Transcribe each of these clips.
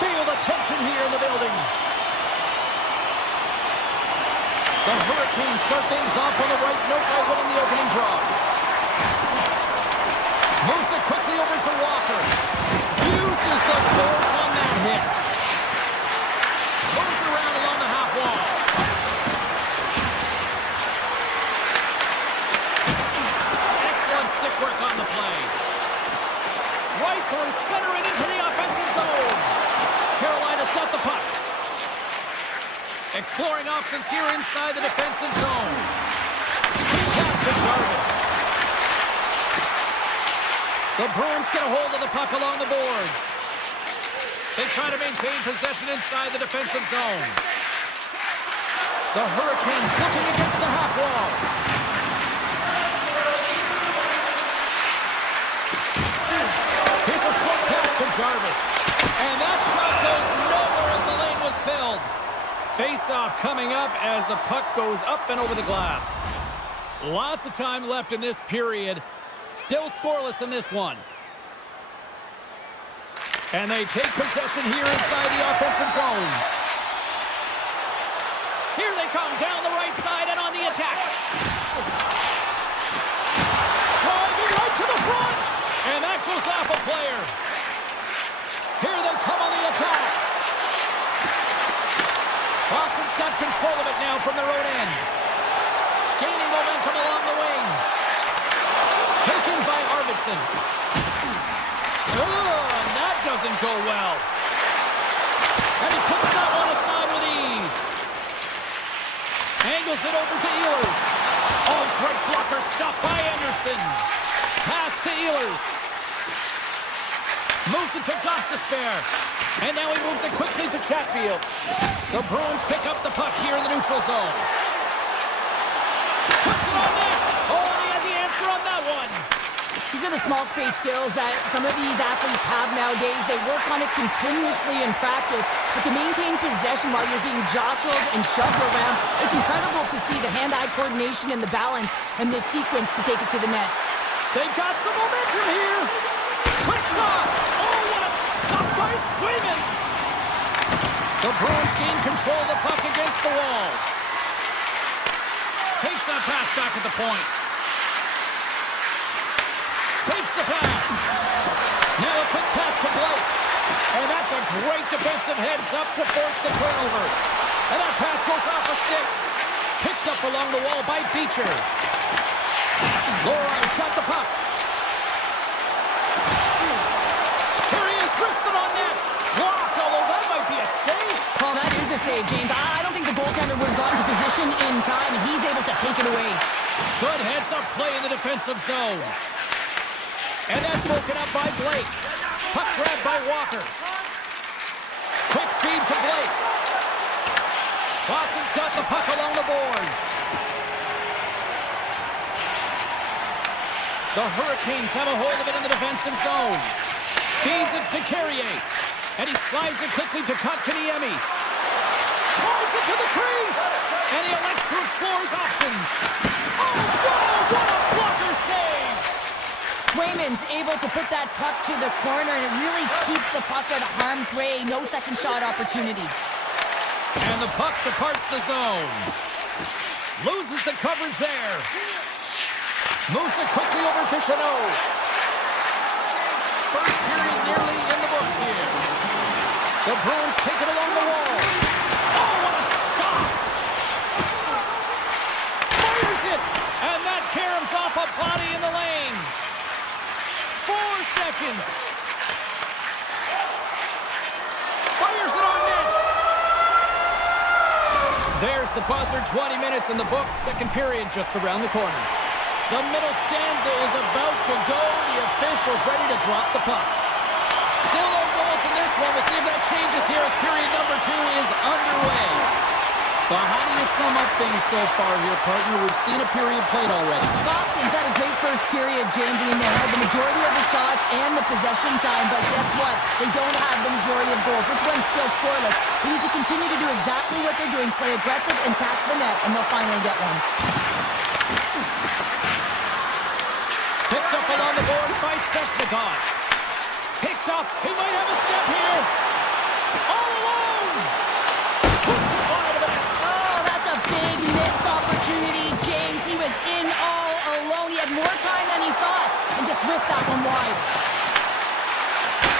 Feel the tension here in the building. The Hurricanes start things off on the right note by winning the opening draw. Moves it quickly over to Walker. Uses the force on that hit. Moves around along the half wall. Excellent stick work on the play. Right through center and into the offensive zone. Carolina's got the puck. Exploring options here inside the defensive zone. Quick pass to Jarvis. The Bruins get a hold of the puck along the boards. They try to maintain possession inside the defensive zone. The Hurricanes looking against the half wall. Here's a short pass to Jarvis. And that shot goes nowhere as the lane was filled. Face-off coming up as the puck goes up and over the glass. Lots of time left in this period. Still scoreless in this one. And they take possession here inside the offensive zone. Here they come down the right side and on the attack. Driving right to the front. And that goes off a player. Here they come on the attack. Boston's got control of it now from their own end. Gaining momentum along the wing. Taken by Arvidsson. Oh, and that doesn't go well. And he puts that one aside with ease. Angles it over to Ehlers. Oh, great blocker stop by Anderson. Pass to Ehlers. Moves it to Gostisbehere. And now he moves it quickly to Chatfield. The Bruins pick up the puck here in the neutral zone. Puts it on net. Oh, he had the answer on that one. These are the small space skills that some of these athletes have nowadays. They work on it continuously in practice. But to maintain possession while you're being jostled and shoved around, it's incredible to see the hand-eye coordination and the balance in this sequence to take it to the net. They've got some momentum here. Quick shot. Oh, what a stop by Swayman. The Bruins gain control of the puck against the wall. Takes that pass back at the point. Takes the pass. Now a quick pass to Blake. And that's a great defensive heads-up to force the turnover. And that pass goes off a stick. Picked up along the wall by Beecher. Lorai's got the puck. Here he is, wristed on net. Blocked, although that might be a save. Well, that is a save, James. I don't think the goaltender would have gotten to position in time, and he's able to take it away. Good heads-up play in the defensive zone. And that's broken up by Blake. Puck grab by Walker. Quick feed to Blake. Boston's got the puck along the boards. The Hurricanes have a hold of it in the defensive zone. Feeds it to Carrier. And he slides it quickly to Kotkaniemi. Drives it to the crease. And he elects to explore his options. Oh, wow, what a blocker save! Swayman's able to put that puck to the corner, and it really keeps the puck out of harm's way. No second shot opportunity. And the puck departs the zone. Loses the coverage there. Moves it quickly over to Chanot. First period nearly in the books here. The Bruins take it along the wall. Oh, what a stop! Fires it! And that caroms off a body in the lane. 4 seconds. Fires it on net. There's the buzzer. 20 minutes in the books. Second period just around the corner. The middle stanza is about to go. The officials ready to drop the puck. Still no goals in this one. We'll see if that changes here as period number 2 is underway. But how do you sum up things so far here, partner? We've seen a period played already. Boston's had a great first period, James. I mean, they had the majority of the shots and the possession time, but guess what? They don't have the majority of goals. This one's still scoreless. They need to continue to do exactly what they're doing, play aggressive and tack the net, and they'll finally get one. Picked up along the boards by Stechnikov. Picked up. He might have a step here. ripped that one wide.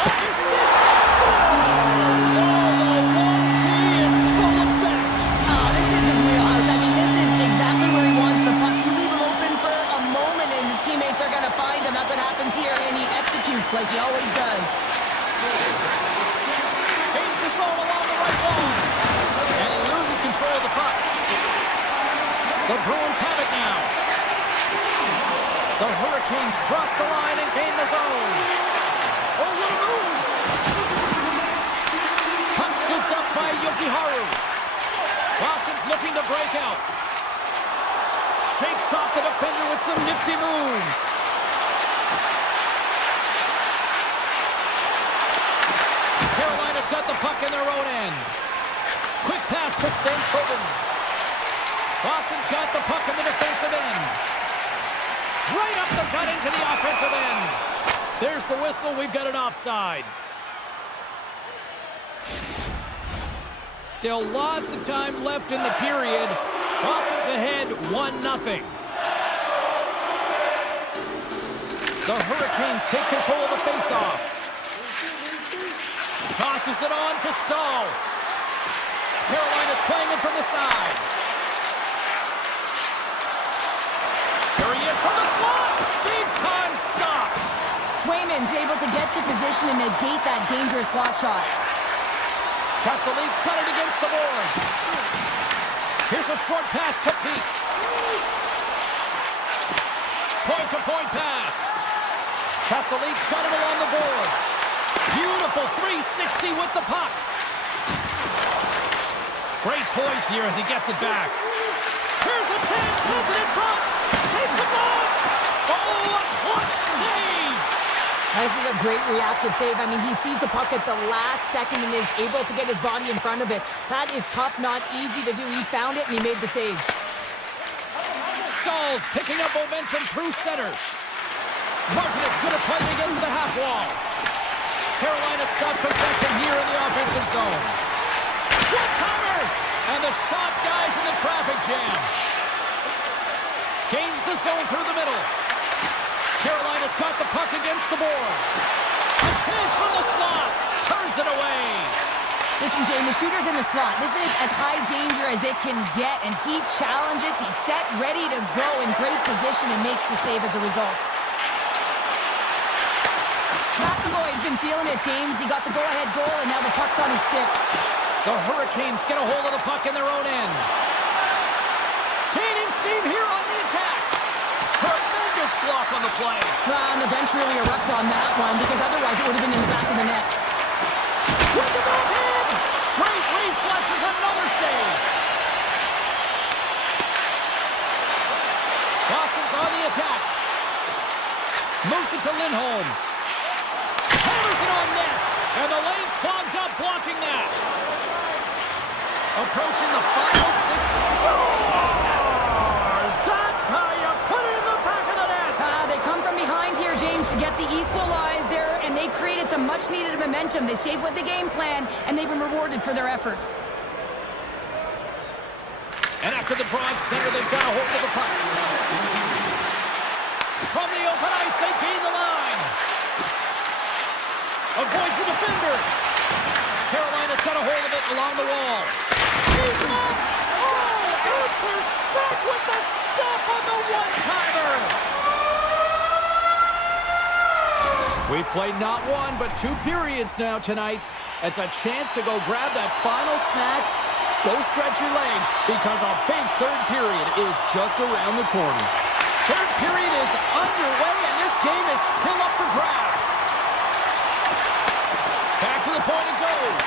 Off his stick, scores! Oh, the 1T in full effect. Oh, this is his wheelhouse. I mean, this is exactly where he wants the puck. You leave him open for a moment and his teammates are going to find him. That's what happens here, and he executes like he always does. Gains the zone along the right wall. And he loses control of the puck. The Bruins have it now. The Hurricanes cross the line and gain the zone. Oh, what a move! Puck scooped up by Yokiharu. Boston's looking to break out. Shakes off the defender with some nifty moves. Carolina's got the puck in their own end. Quick pass to Stankoven. Boston's got the puck in the defensive end. Right up the gut into the offensive end. There's the whistle. We've got an offside. Still lots of time left in the period. Boston's ahead 1-0. The Hurricanes take control of the faceoff. Tosses it on to Stahl. Carolina's playing it from the side. There he is from the slot. Big time stop. Swayman's able to get to position and negate that dangerous slot shot. Castelline's got it against the boards. Here's a short pass to Peak. Point-to-point pass. Castelline's got it along the boards. Beautiful 360 with the puck. Great poise here as he gets it back. Here's a chance, sends it in front. Takes it last. Oh, a clutch save. This is a great reactive save. I mean, he sees the puck at the last second and is able to get his body in front of it. That is tough, not easy to do. He found it and he made the save. Stahl's picking up momentum through center. Martinek's going to play it against the half wall. Carolina's got possession here in the offensive zone. One-timer! And the shot dies in the traffic jam. Gains the zone through the middle. Carolina's got the puck against the boards. A chance from the slot. Turns it away. Listen, Jane, the shooter's in the slot. This is as high danger as it can get, and he challenges. He's set, ready to go in great position, and makes the save as a result. McAvoy's been feeling it, James. He got the go-ahead goal, and now the puck's on his stick. The Hurricanes get a hold of the puck in their own end. Gaining steam here on the attack. Tremendous block on the play. And the bench really erupts on that one, because otherwise it would have been in the back of the net. With the backhand! Great reflexes, another save. Boston's on the attack. Moves it to Lindholm. Hammers it on net. And the lane's clogged up, blocking that. Approaching the final 6. Scores! That's how you put it in the back of the net. They come from behind here, James, to get the equalizer, and they created some much-needed momentum. They stayed with the game plan, and they've been rewarded for their efforts. And after the draw center, they've got a hold of the puck. From the open ice, they gain the line. Avoids the defender. Carolina's got a hold of it along the wall. He's up. Oh, answers back with the stop on the one-timer. We've played not one, but 2 periods now tonight. It's a chance to go grab that final snack. Go stretch your legs, because a big third period is just around the corner. Third period is underway, and this game is still up for grabs. Back to the point it goes.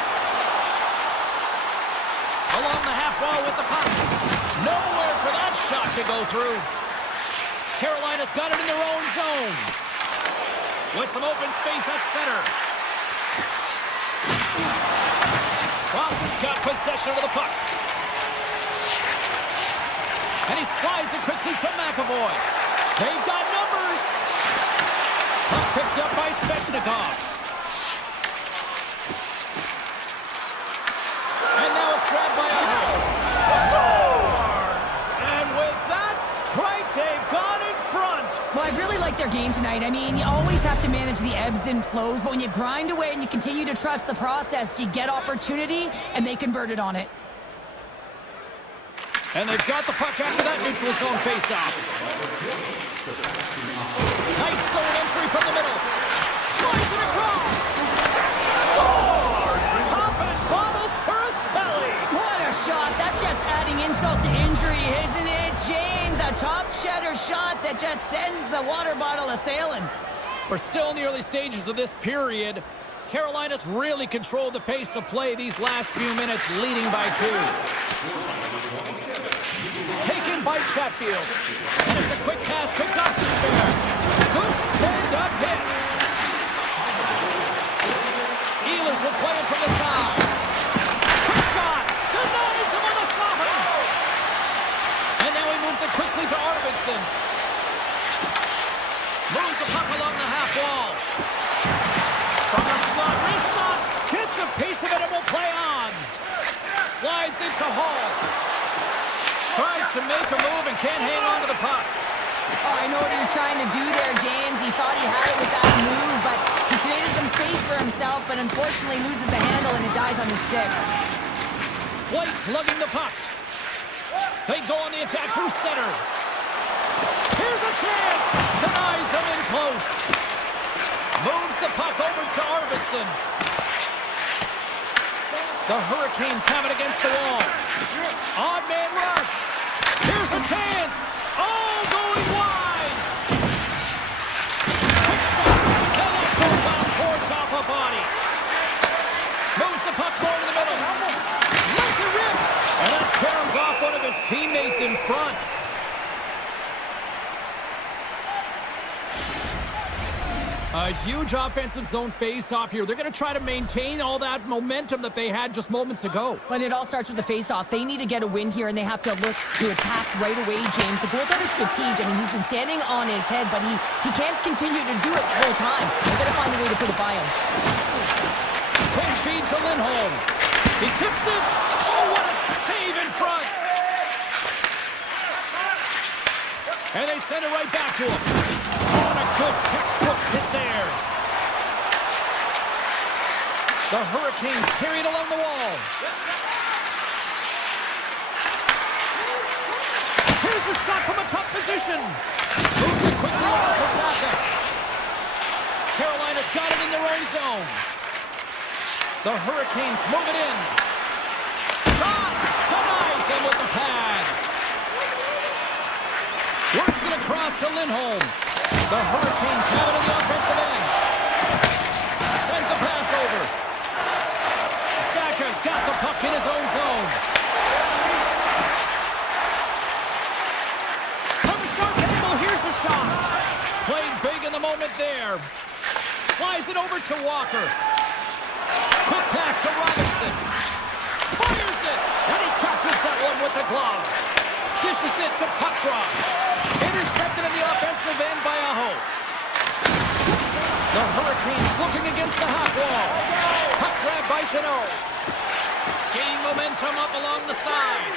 Along the half wall with the puck. Nowhere for that shot to go through. Carolina's got it in their own zone. With some open space at center. Boston's got possession of the puck. And he slides it quickly to McAvoy. They've got numbers. Puck picked up by Svechnikov. And now it's grabbed by Aho. Scores! And with that strike, they've gone in front. Well, I really like their game tonight. I mean, you always have to manage the ebbs and flows, but when you grind away and you continue to trust the process, you get opportunity, and they converted on it. And they've got the puck after that neutral zone faceoff. Nice zone entry from the middle. Slides it across. Scores! Popping bottles for a Selly. What a shot. That's just adding insult to injury, isn't it, James? A top cheddar shot that just sends the water bottle a-sailing. We're still in the early stages of this period. Carolina's really controlled the pace of play these last few minutes, leading by 2. Taken by Chatfield. And it's a quick pass to Gostisbehere. Good stand-up hit. Ehlers will play it from the side. Quick shot. Denies him on the slot. And now he moves it quickly to Arvidsson. Moves the puck along the half wall. From the slot, wrist shot. Gets a piece of it and will play on. Slides into Hall. Tries to make a move and can't hang on to the puck. Oh, I know what he was trying to do there, James. He thought he had it with that move, but he created some space for himself, but unfortunately loses the handle and it dies on his stick. White lugging the puck. They go on the attack through center. Here's a chance. Denies them in close. Moves the puck over to Arvidsson. The Hurricanes have it against the wall. Odd man rush. Here's a chance. Oh, going wide. Quick shot. And that goes off, force off a body. Moves the puck more to the middle. Lets it rip. And that caroms off one of his teammates in front. A huge offensive zone face-off here. They're going to try to maintain all that momentum that they had just moments ago. But it all starts with the face-off. They need to get a win here, and they have to look to attack right away, James. The goaltender's fatigued. I mean, he's been standing on his head, but he can't continue to do it the whole time. They've got to find a way to put it by him. Quick feed to Lindholm. He tips it. Oh, what a save in front. And they send it right back to him. What a good textbook hit there. The Hurricanes carry it along the wall. Here's a shot from a tough position. Moves it quickly over to Saka. Carolina's got it in their own zone. The Hurricanes move it in. Shot! Denies him with the pad. Works it across to Lindholm. The Hurricanes have it in the offensive end. Sends a pass over. Saka's got the puck in his own zone. From the short angle, here's a shot. Played big in the moment there. Slides it over to Walker. Quick pass to Robinson. Fires it. And he catches that one with the glove. Dishes it to Petrov. Intercepted in the offensive end by Aho. The Hurricanes looking against the half wall. Puck grab by Chanot. Gaining momentum up along the side.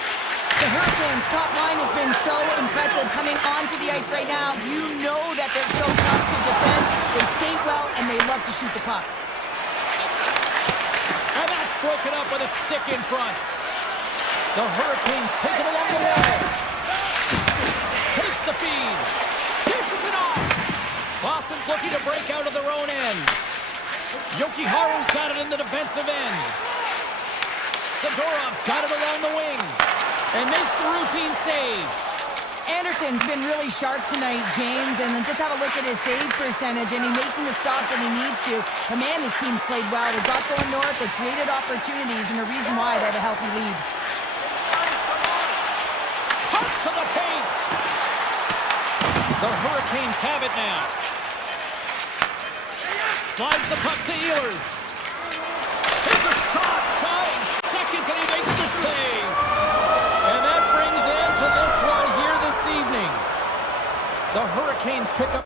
The Hurricanes' top line has been so impressive coming onto the ice right now. You know that they're so tough to defend. They skate well, and they love to shoot the puck. And that's broken up with a stick in front. The Hurricanes take it along the wall. Takes the feed. Dishes it off. Boston's looking to break out of their own end. Jokiharu's got it in the defensive end. Zadorov's got it along the wing. And makes the routine save. Anderson's been really sharp tonight, James, and just have a look at his save percentage, and he's making the stops that he needs to. But man, his team's played well. They got going north, they created opportunities, and the reason why they have a healthy lead. Cuts to the paint. The Hurricanes have it now. Slides the puck to Ehlers. Here's a shot. Dying seconds, and he makes the save. And that brings end to this one here this evening. The Hurricanes pick up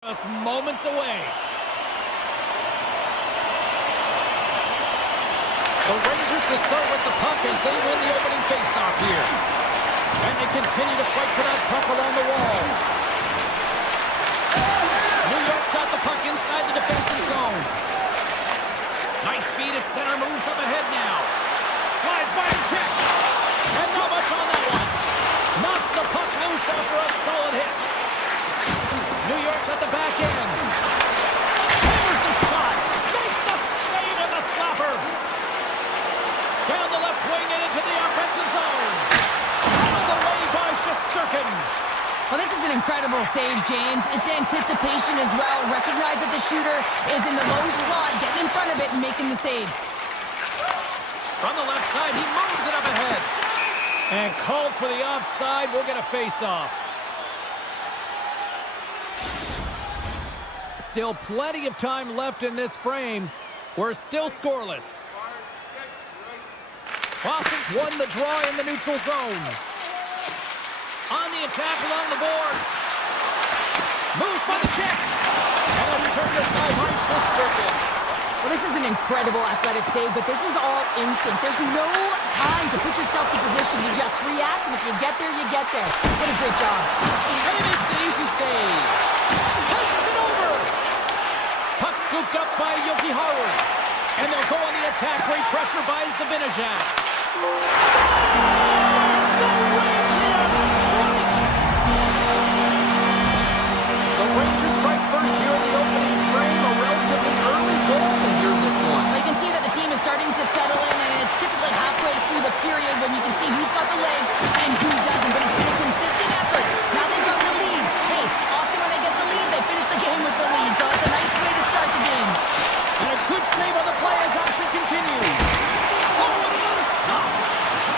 Just moments away. The Rangers will start with the puck as they win the opening faceoff here. And they continue to fight for that puck along the wall. New York's got the puck inside the defensive zone. Nice speed at center, moves up ahead now. Slides by and check. And not much on that one. Knocks the puck loose after a solid hit. New York's at the back end. Hammers the shot. Makes the save on the slapper. Down the left wing and into the offensive zone. Held away by Shesterkin. Well, this is an incredible save, James. It's anticipation as well. Recognize that the shooter is in the low slot, getting in front of it and making the save. From the left side, he moves it up ahead. And called for the offside. We'll get a face-off. Still plenty of time left in this frame. We're still scoreless. Boston's won the draw in the neutral zone. On the attack along the boards. Moves by the check. And it's turned aside by Shesterkin. Well, this is an incredible athletic save, but this is all instinct. There's no time to put yourself in position to just react, and if you get there, you get there. What a great job. And he makes the easy save. Passes it over. Puck scooped up by Yoki Howard. And they'll go on the attack. Great pressure by Zibanejad. The Rangers strike first here in the opening frame. A relatively early goal here in this one. Well, you can see that the team is starting to settle in, and it's typically halfway through the period when you can see who's got the legs and who doesn't, but it's been a consistent effort. Now they've got the lead. Hey, often when they get the lead, they finish the game with the lead, so it's a nice way to start the game. And a good save on the play as action continues. Oh, and another stop.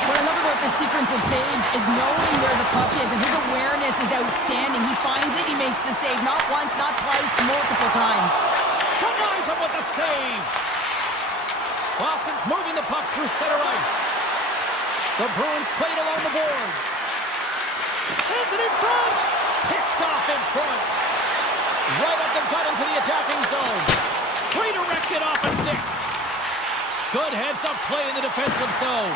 What I love about this sequence of saves is knowing where the puck is, and his awareness is outstanding. He finds it, he makes the save, not once, not twice, multiple times. Denies him with the save. Boston's moving the puck through center ice. The Bruins played along the boards. Sends it in front. Picked off in front. Right up the gut into the attacking zone. Redirected off a stick. Good heads-up play in the defensive zone.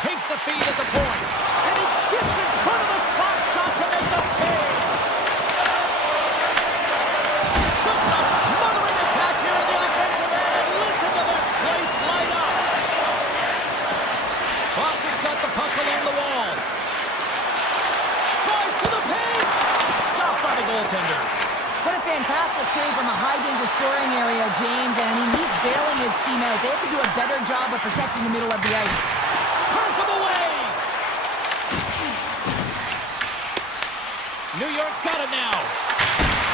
Takes the feed at the point. And he gets in front of the slot shot to make the save. Just a smothering attack here in the offensive end. And listen to this place light up. Boston's got the puck along the wall. Drives to the paint. Stopped by the goaltender. What a fantastic save from a high-danger scoring area, James. And, I mean, he's bailing his team out. They have to do a better job of protecting the middle of the ice. Turns him away. New York's got it now.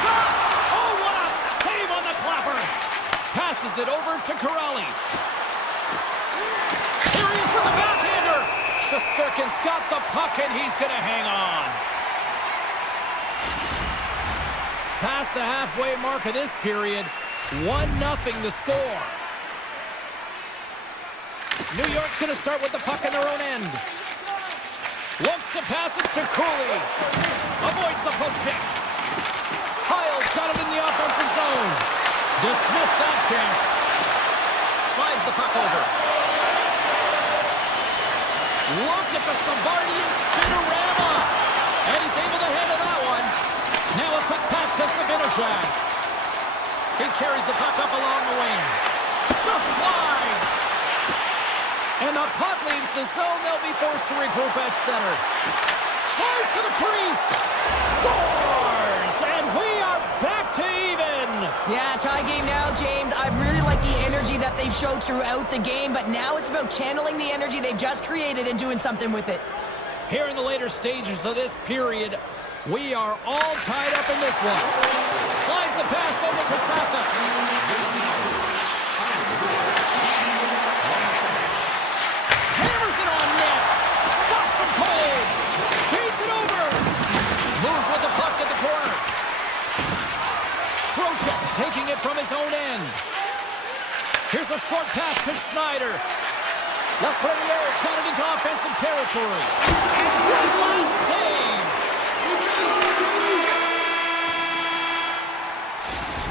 Shot! Oh, what a save on the clapper. Passes it over to Corrali. Here he is with the backhander. Shesterkin's got the puck, and he's going to hang on. Past the halfway mark of this period, 1-0 the score. New York's going to start with the puck in their own end. Looks to pass it to Cooley. Avoids the poke check. Hiles got it in the offensive zone. Dismissed that chance. Slides the puck over. Look at the Savardian spinorama. And he's able to handle that one. Now a quick pass to Zibanejad. He carries the puck up along the wing. Just wide. And the puck leaves the zone. They'll be forced to regroup at center. Tries to the crease. Scores! And we are back to even. Yeah, tie game now, James. I really like the energy that they've showed throughout the game, but now it's about channeling the energy they've just created and doing something with it. Here in the later stages of this period, we are all tied up in this one. Slides the pass over to Saka. Hammers it on net. Stops him cold. Feeds it over. Moves with the puck at the corner. Trocheck's taking it from his own end. Here's a short pass to Schneider. Lafreniere's got it into offensive territory. And one last save.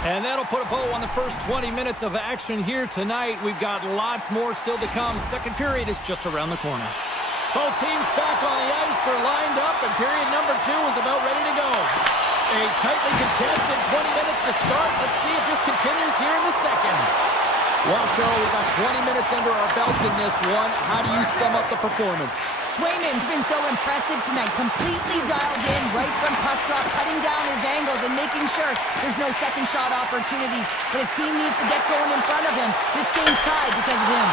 And that'll put a bow on the first 20 minutes of action here tonight. We've got lots more still to come. Second period is just around the corner. Both teams back on the ice. They're lined up, and period number 2 is about ready to go. A tightly contested 20 minutes to start. Let's see if this continues here in the second. Well, Cheryl, we got 20 minutes under our belts in this one. How do you sum up the performance? Swayman's been so impressive tonight, completely dialed in right from puck drop, cutting down his angles and making sure there's no second shot opportunities. But his team needs to get going in front of him. This game's tied because of him.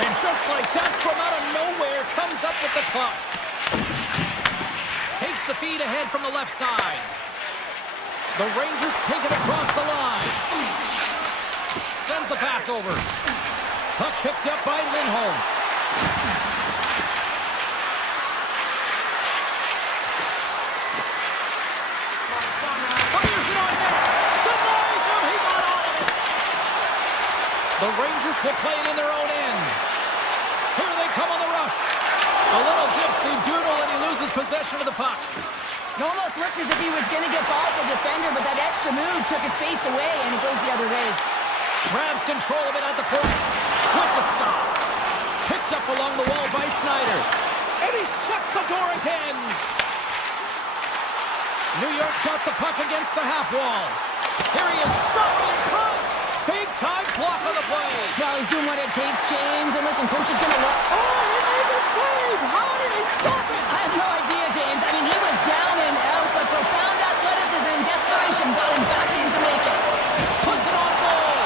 And just like that, from out of nowhere, comes up with the puck. Takes the feed ahead from the left side. The Rangers take it across the line. Sends the pass over. Puck picked up by Lindholm. Fires it on net. Denies him. He got out of it. The Rangers will play it in their own end. Here they come on the rush. A little dipsy doodle and he loses possession of the puck. It almost looked as if he was going to get by the defender, but that extra move took his space away and it goes the other way. Grabs control of it at the point. With the stop. Picked up along the wall by Schneider. And he shuts the door again. New York's got the puck against the half wall. Here he is, shot in front. Big time block on the play. Well, he's doing what it takes, James. And listen, coach is going to look. Oh, he made the save. How did he stop it? I have no idea, James. I mean, he was down and out, but profound athleticism and desperation got him back in to make it. Puts it on goal.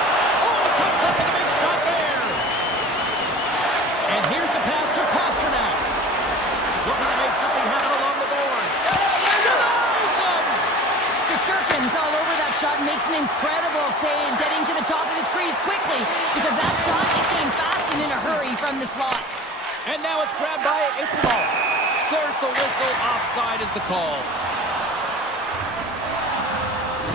Oh, it comes up with a big shot there. And here's a pass to Pasternak. Looking to make something happen along the boards. Denies him. Surkins all over that shot and makes an incredible save, getting to the top of his crease quickly, because that shot, it came fast and in a hurry from the slot. And now it's grabbed by Ismail. There's the whistle. Offside is the call.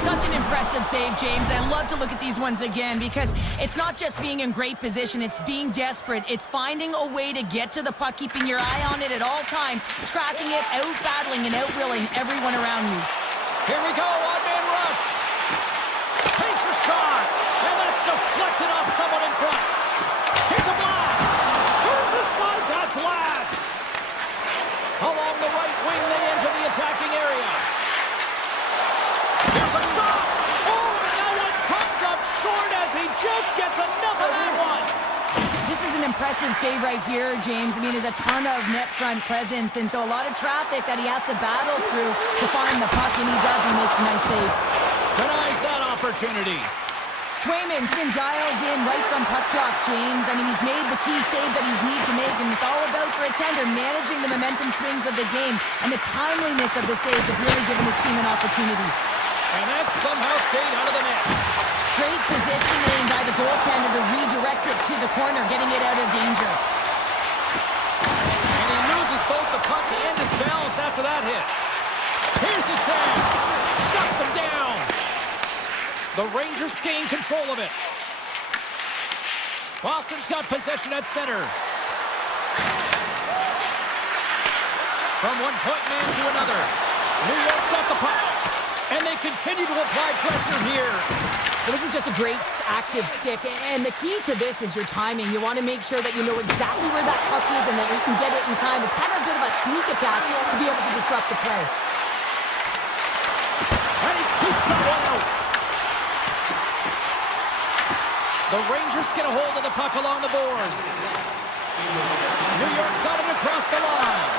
Such an impressive save, James. I love to look at these ones again because it's not just being in great position, it's being desperate. It's finding a way to get to the puck, keeping your eye on it at all times, tracking it, out-battling and out-willing everyone around you. Here we go, one-man rush. Takes a shot, and that's deflected off someone in front. Here's a blast. Turns aside that blast. Along the right wing, they enter the attacking area. Here's a shot. Oh, and now one comes up short as he just gets enough of that one. This is an impressive save right here, James. I mean, there's a ton of net front presence, and so a lot of traffic that he has to battle through to find the puck, and he does. He makes a nice save. Denies that opportunity. Swayman's been dialed in right from puck drop, James. I mean, he's made the key save that he's need to make, and it's all about, for a tender, managing the momentum swings of the game, and the timeliness of the saves have really given his team an opportunity. And that's somehow stayed out of the net. Great positioning by the goaltender to redirect it to the corner, getting it out of danger. And he loses both the puck and his balance after that hit. Here's the chance. Shuts him down. The Rangers gain control of it. Boston's got possession at center. From one point man to another. New York's got the puck. And they continue to apply pressure here. Well, this is just a great active stick, and the key to this is your timing. You want to make sure that you know exactly where that puck is and that you can get it in time. It's kind of a bit of a sneak attack to be able to disrupt the play. And he keeps that one out. The Rangers get a hold of the puck along the boards. New York's got it across the line.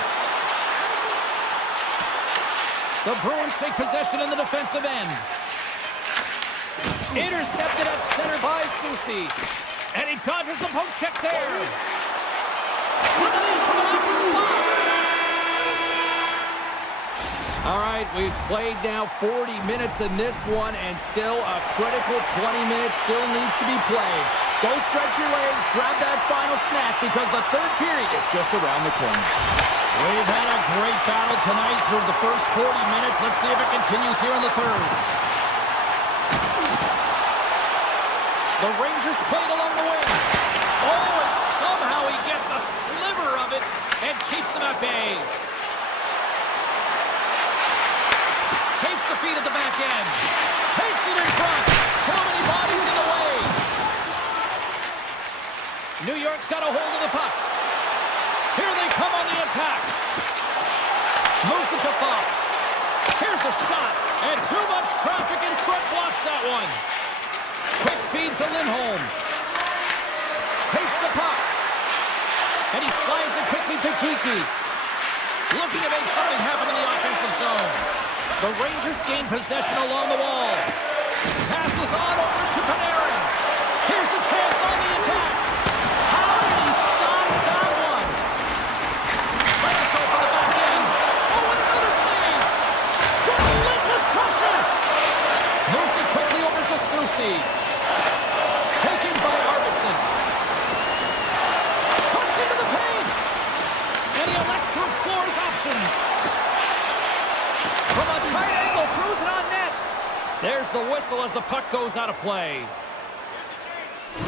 The Bruins take possession in the defensive end. Intercepted at center by Soucy. And he dodges the poke check there. Release from an awkward spot. All right, we've played now 40 minutes in this one, and still a critical 20 minutes still needs to be played. Go stretch your legs, grab that final snack, because the third period is just around the corner. We've had a great battle tonight through the first 40 minutes. Let's see if it continues here in the third. The Rangers played along the wing. Oh, and somehow he gets a sliver of it and keeps them at bay. Takes the feed at the back end. Takes it in front. York's got a hold of the puck. Here they come on the attack. Moves it to Fox. Here's a shot, and too much traffic in front blocks that one. Quick feed to Lindholm. Takes the puck. And he slides it quickly to Kiki. Looking to make something happen in the offensive zone. The Rangers gain possession along the wall. Passes on over to Panarin. Here's a chance on the attack. How did he stop that one? Let's go for the back end. Oh, and another save. Relentless pressure. Moves it quickly over to Susie. Taken by Arvidsson. Cuts into the paint. And he elects to explore his options. From a tight angle, throws it on net. There's the whistle as the puck goes out of play.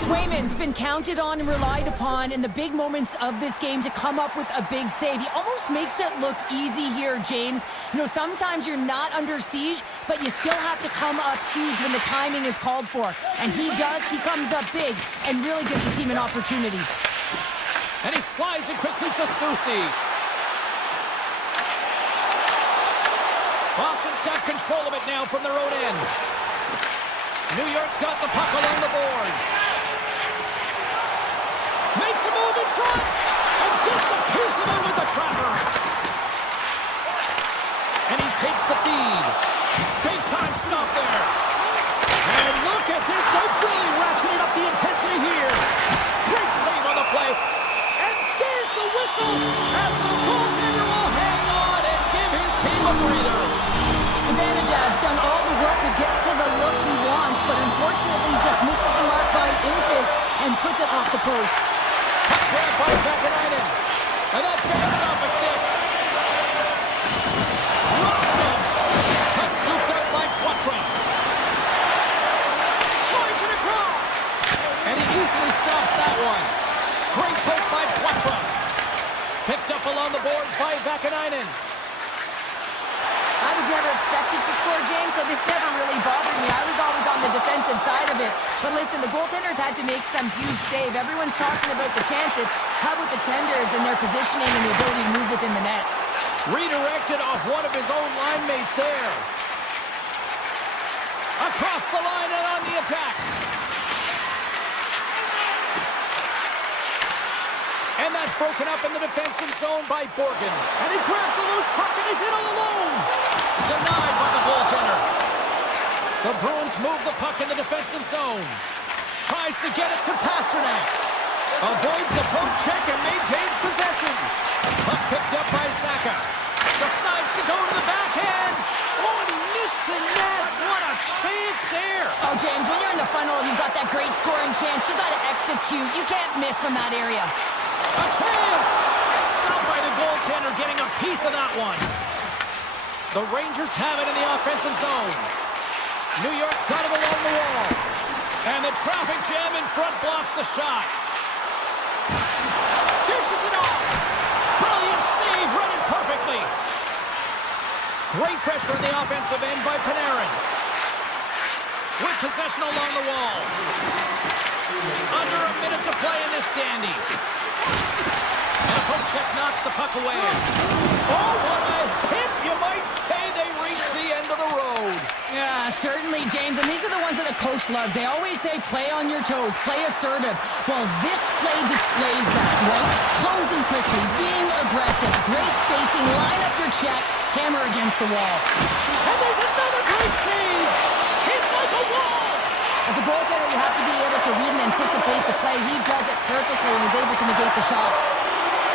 Swayman's been counted on and relied upon in the big moments of this game to come up with a big save. He almost makes it look easy here, James. You know, sometimes you're not under siege, but you still have to come up huge when the timing is called for. And he does. He comes up big and really gives his team an opportunity. And he slides it quickly to Susie. Boston's got control of it now from their own end. New York's got the puck along the boards. Makes a move in front and gets a piece of it with the trapper. And he takes the feed. Big time stop there. And look at this. They're really ratcheting up the intensity here. Great save on the play. And there's the whistle as the goaltender will hang on and give his team a breather. Zibanejad's done all the work to get to the look he wants, but unfortunately just misses the mark by inches and puts it off the post. Grab by Vakanainen. And that backs off a stick. Rocked him. Puck scooped up by Quattro. Slides it across. And he easily stops that one. Great poke by Quattro. Picked up along the boards by Vakanainen. I was never expected to score, James, so this never really bothered me. I was always on the defensive side of it. But listen, the goaltenders had to make some huge save. Everyone's talking about the chances. How about the tenders and their positioning and the ability to move within the net? Redirected off one of his own line mates there. Across the line and on the attack. And that's broken up in the defensive zone by Borgen. And he grabs the loose puck and he's in all alone. Denied by the goaltender. The Bruins move the puck in the defensive zone. Tries to get it to Pasternak. Avoids the poke check and maintains possession. Puck picked up by Saka. Decides to go to the backhand. Oh, and he missed the net. What a chance there. Oh, James, when you're in the funnel and you've got that great scoring chance, you got to execute. You can't miss from that area. A chance! Stopped by the goaltender, getting a piece of that one. The Rangers have it in the offensive zone. New York's got it along the wall. And the traffic jam in front blocks the shot. Dishes it off. Brilliant save, run it perfectly. Great pressure in the offensive end by Panarin. With possession along the wall. Under a minute to play in this dandy. And a poke check knocks the puck away. Oh, what a hit! You might say they reached the end of the road. Yeah, certainly, James. And these are the ones that the coach loves. They always say, play on your toes, play assertive. Well, this play displays that, right? Closing quickly, being aggressive, great spacing, line up your check, hammer against the wall. And there's another great save! It's like a wall! As a goaltender, you have to be able to read and anticipate the play. He does it perfectly and is able to negate the shot.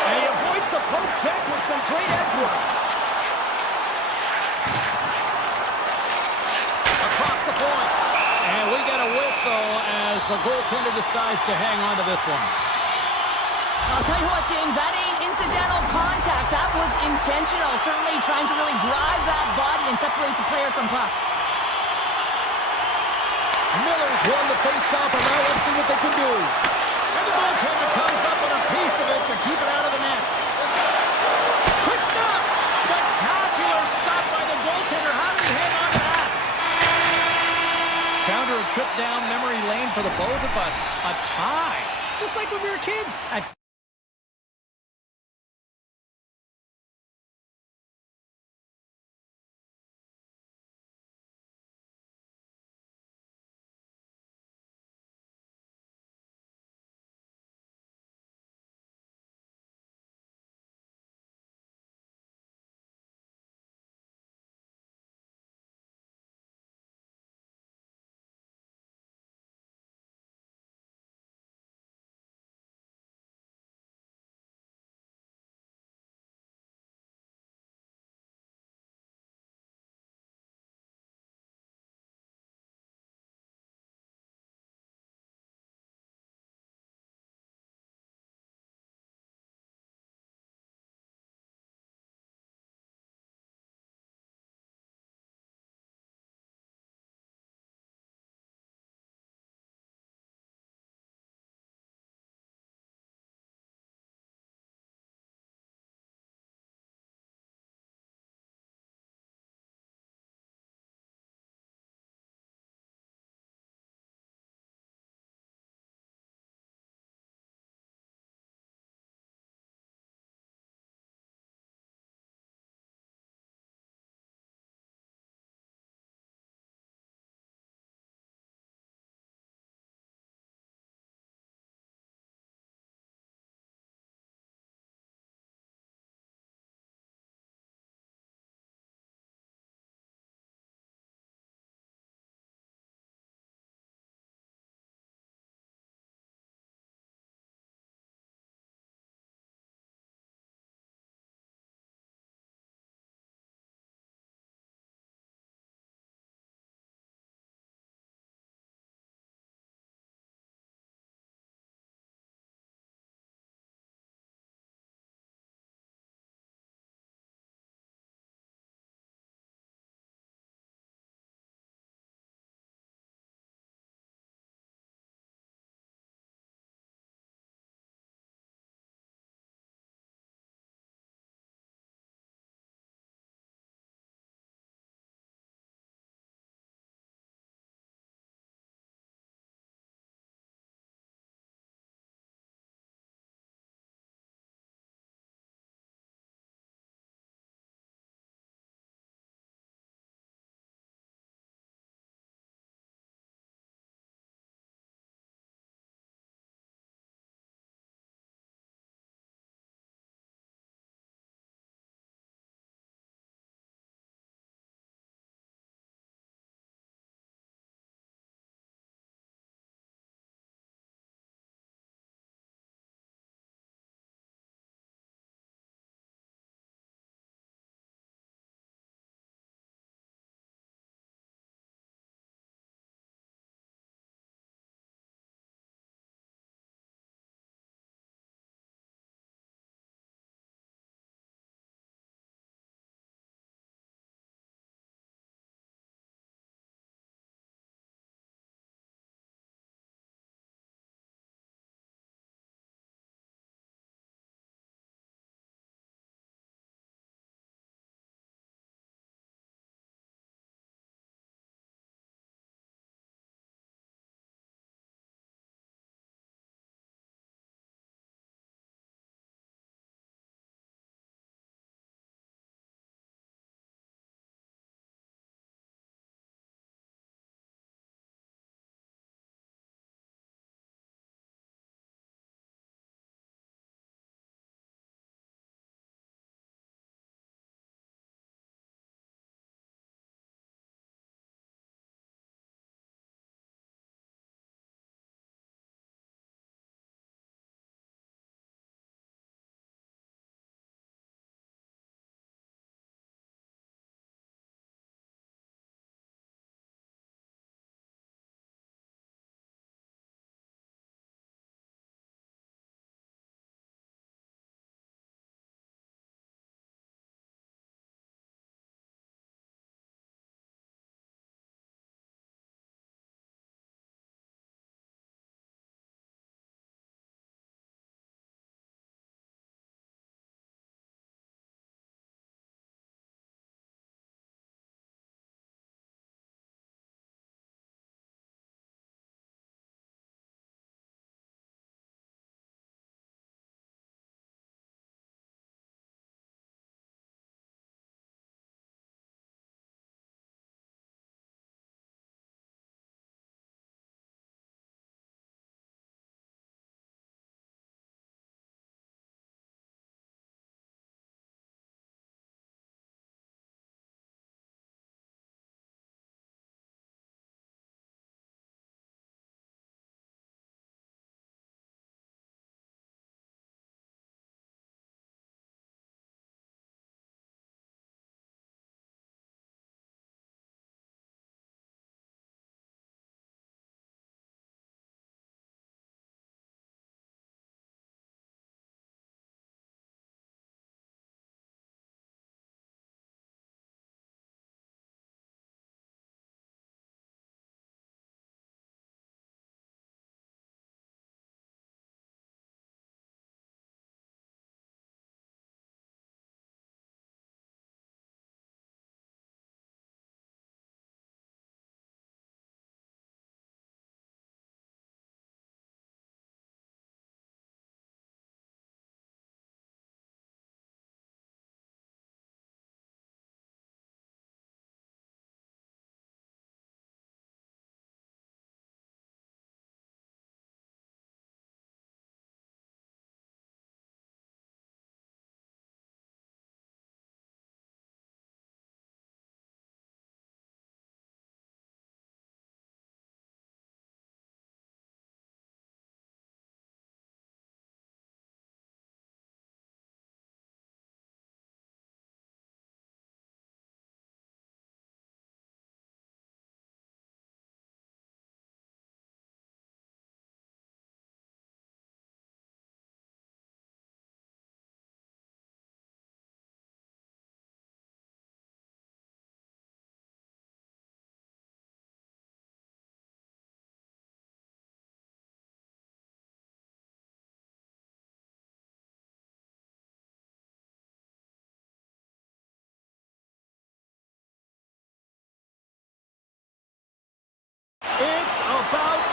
And he avoids the poke check with some great edge work. Across the point. And we get a whistle as the goaltender decides to hang on to this one. I'll tell you what, James, that ain't incidental contact. That was intentional. Certainly trying to really drive that body and separate the player from puck. Miller's won the face-off, and now let's see what they can do. And the goaltender comes up with a piece of it to keep it out of the net. Quick stop! Spectacular stop by the goaltender. How did he hang on to that? Counter a trip down memory lane for the both of us. A tie. Just like when we were kids. That's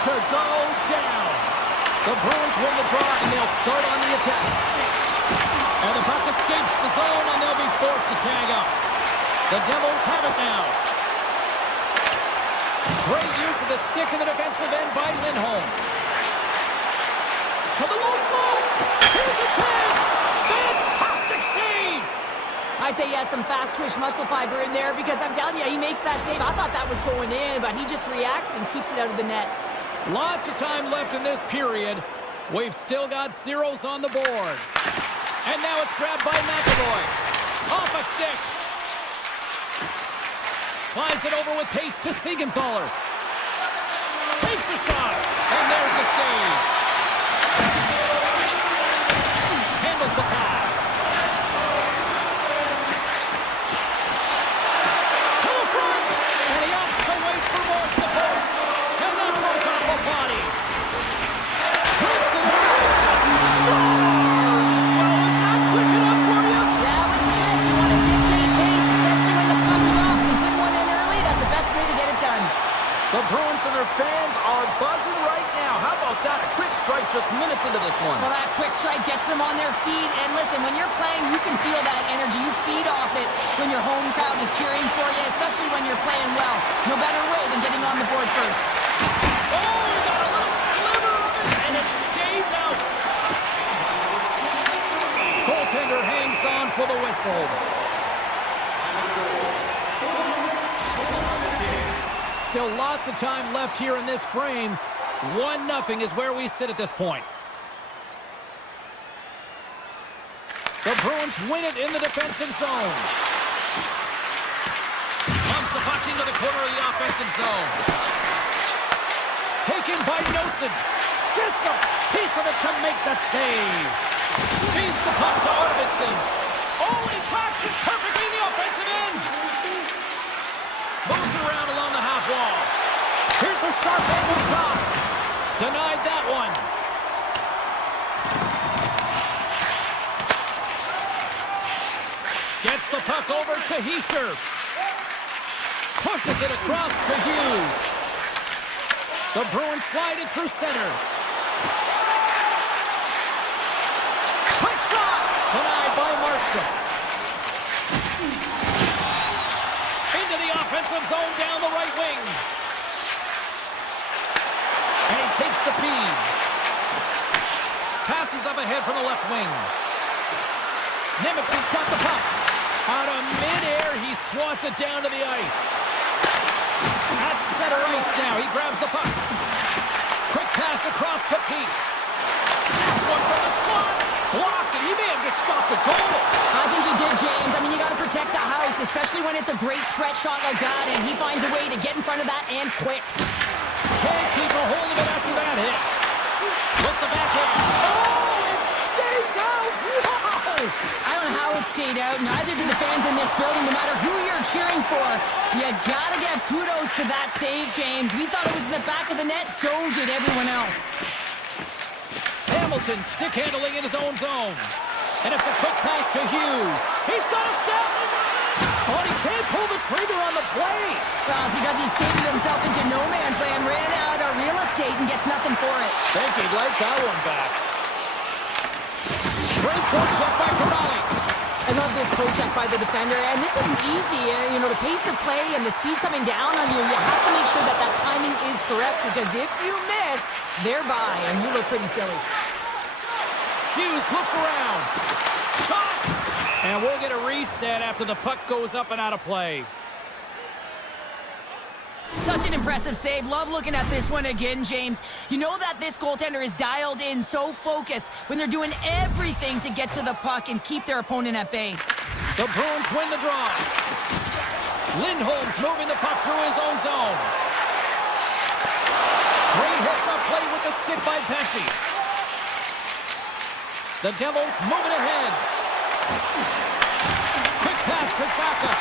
to go down. The Bruins win the draw, and they'll start on the attack. And the puck escapes the zone, and they'll be forced to tag up. The Devils have it now. Great use of the stick in the defensive end by Lindholm. To the low slot. Here's a chance. Fantastic save. I'd say he has some fast twitch muscle fiber in there because I'm telling you, he makes that save. I thought that was going in, but he just reacts and keeps it out of the net. Lots of time left in this period. We've still got zeros on the board. And now it's grabbed by McAvoy. Off a stick. Slides it over with pace to Siegenthaler. Takes a shot. And there's the save. Handles the pass. To the front. And he opts to wait for more support. And that goes off the body. Hits it and rips it. Scores! Well, was that quick enough for you? That was good. You want to dictate pace, especially when the puck drops and put one in early. That's the best way to get it done. The Bruins and their fans are buzzing right now. How about that? A quick strike just minutes into this one. Well, that quick strike gets them on their feet. And listen, when you're playing, you can feel that energy. You feed off it when your home crowd is cheering for you, especially when you're playing well. No better way than getting on the board first. Oh, we got a little sliver of it, and it stays out. Goaltender hangs on for the whistle. Still lots of time left here in this frame. 1-0 is where we sit at this point. The Bruins win it in the defensive zone. Pumps the puck into the corner of the offensive zone. Taken by Nosen. Gets a piece of it to make the save. Feeds the puck to Arvidsson. Oh, and he tracks it perfectly in the offensive end. Moves around along the half wall. Here's a sharp angle shot. Denied that one. Gets the puck over to Hischier. Pushes it across to Hughes. The Bruins slide it through center. Quick shot. Denied by Markstrom. Into the offensive zone down the right wing. And he takes the feed. Passes up ahead from the left wing. Nemec has got the puck. Out of midair, he swats it down to the ice. At center ice now, he grabs the puck. Quick pass across to Peace. Snaps one from the slot. Blocked it. He may have just stopped the goal. I think he did, James. I mean, you got to protect the house, especially when it's a great threat shot like that, and he finds a way to get in front of that and quick. Can't keep a hold of it after that hit. With the backhand. Oh, it stays out. Wow. I don't know how it stayed out. Neither did the fans in this building, no matter who you're cheering for. You got to give kudos to that save, James. We thought it was in the back of the net, so did everyone else. Hamilton stick handling in his own zone. And it's a quick pass to Hughes. He's got a step. Oh, he can't pull the trigger on the play. Well, it's because he skated himself into no man's land, ran out of real estate, and gets nothing for it. Think he'd like that one back. Great forecheck by Corrali. I love this poke-check by the defender, and this isn't easy. You know, the pace of play and the speed coming down on you, you have to make sure that that timing is correct, because if you miss, they're by, and you look pretty silly. Hughes looks around. Shot! And we'll get a reset after the puck goes up and out of play. Such an impressive save. Love looking at this one again, James. You know that this goaltender is dialed in, so focused when they're doing everything to get to the puck and keep their opponent at bay. The Bruins win the draw. Lindholm's moving the puck through his own zone. Great hits up play with the stick by Pesci. The Devils moving ahead. Quick pass to Saka.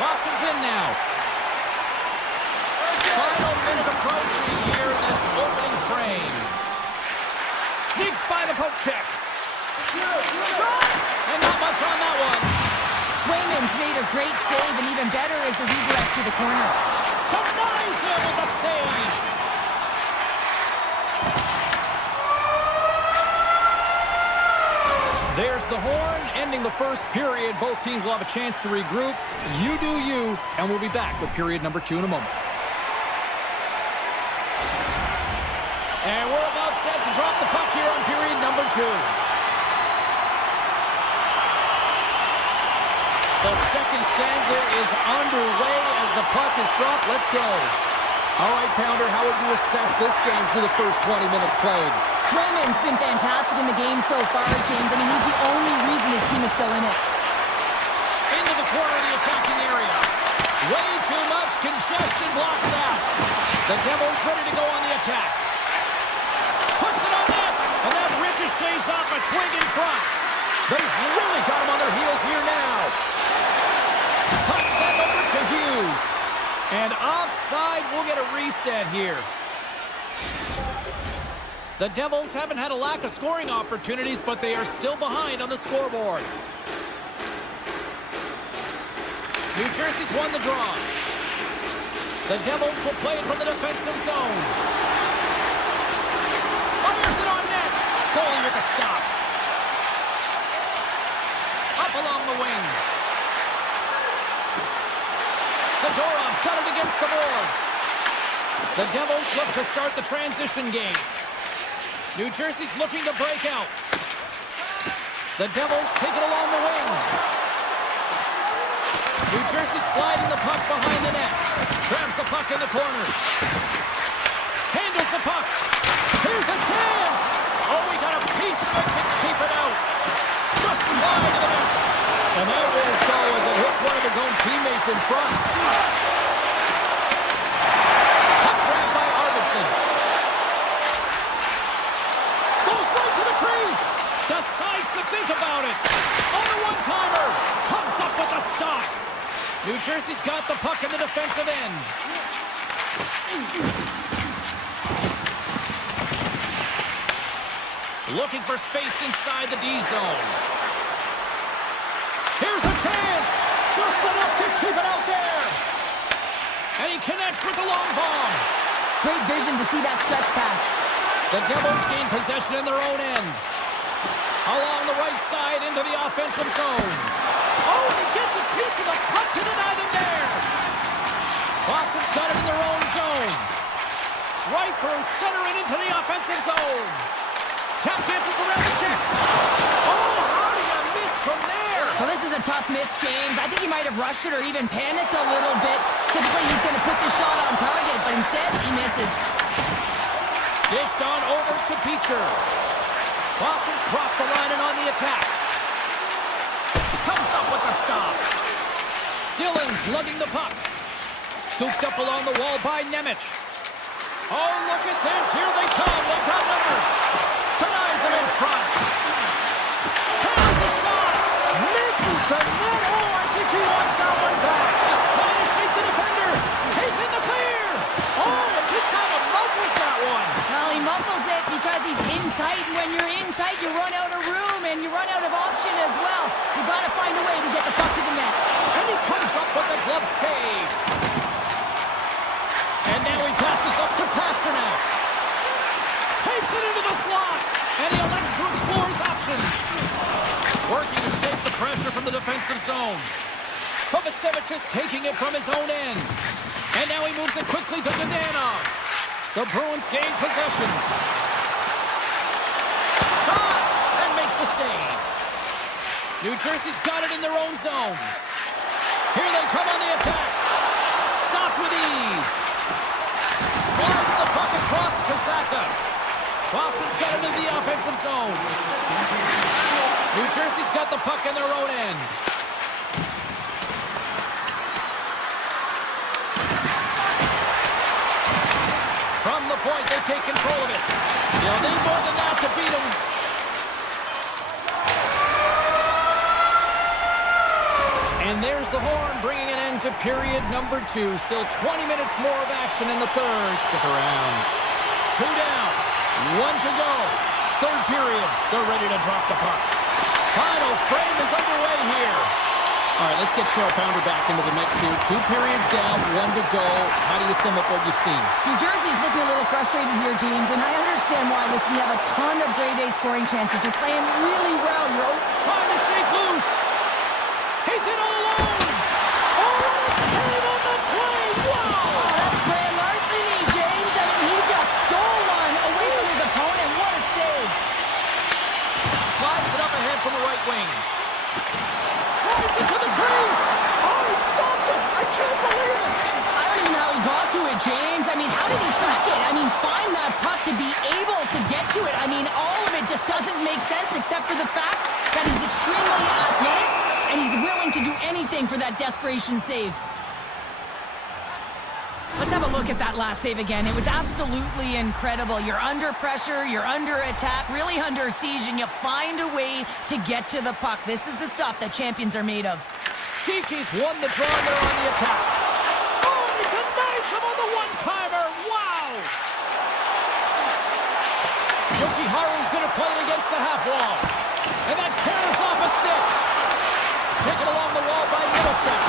Boston's in now. Final minute approaching here in this opening frame. Sneaks by the poke check. Shot! And not much on that one. Swayman's made a great save, and even better is the redirect to the corner. Denies him with the save. the horn, ending the first period. Both teams will have a chance to regroup. You do you, and we'll be back with period number 2 in a moment. And we're about set to drop the puck here on period number 2. The second stanza is underway as the puck is dropped. Let's go. All right, Pounder, how would you assess this game through the first 20 minutes played? Swayman's been fantastic in the game so far, James. I mean, he's the only reason his team is still in it. Into the corner of the attacking area. Way too much congestion blocks that. The Devils ready to go on the attack. Puts it on net, and that ricochets off a twig in front. They've really got him on their heels here now. Puck sent over to Hughes. And offside, we'll get a reset here. The Devils haven't had a lack of scoring opportunities, but they are still behind on the scoreboard. New Jersey's won the draw. The Devils will play it from the defensive zone. Fires it on net. Goalie with a stop. Up along the wing. Zadorov's got it against the boards. The Devils look to start the transition game. New Jersey's looking to break out. The Devils take it along the wing. New Jersey sliding the puck behind the net. Grabs the puck in the corner. Handles the puck. Here's a chance. Oh, he got a piece of it to keep it out. Just slide to the net. And that won't go as it hits one of his own teammates in front. Puck grabbed by Arvidsson. Goes right to the crease. Decides to think about it. On a one-timer. Comes up with a stop. New Jersey's got the puck in the defensive end. Looking for space inside the D zone. Here's a chance! Just enough to keep it out there! And he connects with the long bomb. Great vision to see that stretch pass. The Devils gain possession in their own end. Along the right side into the offensive zone. Oh, and he gets a piece of the puck to deny them there. Boston's got it in their own zone. Right through center and into the offensive zone. Tap dances around the check. Oh, how do you miss from there? Well, this is a tough miss, James. I think he might have rushed it or even panicked a little bit. Typically, he's going to put the shot on target, but instead, he misses. Dished on over to Beecher. Boston's crossed the line and on the attack. Comes up with the stop. Dillon's lugging the puck. Scooped up along the wall by Nemec. Oh, look at this. Here they come. They've got numbers. Denies him in front. Here's the shot. Misses the net. Oh, I think he wants that one back. Trying to shake the defender. He's in the clear. Oh, and just kind of muffles that one. Well, he muffles it because he's in tight, and when you're in tight, you run out of room, and you run out of option as well. You got to find a way to get the puck to the net. And he comes up with the glove save. And now he passes up to Pasternak. Takes it into the slot. And he elects to explore his options. Working to shake the pressure from the defensive zone. Kovacevic is taking it from his own end. And now he moves it quickly to Dananov. The Bruins gain possession. Shot! And makes the save. New Jersey's got it in their own zone. Here they come on the attack. Stopped with ease. Slides the puck across to Saka. Boston's got it in the offensive zone. New Jersey's got the puck in their own end. From the point, they take control of it. They'll need more than that to beat them. And there's the horn, bringing an end to period number 2. Still 20 minutes more of action in the third. Stick around. 2 down, 1 to go. Third period, they're ready to drop the puck. Final frame is underway here. All right, let's get Cheryl Pounder back into the mix here. 2 periods down, 1 to go. How do you sum up what you've seen? New Jersey's looking a little frustrated here, James, and I understand understand why. Listen, you have a ton of grade A scoring chances. You're playing really well. You're Trying to shake loose. He's in all alone. Oh, what a save on the play. Wow. Oh, that's grand larceny, James. I mean, he just stole one away from his opponent. What a save. Slides it up ahead from the right wing. Drives it to the crease. Oh, he stopped it. I can't believe it. I don't even know how he got to it, James. I mean, how did he track it? I mean, find that puck to be able to get to it. I mean, all of it just doesn't make sense except for the fact that he's extremely athletic and he's willing to do anything for that desperation save. Let's have a look at that last save again. It was absolutely incredible. You're under pressure, you're under attack, really under siege, and you find a way to get to the puck. This is the stuff that champions are made of. Kiki's won the draw there on the attack. Oh, and he denies him on the one-timer. Wow! Yokiharu's going to play it against the half wall. And that carries off a stick. Taken along the wall by Middleston.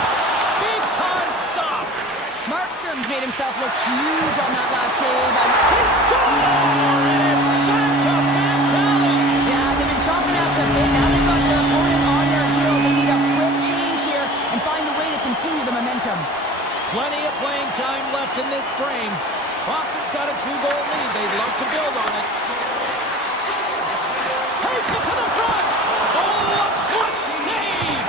Big-time stop. Markstrom's made himself look huge on that last save. He scored! And it's back-to-back tallies. Yeah, they've been chomping at the bit. Now they've got their opponent on their heel. They need a quick change here and find a way to continue the momentum. Plenty of playing time left in this frame. Boston's got a 2-goal lead. They'd love to build on it. Takes it to the front. Oh, a clutch save.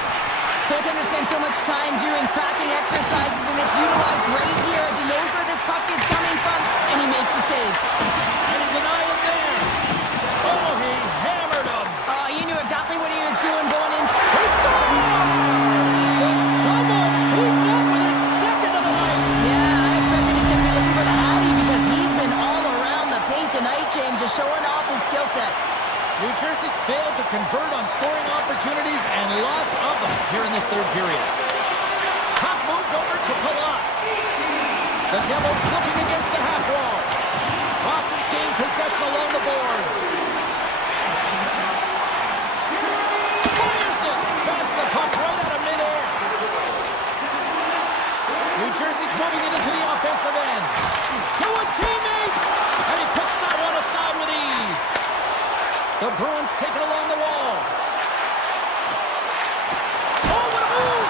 Goaltender spends so much time doing tracking exercises, and it's utilized right here as he knows where this puck is coming from, and he makes the save. And he denied him there. Oh, he hammered him. Oh, he knew exactly what he was doing going in. He scores! And someone's heating up with a second of the night. Yeah, I expect that he's going to be looking for the Hattie because he's been all around the paint tonight, James, just showing off his skill set. New Jersey's failed to convert on scoring opportunities, and lots of them here in this third period. Puck moved over to Palat. The Devils looking against the half wall. Boston's gained possession along the boards. Fires it! Pass the puck right out of midair. New Jersey's moving it into the offensive end. To his teammate! And he puts that one aside with ease. The Bruins take it along the wall. Oh, what a move!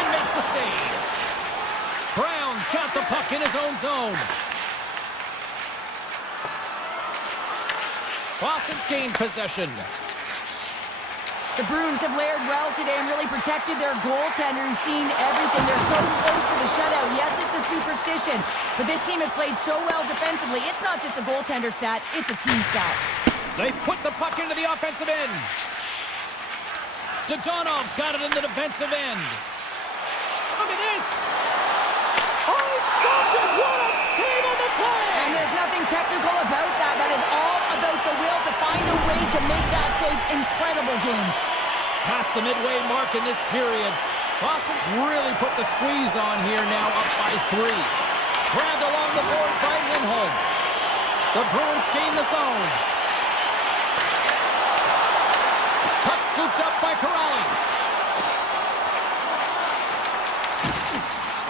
And makes the save. Brown's got the puck in his own zone. Boston's gained possession. The Bruins have layered well today and really protected their goaltender who's seen everything. They're so close to the shutout. Yes, it's a superstition, but this team has played so well defensively. It's not just a goaltender stat, it's a team stat. They put the puck into the offensive end. Dodonov's got it in the defensive end. Look at this. Oh, he stopped it. What a save on the play. And there's nothing technical about that. That is all about the will to find a way to make that save. Incredible, James. Past the midway mark in this period. Boston's really put the squeeze on here now, up by 3. Grabbed along the boards by Lindholm. The Bruins gain the zone. Puck scooped up by Corrali.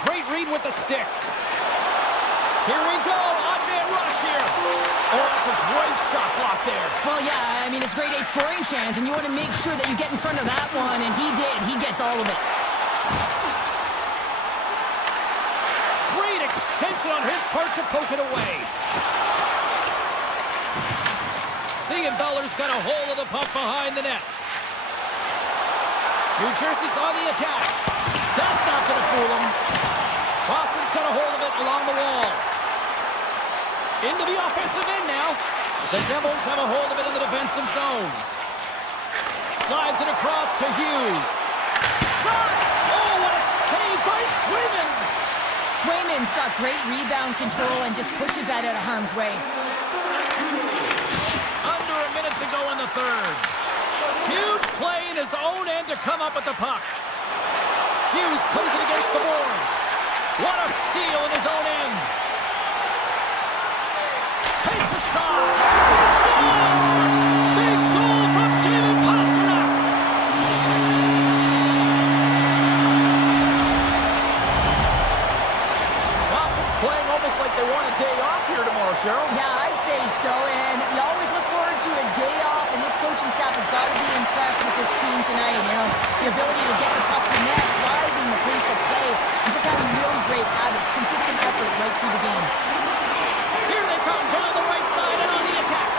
Great read with the stick. Here we go. On-man rush here. Oh, that's a great shot block there. Well, yeah, I mean, it's grade A scoring chance, and you want to make sure that you get in front of that one, and he did. He gets all of it. Great extension on his part to poke it away. Siegenthaler's got a hold of the puck behind the net. New Jersey's on the attack. That's not going to fool him. Boston's got a hold of it along the wall. Into the offensive end now. The Devils have a hold of it in the defensive zone. Slides it across to Hughes. Shot! Oh, what a save by Swayman! Swayman's got great rebound control and just pushes that out of harm's way. Under a minute to go in the third. Huge play in his own end to come up with the puck. Hughes plays it against the boards. What a steal in his own end. Takes a shot. He scores! Big goal from David Pasternak. Boston's playing almost like they want a day off here tomorrow, Cheryl. Yeah, I'd say so, and you always look forward to a day off, and this coaching staff has got to be impressed with this team tonight. You know, the ability to get the puck to net, driving the pace of play, and just having really great habits, consistent effort right through the game. Here they come down the right side and on the attack.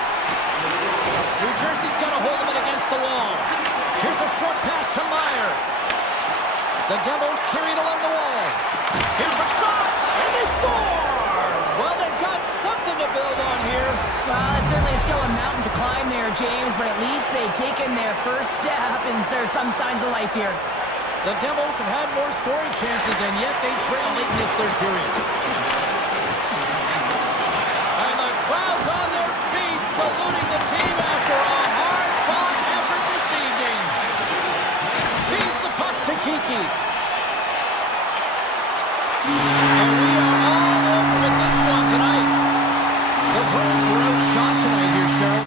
New Jersey's got a hold of it against the wall. Here's a short pass to Meyer. The Devils carried along the wall. Here's a shot, and they score! Well, they've got something to build on here. Well, it certainly is still a mountain to climb there, James, but at least they've taken their first step, and there's some signs of life here. The Devils have had more scoring chances, and yet they trail late in this third period. And the crowd's on their feet, saluting the team after a hard-fought effort this evening. Feeds the puck to Kiki. And we are all over with this one tonight. The Bruins were outshot tonight here, Cheryl.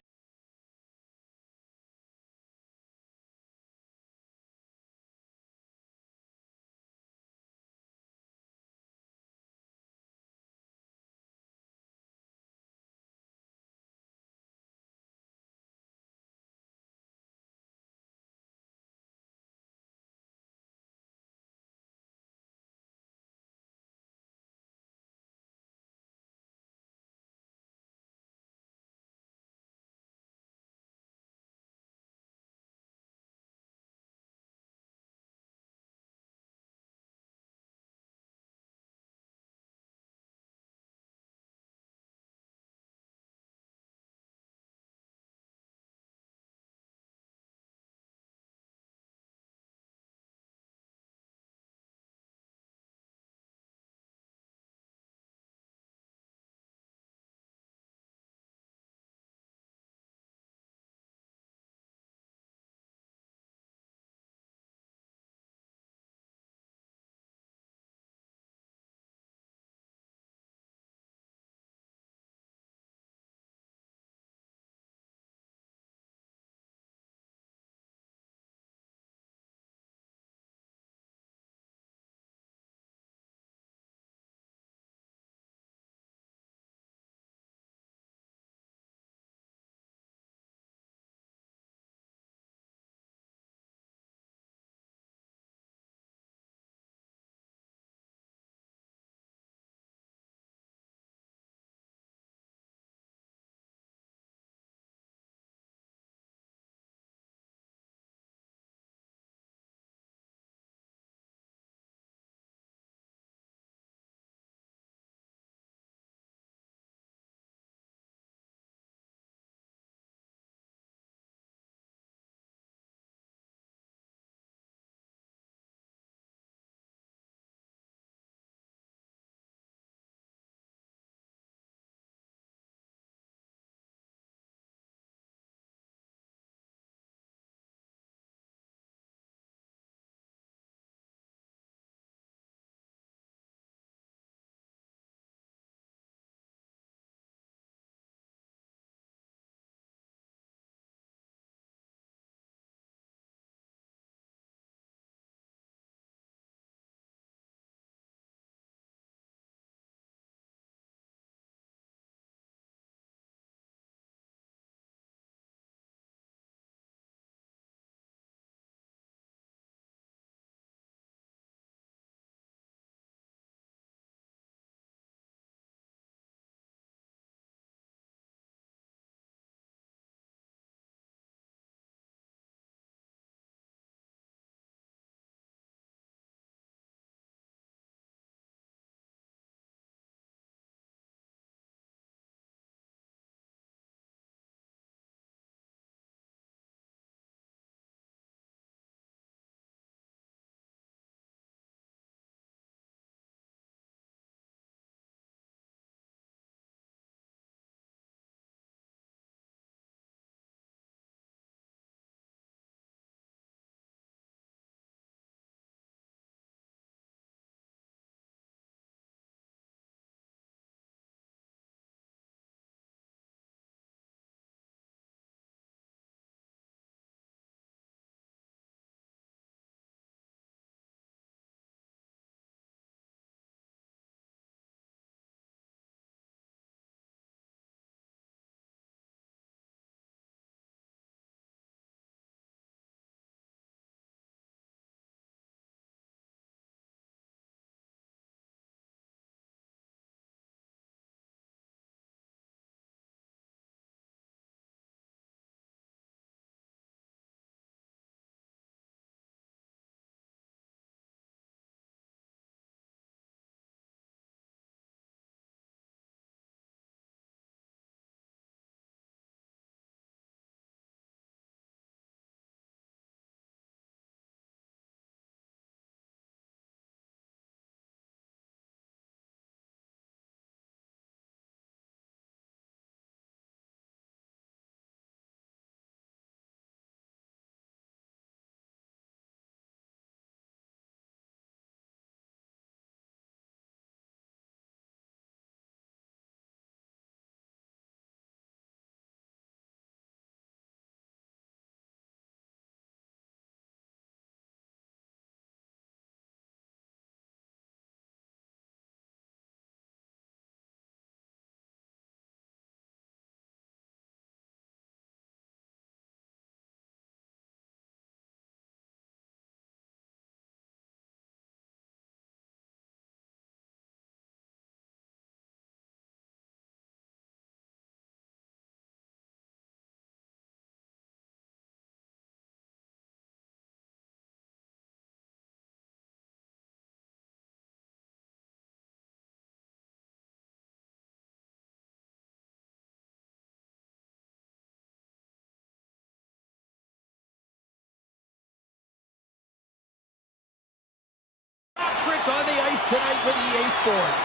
back on the ice tonight with EA Sports.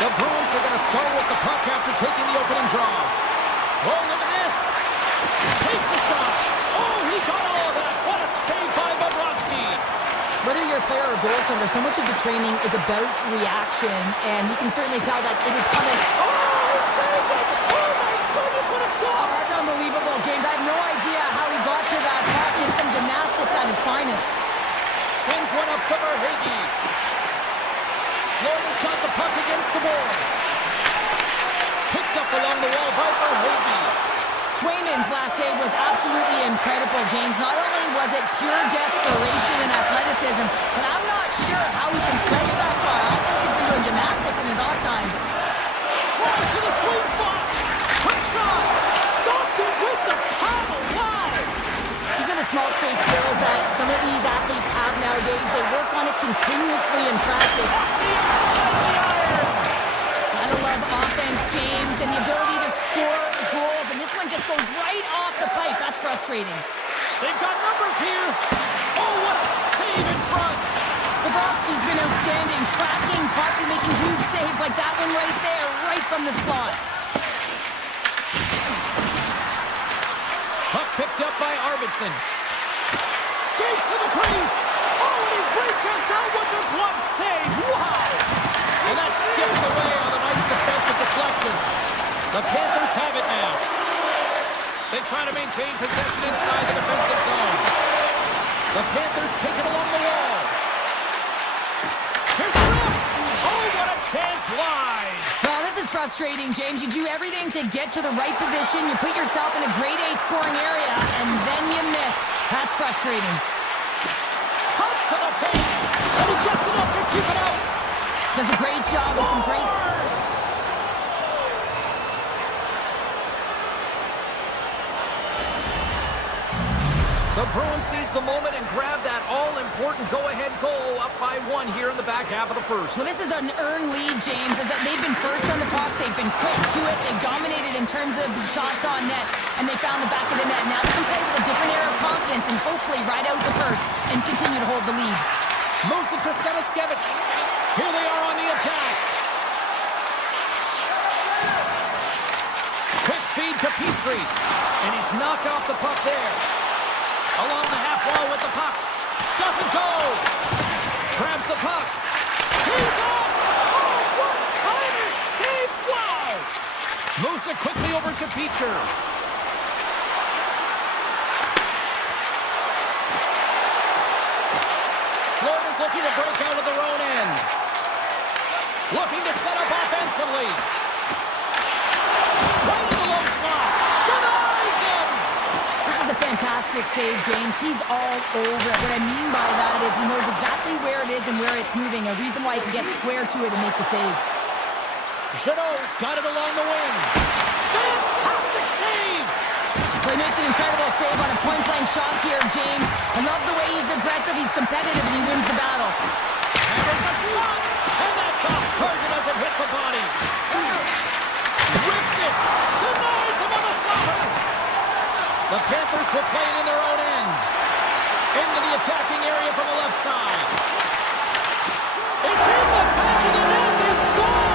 The Bruins are going to start with the puck after taking the opening draw. Oh, look at this. Takes a shot. Oh, he got all of that. What a save by Bobrovsky. Whether you're a player or goaltender, so much of the training is about reaction, and you can certainly tell that it is coming. Oh, he saved it. Oh, my goodness, what a stop. Oh, that's unbelievable, James. I have no idea how he got to that puck. It's some gymnastics at its finest. Sends one up to Verhaeghe. Florida's got the puck against the boards. Picked up along the wall by Verhaeghe. Swayman's last save was absolutely incredible, James. Not only was it pure desperation and athleticism, but I'm not sure how he can stretch that far. I think he's been doing gymnastics in his off time. Cross to the sweet spot. Quick shot. Stopped it with the paddle. Wow. These are the small space skills that some of these athletes have nowadays. They work on it continuously in practice. Off the inside the iron. Gotta love offense, James, and the ability to score goals. And this one just goes right off the pipe. That's frustrating. They've got numbers here. Oh, what a save in front. Bobrovsky's been outstanding, tracking pucks and making huge saves like that one right there, right from the slot. Puck picked up by Arvidsson. Skates to the crease. Oh, and he reaches out with the glove save. Wow. And that skips away on a nice defensive deflection. The Panthers have it now. They try to maintain possession inside the defensive zone. The Panthers take it along the wall. Here's the rip. Oh, what a chance wide. Well, this is frustrating, James. You do everything to get to the right position. You put yourself in a grade A scoring area, and then you miss. That's frustrating. Cuts to the paint, and he gets enough to keep it out. Does a great job with some great... The Bruins seize the moment and grab that all-important go-ahead goal up by 1 here in the back half of the first. Well, this is an earned lead, James, as that they've been first on the puck. They've been quick to it. They've dominated in terms of shots on net, and they found the back of the net. Now they can play with a different air of confidence and hopefully ride out the first and continue to hold the lead. Moves it to Semiskevich. Here they are on the attack. Quick feed to Petrie, and he's knocked off the puck there. Along the half wall with the puck. Doesn't go. Grabs the puck. He's off. Oh, what kind of save. Wow. Moves it quickly over to Beecher. Florida's looking to break out of their own end. Looking to set up offensively. Right in the low slot. Denies him. This is a fantastic save, James. He's all over it. What I mean by that is he knows exactly where it is and where it's moving, a reason why he can get square to it and make the save. Jeannot's got it along the wing. Fantastic save! Well, he makes an incredible save on a point-blank shot here, James. I love the way he's aggressive, he's competitive, and he wins the battle. Hammers a shot, and that's off target as it hits the body. Rips it, denies him on the slapper. The Panthers will play it in their own end. Into the attacking area from the left side. It's in the back of the net, they score!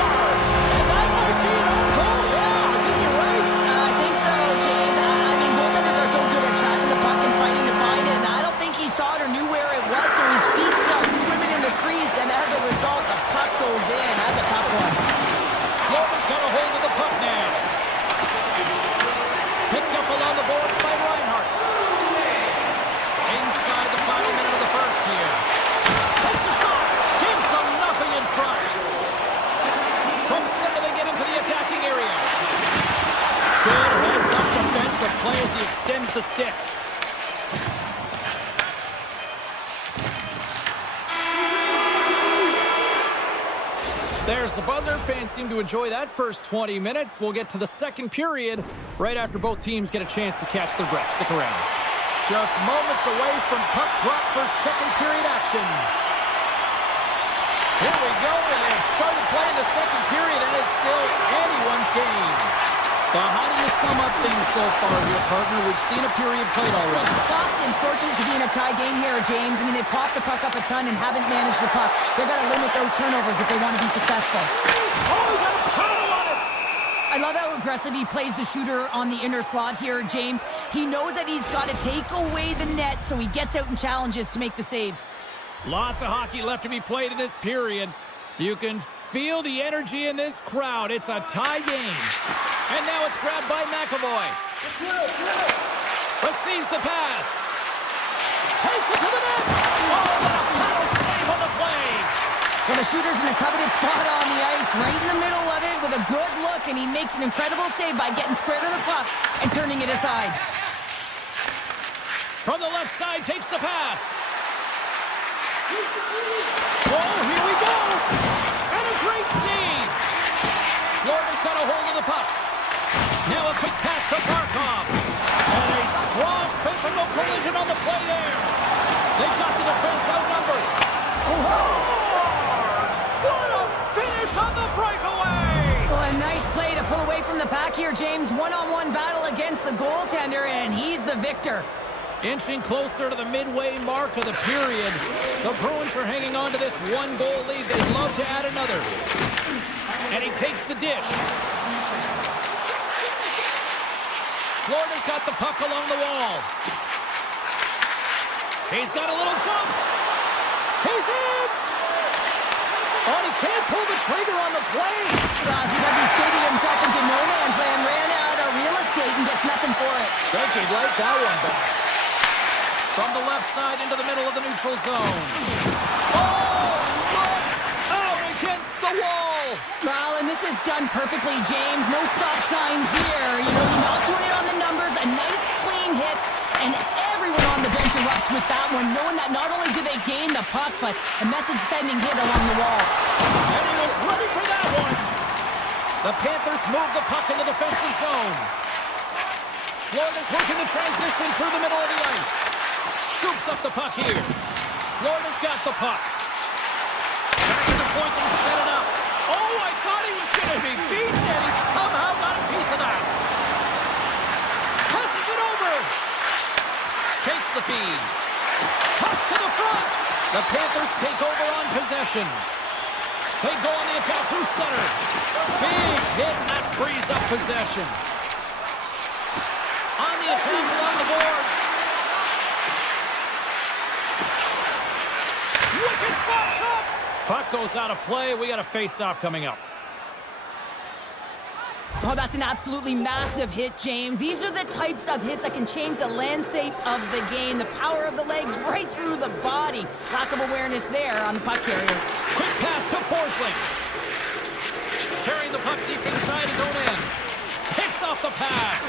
And that might be an own goal. Yeah, I think you're right. I think so, James. I mean, goaltenders are so good at tracking the puck and fighting to find it, and I don't think he saw it or knew where it was, so his feet start swimming in the crease, and as a result, the puck goes in. That's a tough one. Florida's got a hold of the puck now. Picked up along the boards by Reinhart. Inside the final minute of the first here. Takes a shot. Gives them nothing in front. From settling it into the attacking area. Good heads-up defensive play as he extends the stick. There's the buzzer. Fans seem to enjoy that first 20 minutes. We'll get to the second period right after both teams get a chance to catch their breath. Stick around. Just moments away from puck drop for second period action. Here we go, and they've started playing the second period, and it's still anyone's game. Well, how do you sum up things so far here, partner? We've seen a period played already. Boston's fortunate to be in a tie game here, James. I mean, they've popped the puck up a ton and haven't managed the puck. They've got to limit those turnovers if they want to be successful. Oh, he got a pile on it! I love how aggressive he plays the shooter on the inner slot here, James. He knows that he's got to take away the net, so he gets out and challenges to make the save. Lots of hockey left to be played in this period. You can feel the energy in this crowd. It's a tie game. And now it's grabbed by McAvoy. Receives the pass. Takes it to the net. Oh, what a power save on the play. Well, the shooter's in a coveted spot on the ice, right in the middle of it with a good look, and he makes an incredible save by getting square to the puck and turning it aside. From the left side, takes the pass. Oh, here we go. And a great save. Florida's got a hold of the puck. Now a quick pass to Barkov. And a strong physical collision on the play there. They've got the defense outnumbered. Scores! What a finish on the breakaway! Well, a nice play to pull away from the pack here, James. One-on-one battle against the goaltender, and he's the victor. Inching closer to the midway mark of the period. The Bruins are hanging on to this one-goal lead. They'd love to add another. And he takes the dish. Florida's got the puck along the wall. He's got a little jump. He's in! Oh, he can't pull the trigger on the play. Because he skated himself into no man's land, ran out of real estate, and gets nothing for it. Think he'd like that one back. From the left side into the middle of the neutral zone. Oh, look! Out against the wall! Well, and this is done perfectly, James. No stop sign here. You know, you're not doing it on the numbers. A nice, clean hit. And everyone on the bench erupts with that one, knowing that not only do they gain the puck, but a message-sending hit along the wall. And he was ready for that one. The Panthers move the puck in the defensive zone. Florida's working the transition through the middle of the ice. Scoops up the puck here. Florida's got the puck. Back to the point and set it up. Oh, I thought he was going to be beaten, and he somehow got a piece of that. Passes it over. Takes the feed. Cuts to the front. The Panthers take over on possession. They go on the attack through center. Big hit, and that frees up possession. On the attack along the boards. Wicked spot shot. Puck goes out of play. We got a face-off coming up. Oh, that's an absolutely massive hit, James. These are the types of hits that can change the landscape of the game. The power of the legs right through the body. Lack of awareness there on the puck carrier. Quick pass to Forsling. Carrying the puck deep inside his own end. Picks off the pass.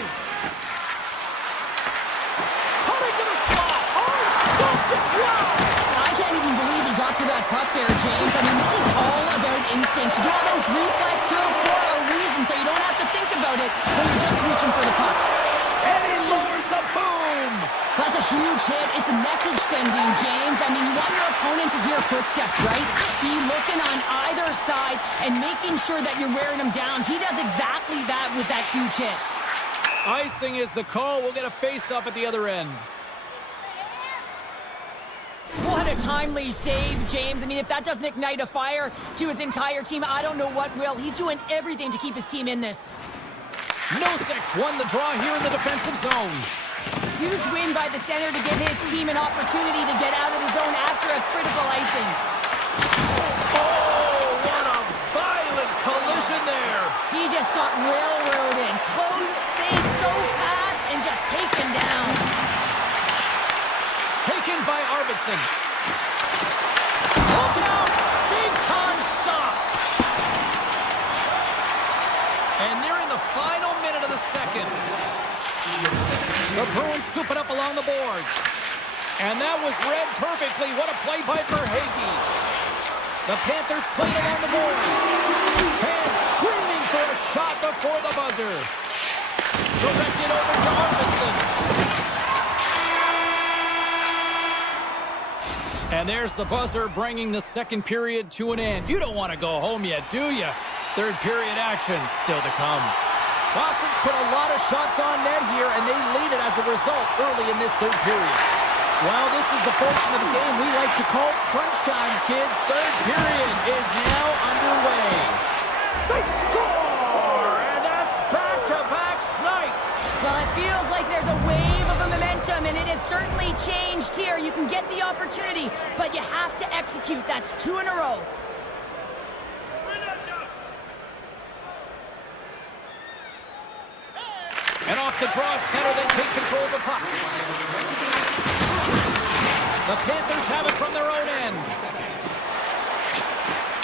Cutting to the slot. Oh, scooped it. Wow. I can't even believe he got to that puck there, James. I mean, this is all about instinct. You do all those reflex drills for a reason, so you don't have to think about it when you're just reaching for the puck. And he lowers the boom. That's a huge hit. It's a message sending, James. I mean, you want your opponent to hear footsteps, right? Be looking on either side and making sure that you're wearing them down. He does exactly that with that huge hit. Icing is the call. We'll get a face-up at the other end. What a timely save, James. I mean, if that doesn't ignite a fire to his entire team, I don't know what will. He's doing everything to keep his team in this. Nosek's won the draw here in the defensive zone. Huge win by the center to give his team an opportunity to get out of the zone after a critical icing. Oh, what a violent collision there. He just got railroaded. Closed space so fast and just taken down. Taken by Arvidsson. Look out! Big time stop. And nearing the final minute of the second. The Bruins scoop it up along the boards. And that was read perfectly. What a play by Verhaeghe. The Panthers played along the boards. Fans screaming for a shot before the buzzer. Directed over to Arvidsson. And there's the buzzer, bringing the second period to an end. You don't want to go home yet, do you? Third period action still to come. Boston's put a lot of shots on net here, and they lead it as a result early in this third period. Well, this is the portion of the game we like to call crunch time, kids. Third period is now underway. They score! And that's back-to-back snipes. Well, it feels like there's a wave of momentum, and it has certainly changed here. You can get the opportunity, but you have to execute. That's 2 in a row. And off the draw at center, they take control of the puck. The Panthers have it from their own end.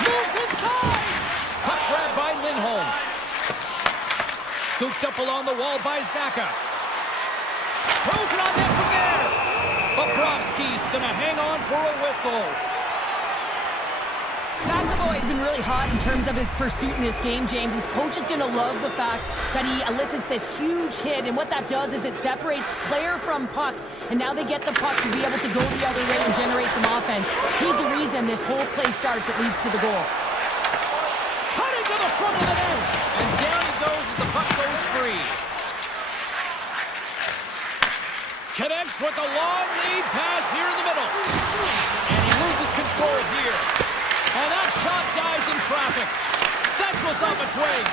Moves inside! Puck grabbed by Lindholm. Scooped up along the wall by Zaka. Throws it on net from there. Bobrovsky's gonna hang on for a whistle. Boy has been really hot in terms of his pursuit in this game, James. His coach is going to love the fact that he elicits this huge hit, and what that does is it separates player from puck, and now they get the puck to be able to go the other way and generate some offense. He's the reason this whole play starts that leads to the goal. Cutting to the front of the net, and down he goes as the puck goes free. Connects with a long lead pass here in the middle, and he loses control here. And that shot dives in traffic. That goes off a twig.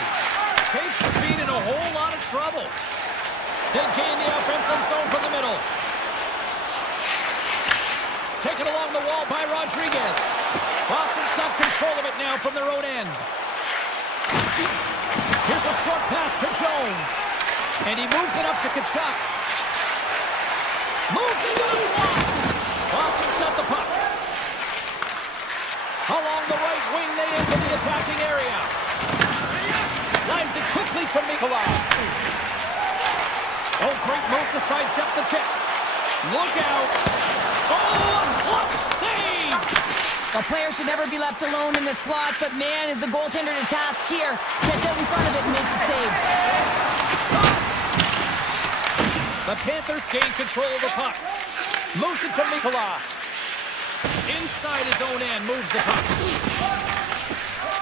Takes the feet in a whole lot of trouble. He'll gain the offensive zone from the middle. Taken along the wall by Rodriguez. Boston's got control of it now from their own end. Here's a short pass to Jones. And he moves it up to Kachuk. Moves into the slot. Boston's got the puck. Along the right wing, they enter the attacking area. Slides it quickly to Mikola. Oh, great move to sidestep the check. Look out. Oh, a clutch save. The player should never be left alone in the slot, but man, is the goaltender to task here. Gets out in front of it and makes the save. The Panthers gain control of the puck. Moves it to Mikola. Inside his own end, moves the puck.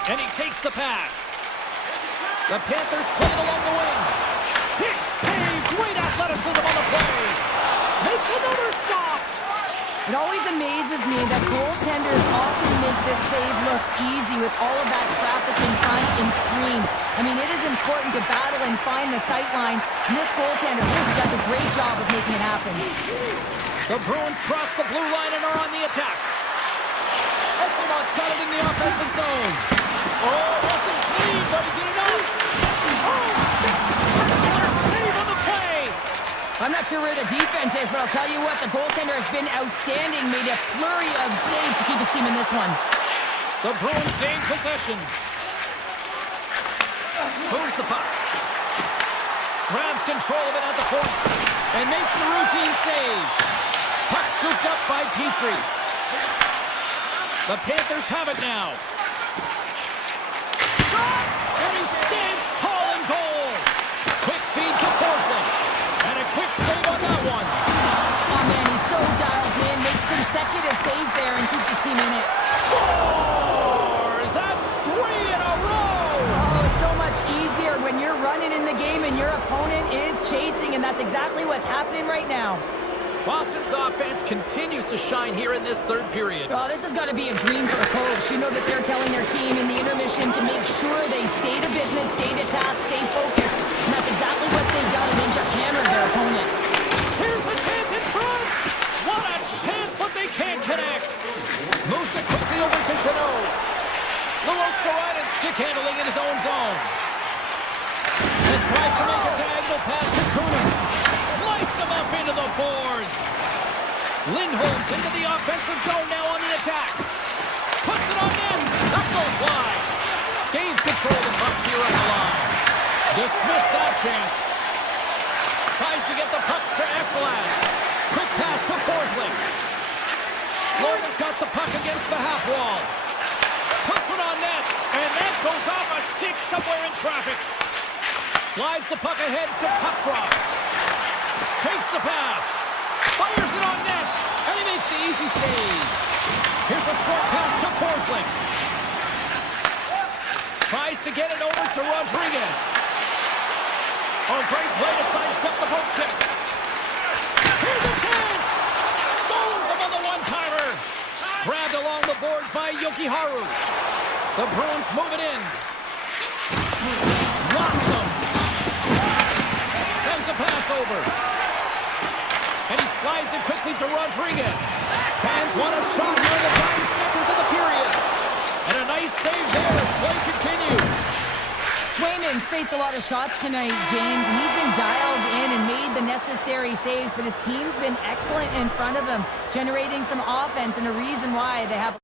And he takes the pass. The Panthers play it along the wing. Kick save, great athleticism on the play. Makes another stop. It always amazes me that goaltenders often make this save look easy with all of that traffic in front and screen. I mean, it is important to battle and find the sight lines, and this goaltender really does a great job of making it happen. The Bruins cross the blue line and are on the attack. Esselmont's got it in the offensive zone. Oh, wasn't clean, but he did enough. Oh, spectacular save on the play. I'm not sure where the defense is, but I'll tell you what, the goaltender has been outstanding, made a flurry of saves to keep his team in this one. The Bruins gain possession. Moves the puck. Grabs control of it at the point and makes the routine save. Puck scooped up by Petrie. The Panthers have it now. Shot! And he stands tall in goal. Quick feed to Forsling. And a quick save on that one. Oh man, he's so dialed in, makes consecutive saves there and keeps his team in it. Scores! That's 3 in a row! Oh, it's so much easier when you're running in the game and your opponent is chasing, and that's exactly what's happening right now. Boston's offense continues to shine here in this third period. Oh, this has got to be a dream for a coach. You know that they're telling their team in the intermission to make sure they stay to business, stay to task, stay focused. And that's exactly what they've done, and they just hammered their opponent. Here's a chance in front! What a chance, but they can't connect! Moves it quickly over to Chanot. Luos to right and stick handling in his own zone. And tries to make a diagonal pass to Kunin. Lights him up into the boards. Lindholm's into the offensive zone now on the attack. Puts it on in. That goes wide. Gains control of the puck here on the line. Dismiss that chance. Tries to get the puck to Ekblad. Quick pass to Forsling. Florida's got the puck against the half wall. Puts it on net. And that goes off a stick somewhere in traffic. Slides the puck ahead to Puckdrop. Takes the pass. Fires it on net. And he makes the easy save. Here's a short pass to Forsling. Tries to get it over to Rodriguez. Oh, great play to sidestep the poke check. Here's a chance! Stones him on the one-timer! Grabbed along the boards by Yokiharu. The Bruins move it in. Locks him. Sends a pass over. And he slides it quickly to Rodriguez. Fans want a shot here in the 5 seconds of the period. And a nice save there as play continues. Swayman's faced a lot of shots tonight, James, and he's been dialed in and made the necessary saves, but his team's been excellent in front of him, generating some offense, and a reason why they have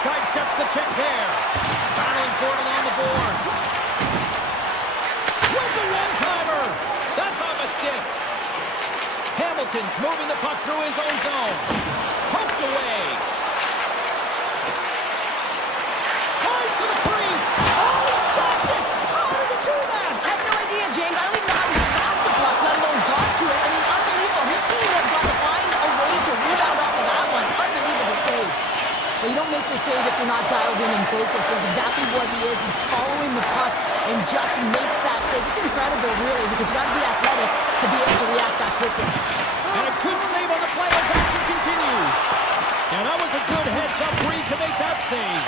sidesteps the check there. Battling for it along the boards. Wins a one-timer. That's off a stick. Hamilton's moving the puck through his own zone. Poked away. Tries to the crease. Oh, he stopped it! How did he do that? I have no idea, James. I don't even know how he stopped the puck, let alone got to it. I mean, unbelievable. His team has got to find a way to rebound off of that one. Unbelievable save. Well, you don't make the save if you're not dialed in and focused. That's exactly what he is. He's following the puck and just makes that save. It's incredible, really, because you got to be athletic to be able to react that quickly. And a good save on the play as action continues. And that was a good heads-up read to make that save.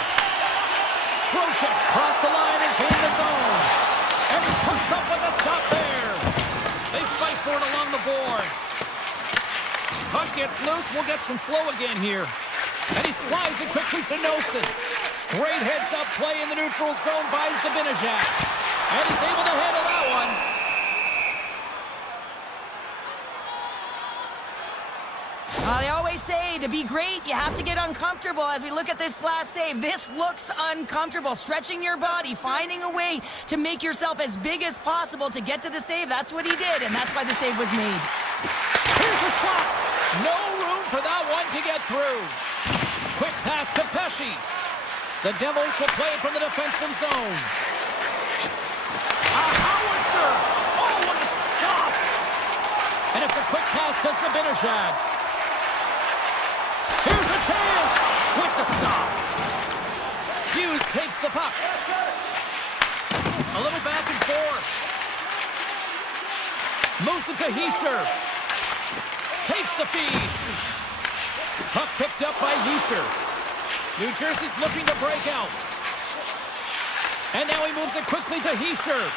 Trocheck's crossed the line and gained the zone. And he comes up with a stop there. They fight for it along the boards. Puck gets loose. We'll get some flow again here. And he slides it quickly to Nosen. Great heads-up play in the neutral zone by Zibanejad. And he's able to handle that one. They always say to be great, you have to get uncomfortable. As we look at this last save, this looks uncomfortable. Stretching your body, finding a way to make yourself as big as possible to get to the save. That's what he did, and that's why the save was made. Here's a shot. No room for that one to get through. Quick pass to Pesci. The Devils will play it from the defensive zone. A howitzer. Oh, what a stop. And it's a quick pass to Zibanejad. Here's a chance with the stop. Hughes takes the puck. A little back and forth. Moves it to Hischier. Takes the feed. Puck picked up by Hischier. New Jersey's looking to break out. And now he moves it quickly to Hischier.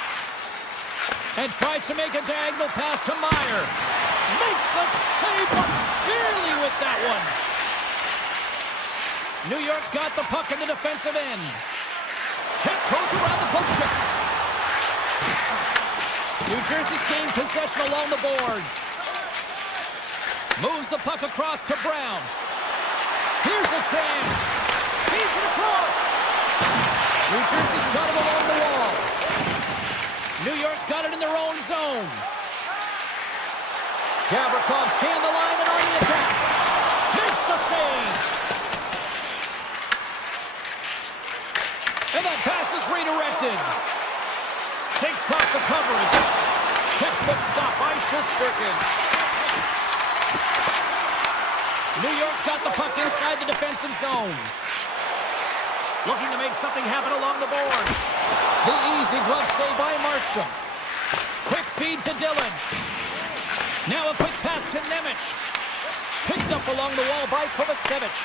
And tries to make a diagonal pass to Meyer. Makes the save, but barely with that one. New York's got the puck in the defensive end. Tiptoes around the poke check. New Jersey's gained possession along the boards. Moves the puck across to Brown. Here's a chance. Feeds it across. New Jersey's got it along the wall. New York's got it in their own zone. Gavrikov scanned the line and on the attack. Makes the save. And that pass is redirected. Takes off the coverage. Textbook stop by Shesterkin. New York's got the puck inside the defensive zone. Looking to make something happen along the boards. The easy glove save by Markstrom. Quick feed to Dillon. Now a quick pass to Nemec. Picked up along the wall by Kovacevic.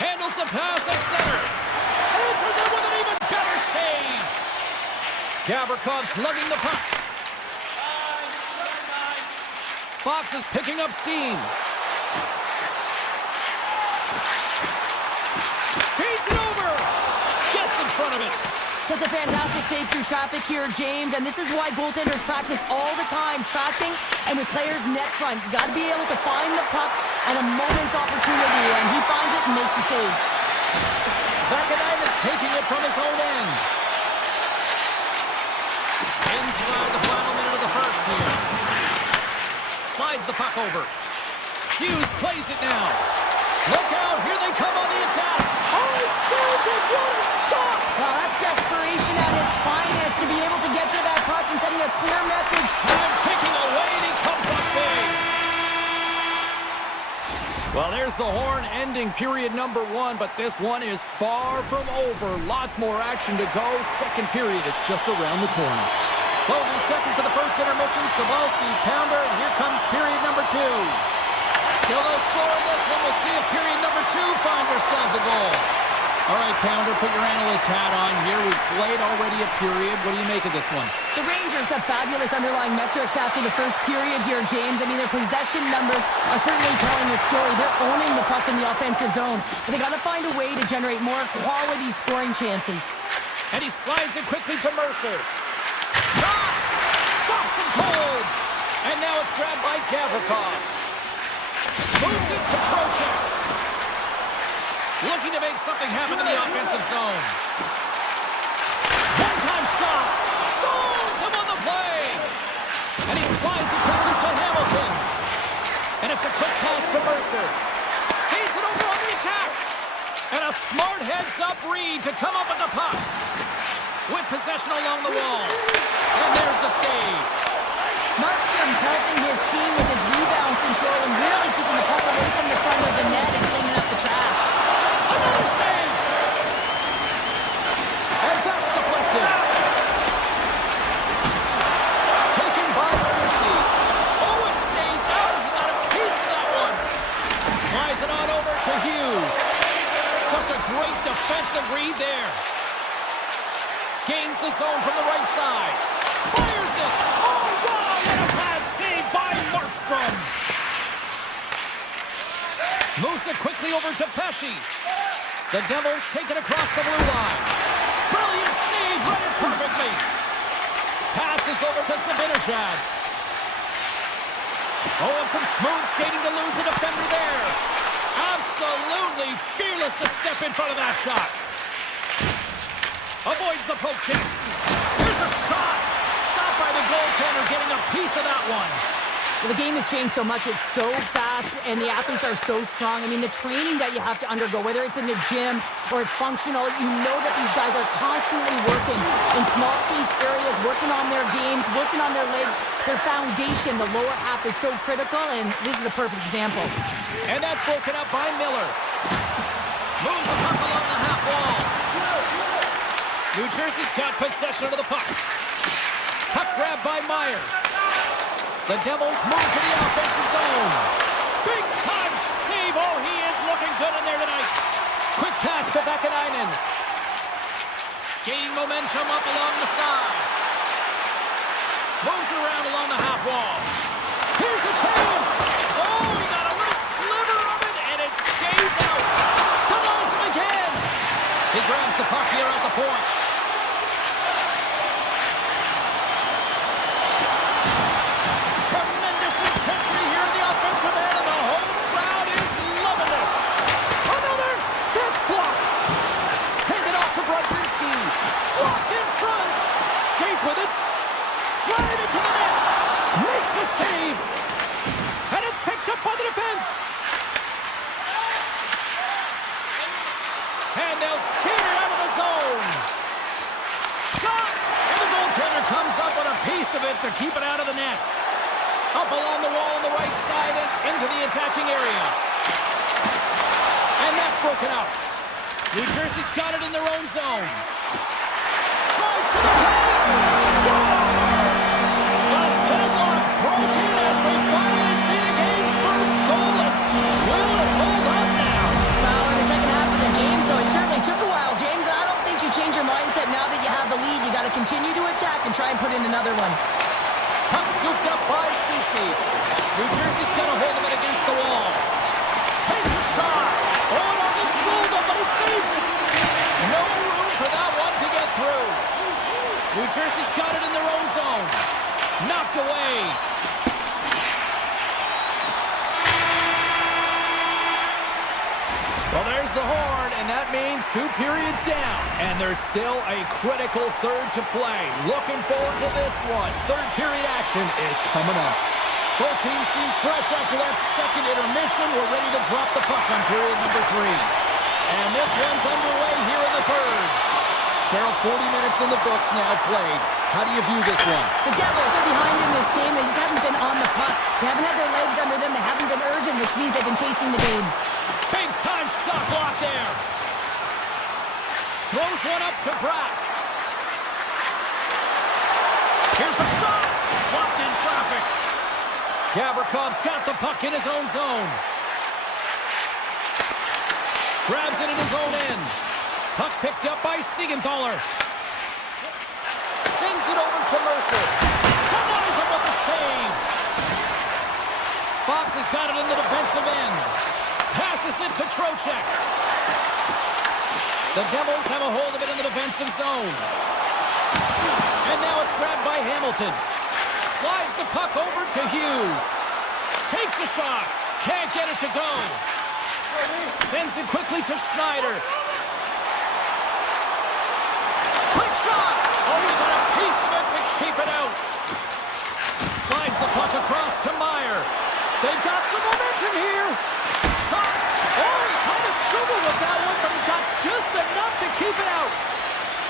Handles the pass at center. Answers it with an even better save. Gavrikov's lugging the puck. Fox is picking up steam. Feeds it over. Gets in front of it. Just a fantastic save through traffic here, James, and this is why goaltenders practice all the time, tracking and with players net front. You got to be able to find the puck at a moment's opportunity, and he finds it and makes the save. Vakanainen's taking it from his own end. Inside the final minute of the first here. Slides the puck over. Hughes plays it now. Look out, here they come on the attack. Oh, he saved it! What a stop! Well, that's desperation at its finest to be able to get to that puck and sending a clear message. Time ticking away, and he comes up big. Well, there's the horn ending period number one, but this one is far from over. Lots more action to go. Second period is just around the corner. Closing seconds of the first intermission, Sobalski, Pounder, and here comes period number two. Still no score in this one. We'll see if period number two finds ourselves a goal. All right, Pounder, put your analyst hat on here. We've played already a period. What do you make of this one? The Rangers have fabulous underlying metrics after the first period here, James. I mean, their possession numbers are certainly telling the story. They're owning the puck in the offensive zone. But they got to find a way to generate more quality scoring chances. And he slides it quickly to Mercer. Shot! Stops him cold! And now it's grabbed by Gavrikov. Moves it to Trocheck. Looking to make something happen in the offensive zone. One-time shot. Stalls him on the play. And he slides it quickly to Hamilton. And it's a quick pass to Mercer. Feeds it over on the attack. And a smart heads-up read to come up with the puck. With possession along the wall. And there's the save. Markstrom's helping his team with his rebound control and really keeping the puck away from the front of the net and cleaning up the trash. Another save. And that's deflected. Taken by Sissy. Oh, it stays out. He got a piece of that one. Slides it on over to Hughes. Just a great defensive read there. Gains the zone from the right side. Fires it. Oh, wow. What a bad save by Markstrom. Moves it quickly over to Pesci. The Devils take it across the blue line. Brilliant save. Read it perfectly. Passes over to Sabinishad. Oh, and some smooth skating to lose a defender there. Absolutely fearless to step in front of that shot. Avoids the poke check. Here's a shot. Stopped by the goaltender, getting a piece of that one. Well, the game has changed so much. It's so fast, and the athletes are so strong. I mean, the training that you have to undergo, whether it's in the gym or it's functional, you know that these guys are constantly working in small space areas, working on their games, working on their legs. Their foundation, the lower half, is so critical, and this is a perfect example. And that's broken up by Miller. Moves the puck along the half wall. New Jersey's got possession of the puck. Puck grab by Meyer. The Devils move to the offensive zone. Big time save. Oh, he is looking good in there tonight. Quick pass to Vakanainen. Gaining momentum up along the side. Moves it around along the half wall. Here's a chance. Oh, he got a little sliver of it, and it stays out. Denies him again. He grabs the puck here at the point. Tremendous intensity here in the offensive end, and the whole crowd is loving this. Another. That's blocked. Handed off to Brodzinski. Blocked in front. Skates with it. Drive into the net. Makes the save. And it's picked up by the defense. And they'll skate it out of the zone. Shot. And the goaltender comes up with a piece of it to keep it out of the net. Up along the wall on the right side and into the attacking area. And that's broken up. New Jersey's got it in their own zone. Tries to the paint. Scores! A deadlock broken as we finally see the game's first goal. And will it hold up now? Well, in the second half of the game, so it certainly took a while, James. I don't think you change your mindset now that you have the lead. You got to continue to attack and try and put in another one. Puck scooped up by Ceci. New Jersey's got a hold of it against the wall. Takes a shot. Oh, no, this rolled up, but he saves it. No room for that one to get through. New Jersey's got it in their own zone. Knocked away. Well, there's the horn, and that means 2 periods down. And there's still a critical third to play. Looking forward to this one. Third period action is coming up. Both teams seem fresh after that second intermission. We're ready to drop the puck on period number 3. And this one's underway here in the third. Cheryl, 40 minutes in the books now played. How do you view this one? The Devils are behind in this game. They just haven't been on the puck. They haven't had their legs under them. They haven't been urgent, which means they've been chasing the game. Big time shot block there. Throws one up to Pratt. Here's a shot. Blocked in traffic. Gavrikov got the puck in his own zone. Grabs it in his own end. Puck picked up by Siegenthaler. Sends it over to Mercer. Denies him with the save. Fox has got it in the defensive end. Passes it to Trocheck. The Devils have a hold of it in the defensive zone. And now it's grabbed by Hamilton. Slides the puck over to Hughes. Takes a shot. Can't get it to go. Sends it quickly to Schneider. Quick shot! Oh, he got a piece of it to keep it out. Slides the puck across to Meyer. They've got some momentum here. Shot. Oh, he kind of struggled with that one, but he got just enough to keep it out.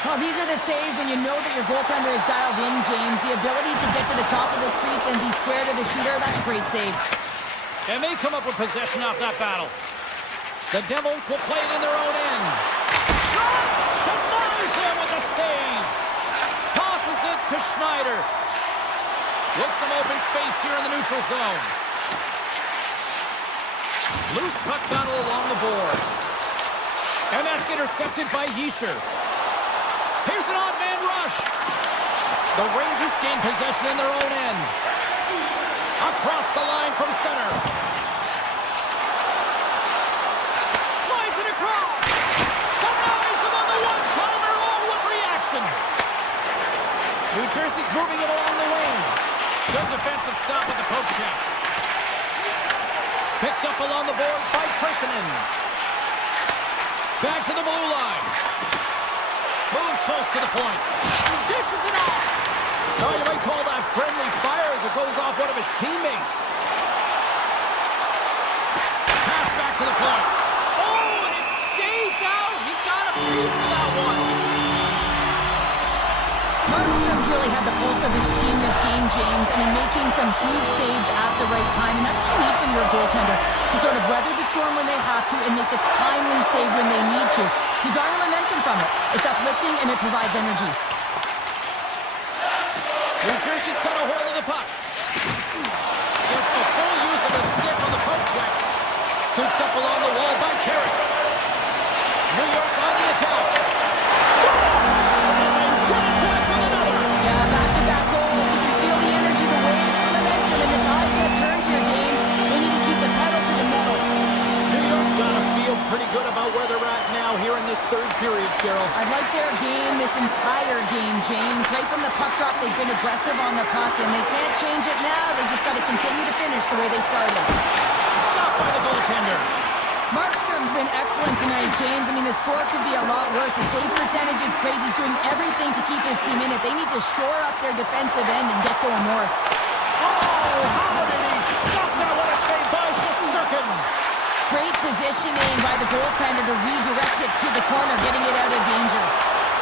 Oh, these are the saves when you know that your goaltender is dialed in, James. The ability to get to the top of the crease and be square to the shooter, that's a great save. And they come up with possession off that battle. The Devils will play it in their own end. Shot! Denies him with a save. Tosses it to Schneider. With some open space here in the neutral zone. Loose puck battle along the boards. And that's intercepted by Yesher. Here's an odd man rush. The Rangers gain possession in their own end. Across the line from center. Slides it across. Denies him on the one-timer. Oh, what reaction. New Jersey's moving it along the wing. Good defensive stop at the poke check. Picked up along the boards by Personen. Back to the blue line. Moves close to the point. Dishes it off. Oh, you might call that friendly fire as it goes off one of his teammates. Pass back to the point. Oh, and it stays out. He got a piece of that one. Markstrom's really had the pulse of his team this game, James. I mean, making some huge saves at the right time, and that's what you need from your goaltender, to sort of weather the storm when they have to and make the timely save when they need to. You garner momentum from it. It's uplifting and it provides energy. New Jersey's got a hold of the puck. Gets the full use of his stick on the poke check. Scooped up along the wall by Carey. New York's on the attack. Scores! And they run it back with another. Yeah, back-to-back goals. You can feel the energy, the wave, the momentum, and the tides have turned here, James. They need to keep the pedal to the metal. New York's got to feel pretty good about where they're at now here in this third period, Cheryl. I like their game this entire game, James. Right from the puck drop, they've been aggressive on the puck, and they can't change it now. They just got to continue to finish the way they started. Stopped by the goaltender. Markstrom's been excellent tonight, James. I mean, the score could be a lot worse. The save percentage is great. He's doing everything to keep his team in it. They need to shore up their defensive end and get going north. Oh, how did he stop that? What a save by Shesterkin. Great positioning by the goaltender to redirect it to the corner, getting it out of danger.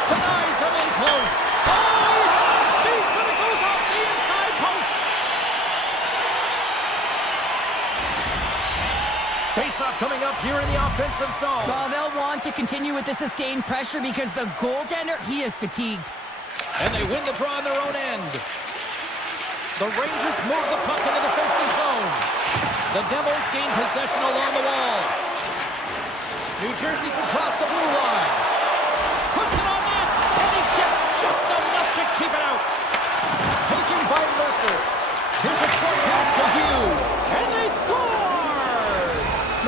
Denies him in close. Oh, he had him beat, but it goes off the inside post. Face-off coming up here in the offensive zone. Well, they'll want to continue with the sustained pressure because the goaltender, he is fatigued. And they win the draw in their own end. The Rangers move the puck in the defensive zone. The Devils gain possession along the wall. New Jersey's across the blue line. Puts it on net, and he gets just enough to keep it out. Taken by Mercer. Here's a short pass to Hughes, and they score!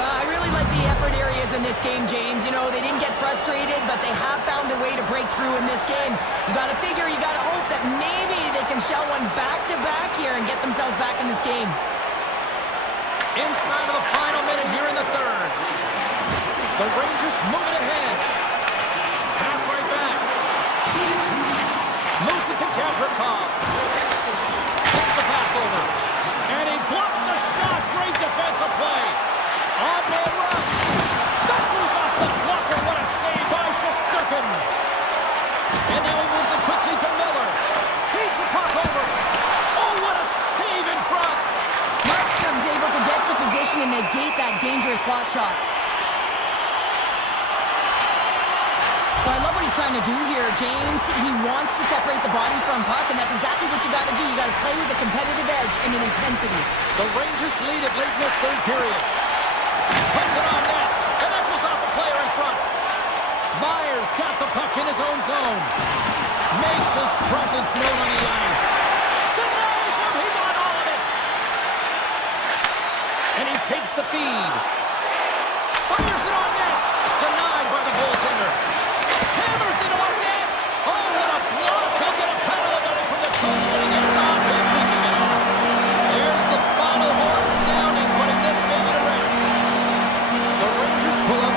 I really like the effort areas in this game, James. You know, they didn't get frustrated, but they have found a way to break through in this game. You got to figure, you got to hope that maybe they can shell one back-to-back here and get themselves back in this game. Inside of the final minute here in the third. The Rangers move it ahead. Pass right back. Moves it to Gavrikov. Takes the pass over. And he blocks the shot. Great defensive play. On-man rush. That goes off the blocker. What a save by Shesterkin. And now he moves it quickly to Miller. Feeds the puck over. Oh, what a save in front. Markstrom's able to get to position and negate that dangerous slot shot. Well, I love what he's trying to do here, James. He wants to separate the body from puck, and that's exactly what you got to do. You got to play with a competitive edge and an intensity. The Rangers lead it late in this third period. Puts it on net, and that goes off a player in front. Myers got the puck in his own zone. Makes his presence known on the ice. Denies him, he got all of it. And he takes the feed. Fires it on net. Denied by the goaltender. Hammers it on net. Oh, what a block. He'll get a penalty about it from the coach when he gets off. He's making it off. There's the final horn sounding, putting this baby to rest. The Rangers pull out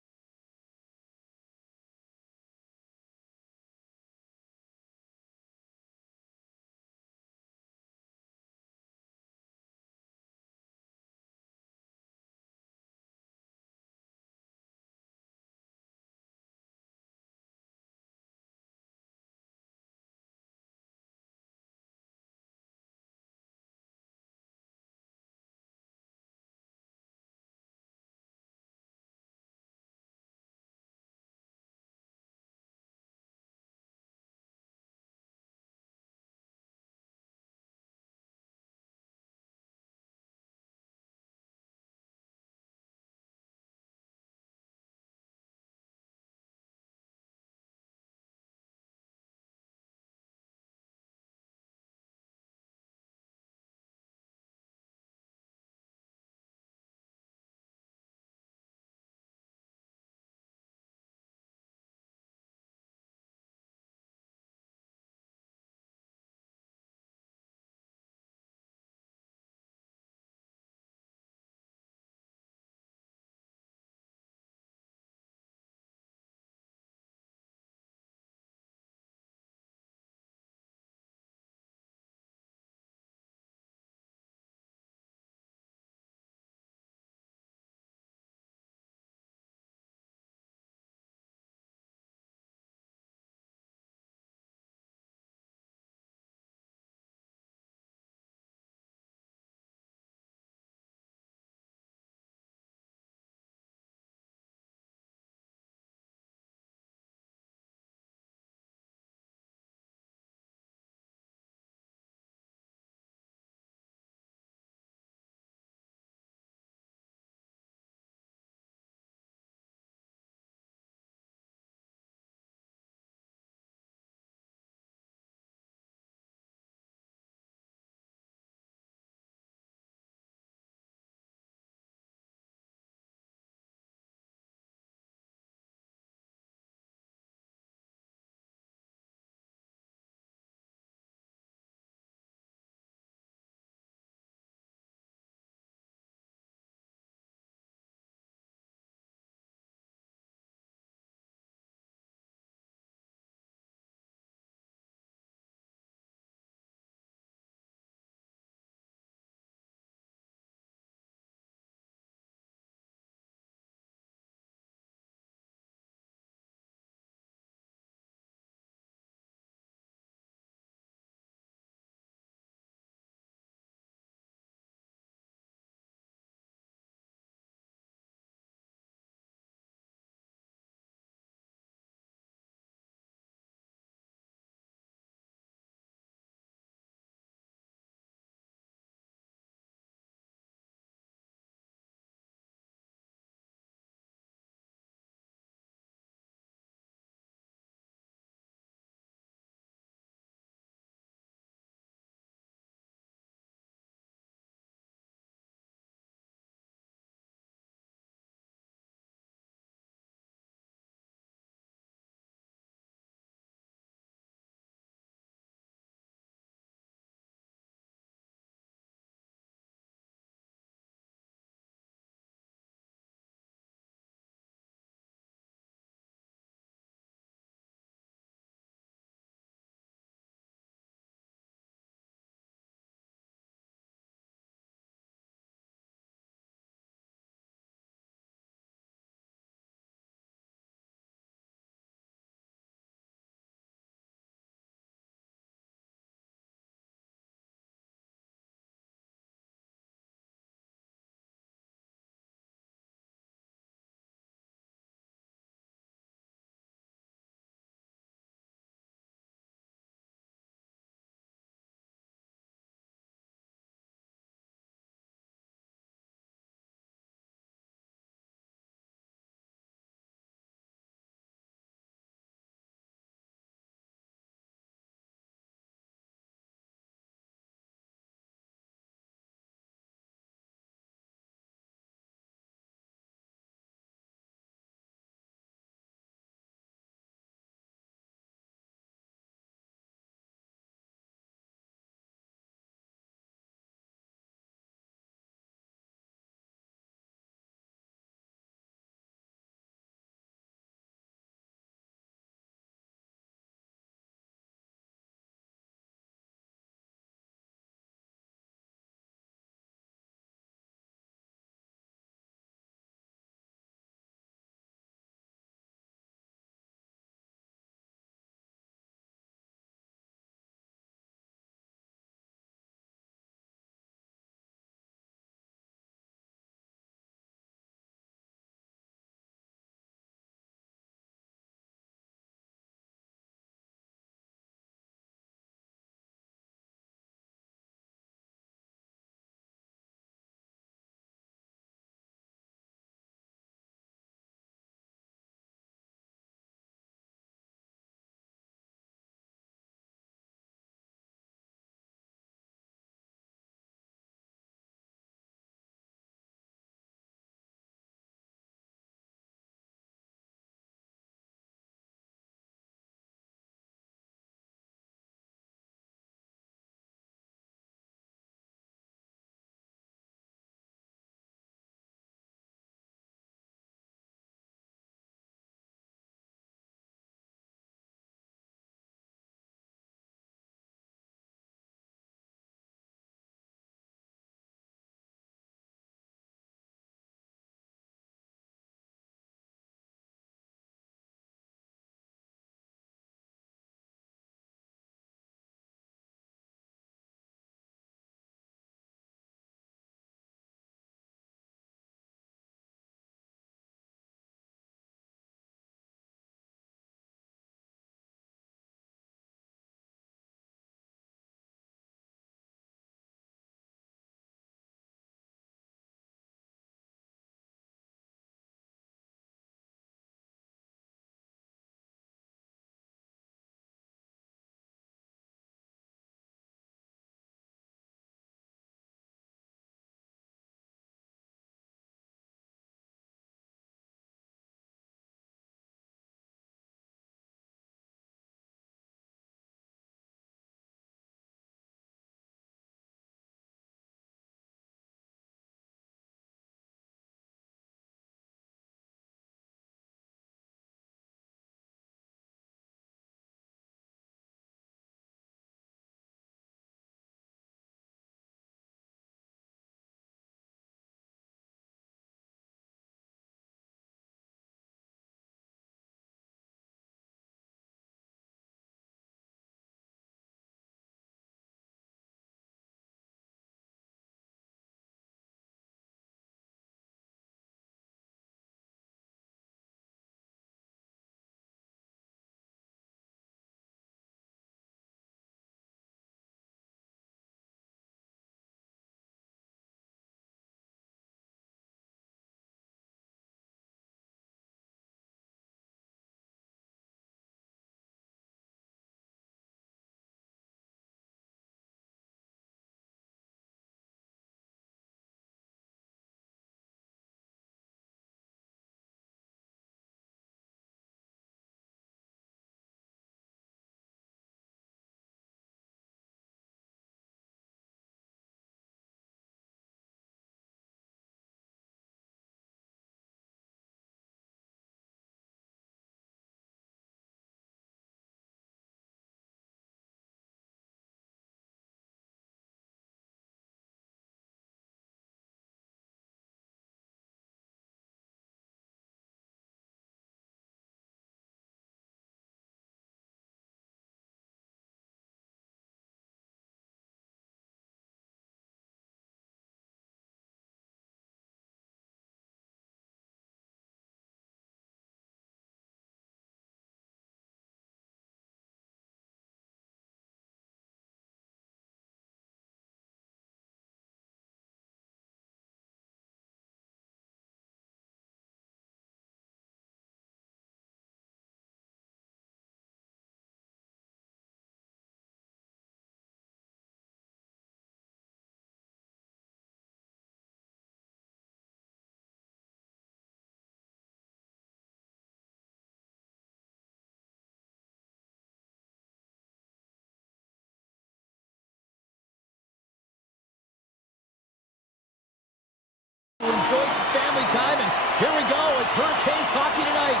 Enjoy some family time, and here we go. It's Hurricanes hockey tonight.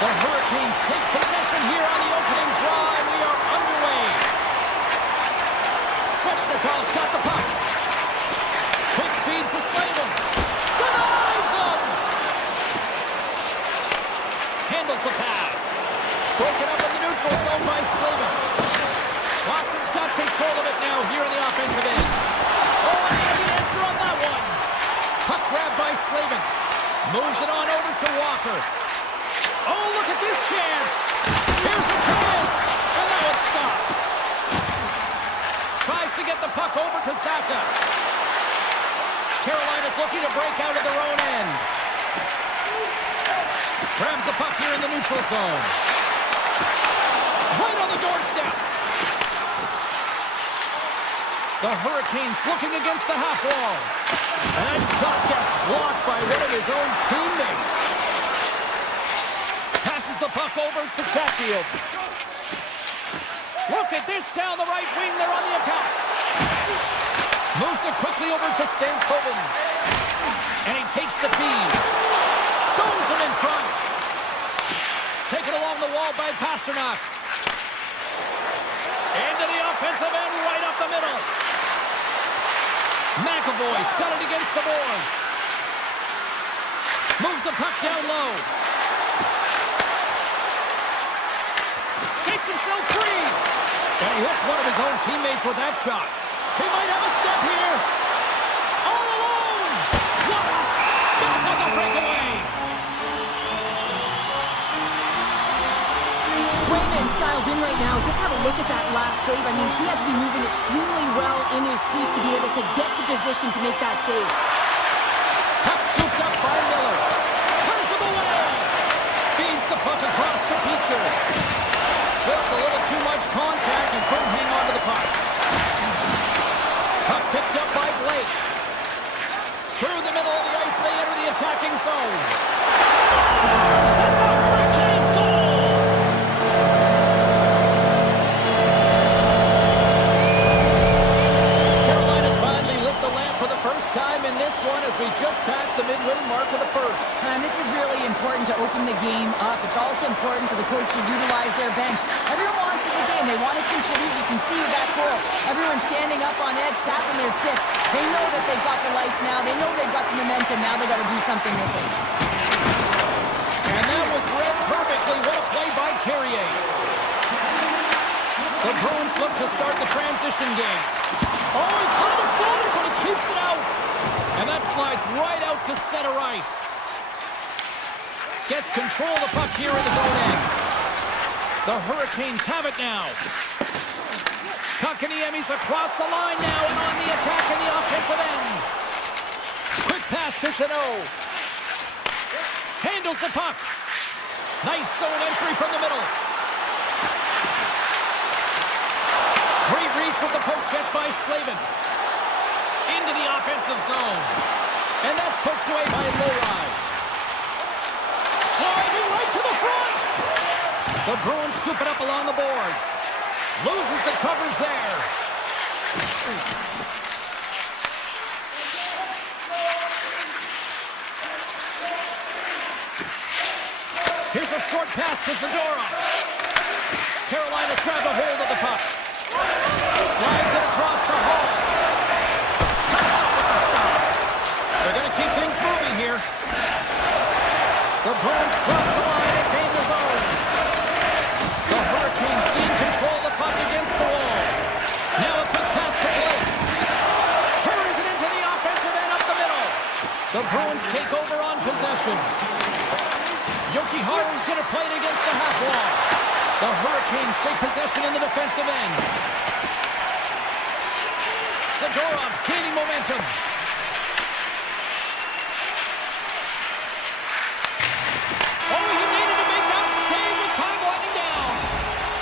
The Hurricanes take possession here on the opening draw, and we are underway. Svechnikov's got the puck. Quick feed to Slavin. Denies him! Handles the pass. Broken up in the neutral zone by Slavin. Boston's got control of it now here on the offensive end. Oh, and he had the answer on that one. Puck grabbed by Slavin. Moves it on over to Walker. Oh, look at this chance. Here's a chance. And that one's stopped. Tries to get the puck over to Saka. Carolina's looking to break out of their own end. Grabs the puck here in the neutral zone. Right on the doorstep. The Hurricanes looking against the half wall. And that shot gets blocked by one of his own teammates. Passes the puck over to Chatfield. Look at this down the right wing. They're on the attack. Moves it quickly over to Stankoven. And he takes the feed. Stones it in front. Taken along the wall by Pasternak. Into the offensive end, right up the middle. McAvoy's got it against the boards. Moves the puck down low. Shakes himself free. And he hits one of his own teammates with that shot. He might have a step here. All alone. What a stop on the breakaway. Swayman's dialed in right now. Just have a look at that last save. I mean, he had to be moving extremely well in his crease to be able to get to position to make that save. Puck scooped up by Miller. Turns him away. Feeds the puck across to Beecher. Just a little too much contact and couldn't hang on to the puck. Puck picked up by Blake. Through the middle of the ice, they enter the attacking zone. Sets a Hurricanes goal! Carolina's finally lit the lamp for the first time in this one as we just passed the midway mark of the first. And this is really important to open the game up. It's also important for the coach to utilize their bench. Everyone wants in the game. They want to contribute. You can see that goal. Everyone's standing up on edge, tapping their sticks. They know that they've got the life now. They know they've got the momentum. Now they've got to do something with it. And that was read perfectly. What a play by Carrier. The Bruins look to start the transition game. Oh, he kind of floated, but he keeps it out. And that slides right out to center ice. Gets control of the puck here in his own end. The Hurricanes have it now. Kotkaniemi's across the line now and on the attack in the offensive end. Quick pass to Chanot. Handles the puck. Nice zone entry from the middle. Great reach with the poke check by Slavin. Into the offensive zone. And that's poked away by Lowry. Driving right to the front. The Bruins scoop it up along the boards. Loses the coverage there. Here's a short pass to Zadorov. Carolina's grabbed a hold of the puck. Slides it across to Hall. Comes up with the stop. They're going to keep things moving here. The Bruins cross the line and gain the zone. The Hurricanes in control of the puck against the wall. Now a quick pass to Blake. Carries it into the offensive end up the middle. The Bruins take over on possession. Yoki Haru's going to play it against the half wall. The Hurricanes take possession in the defensive end. Zadorov's gaining momentum. Oh, he needed to make that save with time winding down.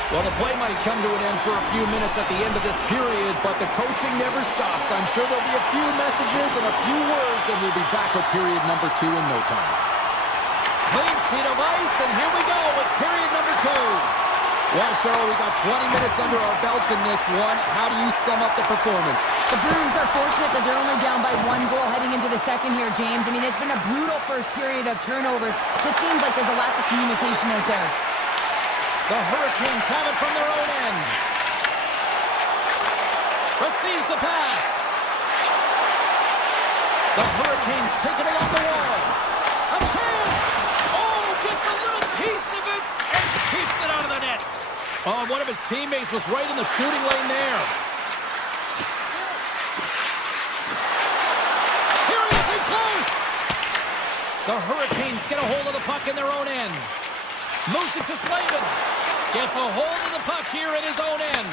Well, the play might come to an end for a few minutes at the end of this period, but the coaching never stops. I'm sure there'll be a few messages and a few words, and we'll be back with period number 2 in no time. Clean sheet of ice, and here we go with period number 2. Well, Cheryl, we got 20 minutes under our belts in this one. How do you sum up the performance? The Bruins are fortunate that they're only down by 1 goal heading into the second here, James. I mean, it's been a brutal first period of turnovers. Just seems like there's a lack of communication out there. The Hurricanes have it from their own end. Receives the pass. The Hurricanes take it along the wall. A chance! Oh, gets a little piece of it and keeps it out of the net. Oh, one of his teammates was right in the shooting lane there. Here he is in close. The Hurricanes get a hold of the puck in their own end. Moves it to Slavin. Gets a hold of the puck here in his own end.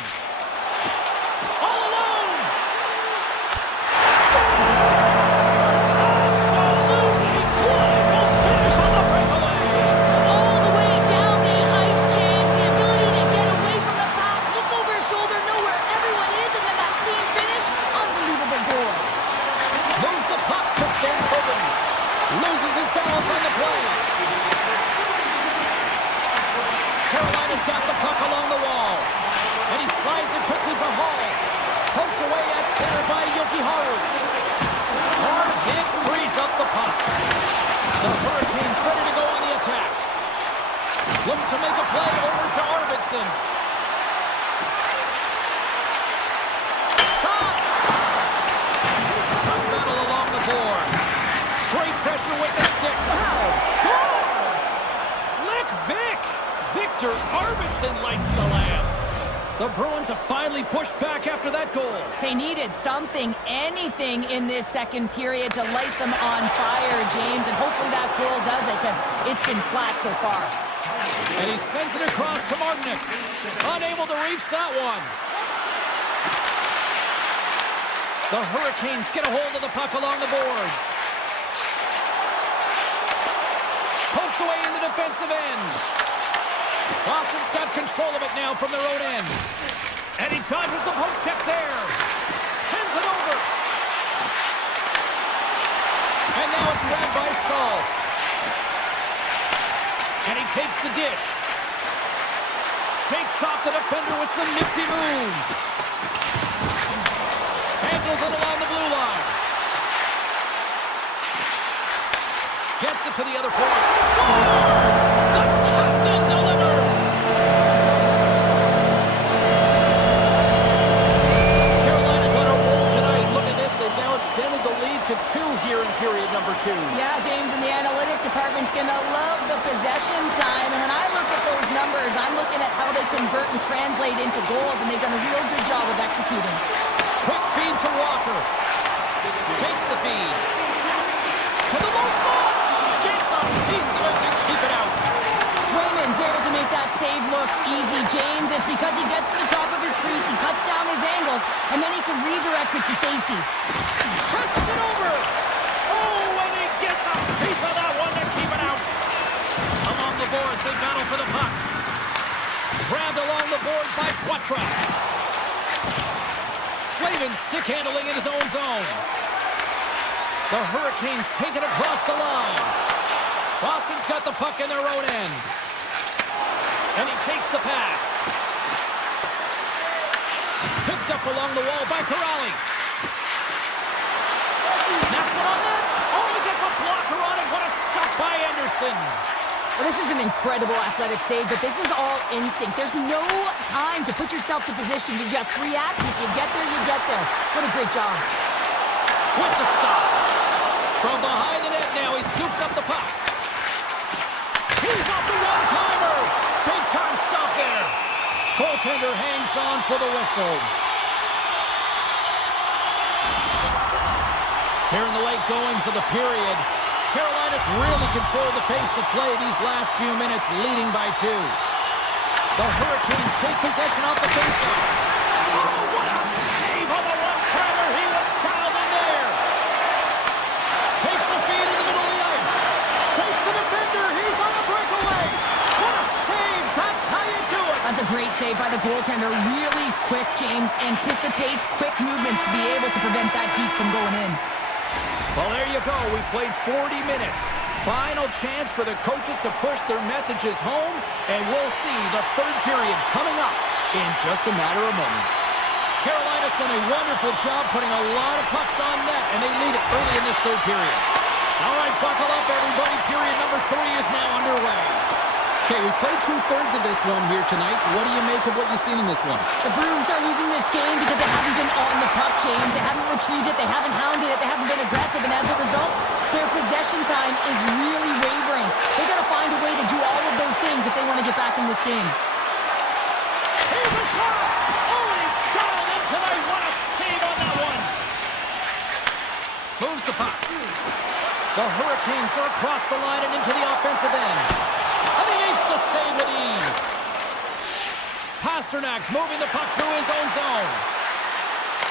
All alone. Scores! Absolutely clinical finish on the breakaway. All the way down the ice, James. The ability to get away from the puck, look over his shoulder, know where everyone is, and then that clean finish. Unbelievable goal. Moves the puck to Stankoven. Loses his balance on the play. Carolina's got the puck along the wall. And he slides it quickly to Hall. Poked away at center by Yoki Haru. Hard hit frees up the puck. The Hurricanes ready to go on the attack. Looks to make a play over to Arvidsson. Shot! Puck battle along the boards. Great pressure with the stick. Wow! Scores! Slick Vic! Victor Arvidsson lights the lamp. The Bruins have finally pushed back after that goal. They needed something, anything in this second period to light them on fire, James, and hopefully that goal does it, because it's been flat so far. And he sends it across to Martinick. Unable to reach that one. The Hurricanes get a hold of the puck along the boards. Poked away in the defensive end. Boston's got control of it now from their own end. And he dodges the poke check there. Sends it over. And now it's grabbed by Stahl. And he takes the dish. Shakes off the defender with some nifty moves. Handles it along the blue line. Gets it to the other point. Scores! The captain delivers! Carolina's on a roll tonight. Look at this. They've now extended the lead to 2 here in period number 2. Yeah, James, and the analytics department's going to love the possession time. And when I look at those numbers, I'm looking at how they convert and translate into goals, and they've done a real good job of executing. Quick feed to Walker. Takes the feed. To the low slot. Gets a piece of it to keep it out. Swayman's able to make that save look easy, James. It's because he gets to the top of his crease, he cuts down his angles, and then he can redirect it to safety. Presses it over. Oh, and he gets a piece of that one to keep it out. Along the boards, they battle for the puck. Grabbed along the boards by Poitras. Slavin stick handling in his own zone. The Hurricanes take it across the line. Boston's got the puck in their own end. And he takes the pass. Picked up along the wall by Corrali. Snaps one on net. Oh, he gets a blocker on it. What a stop by Anderson. Well, this is an incredible athletic save, but this is all instinct. There's no time to put yourself to position. You just react. If you get there, you get there. What a great job. With the stop. From behind the net now, he scoops up the puck. He's off the one-timer. Big time stop there. Goaltender hangs on for the whistle. Here in the late goings of the period, Carolina's really controlled the pace of play these last few minutes, leading by 2. The Hurricanes take possession off the faceoff. Oh, what a save on the one-timer. He was dialed in there. Takes the feed in the middle of the ice. Shakes the defender. He's on a breakaway. What a save. That's how you do it. That's a great save by the goaltender. Really quick, James. Anticipates quick movements to be able to prevent that deep from going in. Well, there you go. We played 40 minutes. Final chance for the coaches to push their messages home, and we'll see the third period coming up in just a matter of moments. Carolina's done a wonderful job putting a lot of pucks on net, and they lead it early in this third period. All right, buckle up, everybody. Period number 3 is now underway. Okay, we played 2/3 of this one here tonight. What do you make of what you've seen in this one? The Bruins are losing this game because they haven't been on the puck, James. They haven't retrieved it, they haven't hounded it, they haven't been aggressive, and as a result, their possession time is really wavering. They got to find a way to do all of those things if they want to get back in this game. Here's a shot! Oh, and he's dialed in tonight. What a save on that one! Moves the puck. The Hurricanes are across the line and into the offensive end. And he makes the save with ease. Pasternak's moving the puck through his own zone.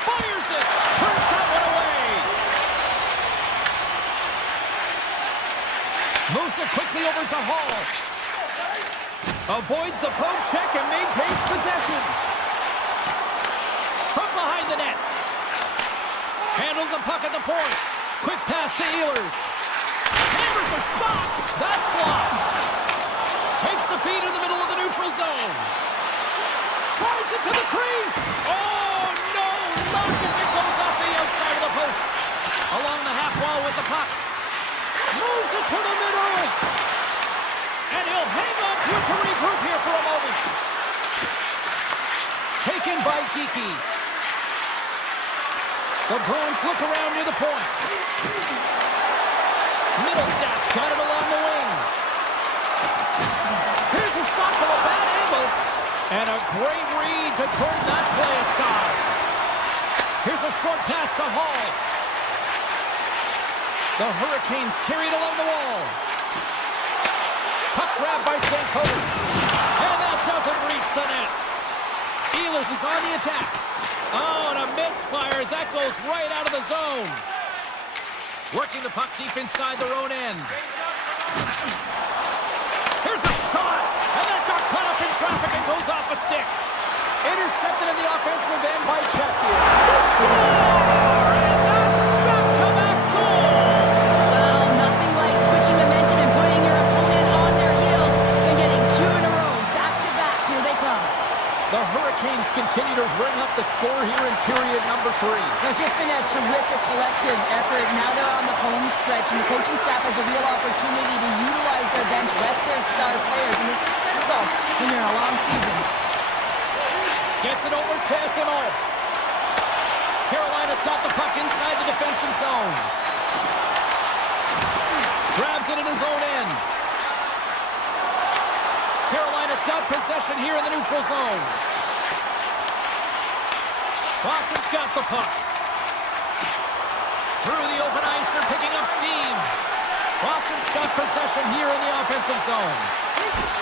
Fires it! Turns that one away! Moves it quickly over to Hall. Avoids the poke check and maintains possession. From behind the net. Handles the puck at the point. Quick pass to Ehlers. Hammers a shot. That's blocked. Takes the feed in the middle of the neutral zone. Tries it to the crease. Oh, no. Luck as it goes off the outside of the post. Along the half wall with the puck. Moves it to the middle. And he'll hang on to it to regroup here for a moment. Taken by Geekie. The Bruins look around near the point. Middlestats got it along the wing. Here's a shot from a bad angle. And a great read to turn that play aside. Here's a short pass to Hall. The Hurricanes carried along the wall. Puck grab by Stankovic. And that doesn't reach the net. Ehlers is on the attack. Oh, and a misfire as that goes right out of the zone. Working the puck deep inside their own end. Here's a shot. And that got caught up in traffic and goes off a stick. Intercepted in the offensive end by Chatfield. The score! And that's back-to-back goals! Well, nothing like switching momentum and putting your opponent on their heels and getting 2 in a row. Back-to-back, here they come. The Hurricanes continue to bring up the score here in period number 3. It's just been a terrific collective effort. Now they're on the home stretch, and the coaching staff has a real opportunity to utilize their bench, rest their star players, and this is critical when you're in a long season. Gets it over to SMO. Carolina's got the puck inside the defensive zone. Grabs it in his own end. Carolina's got possession here in the neutral zone. Boston's got the puck. Through the open ice, they're picking up steam. Boston's got possession here in the offensive zone.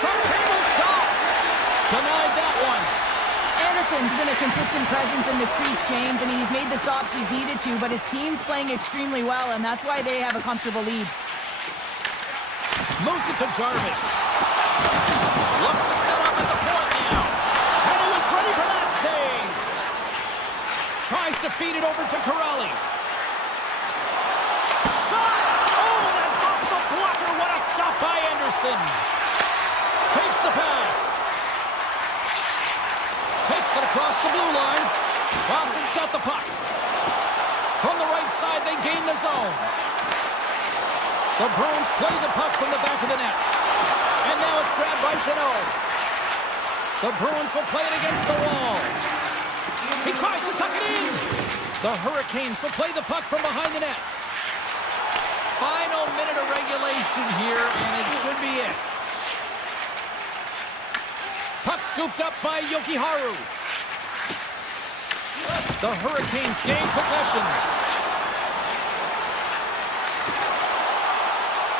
Sharp-handled shot. Denied that one. Anderson's been a consistent presence in the crease, James. I mean, he's made the stops he's needed to, but his team's playing extremely well, and that's why they have a comfortable lead. Moves it to Jarvis. Looks to set up at the point now. And he was ready for that save. Tries to feed it over to Corrali. Shot! Oh, and that's off the blocker. What a stop by Anderson. Takes the pass. Takes it across the blue line. Boston's got the puck. From the right side, they gain the zone. The Bruins play the puck from the back of the net. And now it's grabbed by Jeannot. The Bruins will play it against the wall. He tries to tuck it in. The Hurricanes will play the puck from behind the net. Final minute of regulation here, and it should be it. Puck scooped up by Yokiharu. The Hurricanes gain possession.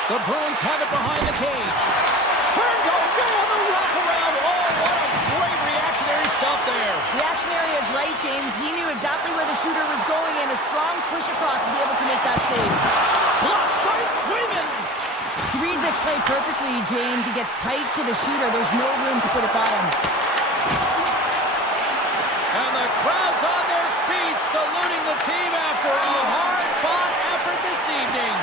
The Bruins have it behind the cage. Turned away on the wraparound. Oh, what a great reactionary stop there. Reactionary is right, James. He knew exactly where the shooter was going, and a strong push across to be able to make that save. Blocked by Swayman. He reads this play perfectly, James. He gets tight to the shooter. There's no room to put it by him. And the crowd's on their feet, saluting the team after a hard-fought effort this evening.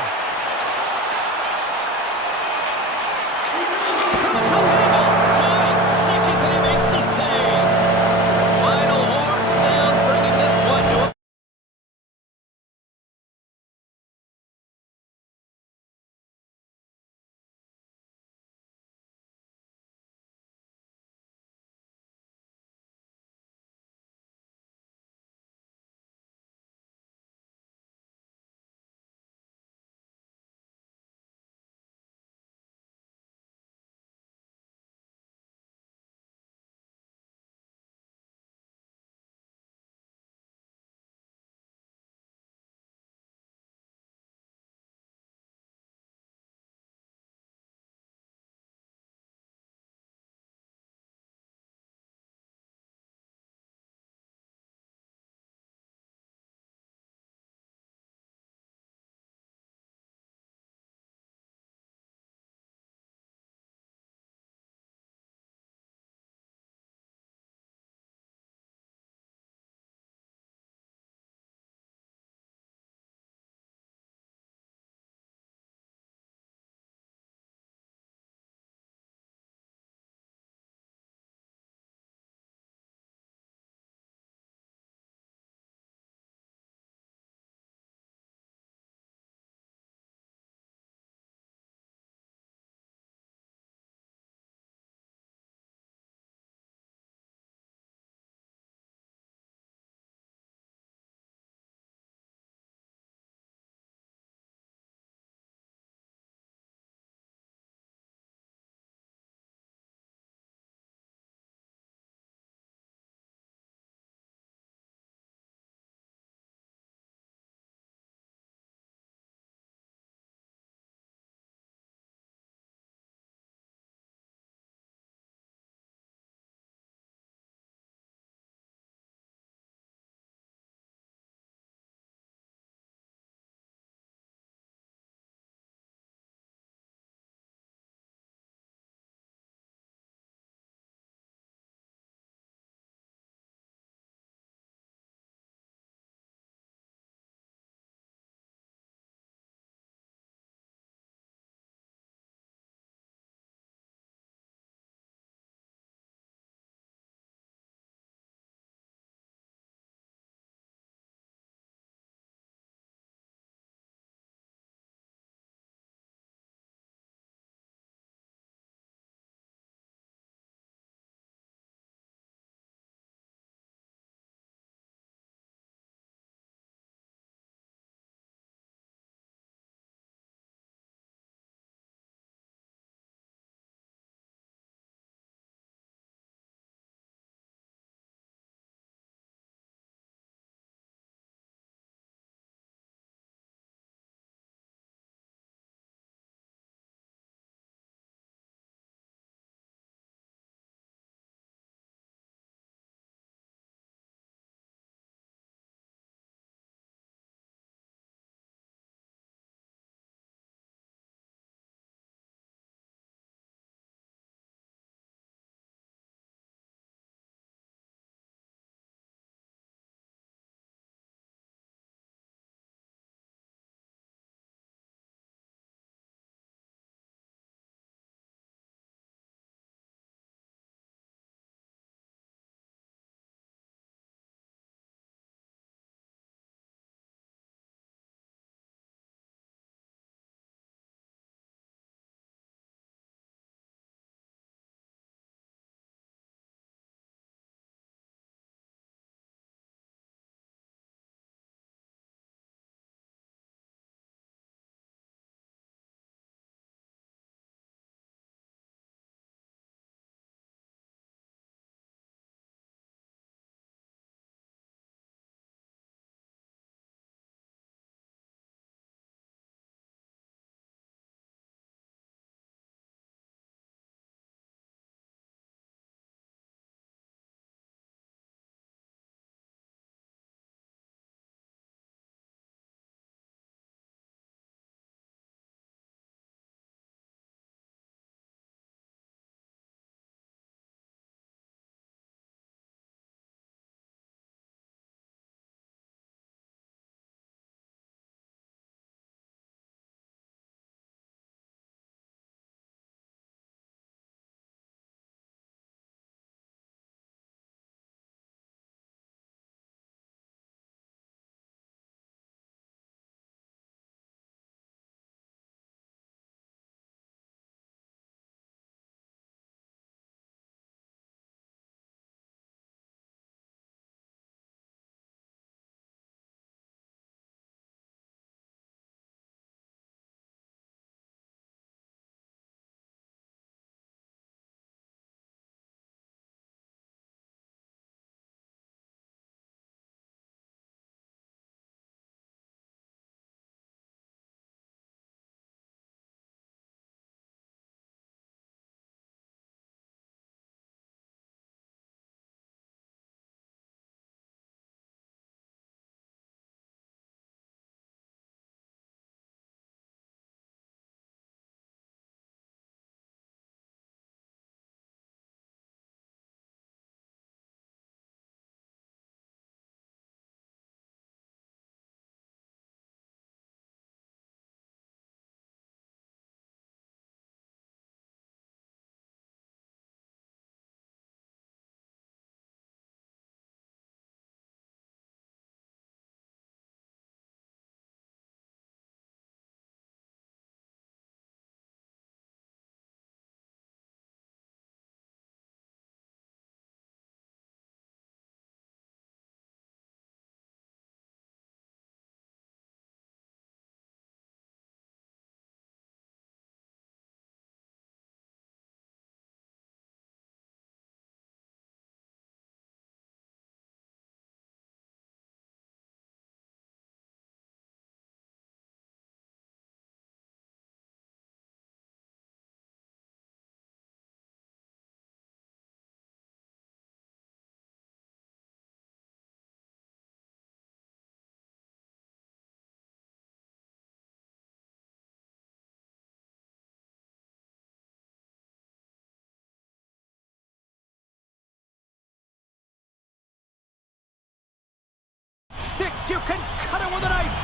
stick. You can cut it with a knife.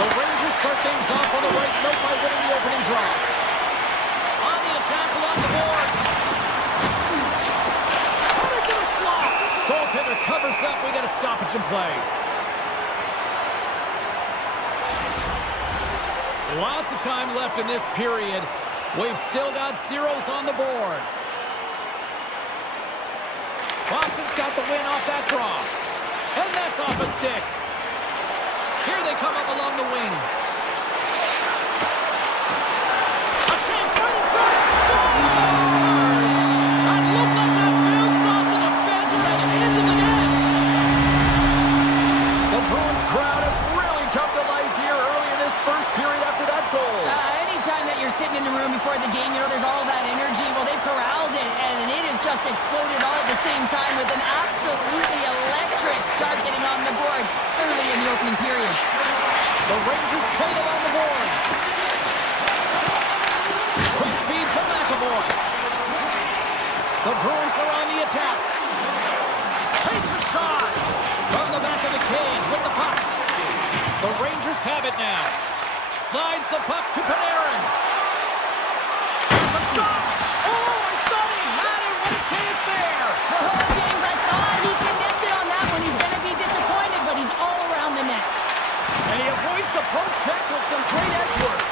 The Rangers start things off on the right note by winning the opening draw. On the attack along the boards. Cutting to the slot. Goaltender covers up. We got a stoppage in play. Lots of time left in this period. We've still got zeros on the board. Boston's got the win off that draw. And that's off a stick. Here they come up along the wing. A chance right in front. Scores! That looked like that bounced off the defender and into the net. The Bruins crowd has really come to life here early in this first period after that goal. Anytime that you're sitting in the room before the game, you know there's all that energy. Well, they've corralled it, and it has just exploded all at the same time with an absolutely electric start getting on the board early in the opening period. The Rangers played along the boards. Quick feed to McAvoy. The Bruins are on the attack. Takes a shot from the back of the cage with the puck. The Rangers have it now. Slides the puck to Panarin. There's a shot. Oh, I thought he had it. What a chance there. Oh, James, I thought he connected on that one. He's going to be disappointed, but he's all around the net. And he avoids the poke check with some great edge work.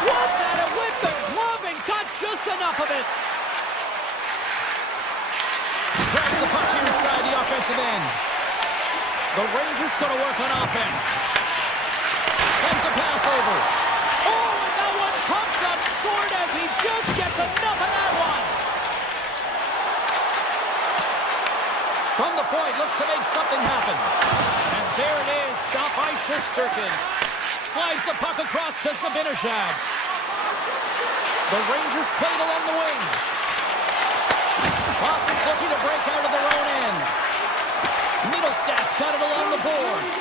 Swats at it with the glove and got just enough of it. Grabs the puck here inside the offensive end. The Rangers going to work on offense. Sends a pass over. Oh, and that one pumps up short as he just gets enough of that one. From the point, looks to make something happen. And there it is, stopped by Shesterkin. Slides the puck across to Zibanejad. The Rangers played along the wing. Boston's looking to break out of their own end. Mittelstadt's got it along the boards.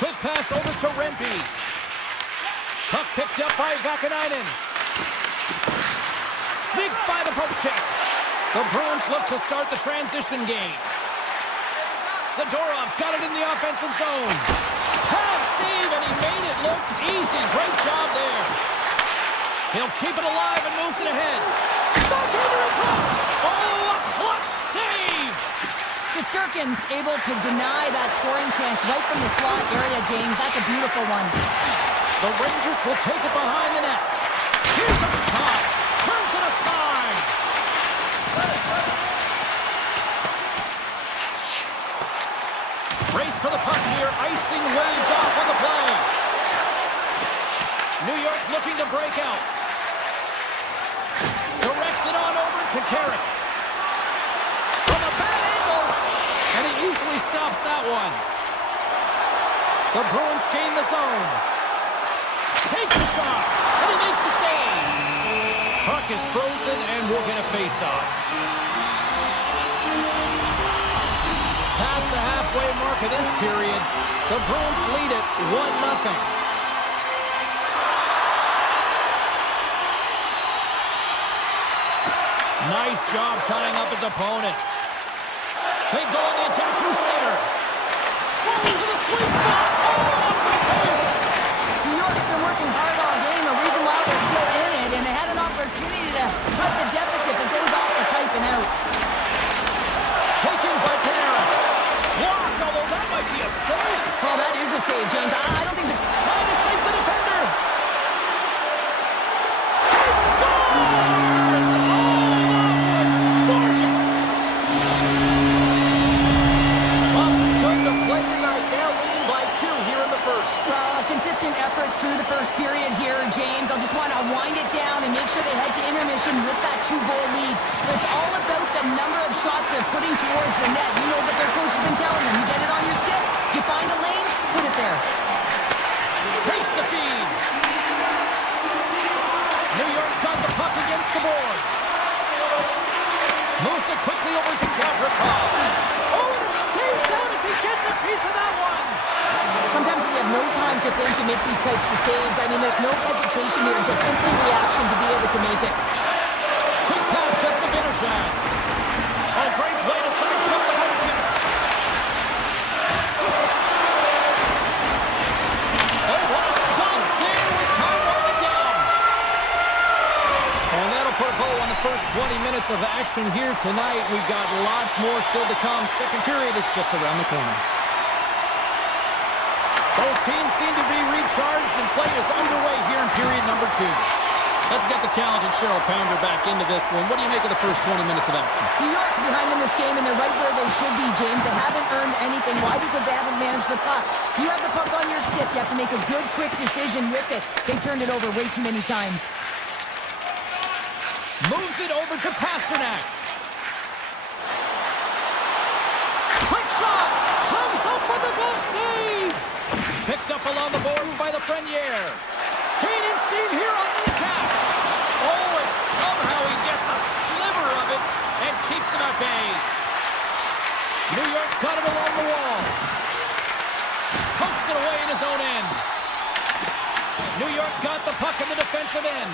Quick pass over to Rempe. Puck picked up by Vakanainen. Sneaks by the poke check. The Bruins look to start the transition game. Zadorov's got it in the offensive zone. Pad save, and he made it look easy. Great job there. He'll keep it alive and moves it ahead. Backhander in front. Oh, a clutch save. Shesterkin's able to deny that scoring chance right from the slot area, James. That's a beautiful one. The Rangers will take it behind the net. Here's a shot. Turns it aside. Race for the puck here. Icing waved off on the play. New York's looking to break out. Directs it on over to Carrick. From a bad angle. And he easily stops that one. The Bruins gain the zone. Takes the shot. And he makes the save. Puck is frozen and we'll get a face-off. Past the halfway mark of this period, the Bruins lead it 1-0. Nice job tying up his opponent. They go on the attack through center. Falls to the sweet spot. Oh, off the post. New York's been working hard all game, a reason why they're still in it, and they had an opportunity to cut the deficit, but goes off the pipe and out. Taken by Panarin. Blocked, although that might be a save. Well, that is a save, James. I don't think the... Trying to shake the defender. He scores! Oh, that was gorgeous. Boston's going to play tonight, now leading by 2 here in the first. Well, a consistent effort through the first period here, James. They'll just want to wind it down and make sure they head to intermission with that 2-goal lead. It's all about the number of shots they're putting towards the net. You know that their coach has been telling them, you get it on your stick, you find a lane, put it there. Takes the feed. New York's got the puck against the boards. Moves it quickly over to Gavrikov. Oh, and it stays out as he gets a piece of that one. Sometimes when you have no time to think, you make these types of saves. I mean, there's no hesitation here, just simply reaction to be able to make it. Quick pass to Zibanejad. A great play to sidestep 20 minutes of action here tonight. We've got lots more still to come. Second period is just around the corner. Both teams seem to be recharged, and play is underway here in period number 2. Let's get the talented Cheryl Pounder back into this one. What do you make of the first 20 minutes of action? New York's behind in this game, and they're right where they should be, James. They haven't earned anything. Why? Because they haven't managed the puck. You have the puck on your stick. You have to make a good, quick decision with it. They turned it over way too many times. Moves it over to Pasternak. Quick shot! Comes up with a glove save! Picked up along the boards by the Frenier. Gaining steam here on the attack. Oh, and somehow he gets a sliver of it and keeps him at bay. New York's got it along the wall. Pumps it away in his own end. New York's got the puck in the defensive end.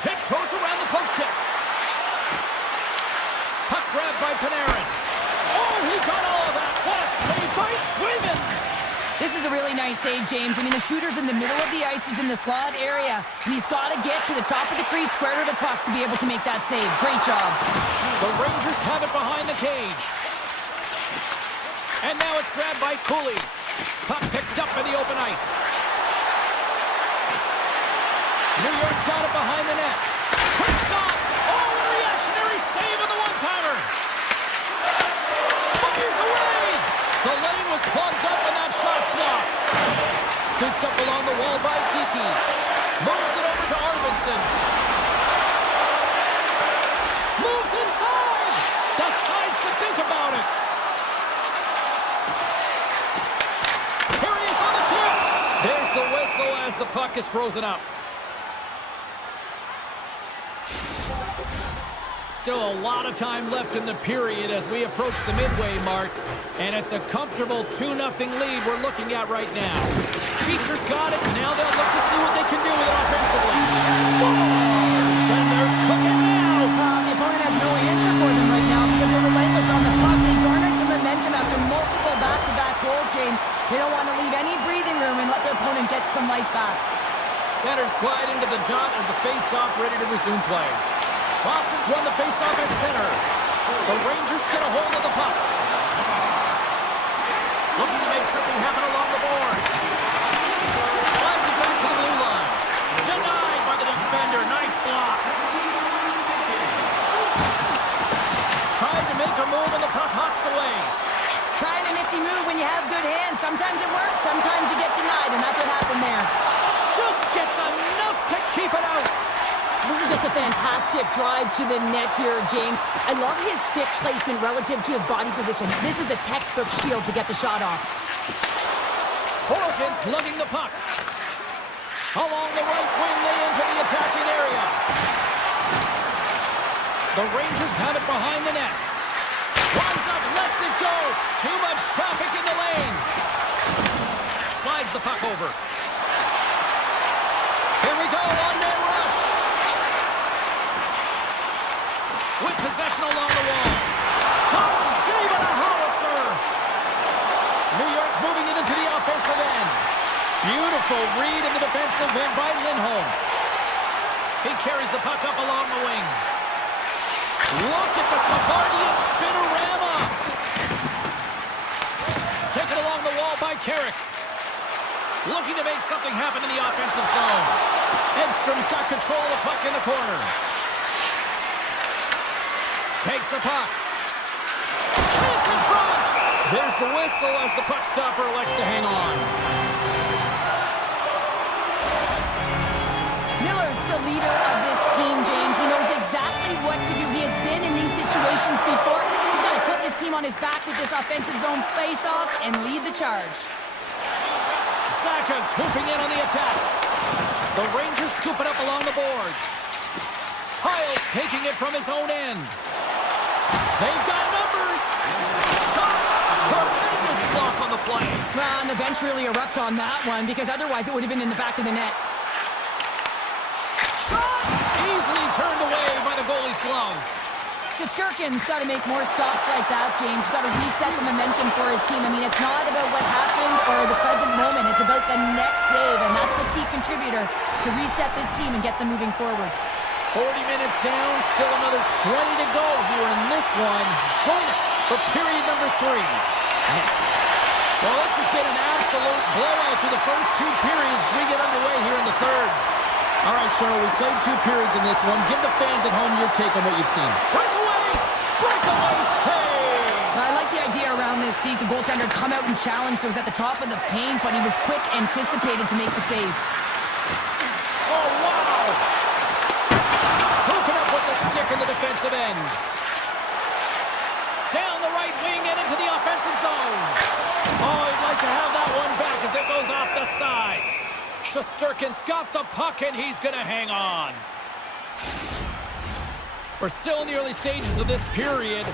Tiptoes around the poke check. Puck grabbed by Panarin. Oh, he got all of that. What a save by Swayman. This is a really nice save, James. I mean, the shooter's in the middle of the ice. He's in the slot area. And he's got to get to the top of the crease, square to the puck to be able to make that save. Great job. The Rangers have it behind the cage. And now it's grabbed by Cooley. Puck picked up in the open ice. New York's got it behind the net. Quick shot! Oh, a reactionary save on the one-timer! Fires away! The lane was plugged up and that shot's blocked. Scooped up along the wall by Kiki. Moves it over to Arvidsson. Moves inside! Decides to think about it. Here he is on the tip! There's the whistle as the puck is frozen up. Still a lot of time left in the period as we approach the midway mark, and it's a comfortable 2-0 lead we're looking at right now. Beecher's got it. Now they'll look to see what they can do with it offensively. Scores! And they're cooking now! The opponent has no answer for them right now because they're relentless on the puck. They garnered some momentum after multiple back-to-back goals, James. They don't want to leave any breathing room and let their opponent get some life back. Centers glide into the dot as the face-off ready to resume play. Boston's won the face-off at center. The Rangers get a hold of the puck. Looking to make something happen along the boards. Slides it back to the blue line. Denied by the defender. Nice block. Tried to make a move and the puck hops away. Trying a nifty move when you have good hands. Sometimes it works, sometimes you get denied, and that's what happened there. Just gets enough to keep it out. This is just a fantastic drive to the net here, James. I love his stick placement relative to his body position. This is a textbook shield to get the shot off. Horkins lugging the puck. Along the right wing, they enter the attacking area. The Rangers have it behind the net. Runs up, lets it go. Too much traffic in the lane. Slides the puck over. Here we go, one-man rush. With possession along the wall. Top save and a howitzer. New York's moving it into the offensive end. Beautiful read in the defensive end by Lindholm. He carries the puck up along the wing. Look at the Savardian spinorama. Taken along the wall by Carrick. Looking to make something happen in the offensive zone. Edstrom's got control of the puck in the corner. Takes the puck. Chase in front. There's the whistle as the puck stopper elects to hang on. Miller's the leader of this team, James. He knows exactly what to do. He has been in these situations before. He's got to put this team on his back with this offensive zone face-off and lead the charge. Saka's swooping in on the attack. The Rangers scoop it up along the boards. Hiles taking it from his own end. They've got numbers. Shot. Tremendous block on the play. Well, and the bench really erupts on that one because otherwise it would have been in the back of the net. Shot. Easily turned away by the goalie's glove. Shesterkin's got to make more stops like that, James. He's got to reset the momentum for his team. I mean, it's not about what happened or the present moment. It's about the next save, and that's the key contributor to reset this team and get them moving forward. 40 minutes down, still another 20 to go here in this one. Join us for period number 3 next. Well, this has been an absolute blowout through the first 2 periods as we get underway here in the third. All right, Cheryl, we played 2 periods in this one. Give the fans at home your take on what you've seen. Breakaway! Breakaway save! I like the idea around this, Steve. The goaltender come out and challenge, so he was at the top of the paint, but he was quick, anticipated to make the save. Oh, wow! Hooking up with the stick in the defensive end. Down the right wing and into the offensive zone. Oh, he'd like to have that one back as it goes off the side. Shesterkin's got the puck, and he's going to hang on. We're still in the early stages of this period.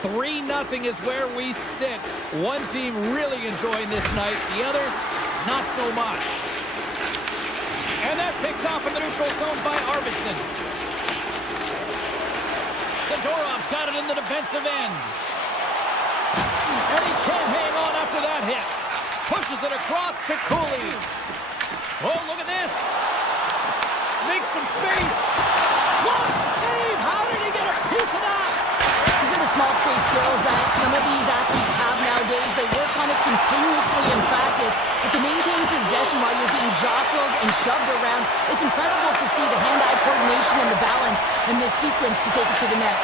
3-0 is where we sit. One team really enjoying this night, the other not so much. And that's picked off in the neutral zone by Arvidsson. Sidorov's got it in the defensive end. And he can't hang on after that hit. Pushes it across to Cooley. Oh, look at this. Makes some space. Close save. How did he get a piece of that? These are the small space skills that some of these athletes have nowadays. They work on it continuously in practice. But to maintain possession while you're being jostled and shoved around, it's incredible to see the hand-eye coordination and the balance in this sequence to take it to the net.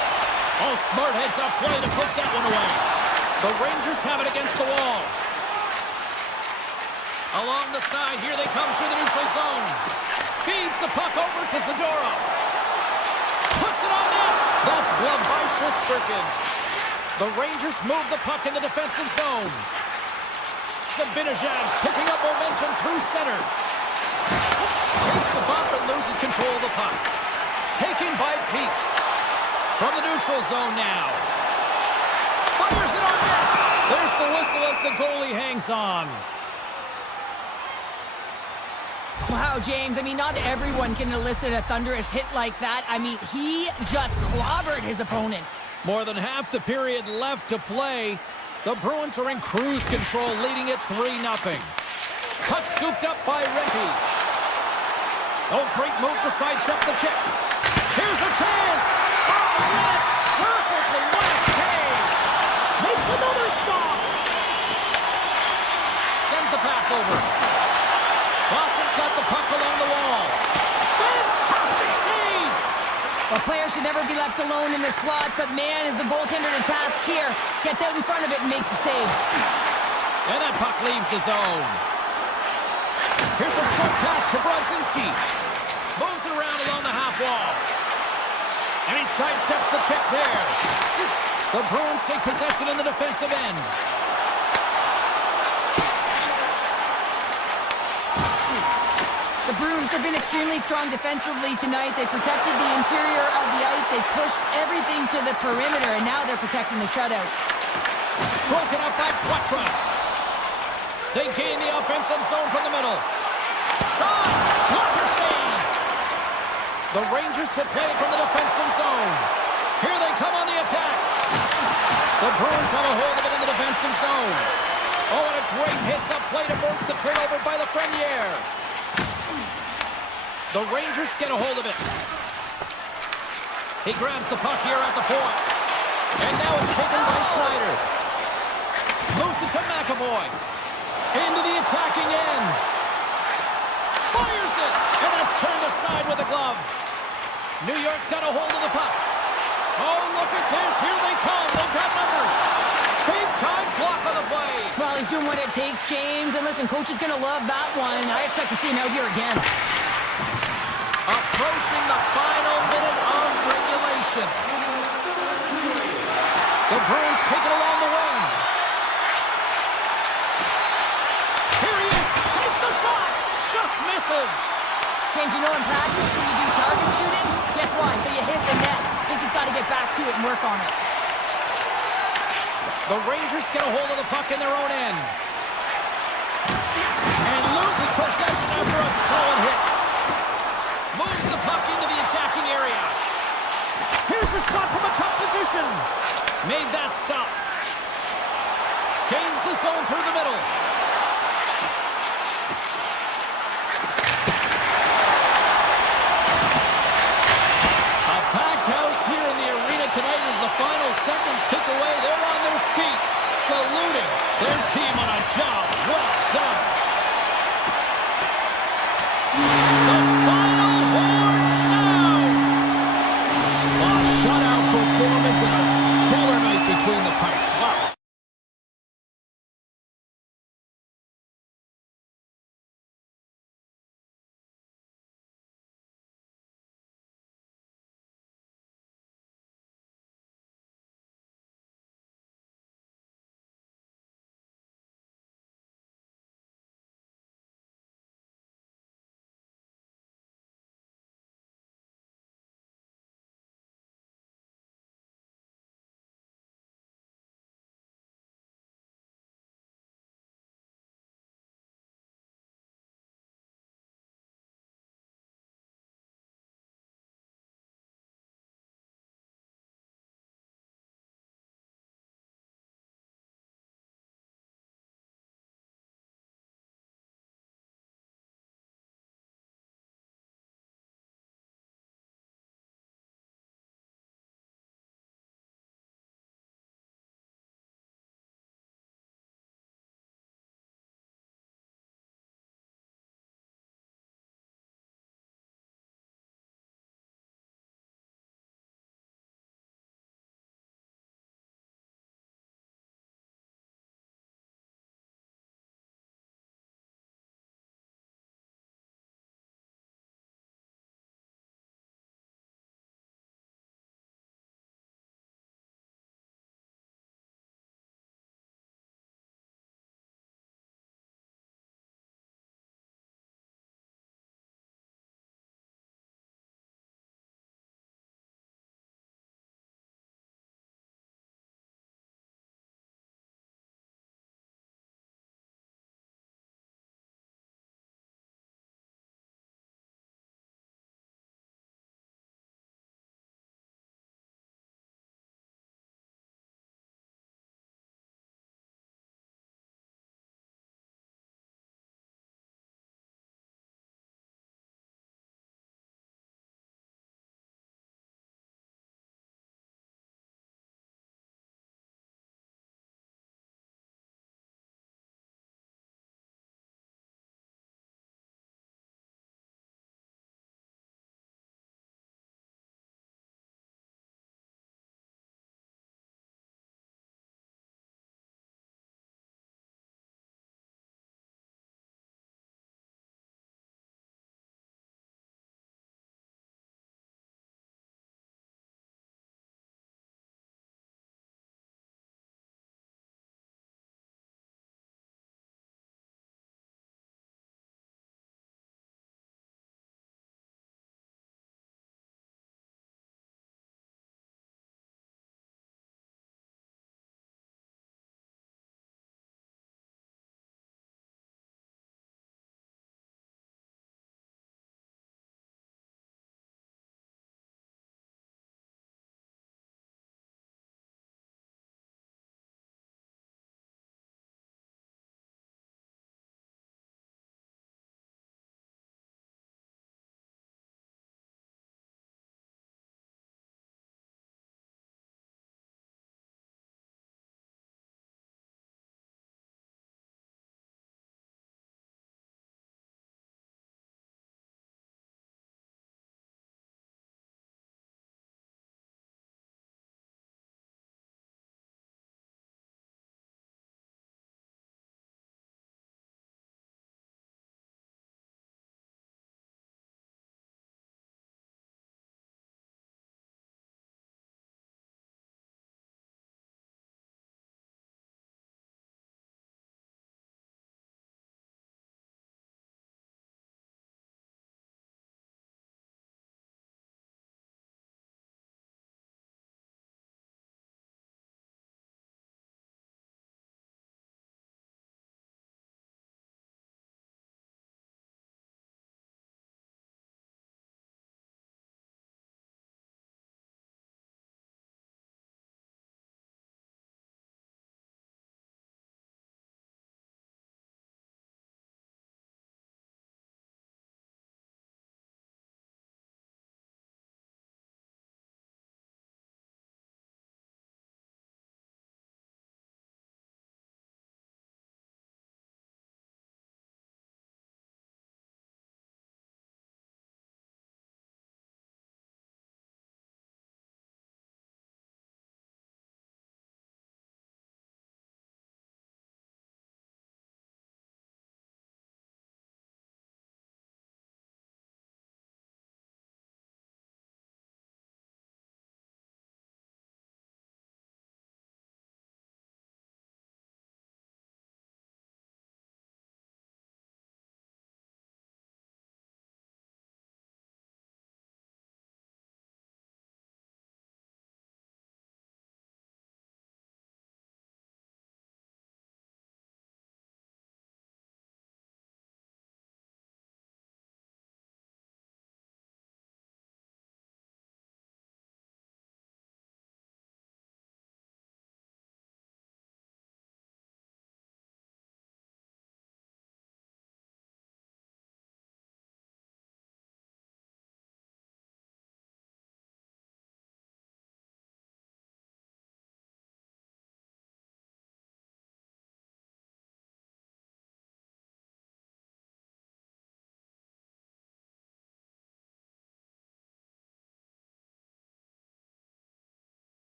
Oh, smart heads-up play to put that one away. The Rangers have it against the wall. Along the side, here they come through the neutral zone. Feeds the puck over to Zadorov. Puts it on net. That's gloved by Shesterkin. The Rangers move the puck in the defensive zone. Sabinajad's picking up momentum through center. Takes a bump and loses control of the puck. Taken by Peak. From the neutral zone now. Fires it on net. There's the whistle as the goalie hangs on. Wow, James, I mean, not everyone can elicit a thunderous hit like that. I mean, he just clobbered his opponent. More than half the period left to play. The Bruins are in cruise control, leading it 3-0. Puck scooped up by Renty. Oh, great move to sidestep the check. Here's a chance. Oh, net perfectly. What a save. Makes another stop. Sends the pass over. Boston's got the puck along the wall. Fantastic save! A player should never be left alone in the slot, but man, is the goaltender to task here. Gets out in front of it and makes the save. And that puck leaves the zone. Here's a short pass to Brodzinski. Moves it around along the half wall. And he sidesteps the check there. The Bruins take possession in the defensive end. The Bruins have been extremely strong defensively tonight. They protected the interior of the ice. They pushed everything to the perimeter, and now they're protecting the shutout. Broken up by Quatra. They gain the offensive zone from the middle. Shot! Blocker save! The Rangers will play from the defensive zone. Here they come on the attack. The Bruins have a hold of it in the defensive zone. Oh, and a great hits-up play to force the turnover by Lafreniere. The Rangers get a hold of it. He grabs the puck here at the point. And now it's taken by Schneider. Moves it to McAvoy. Into the attacking end. Fires it. And that's turned aside with a glove. New York's got a hold of the puck. Oh, look at this. Here they come. They've got numbers. Big time block on the play. Well, he's doing what it takes, James. And listen, coach is going to love that one. I expect to see him out here again. Approaching the final minute of regulation. The Bruins take it along the wing. Here he is. Takes the shot. Just misses. James, you know in practice when you do target shooting, guess why? So you hit the net. I think he's got to get back to it and work on it. The Rangers get a hold of the puck in their own end. And loses possession after a solid hit. Moves the puck into the attacking area. Here's a shot from a tough position. Made that stop. Gains the zone through the middle.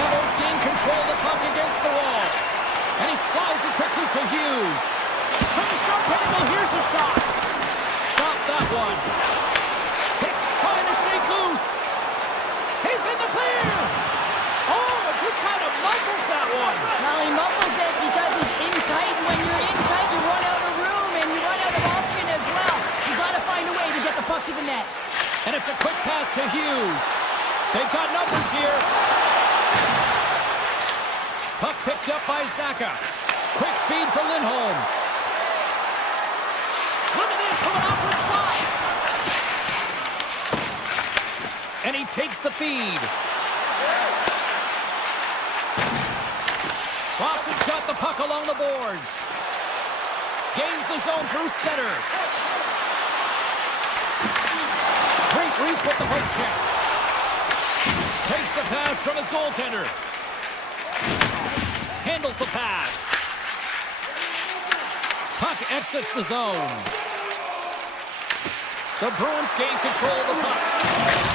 Devils gain control of the puck against the wall. And he slides it quickly to Hughes. From the sharp angle, here's a shot. Stop that one. Pick trying to shake loose. He's in the clear. Oh, it just kind of muffles that one. Well, he muffles it because he's in tight. And when you're in tight, you run out of room and you run out of option as well. You got to find a way to get the puck to the net. And it's a quick pass to Hughes. They've got numbers here. Puck picked up by Zaka. Quick feed to Lindholm. Look at this from an awkward spot. And he takes the feed. Boston's got the puck along the boards. Gains the zone through center. Great reach with the poke check. Takes the pass from his goaltender. Handles the pass. Puck exits the zone. The Bruins gain control of the puck.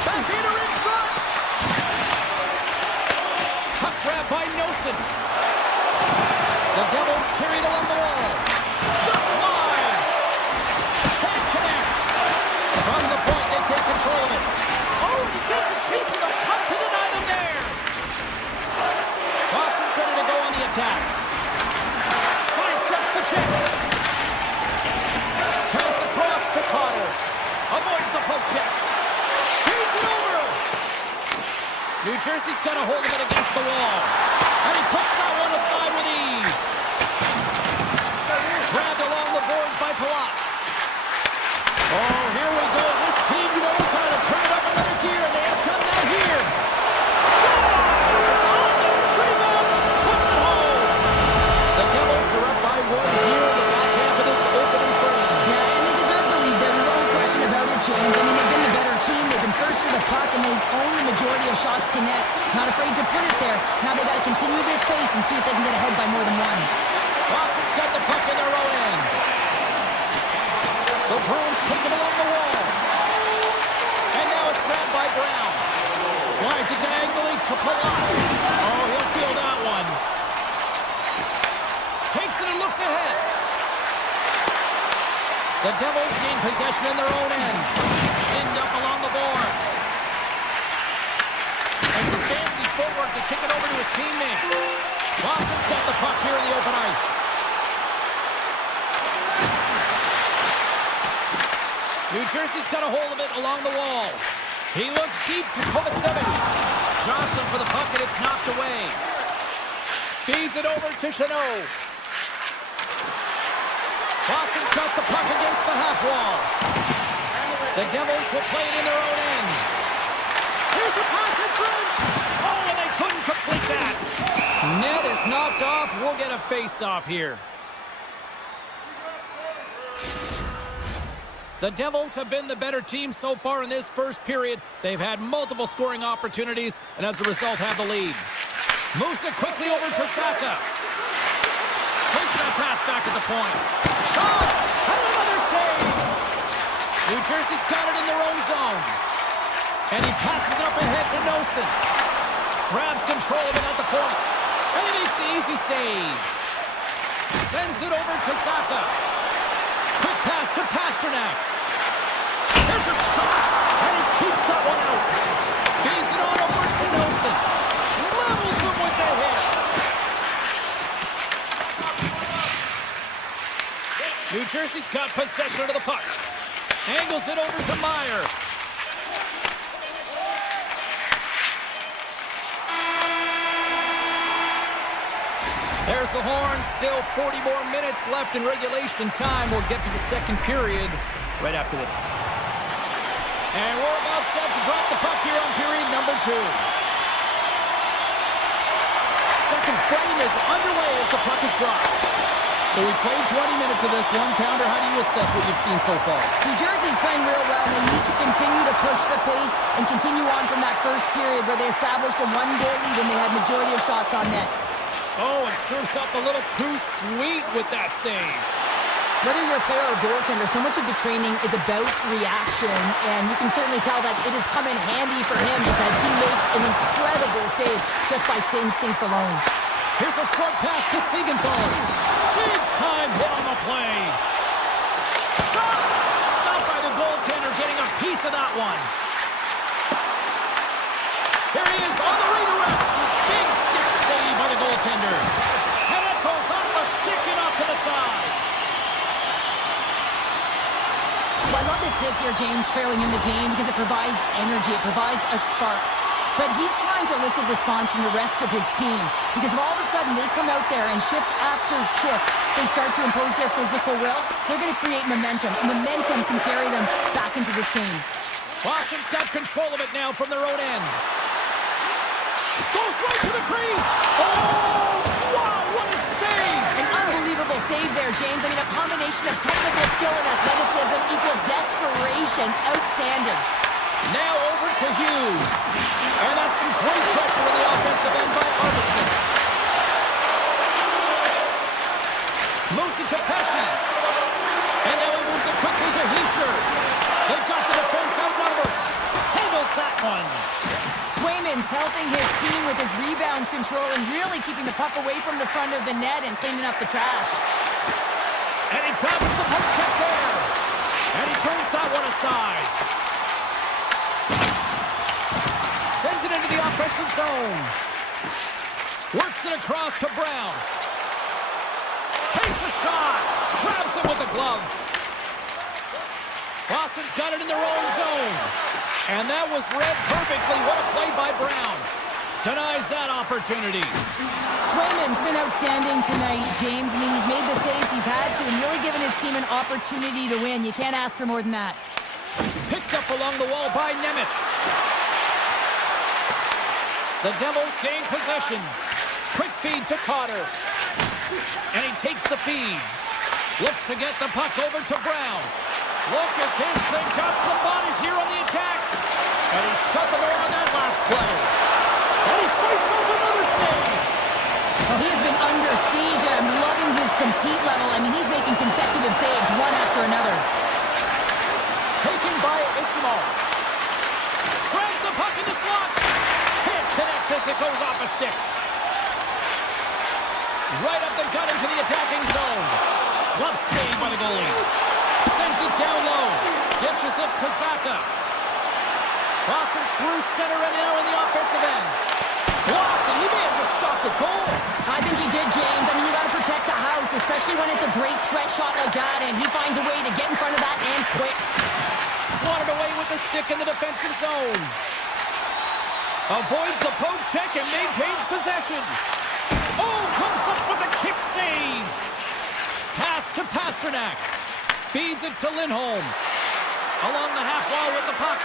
Backhander in front. Puck grab by Nelson. The Devils carry it along the wall. Just slide. Can't connect. From the point, they take control of it. Oh, he gets a piece of the puck to deny them there. Boston's ready to go on the attack. Sidesteps the check. Pass across to Connor. Avoids the poke check. Feeds it over. New Jersey's got a hold of it against the wall. And he puts that one aside with ease. Grabbed along the boards by Palat. Oh, here we go. This team knows how to turn it up another gear, and they have done that here. Scores! On the rebound, puts it home. The Devils are up by one here in the back half of this opening frame. Yeah, and they deserve the lead. There's no question about it, James. I mean, they've been the better team. They've been first to the puck, and they've owned the majority of shots to net. Not afraid to put it there. Now they got to continue this pace and see if they can get ahead by more than one. Boston's got the puck in their own end. The Bruins take it along the wall. And now it's grabbed by Brown. Slides it diagonally to Palat. Oh, he'll feel that one. Takes it and looks ahead. The Devils gain possession in their own end. Pinned up along the boards. And some fancy footwork to kick it over to his teammate. Boston's got the puck here in the open ice. New Jersey's got a hold of it along the wall. He looks deep to Kovacevic. Johnson for the puck, and it's knocked away. Feeds it over to Chanot. Boston's got the puck against the half wall. The Devils will play it in their own end. Here's a pass in front. Oh, and they couldn't complete that. Net is knocked off. We'll get a face-off here. The Devils have been the better team so far in this first period. They've had multiple scoring opportunities, and as a result have the lead. Moves it quickly over to Saka. Takes that pass back at the point. Shot! And another save! New Jersey's got it in their own zone. And he passes it up ahead to Nelson. Grabs control of it at the point. And he makes the easy save. Sends it over to Saka. Quick pass to Pasternak. There's a shot, and he keeps that one out. Feeds it on over to Nelson. Levels him with the hit. New Jersey's got possession of the puck. Angles it over to Meyer. There's the horn. Still 40 more minutes left in regulation time. We'll get to the second period right after this. And we're about set to drop the puck here on period number 2. Second frame is underway as the puck is dropped. So we played 20 minutes of this one. Pounder, how do you assess what you've seen so far? New Jersey's playing real well. They need to continue to push the pace and continue on from that first period where they established a one-goal lead and they had majority of shots on net. Oh, and serves up a little too sweet with that save. Whether you're a player or a goaltender, so much of the training is about reaction, and you can certainly tell that it has come in handy for him because he makes an incredible save just by instincts alone. Here's a short pass to Siegenthaler. Big time hit on the play. Shot! Stopped by the goaltender, getting a piece of that one. Here he is on the redirect. Big stick save by the goaltender. And it goes off the stick and off to the side. Well, I love this hit here, James, trailing in the game because it provides energy, it provides a spark. But he's trying to elicit response from the rest of his team because if all of a sudden they come out there and shift after shift, they start to impose their physical will, they're going to create momentum, and momentum can carry them back into this game. Boston's got control of it now from their own end. Goes right to the crease. Oh, wow, what a save. An unbelievable save there, James. I mean, a combination of technical skill and athleticism equals desperation. Outstanding. Now over to Hughes. And that's some great pressure on the offensive end by Arvidsson. Moves it to Pesci. And now he moves it quickly to Hischier. They've got the defense outnumbered. Handles that one. Swayman's helping his team with his rebound control and really keeping the puck away from the front of the net and cleaning up the trash. And he doubles the poke check there. And he turns that one aside. Sends it into the offensive zone. Works it across to Brown. Takes a shot. Grabs him with the glove. Boston's got it in their own zone. And that was read perfectly. What a play by Brown. Denies that opportunity. Swayman's been outstanding tonight, James. I mean, he's made the saves he's had to and really given his team an opportunity to win. You can't ask for more than that. Picked up along the wall by Nemeth. The Devils gain possession. Quick feed to Cotter. And he takes the feed. Looks to get the puck over to Brown. Look at this. They've got some bodies here on the attack. And he shut the door on that last play. And he fights off another save. Well, he has been under siege, and I'm loving his compete level. I mean, he's making consecutive saves one after another. Taken by Ismail. Grabs the puck in the slot. Can't connect as it goes off a stick. Right up the gut into the attacking zone. Glove save by the goalie. Sends it down low. Dishes it to Zaka. Boston's through center and now in the offensive end. Blocked, and he may have just stopped the goal. I think he did, James. I mean, you got to protect the house, especially when it's a great threat shot like that, and he finds a way to get in front of that and quick. Swatted away with the stick in the defensive zone. Avoids the poke check and maintains possession. Oh, comes up with a kick save. Pass to Pasternak. Feeds it to Lindholm. Along the half wall with the puck.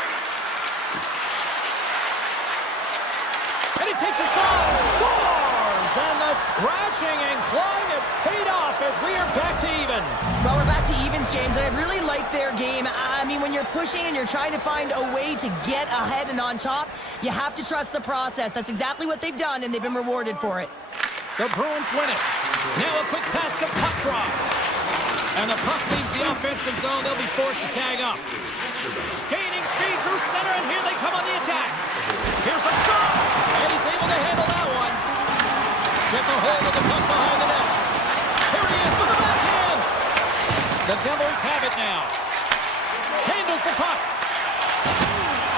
And he takes a shot. Scores! And the scratching and clawing has paid off as we are back to even. Well, we're back to evens, James, and I really like their game. I mean, when you're pushing and you're trying to find a way to get ahead and on top, you have to trust the process. That's exactly what they've done, and they've been rewarded for it. The Bruins win it. Now a quick pass to Puck. And the puck leaves the offensive zone. They'll be forced to tag up. Gaining speed through center, and here they come on the attack. Here's a shot, and he's able to handle that one. Gets a hold of the puck behind the net. Here he is with the backhand. The Devils have it now. Handles the puck.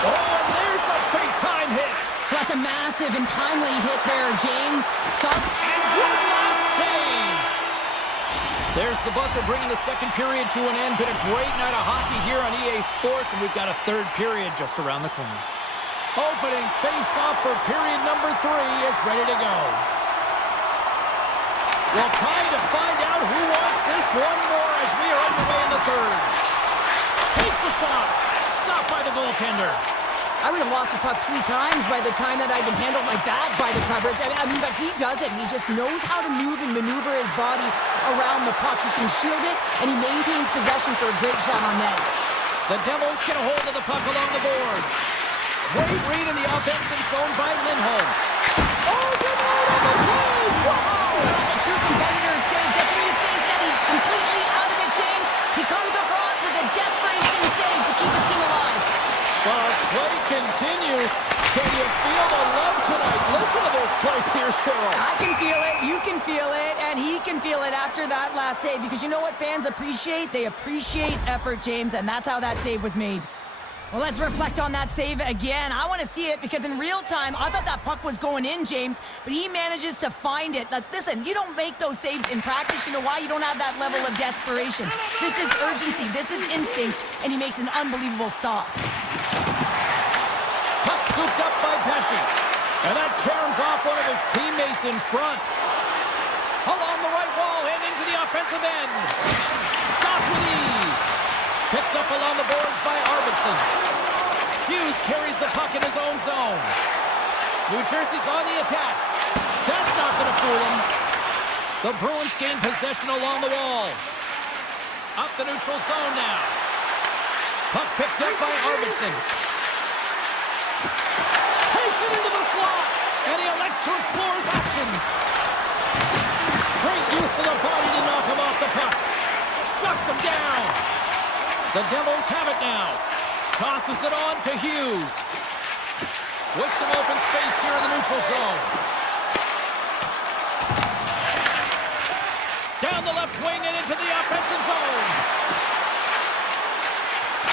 Oh, and there's a big-time hit. That's a massive and timely hit there, James. And one last save. There's the buzzer bringing the second period to an end. Been a great night of hockey here on EA Sports, and we've got a third period just around the corner. Opening face-off for period number 3 is ready to go. Well, time to find out who wants this one more as we are underway in the third. Takes a shot. Stopped by the goaltender. I would have lost the puck 3 times by the time that I'd been handled like that by the coverage. I mean, but he does it. He just knows how to move and maneuver his body around the puck. He can shield it, and he maintains possession for a great shot on net. The Devils get a hold of the puck along the boards. Great read in the offensive zone by Lindholm. Oh, denied on the play! Wow! That's a true competitor's save. Just when you think that he's completely out of it, James, Can you feel the love tonight? Listen to this place here, Cheryl. I can feel it, you can feel it, and he can feel it after that last save. Because you know what fans appreciate? They appreciate effort, James, and that's how that save was made. Well, let's reflect on that save again. I want to see it because in real time, I thought that puck was going in, James, but he manages to find it. Like, listen, you don't make those saves in practice. You know why? You don't have that level of desperation. This is urgency. This is instincts, and he makes an unbelievable stop. Puck scooped up by Pesci. And that caroms off one of his teammates in front. Along the right wall and into the offensive end. Stopped with ease. Picked up along the boards by Arvidsson. Hughes carries the puck in his own zone. New Jersey's on the attack. That's not going to fool him. The Bruins gain possession along the wall. Up the neutral zone now. Puck picked up by Arvidsson. Takes it into the slot. And he elects to explore his options. Great use of the body to knock him off the puck. Shuts him down. The Devils have it now. Tosses it on to Hughes. With some open space here in the neutral zone. Down the left wing and into the offensive zone.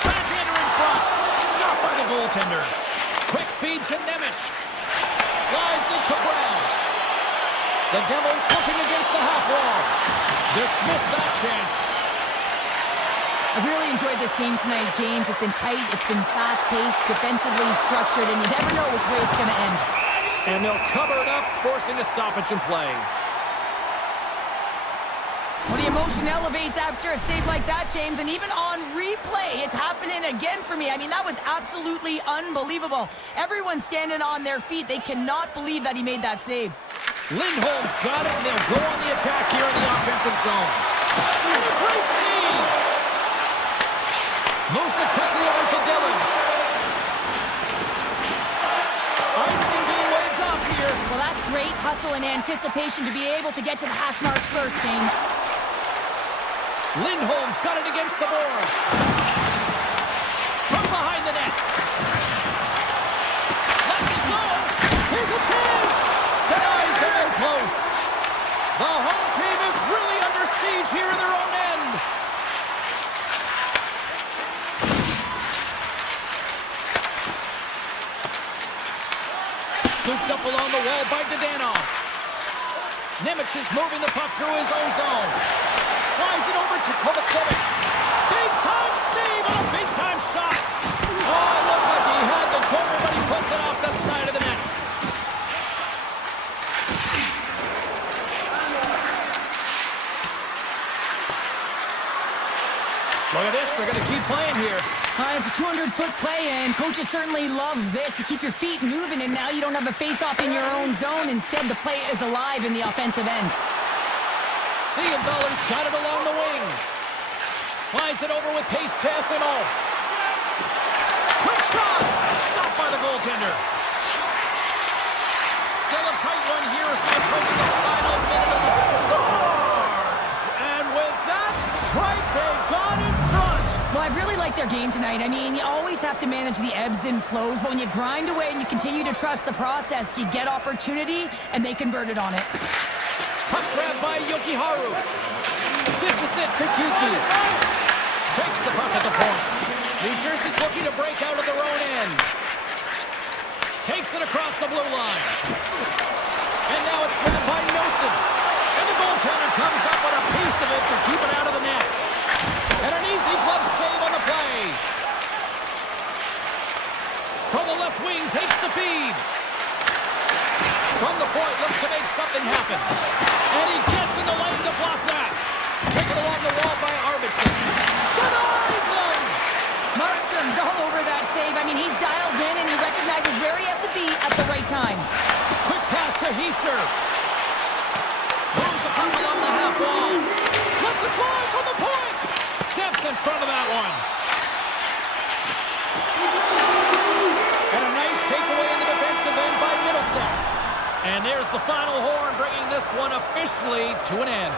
Backhander in front. Stopped by the goaltender. Quick feed to Nemec. Slides it to Brown. The Devils looking against the half wall. Dismiss that chance. I've really enjoyed this game tonight, James. It's been tight, it's been fast-paced, defensively structured, and you never know which way it's going to end. And they'll cover it up, forcing a stoppage in play. Well, the emotion elevates after a save like that, James, and even on replay, it's happening again for me. I mean, that was absolutely unbelievable. Everyone's standing on their feet. They cannot believe that he made that save. Lindholm's got it, and they'll go on the attack here in the offensive zone. And a great save! Moves it quickly over to Dillon. Icing being waved off here. Well, that's great hustle and anticipation to be able to get to the hash marks first, James. Lindholm's got it against the boards. From behind the net. Lets it go. Here's a chance. Denies him in close. The home team is really under siege here in their own end. Scooped up along the wall by Dadonov. Nemec is moving the puck through his own zone. Slides it over to Kovacevic. Big-time save and a big-time shot. Oh, it looked like he had the corner, but he puts it off the side of the net. Look at this, they're going to keep playing here. It's a 200-foot play, and coaches certainly love this. You keep your feet moving, and now you don't have a face-off in your own zone. Instead, the play is alive in the offensive end. Siegenthaler's got it along the wing. Slides it over with pace to SMO. Quick shot! Stopped by the goaltender. Still a tight one here as we approach the final minute of the scores! And with that strike, they've gone in front. Well, I really like their game tonight. I mean, you always have to manage the ebbs and flows, but when you grind away and you continue to trust the process, you get opportunity, and they converted on it. Puck grab by Yokiharu. Dishes it to Kiki. Takes the puck at the point. New Jersey's looking to break out of their own end. Takes it across the blue line. And now it's grabbed by Nelson. And the goaltender comes up with a piece of it to keep it out of the net. And an easy glove save on the play. From the left wing, takes the feed. From the point, looks to make something happen. And he gets in the lane to block that. Taken along the wall by Arvidsson. Denies him! Markstrom's all over that save. I mean, he's dialed in, and he recognizes where he has to be at the right time. Quick pass to Hischier. Moves the puck along the half wall. Lets it fly from the point. Steps in front of that one. And a nice takeaway in the defensive end by Middlestat. And there's the final horn, bringing this one officially to an end.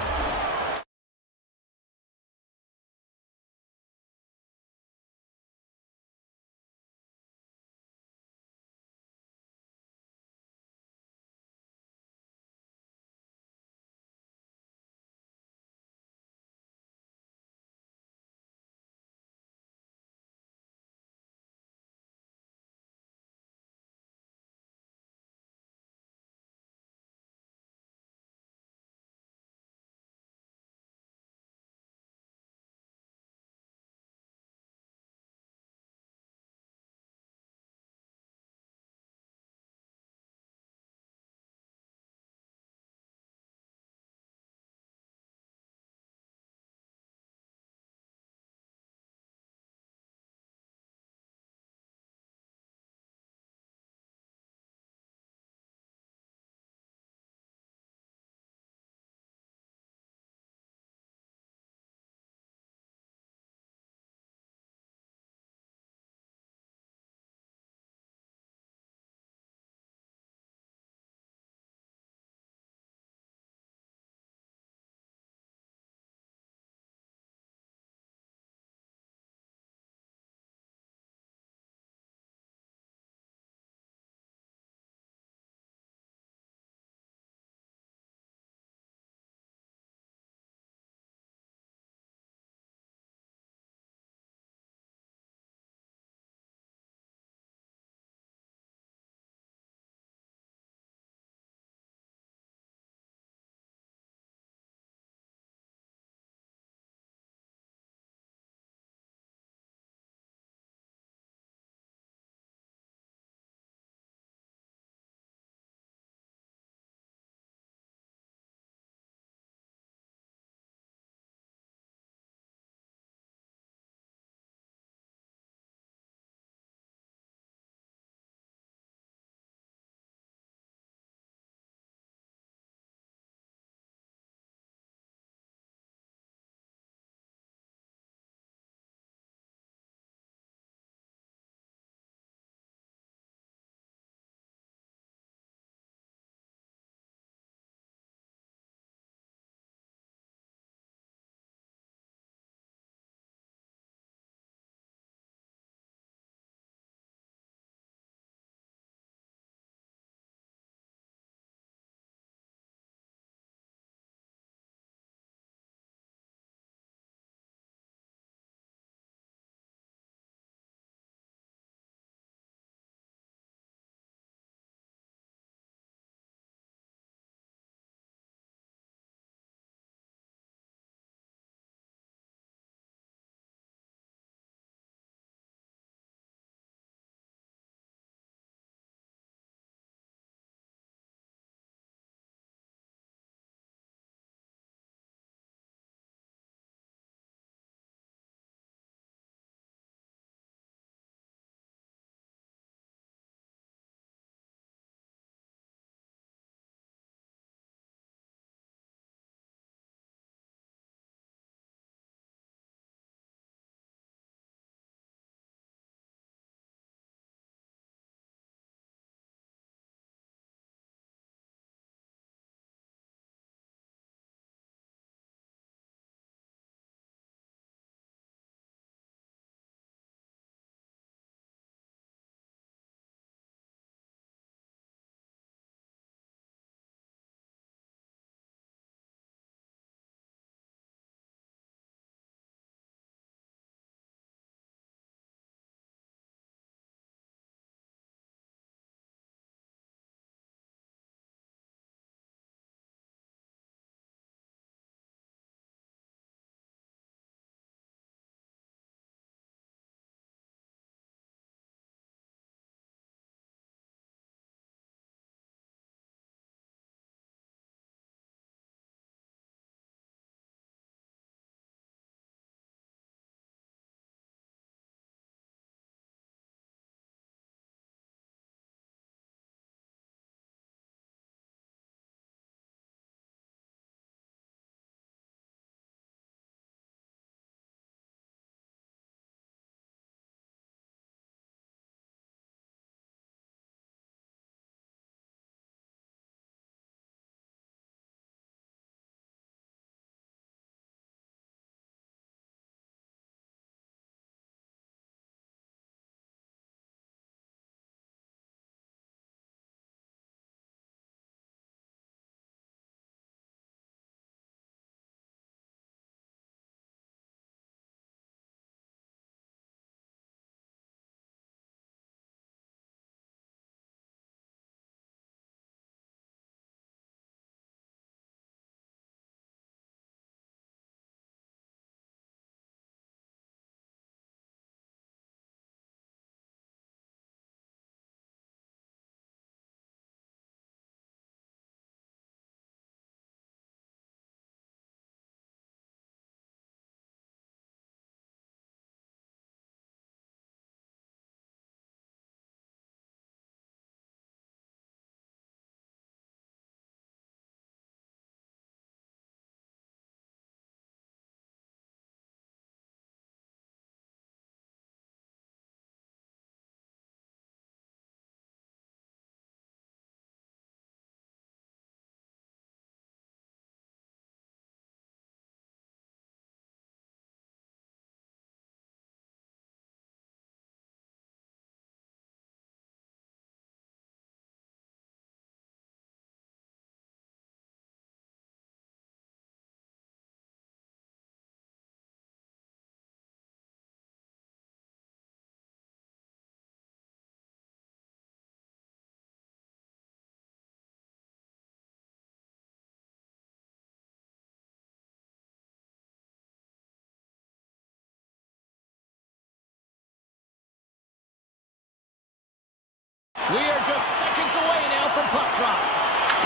We are just seconds away now from puck drop.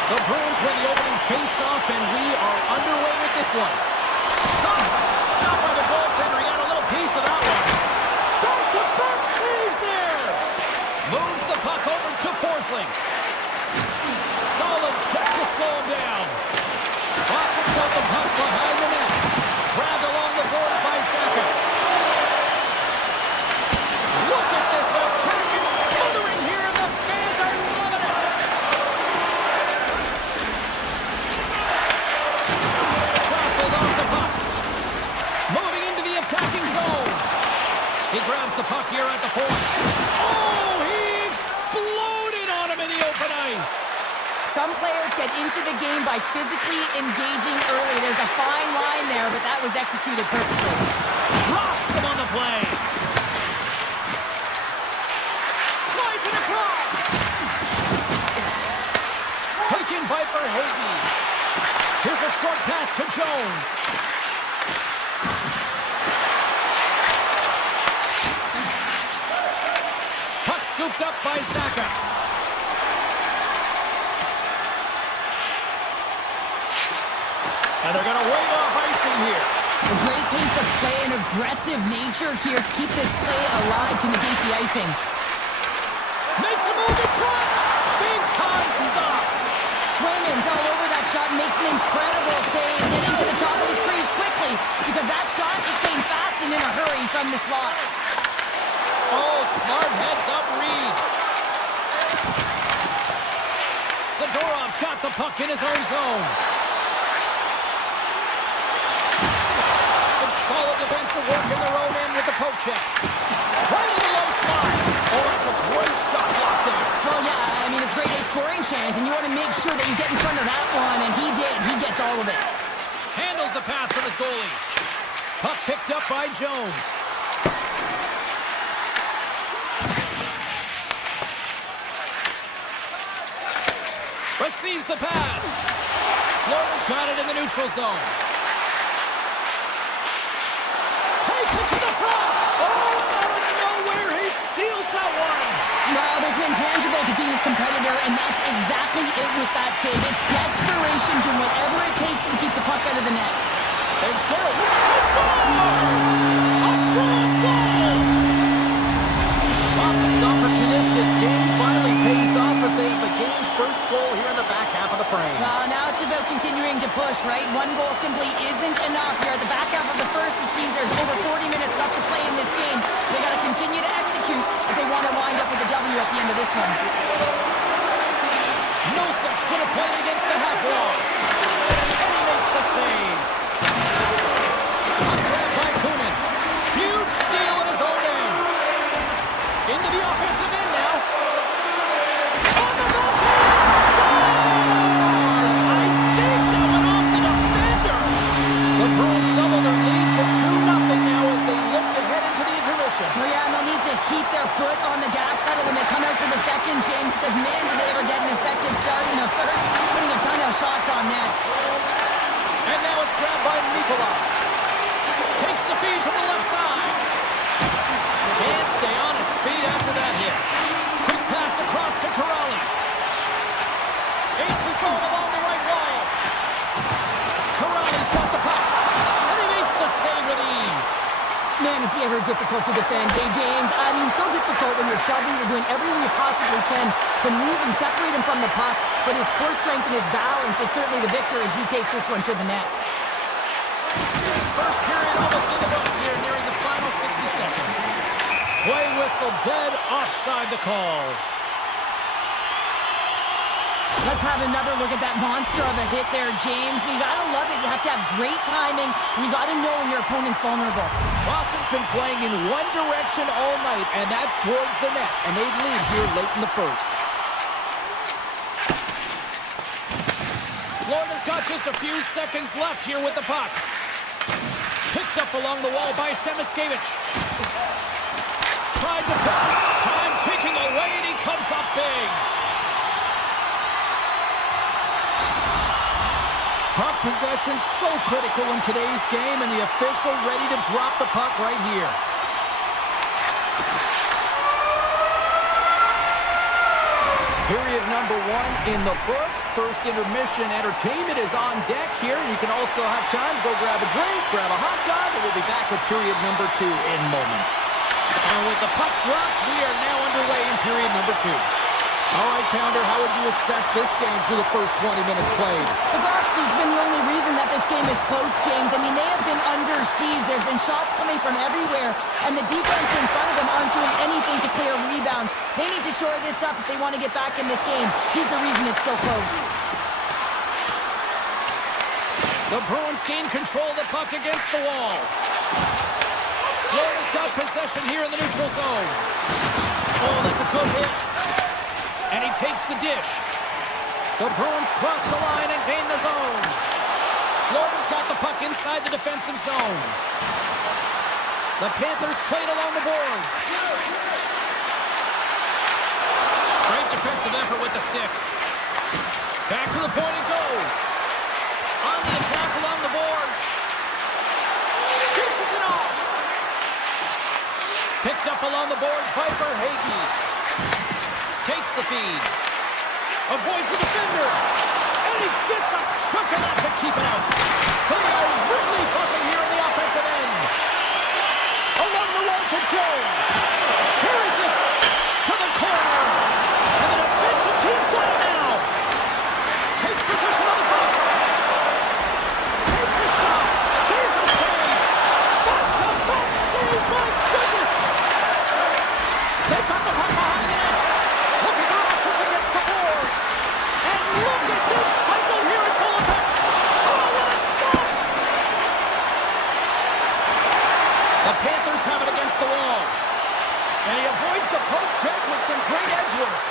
The Bruins win the opening face-off, and we are underway with this one. Stopped by the goaltender. He got a little piece of that one. Back-to-back saves there. Moves the puck over to Forsling. Solid check to slow him down. Boston's got the puck behind the net. Grabbed along the board by Saka. Look at this attack. It's smothering here, and the fans are loving it. Jostled off the puck. Moving into the attacking zone. He grabs the puck here at the point. Oh, he exploded on him in the open ice. Some players get into the game by physically engaging early. There's a fine line there, but that was executed perfectly. Rocks him on the play. Slides it across. Taken by Verhaeghe. Here's a short pass to Jones. Puck scooped up by Saka. And they're going to wave off icing here. A great pace of play and aggressive nature here to keep this play alive to negate the icing. Makes a move in front. Big time stop. Swayman's all over that shot and makes an incredible save, getting to the top of his crease quickly, because that shot, it came fast and in a hurry from the slot. Oh, smart heads up read. Zadorov's got the puck in his own zone. Some solid defensive work in their own end with the poke check. Right in the low slide. Oh, that's a great shot block there. Well, yeah, I mean, it's a great scoring chance, and you want to make sure that you get in front of that one, and he did. He gets all of it. Handles the pass from his goalie. Puck picked up by Jones. Receives the pass. Florida's got it in the neutral zone. Takes it to the front. Oh, out of nowhere, he steals that one. Well, there's an intangible to being a competitor, and that's exactly it with that save. It's desperation, doing whatever it takes to keep the puck out of the net. And so, let's go! A bronze goal! Boston's opportunistic game finally pays off as they have the game's first goal here in the back half of the frame. Well, now it's about continuing to push, right? One goal simply isn't enough here at the back half of the first, which means there's over 40 minutes left to play in this game. They got to continue to execute if they want to wind up with a W at the end of this one. Nosek's going to play it against the half wall. And he makes the save. By Kunin. Huge steal in his own end. Into the offensive end now. On the goalkeeper! Scores! I think that went off the defender. The Bruins double their lead to 2-0 now as they look to head into the intermission. Well, yeah, and they'll need to keep their foot on the gas pedal when they come out for the second, James, because, man, did they ever get an effective start in the first, putting a ton of shots on net. And now it's grabbed by Nikola. Takes the feed from the left side. Can't stay on his feet after that hit. Quick pass across to Corrali. Aids his home along the right wall. Corrali's got the puck. And he makes the save with ease. Man, is he ever difficult to defend, James? I mean, so difficult when you're shoving, you're doing everything you possibly can to move and separate him from the puck, but his core strength and his balance is certainly the victor as he takes this one to the net. First period almost in the books here, nearing the final 60 seconds. Play whistle dead, offside the call. Let's have another look at that monster of a hit there, James. You gotta love it. You have to have great timing, and you gotta know when your opponent's vulnerable. Boston's been playing in one direction all night, and that's towards the net, and they lead here late in the first. Florida's got just a few seconds left here with the puck. Picked up along the wall by Semiskevich. Tried to pass, time ticking away, and he comes up big. Puck possession so critical in today's game, and the official ready to drop the puck right here. Period number 1 in the books. First intermission entertainment is on deck here. You can also have time to go grab a drink, grab a hot dog, and we'll be back with period number 2 in moments. And with the puck dropped, we are now underway in period number 2. All right, Pounder, how would you assess this game through the first 20 minutes played? Bobrovsky's been the only reason that this game is close, James. I mean, they have been under siege. There's been shots coming from everywhere, and the defense in front of them aren't doing anything to clear rebounds. They need to shore this up if they want to get back in this game. He's the reason it's so close. The Bruins gain control of the puck against the wall. Florida's got possession here in the neutral zone. Oh, that's a good hit. And he takes the dish. The Bruins cross the line and gain the zone. Florida's got the puck inside the defensive zone. The Panthers played along the boards. Great defensive effort with the stick. Back to the point it goes. On the attack along the boards. Dishes it off. Picked up along the boards by Verhaeghe. Takes the feed. Avoids the defender. And he gets a chunk of that to keep it out. They are really buzzing here in the offensive end. Along the wall to Jones. Carries it to the corner. And the defensive team's got it now. Takes possession of the puck. Takes a shot. There's a save. Back-to-back saves. My goodness. They've got the puck behind the net. Look at their options against the boards. And look at this cycle here at Bullpen. Oh, what a stop. The Panthers have it against the wall. And he avoids the poke check with some great edge work.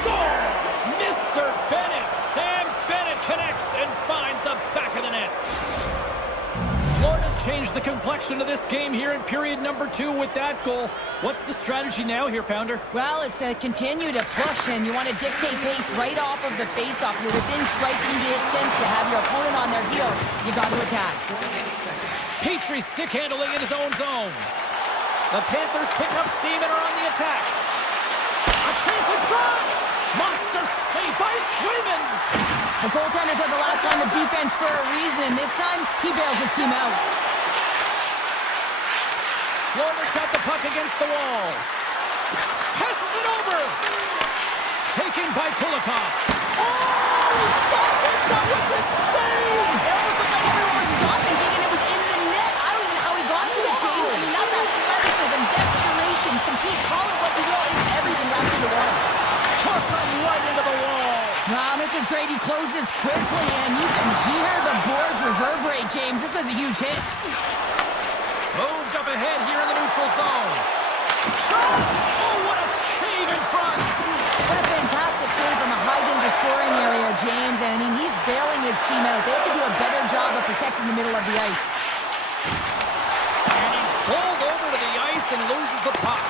Scores! Mr. Bennett. Sam Bennett connects and finds the back of the net. Florida's changed the complexion of this game here in period number 2 with that goal. What's the strategy now here, Pounder? Well, it's to continue to push, and you want to dictate pace right off of the faceoff. You're within striking distance. You have your opponent on their heels. You got to attack. Petrie stick handling in his own zone. The Panthers pick up steam and are on the attack. A chance in front! Monster save by Swayman! The goaltenders are the last line of defense for a reason. This time, he bails his team out. Florida's got the puck against the wall. Passes it over! Taken by Kulikov. Oh, stop it! That was insane! It almost looked like everyone was stopping, thinking it was in the net. I don't even know how he got to it, James. I mean, that's athleticism, desperation, complete, call it what you will. It's everything wrapped into one. Puts him right into the wall. Wow, this is great. He closes quickly, and you can hear the boards reverberate, James. This was a huge hit. Moved up ahead here in the neutral zone. Shot! Oh, what a save in front! What a fantastic save from a high-danger scoring area, James. And I mean, he's bailing his team out. They have to do a better job of protecting the middle of the ice. And he's pulled over to the ice and loses the puck.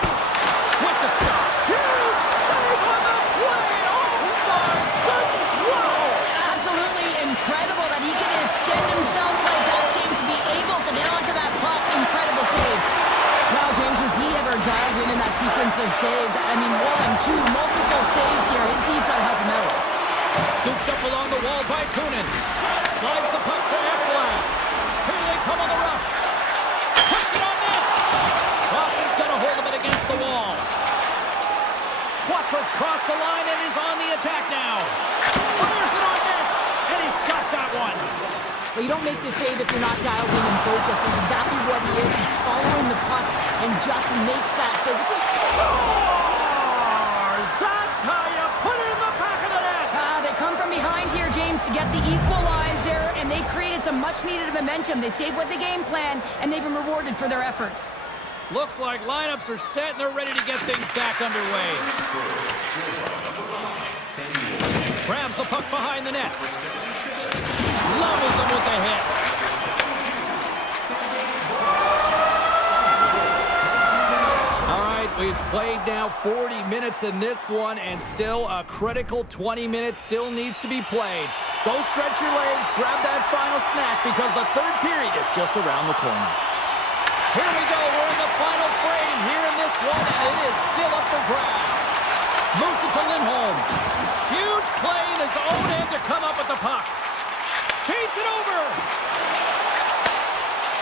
With the stop. Huge save on the play! Oh, my goodness! Wow! Absolutely incredible that he can extend himself like that, James, to be able to nail onto that puck. Incredible save. Wow, James, was he ever dialed in that sequence of saves? I mean, 1, 2, multiple saves here. His D's got to help him out. Scooped up along the wall by Kunin. Slides the puck to Ekblad. Here they come on the rush. Puts it on net. Boston's got a hold of it against the wall. Quattro's crossed the line and is on the attack now. Fires it on net. And he's got that one. Well, you don't make the save if you're not dialed in and focused. That's exactly what he is. He's following the puck and just makes that save. Scores! That's how you put it in the back of the net. They come from behind here, James, to get the equalizer, and they created some much-needed momentum. They stayed with the game plan, and they've been rewarded for their efforts. Looks like lineups are set and they're ready to get things back underway. Grabs the puck behind the net. Levels him with the hit. All right, we've played now 40 minutes in this one, and still a critical 20 minutes still needs to be played. Go stretch your legs, grab that final snack, because the third period is just around the corner. Here we go, we're in the final frame here in this one, and it is still up for grabs. Moves it to Lindholm. puck. Feeds it over.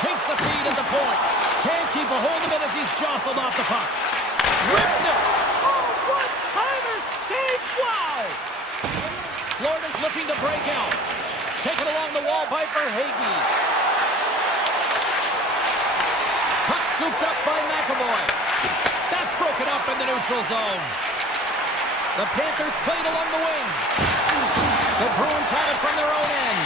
Takes the feed at the point. Can't keep a hold of it as he's jostled off the puck. Rips it. Oh, what kind of save! Wow! Florida's looking to break out. Taken along the wall by Verhaeghe. Puck scooped up by McAvoy. That's broken up in the neutral zone. The Panthers played along the wing. The Bruins had it from their own end.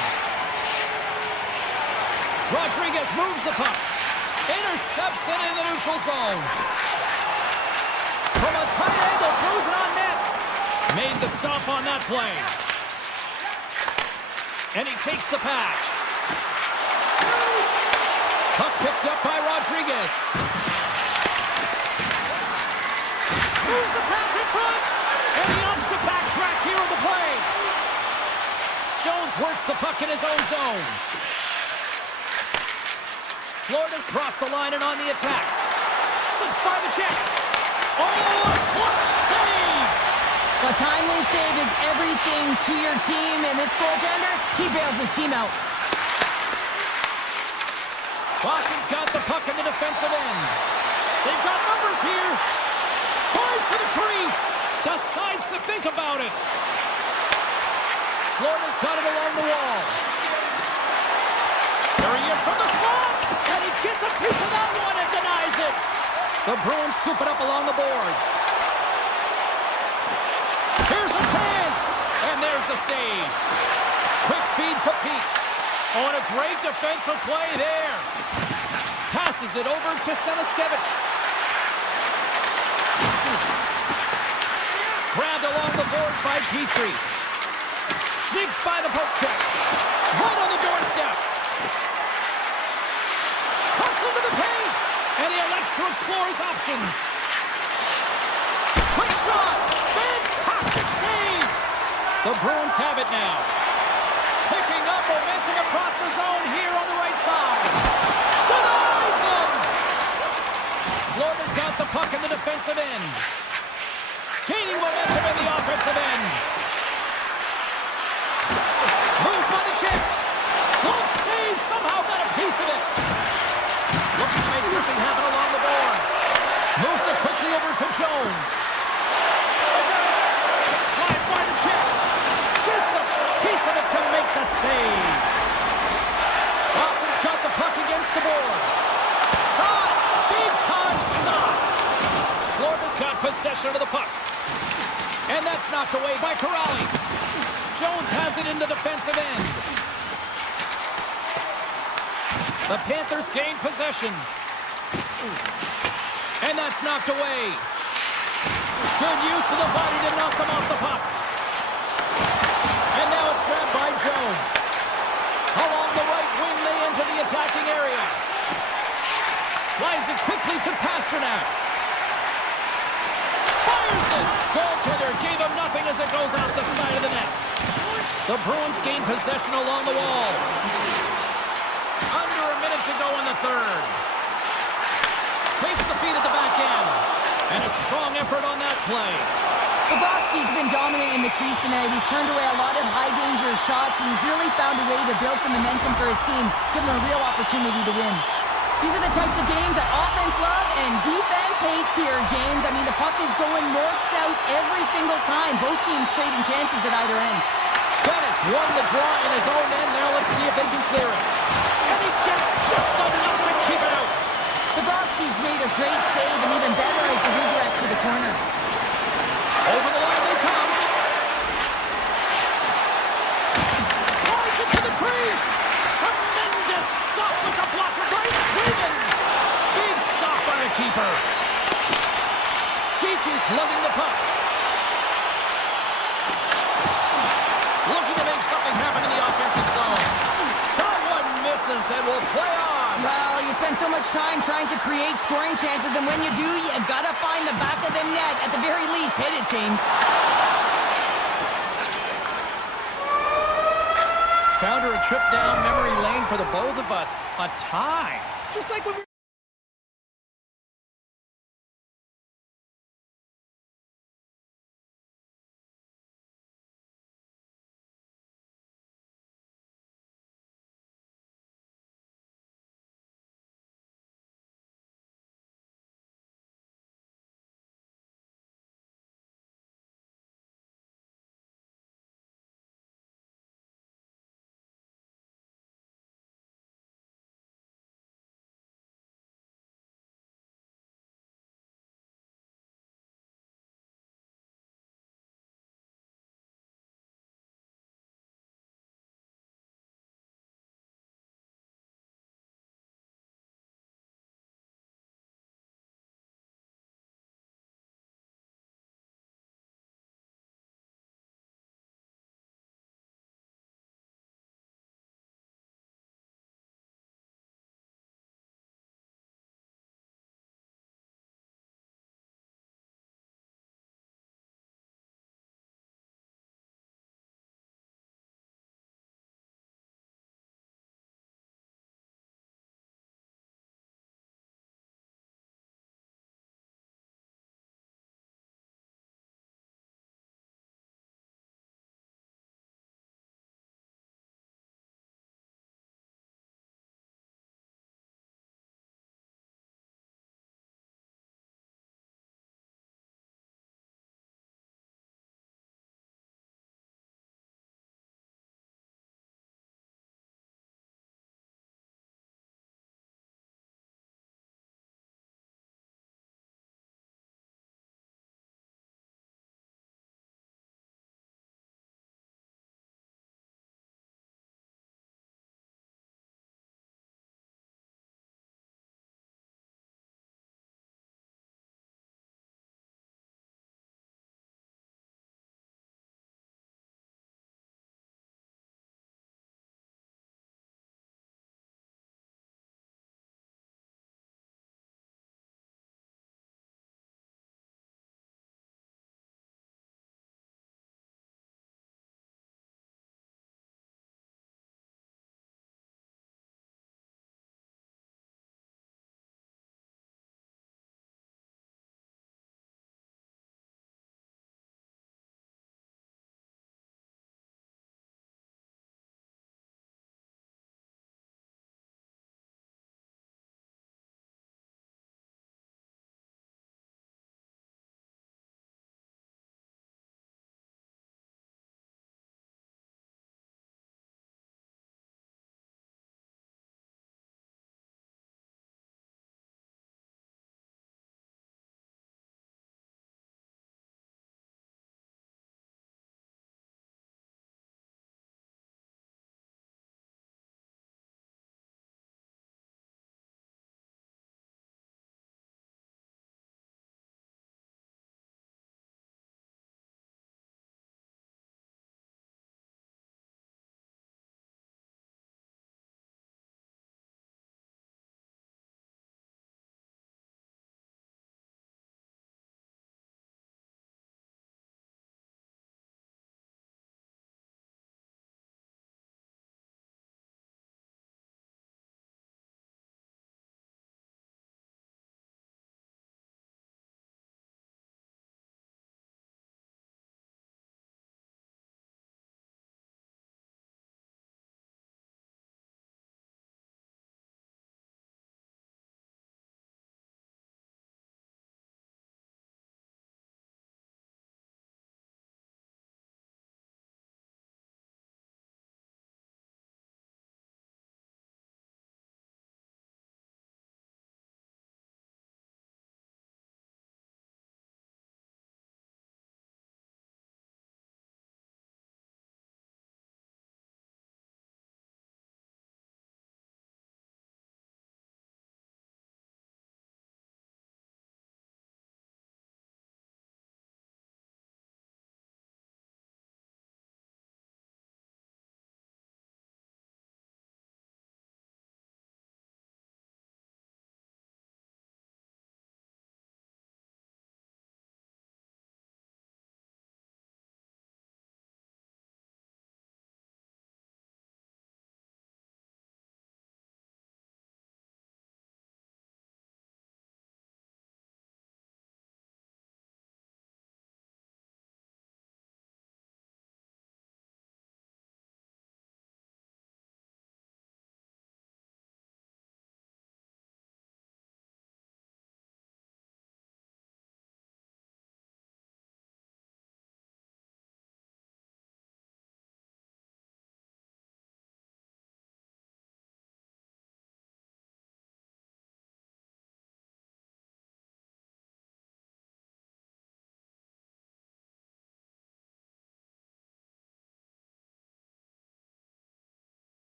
Rodriguez moves the puck. Intercepts it in the neutral zone. From a tight angle, throws it on net. Made the stop on that play. And he takes the pass. Puck picked up by Rodriguez. Moves the pass in front. And he opts to backtrack here on the play. Jones works the puck in his own zone. Florida's crossed the line and on the attack. Slips by the check. Oh, a clutch save! A timely save is everything to your team, and this goaltender, he bails his team out. Boston's got the puck in the defensive end. They've got numbers here. Tries to the crease. Decides to think about it. Florida's got it along the wall. There he is from the slot. And he gets a piece of that one and denies it. The Bruins scoop it up along the boards. Here's a chance. And there's the save. Quick feed to Peak. Oh, and a great defensive play there. Passes it over to Seniskevich. Grabbed along the board by Petrie. Sneaks by the poke check. Right on the doorstep. Cuts into the paint. And he elects to explore his options. Quick shot. Fantastic save. The Bruins have it now. Picking up momentum across the zone here on the right side. Denies him. Florida's got the puck in the defensive end. Gaining momentum in the offensive end. Moves by the check. Close save. Somehow got a piece of it. Looking to make something happen along the boards. Moves it quickly over to Jones. Slides by the check. Gets a piece of it to make the save. Boston's got the puck against the boards. Shot. Big time stop. Florida's got possession of the puck. And that's knocked away by Corrali. Jones has it in the defensive end. The Panthers gain possession. And that's knocked away. Good use of the body to knock them off the puck. And now it's grabbed by Jones. Along the right wing, they enter the attacking area. Slides it quickly to Pasternak. Fires it. Goaltender gave him nothing as it goes out the side of the net. The Bruins gain possession along the wall. Under a minute to go in the third. Takes the feed at the back end. And a strong effort on that play. Bobrovsky's been dominant in the crease tonight. He's turned away a lot of high-danger shots, and he's really found a way to build some momentum for his team, give him a real opportunity to win. These are the types of games that offense loves and defense hates here, James. I mean, the puck is going north-south every single time. Both teams trading chances at either end. Bennett's won the draw in his own end. Now let's see if they can clear it. And he gets just enough to keep it out. Bobrovsky's made a great save, and even better as the redirect to the corner. Over the line they come. Flies it to the crease. Tremendous stop with the blocker by Sweden. Big stop by the keeper. Geeky's lugging the puck. Looking to make something happen in the offensive zone. That one misses and will play on. Well, you spend so much time trying to create scoring chances, and when you do, you gotta find the back of the net. At the very least, hit it, James. Found her a trip down memory lane for the both of us. A tie. Just like when we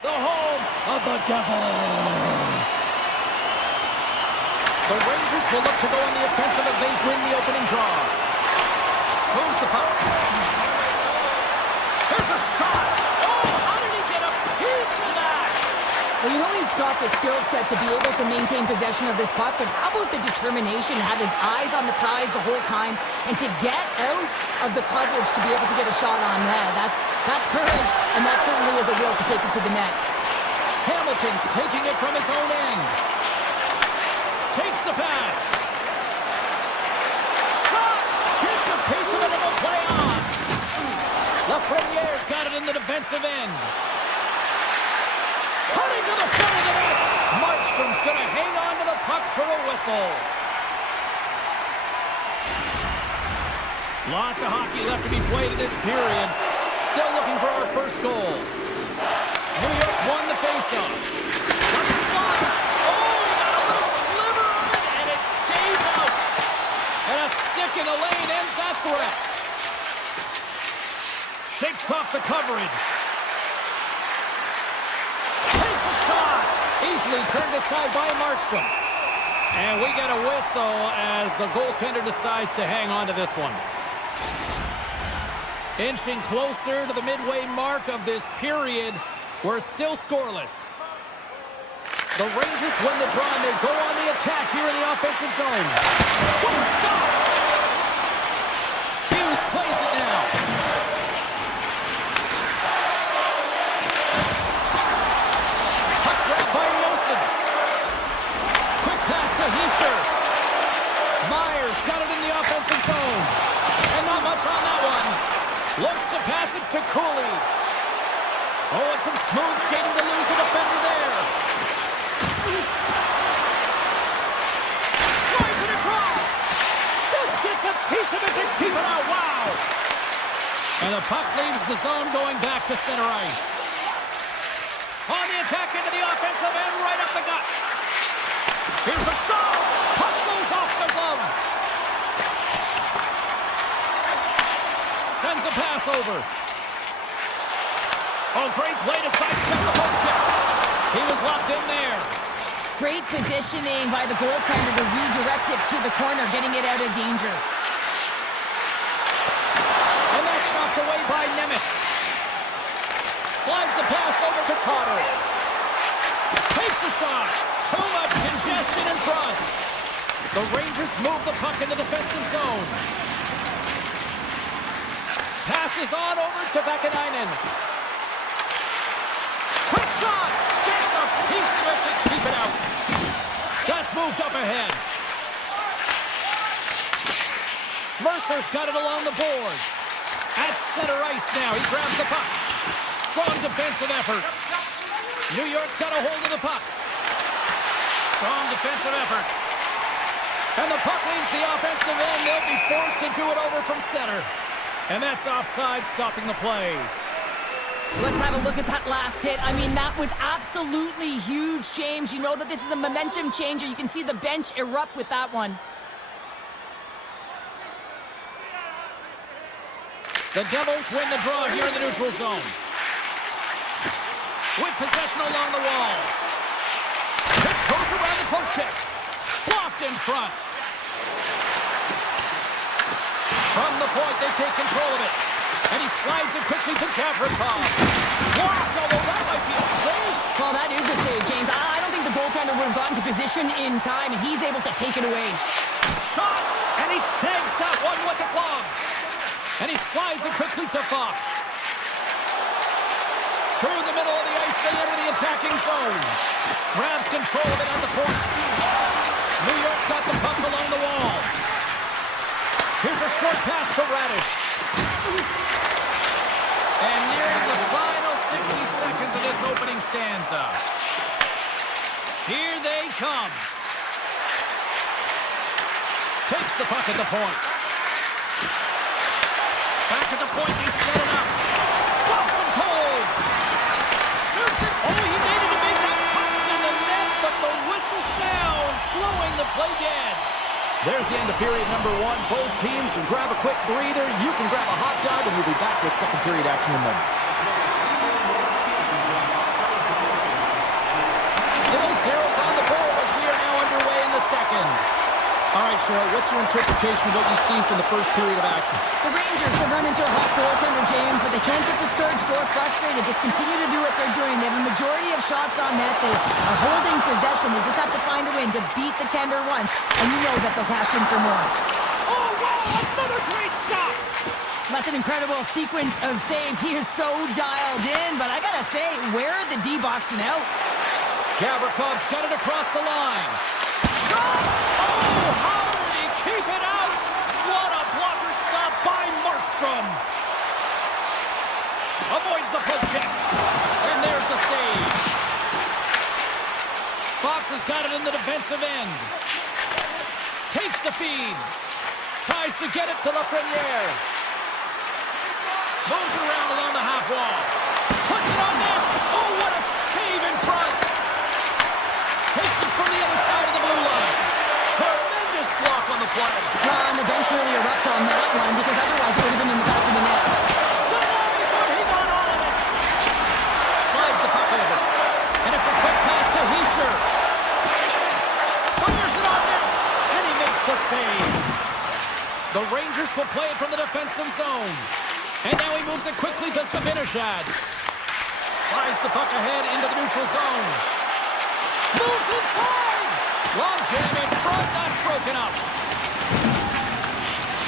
The home of the Devils. The Rangers will look to go on the offensive as they win the opening draw. Moves the puck. There's a shot. Oh, how did he get a piece of that? Well, you know he's got the skill set to be able to maintain possession of this puck, but how about the determination to have his eyes on the prize the whole time and to get out of the coverage to be able to get a shot on net? That's courage, and that certainly is a will to take it to the net. Hamilton's taking it from his own end. Takes the pass. Shot! Gets a piece of it and will play on. Lafreniere's got it in the defensive end. Cutting to the front of the net. Markstrom's going to hang on to the puck for a whistle. Lots of hockey left to be played in this period. Still looking for our first goal. New York's won the faceoff. Wants it fly. Oh, he got a little sliver of it, and it stays out. And a stick in the lane ends that threat. Shakes off the coverage. Takes a shot. Easily turned aside by Markstrom. And we get a whistle as the goaltender decides to hang on to this one. Inching closer to the midway mark of this period. We're still scoreless. The Rangers win the draw and they go on the attack here in the offensive zone. What a stop! Hughes plays it now. Puck grabbed by Nelson. Quick pass to Hischer. Myers got it in the offensive zone. And not much on that one. Looks to pass it to Cooley. Oh, and some smooth skating to lose a defender there. Slides it across. Just gets a piece of it to keep it out. Wow. And the puck leaves the zone going back to center ice. On the attack into the offensive end, right up the gut. Here's a shot. Puck goes off the glove. Sends a pass over. Oh, great play to sidestep the poke check. He was locked in there. Great positioning by the goaltender to redirect it to the corner, getting it out of danger. And that's knocked away by Nemec. Slides the pass over to Carter. Takes a shot. Too much congestion in front. The Rangers move the puck into the defensive zone. Passes on over to Vakanainen. Quick shot! Gets a piece of it to keep it out. That's moved up ahead. Mercer's got it along the boards. At center ice now. He grabs the puck. Strong defensive effort. New York's got a hold of the puck. Strong defensive effort. And the puck leaves the offensive end. They'll be forced to do it over from center. And that's offside, stopping the play. Let's have a look at that last hit. I mean, that was absolutely huge, James. You know that this is a momentum changer. You can see the bench erupt with that one. The Devils win the draw here in the neutral zone. With possession along the wall. It goes around the poke check. Blocked in front. From the point, they take control of it. And he slides it quickly to Kaprizov. Blocked, although that might be a save. Well, that is a save, James. I don't think the goaltender would have gotten to position in time, and he's able to take it away. Shot, and he snags that one with the gloves. And he slides it quickly to Fox. Through the middle of the ice, they enter the attacking zone. Grabs control of it on the point. New York's got the puck along the wall. Here's a short pass to Radish. And nearing the final 60 seconds of this opening stanza. Here they come. Takes the puck at the point. Back at the point, they set it up. Stops him cold. Shoots it. Oh, he needed to make that puck in the net, but the whistle sounds, blowing the play dead. There's the end of period number one. Both teams can grab a quick breather. You can grab a hot dog, and we'll be back with second period action in moments. second. All right, Cheryl, what's your interpretation of what you've seen from the first period of action? The Rangers have run into a hot goaltender, James, but they can't get discouraged or frustrated. Just continue to do what they're doing. They have a majority of shots on net. They are holding possession. They just have to find a win to beat the tender once, and you know that they'll cash in for more. Oh, wow! Another great stop! That's an incredible sequence of saves. He is so dialed in, but I gotta say, where are the D boxing out? Gavrikov's got it across the line. Shot! Oh, how did he keep it out? What a blocker stop by Markstrom. Avoids the poke check. And there's the save. Fox has got it in the defensive end. Takes the feed. Tries to get it to Lafreniere. Moves it around along the half wall. Puts it on net. Oh, what a save in front. Takes it from the other side of the blue line. Tremendous block on the play. And the bench really erupts on that one because otherwise it would have been in the back of the net. Denies what he got all of it. Slides the puck over. And it's a quick pass to Hischier. Fires it on net. And he makes the save. The Rangers will play it from the defensive zone. And now he moves it quickly to Sabinishad. Slides the puck ahead into the neutral zone. Moves inside! Long jam in front, that's broken up.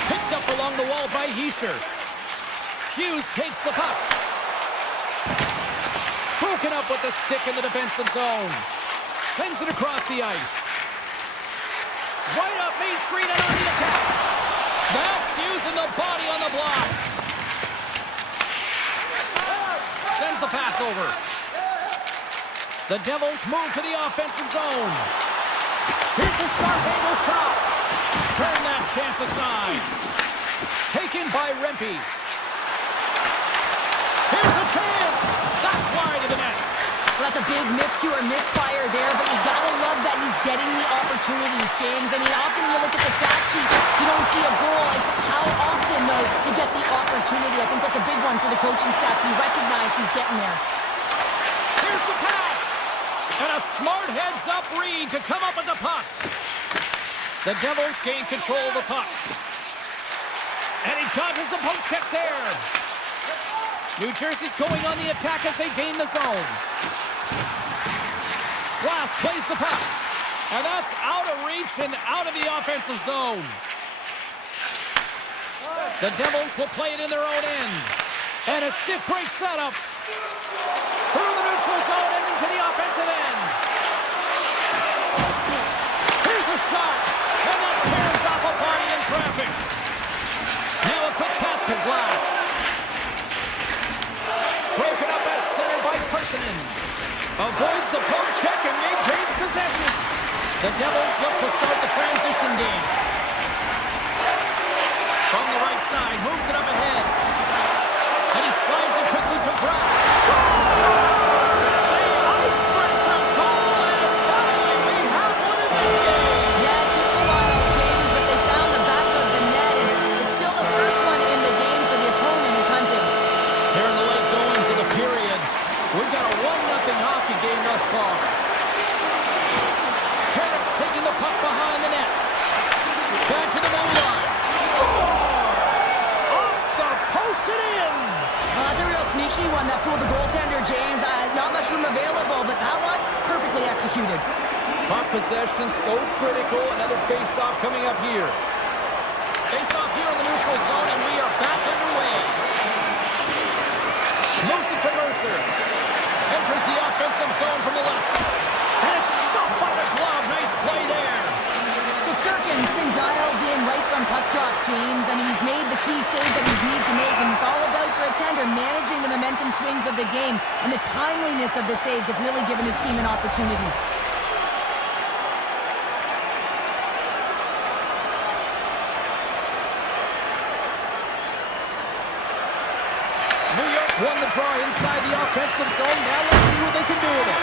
Picked up along the wall by Hischier. Hughes takes the puck. Broken up with the stick in the defensive zone. Sends it across the ice. Right up Main Street and on the attack. That's Hughes in the body on the block. Sends the pass over. The Devils move to the offensive zone. Here's a sharp angle shot. Turn that chance aside. Taken by Rempe. Here's a chance. That's wide of the net. Well, that's a big miscue or misfire there, but you gotta love that he's getting the opportunities, James. I mean, often when you look at the stat sheet, you don't see a goal. It's how often, though, you get the opportunity. I think that's a big one for the coaching staff to recognize he's getting there. Here's the pass. And a smart heads-up read to come up with the puck. The Devils gain control of the puck. And he dodges the poke check there. New Jersey's going on the attack as they gain the zone. Glass plays the puck. And that's out of reach and out of the offensive zone. The Devils will play it in their own end. And a stiff break setup. Through the neutral zone and into the offensive end. Here's a shot. And that tears off a body in traffic. Now a quick pass to Glass. Broken up at center by Perssonen. Avoids the poke check and maintains possession. The Devils look to start the transition game. From the right side, moves it up ahead. And he slides it quickly to Brown. Scores! The icebreaker goal, and finally we have one in this game. Yeah, it took a while, James, but they found the back of the net, and it's still the first one in the game, so the opponent is hunting. Here in the late goings of the period, we've got a 1-0 hockey game thus far. Carrick's taking the puck behind the net. Back to the blue line. Scores! Off the post and in! Well, that's a real sneaky one that fooled the goaltender, James. Not much room available, but that one, perfectly executed. Puck possession so critical. Another face-off coming up here. Face-off here in the neutral zone, and we are back underway. Moves it to Mercer. Enters the offensive zone from the left. And it's stopped by the glove. Nice play there. So Sirkin's been dialed in right from puck drop, James. I mean, he's made the key save that he's need to make, and it's all about, for a tender, managing the momentum swings of the game, and the timeliness of the saves have really given his team an opportunity. New York's won the draw inside the offensive zone. Now let's see what they can do with it.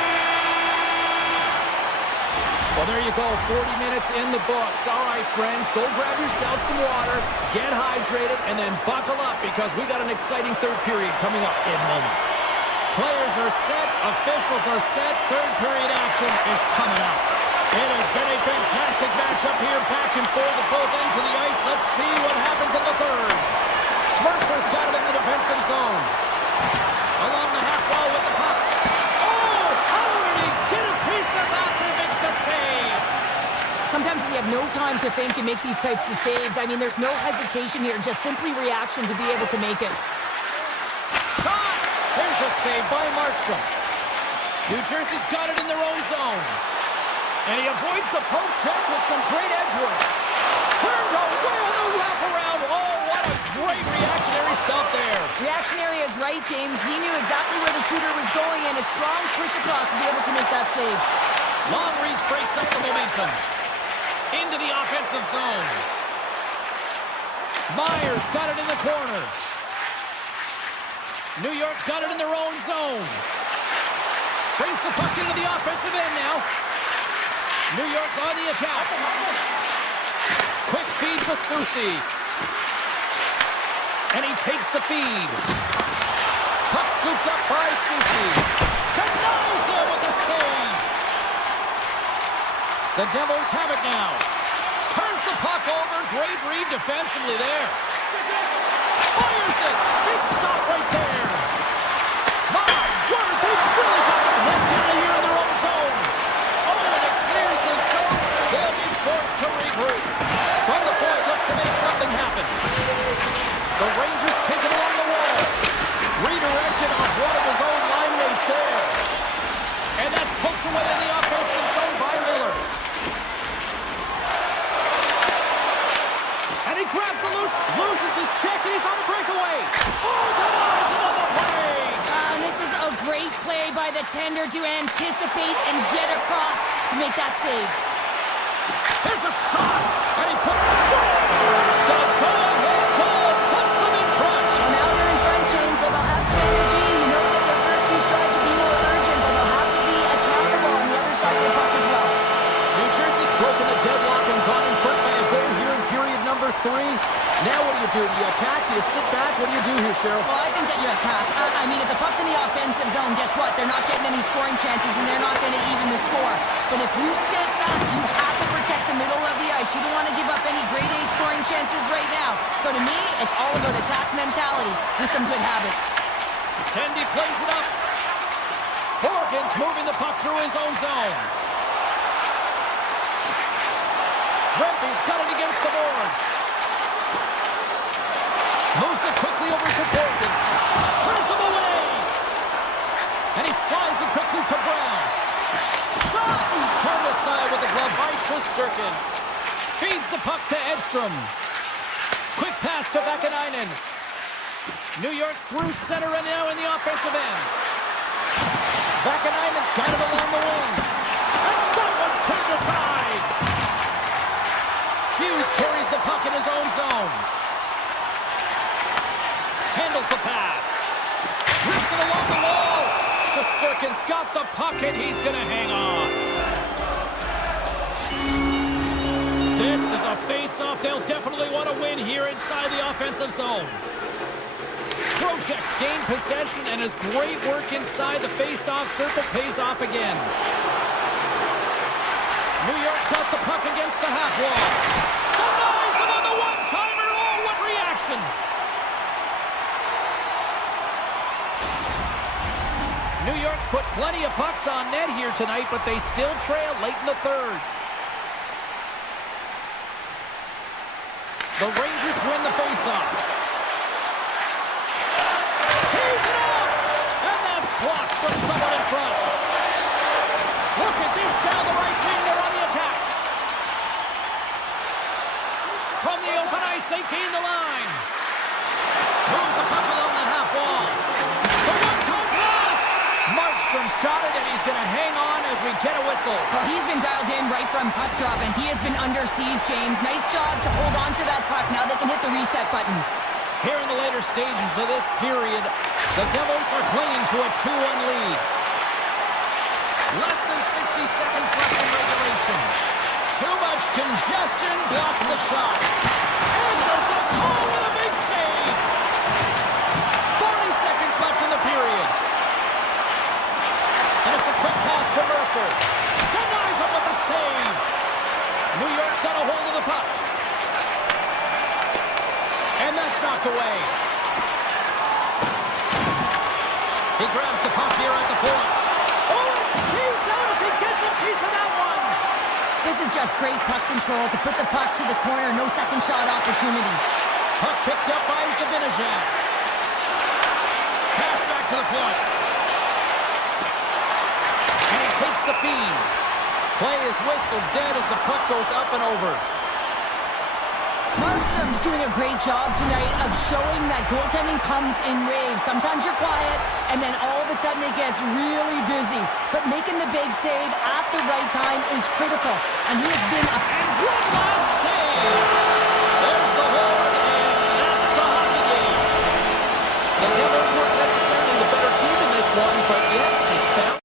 Well, there you go. 40 minutes in the books. All right, friends, go grab yourself some water, get hydrated, and then buckle up because we got an exciting third period coming up in moments. Players are set, officials are set, third period action is coming up. It has been a fantastic matchup here, back and forth at both ends of the ice. Let's see what happens in the third. Mercer's got it in the defensive zone. Along the half wall with the puck. Oh, how did he get a piece of that to make the save? Sometimes when you have no time to think and make these types of saves, I mean, there's no hesitation here, just simply reaction to be able to make it. Shot! There's a save by Markstrom. New Jersey's got it in their own zone. And he avoids the poke check with some great edge work. Turned away on the wraparound. Oh, what a great reactionary stop there. Reactionary is right, James. He knew exactly where the shooter was going and a strong push across to be able to make that save. Long reach breaks up the momentum. Into the offensive zone. Myers got it in the corner. New York's got it in their own zone. Brings the puck into the offensive end now. New York's on the attack. Quick feed to Susie. And he takes the feed. Puck scooped up by Susie. Denies him with the save. The Devils have it now. Turns the puck over. Great read defensively there. Fires it. Big stop right there. My word, they've really got them hemmed in here in their own zone. Oh, and it clears the zone. They'll be forced to regroup. From the point, looks to make something happen. The Rangers take it along the wall. Redirected off one of his own line mates there. And that's poked away in the offensive zone by Miller. And he grabs the loose, loses his check, and he's on a breakaway. Oh, denies him on the play. And this is a great play by the tender to anticipate and get across to make that save. There's a shot, and he puts the scores. The go-ahead goal puts them in front. Well, now they're in front, James, so they'll have some energy. You know that their first few strides will be more urgent, but they'll have to be accountable on the other side of the puck as well. New Jersey's broken the deadlock and gone in front by a goal here in period number 3. Now what do? Do you attack? Do you sit back? What do you do here, Cheryl? Well, I think that you attack. I mean, if the puck's in the offensive zone, guess what? They're not getting any scoring chances, and they're not going to even the score. But if you sit back, you have to protect the middle of the ice. You don't want to give up any grade A scoring chances right now. So to me, it's all about attack mentality with some good habits. Tendy plays it up. Horgan's moving the puck through his own zone. Rempe's got it against the boards. Moves it quickly over to Horgan. Turns him away. And he slides it quickly to Brown. Shot! Turned aside with the glove by Shesterkin. Feeds the puck to Edstrom. Quick pass to Vakanainen. New York's through center and now in the offensive end. Vakanainen's got it along the wing. And that one's turned aside. Hughes carries the puck in his own zone. Handles the pass. Rips it along the wall. Shesterkin's got the puck and he's going to hang on. This is a face-off they'll definitely want to win here inside the offensive zone. Trocheck's gained possession and his great work inside the face-off circle pays off again. New York's got the puck against the half wall. Denies him on the one-timer. Oh, what reaction! New York's put plenty of pucks on net here tonight, but they still trail late in the third. The Rangers win the faceoff. Tees it off! And that's blocked from someone in front. Look at this down the right wing. They're on the attack. From the open ice, they gain the line. Moves the puck along the half wall. The one-time blast! Markstrom's got it, and he's going to hang on as we get a whistle. Well, he's been dialed in right from puck drop, and he has been under siege, James. Nice job to hold on to that puck. Now they can hit the reset button. Here in the later stages of this period, the Devils are clinging to a 2-1 lead. Less than 60 seconds left in regulation. Too much congestion blocks the shot. Answers the call with a big save. 40 seconds left in the period. And it's a quick pass to Mercer. Denies him with the save. New York's got a hold of the puck. And that's knocked away. He grabs the puck here at the point. Oh, it stays out as he gets a piece of that one. This is just great puck control to put the puck to the corner. No second shot opportunity. Puck picked up by Zibanejad. Pass back to the point. And he takes the feed. Play is whistled dead as the puck goes up and over. Markstrom's doing a great job tonight of showing that goaltending comes in waves. Sometimes you're quiet, and then all of a sudden it gets really busy. But making the big save at the right time is critical. And he has been a One last save. There's the horn, and that's the hockey game. The Devils weren't necessarily the better team in this one, but yet they found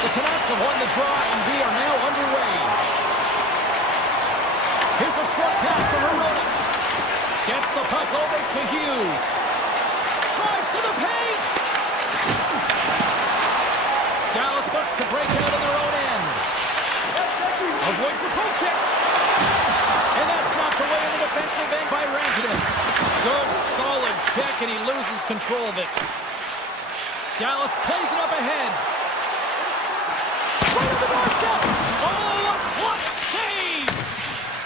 The Canucks have won the draw, and we are now underway. Here's a short pass to Hirota. Gets the puck over to Hughes. Drives to the paint. Dallas looks to break out in their own end. Avoids the poke check. And that's knocked away in the defensive end by Rantanen. Good, solid check, and he loses control of it. Dallas plays it up ahead. Right on the doorstep. Oh, a clutch save.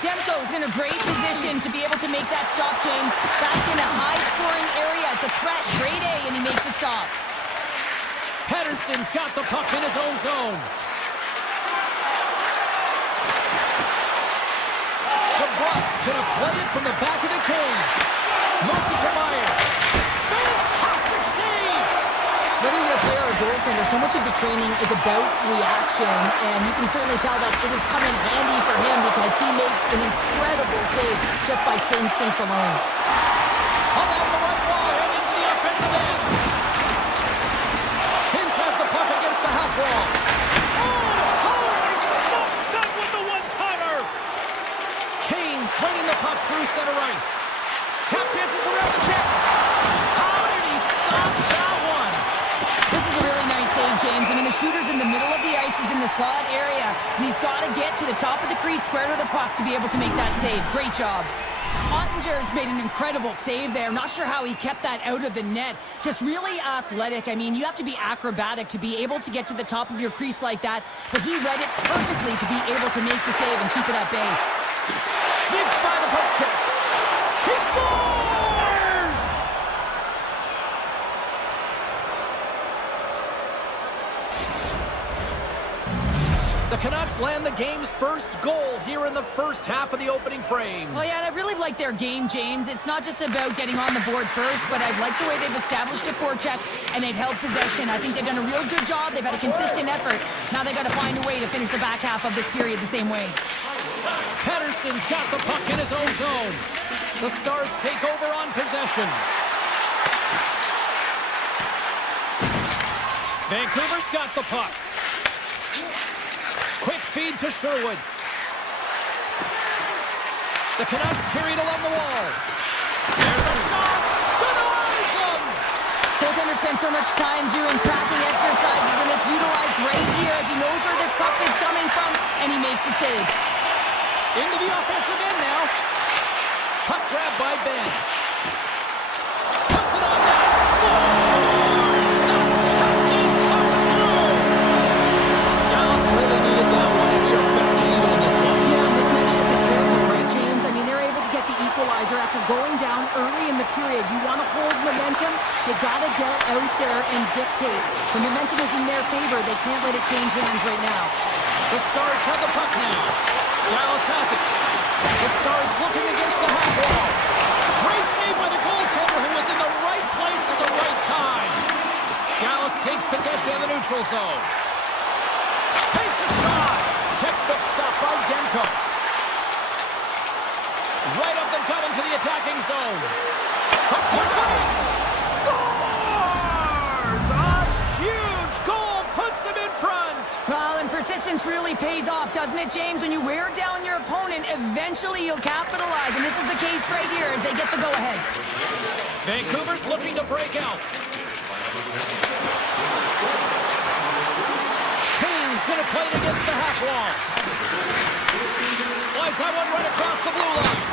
Demko's in a great position to be able to make that stop, James. That's in a high-scoring area. It's a threat. Grade A, and he makes the stop. Pettersson's got the puck in his own zone. DeBrusk's going to play it from the back of the cage. Moves it to Myers. Fantastic save! Whether you're a player or goaltender, so much of the training is about reaction, and you can certainly tell that it is coming handy for him because he makes an incredible save just by instincts alone. Along the right wall and into the offensive end. Hintz has the puck against the half wall. Oh, he stopped that with the one-timer! Kane swinging the puck through center ice. Tap dances around the check. How did he stop that one? This is a really nice save, James. I mean, the shooter's in the middle of the ice. He's in the slot area, and he's got to get to the top of the crease, square to the puck, to be able to make that save. Great job. Ottinger's made an incredible save there. Not sure how he kept that out of the net. Just really athletic. I mean, you have to be acrobatic to be able to get to the top of your crease like that, but he read it perfectly to be able to make the save and keep it at bay. Sneaks by the poke check. He scores! The Canucks land the game's first goal here in the first half of the opening frame. Well, yeah, and I really like their game, James. It's not just about getting on the board first, but I like the way they've established a forecheck and they've held possession. I think they've done a real good job. They've had a consistent effort. Now they've got to find a way to finish the back half of this period the same way. Pettersson's got the puck in his own zone. The Stars take over on possession. Vancouver's got the puck. Quick feed to Sherwood. The Canucks carried along the wall. There's a shot. Denies him. Goaltender spent so much time doing cracking exercises, and it's utilized right here as he knows where this puck is coming from, and he makes the save. Into the offensive end now. Puck grab by Ben. Puts it on net. Scores! The captain comes through. Dallas really needed that one, and we are back to even in this one. Yeah, and this next shift is critical, right, James? I mean, they're able to get the equalizer after going down early in the period. You want to hold momentum, you got to get out there and dictate. The momentum is in their favor. They can't let it change hands right now. The Stars have the puck now. Dallas has it. The Stars looking against the half wall. Great save by the goaltender who was in the right place at the right time. Dallas takes possession of the neutral zone. Takes a shot. Textbook stop by Demko. Right up the gut into the attacking zone. For Corcoran. Scores! A huge goal puts him in front. Well, and persistence really pays off, doesn't it, James? When you wear down your opponent, eventually you'll capitalize, and this is the case right here as they get the go-ahead. Vancouver's looking to break out. Kane's going to play it against the half wall. Slides that one right across the blue line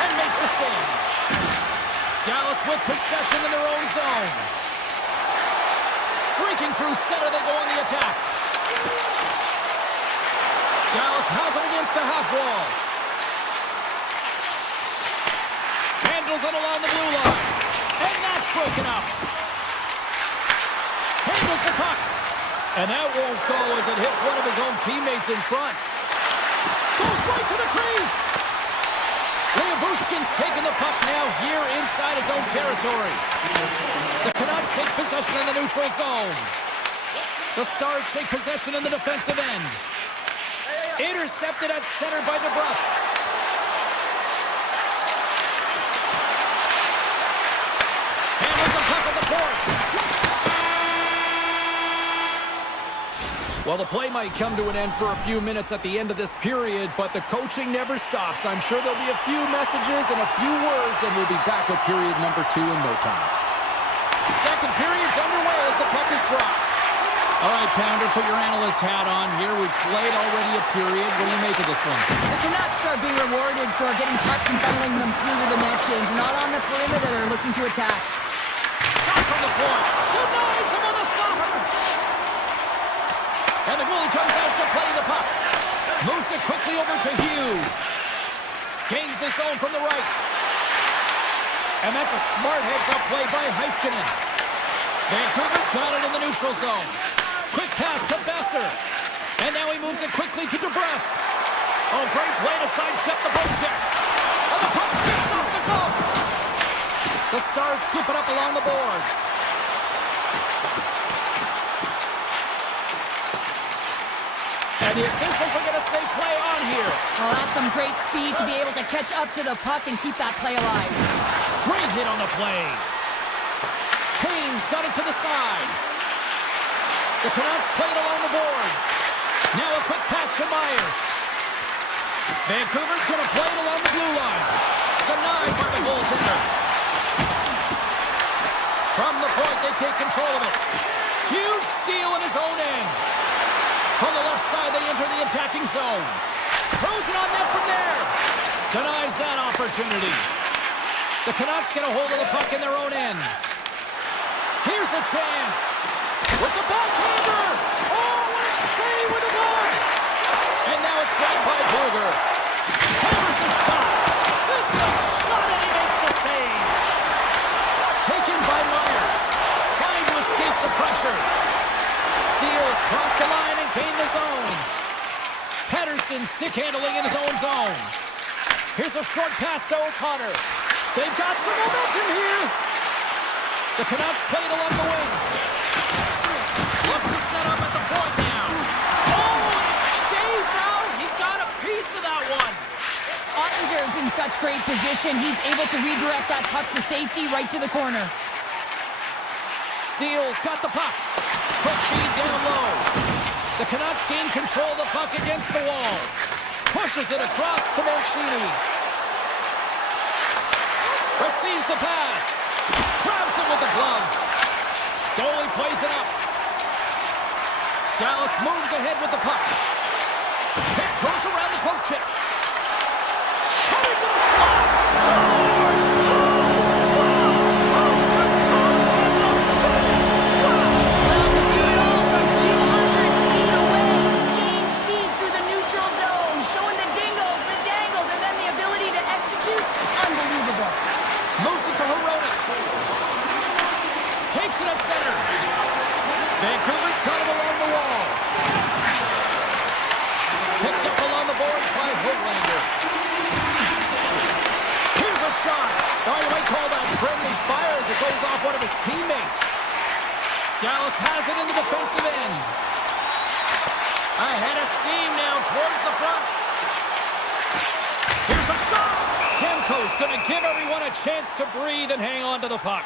and makes the save. Dallas with possession in their own zone. Streaking through center, they go on the attack. Dallas has it against the half wall. Handles it along the blue line. And that's broken up. Handles the puck. And that won't go as it hits one of his own teammates in front. Goes right to the crease. Leobushkin's taking the puck now here inside his own territory. The Canucks take possession in the neutral zone. The Stars take possession in the defensive end. Intercepted at center by DeBrusk. Handles the puck at the point. Well, the play might come to an end for a few minutes at the end of this period, but the coaching never stops. I'm sure there'll be a few messages and a few words, and we'll be back at period number 2 in no time. Second period's underway as the puck is dropped. All right, Pounder, put your analyst hat on here. We've played already a period. What do you make of this one? The Canucks are being rewarded for getting pucks and funneling them through to the net, James. Not on the perimeter, they're looking to attack. Shot from the point. Denies him on the stopper. And the goalie comes out to play the puck. Moves it quickly over to Hughes. Gains the zone from the right. And that's a smart heads-up play by Heiskanen. Vancouver's got it in the neutral zone. Quick pass to Besser. And now he moves it quickly to DeBrusque. Oh, great play to sidestep the poke check. And the puck skips off the glove. The Stars scoop it up along the boards. And the officials are going to say play on here. Well, that's some great speed to be able to catch up to the puck and keep that play alive. Great hit on the play. Kane's got it to the side. The Canucks played along the boards. Now a quick pass to Myers. Vancouver's going to play it along the blue line. Denied by the goaltender. From the point, they take control of it. Huge steal in his own end. From the left side, they enter the attacking zone. Throws it on net from there. Denies that opportunity. The Canucks get a hold of the puck in their own end. Here's a chance. With the backhander. Oh, what a save with the glove. And now it's grabbed by Bluger. Hammers the shot. System shot, and he makes the save. Taken by Myers. Trying to escape the pressure. Steals cross the line and gain the zone. Pettersson stick handling in his own zone. Here's a short pass to O'Connor. They've got some momentum here. The Canucks played along the wing. Looks to set up at the point now. Oh, it stays out. He got a piece of that one. Ottinger's in such great position. He's able to redirect that puck to safety right to the corner. Steele's got the puck. Quick feed down low. The Canucks gain control of the puck against the wall. Pushes it across to Mancini. Receives the pass. Grabs it with the glove. Goalie plays it up. Dallas moves ahead with the puck. Tiptoes around the poke check. Coming to the slot. Scores! Coast to coast in the finish. Well, to do it all from 200 feet away. Gain speed through the neutral zone. Showing the dingles, the dangles, and then the ability to execute. Unbelievable. Moves it to Hronek. Takes it at center. Vancouver's got it along the wall. Picked up along the boards by Höglander. Here's a shot. Oh, you might call that friendly fire as it goes off one of his teammates. Dallas has it in the defensive end. Ahead of steam now towards the front. Here's a shot. Demko's going to give everyone a chance to breathe and hang on to the puck.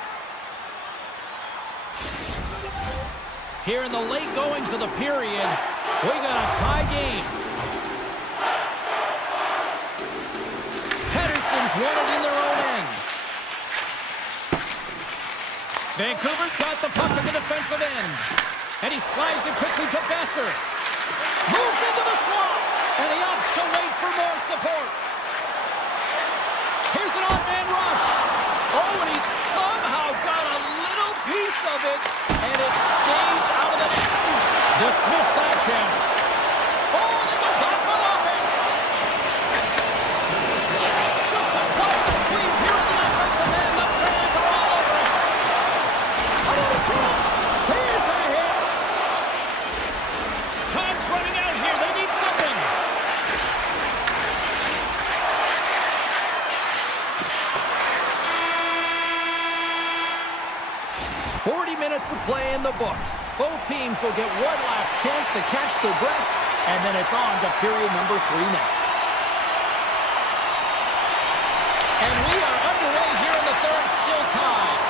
Here in the late goings of the period, we got a tie game. Pettersson's won it in their own end. Vancouver's got the puck in the defensive end. And he slides it quickly to Besser. Moves into the slot. And he opts to wait for more support. Here's an on-man rush. Oh, and he somehow got a little piece of it. And it stays out of the net. Dismiss that chance. Oh, they go back on offense. Just a quiet squeeze here in the offensive end. The fans are all over it. Another chance. Here's a hit. Time's running out here. They need something. 40 minutes to play in the books. Both teams will get one last chance to catch their breaths, and then it's on to period number 3 next. And we are underway here in the third, still tied.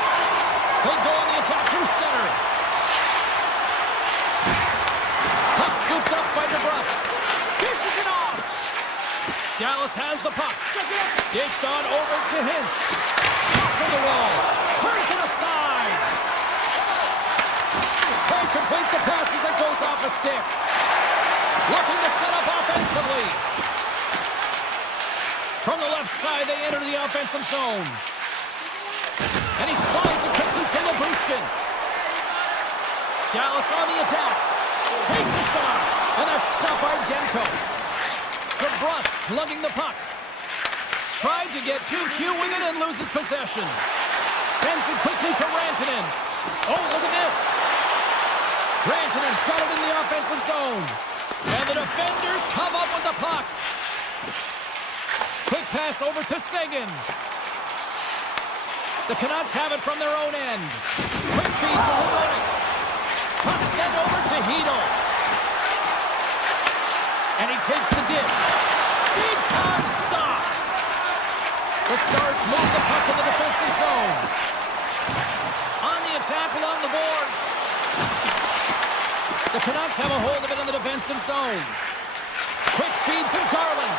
They go on the attack through center. Puck's Dallas has the puck. Dished on over to Hintz. Shot from the wall. Turns it aside. Can't complete the pass as it goes off a stick. Looking to set up offensively. From the left side, they enter the offensive zone. And he slides it quickly to Labushkin. Dallas on the attack. Takes a shot. And that's stopped by Demko. DeBrusque slugging the puck. Tried to get 2Q with it and loses possession. Sends it quickly to Rantanen. Oh, look at this. Rantanen's got it in the offensive zone. And the defenders come up with the puck. Quick pass over to Seguin. The Canucks have it from their own end. Quick feed to Horonic. Puck sent over to Hedl. And he takes the dish. Big time stop. The Stars move the puck in the defensive zone. On the attack along the boards. The Canucks have a hold of it in the defensive zone. Quick feed to Garland.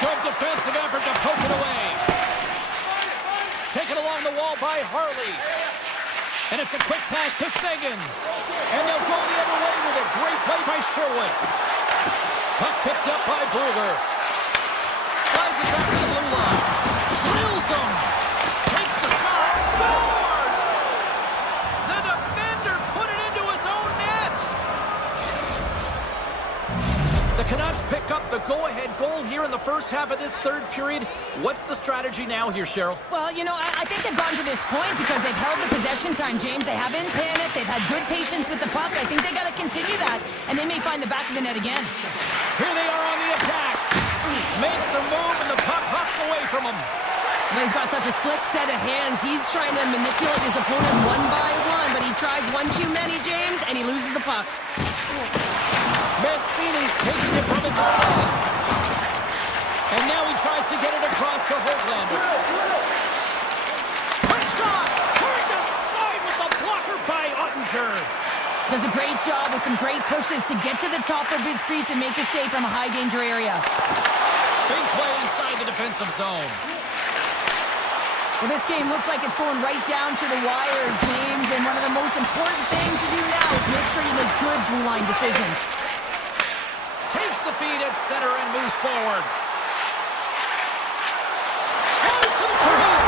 Good defensive effort to poke it away. Taken along the wall by Harley. And it's a quick pass to Seguin. And they'll go the other way with it. Great play by Sherwood. Puck picked up by Brugger. Slides it back to the blue line. Drills him. Takes the shot. Scores! The defender put it into his own net. The Canucks pick up the go-ahead goal here in the first half of this third period. What's the strategy now here, Cheryl? Well, you know, I think they've gotten to this point because they've held the possession time, James. They haven't panicked. They've had good patience with the puck. I think they got to continue that, and they may find the back of the net again. Here they are on the attack. Makes a move, and the puck hops away from him. Well, he's got such a slick set of hands. He's trying to manipulate his opponent one by one, but he tries one too many, James, and he loses the puck. Mancini's taking it from his own end. And now he tries to get it across to Hoglander. Quick shot! Turned aside with the blocker by Ottinger. Does a great job with some great pushes to get to the top of his crease and make a save from a high-danger area. Big play inside the defensive zone. Well, this game looks like it's going right down to the wire, James, and one of the most important things to do now is make sure you make good blue line decisions. Takes the feed at center and moves forward. Goes to the crease.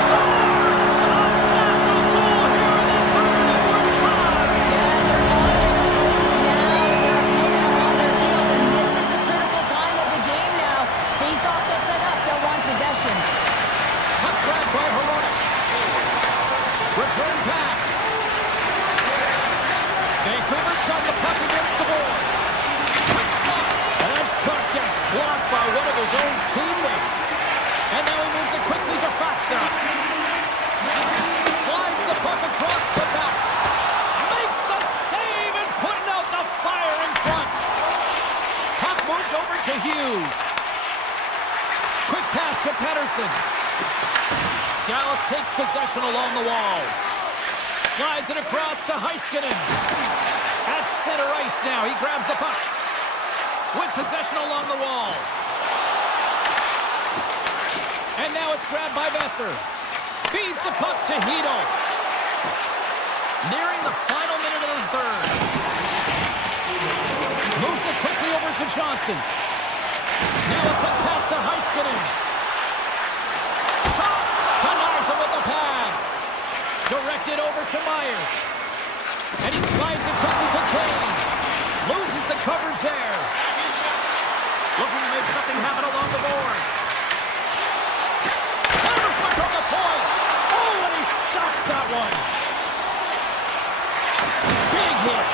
Scores! A massive goal here in the third and we're tied. Yeah, they're on their toes now. Their opponent on their heels, and this is the critical time of the game now. Face-off gets set up. They'll want possession. Puck grabbed by Horonic. Return pass. Vancouver's got the puck against the boards. Quick shot. And that shot gets blocked by one of his own teammates. And now he moves it quickly to Faksa. Slides the puck across the back. Makes the save and putting out the fire in front. Puck moved over to Hughes. Quick pass to Pettersson. Dallas takes possession along the wall. Slides it across to Heiskanen. At center ice now. He grabs the puck. With possession along the wall. And now it's grabbed by Besser. Feeds the puck to Hedl. Nearing the final minute of the third. Moves it quickly over to Johnston. Now a quick pass to Heiskanen. Shot! Denies him with the pad. Directed over to Myers. And he slides it quickly to Kane. Loses the coverage there. Looking to make something happen along the boards. Hammersman from the point. Oh, and he stops that one. Big hit.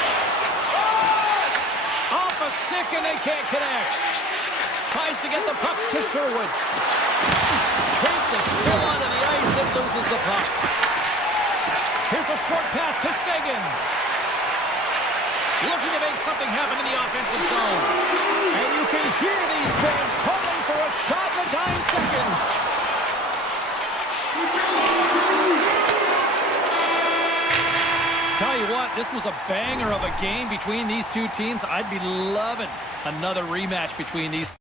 Off a stick and they can't connect. Tries to get the puck to Sherwood. Takes a spill onto the ice and loses the puck. Here's a short pass to Seguin. Looking to make something happen in the offensive zone. And you can hear these fans calling for a shot in the dying seconds. Tell you what, this was a banger of a game between these two teams. I'd be loving another rematch between these two.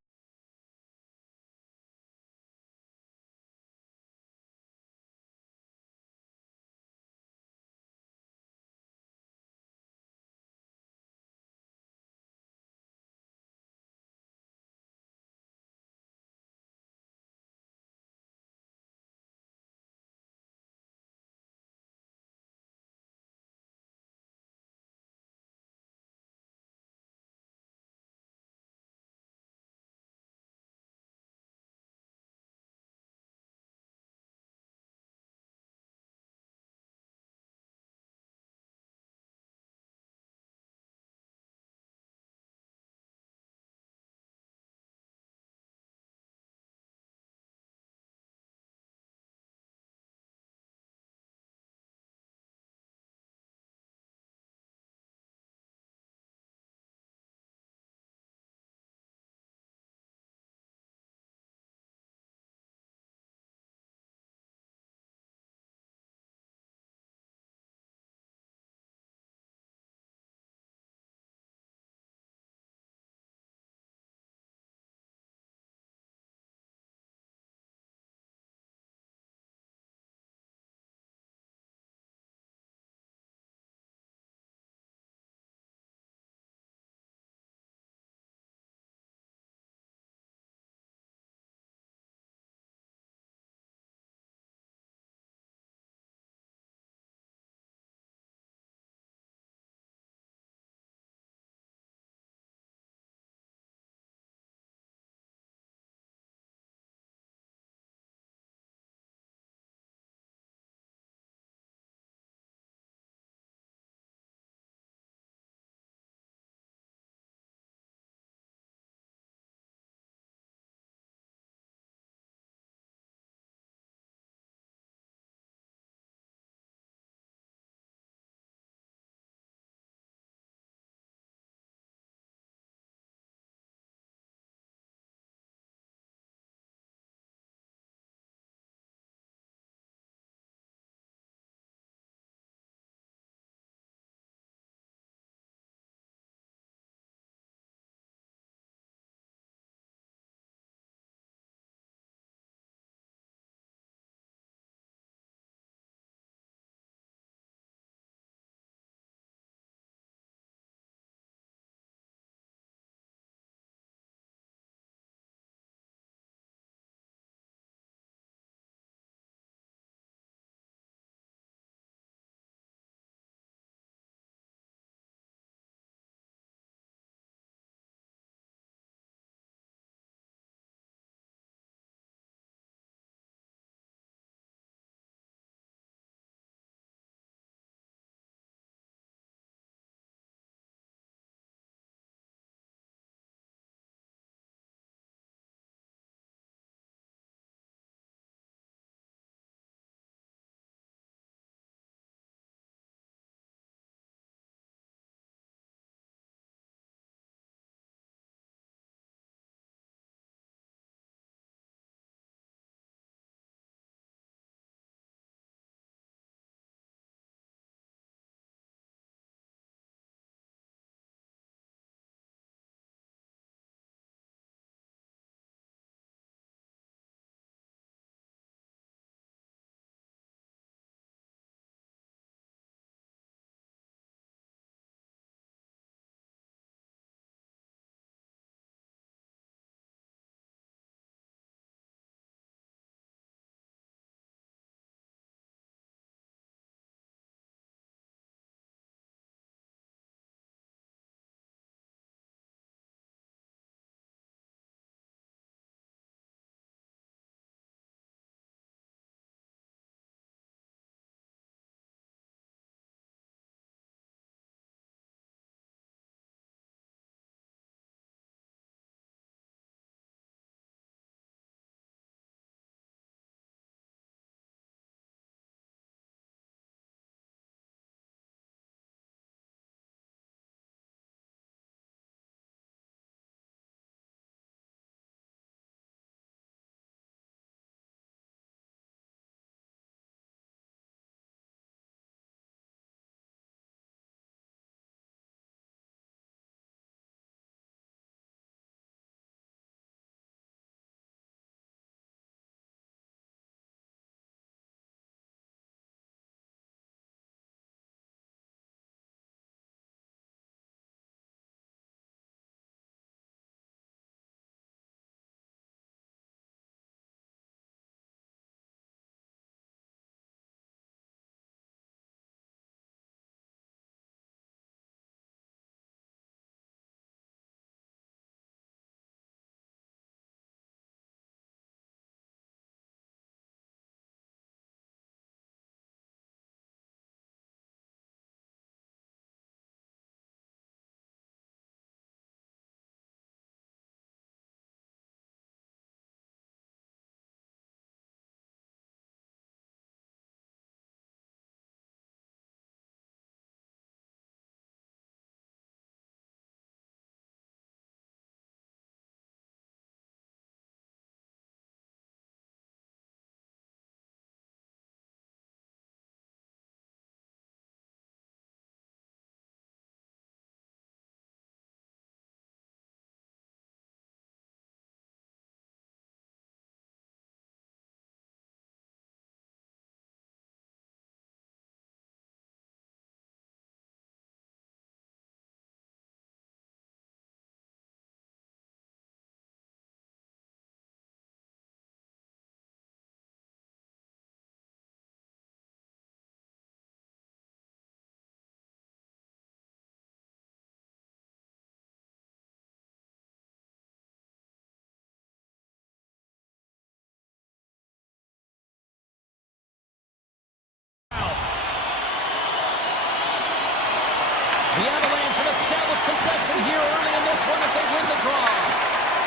The Avalanche have established possession here early in this one as they win the draw.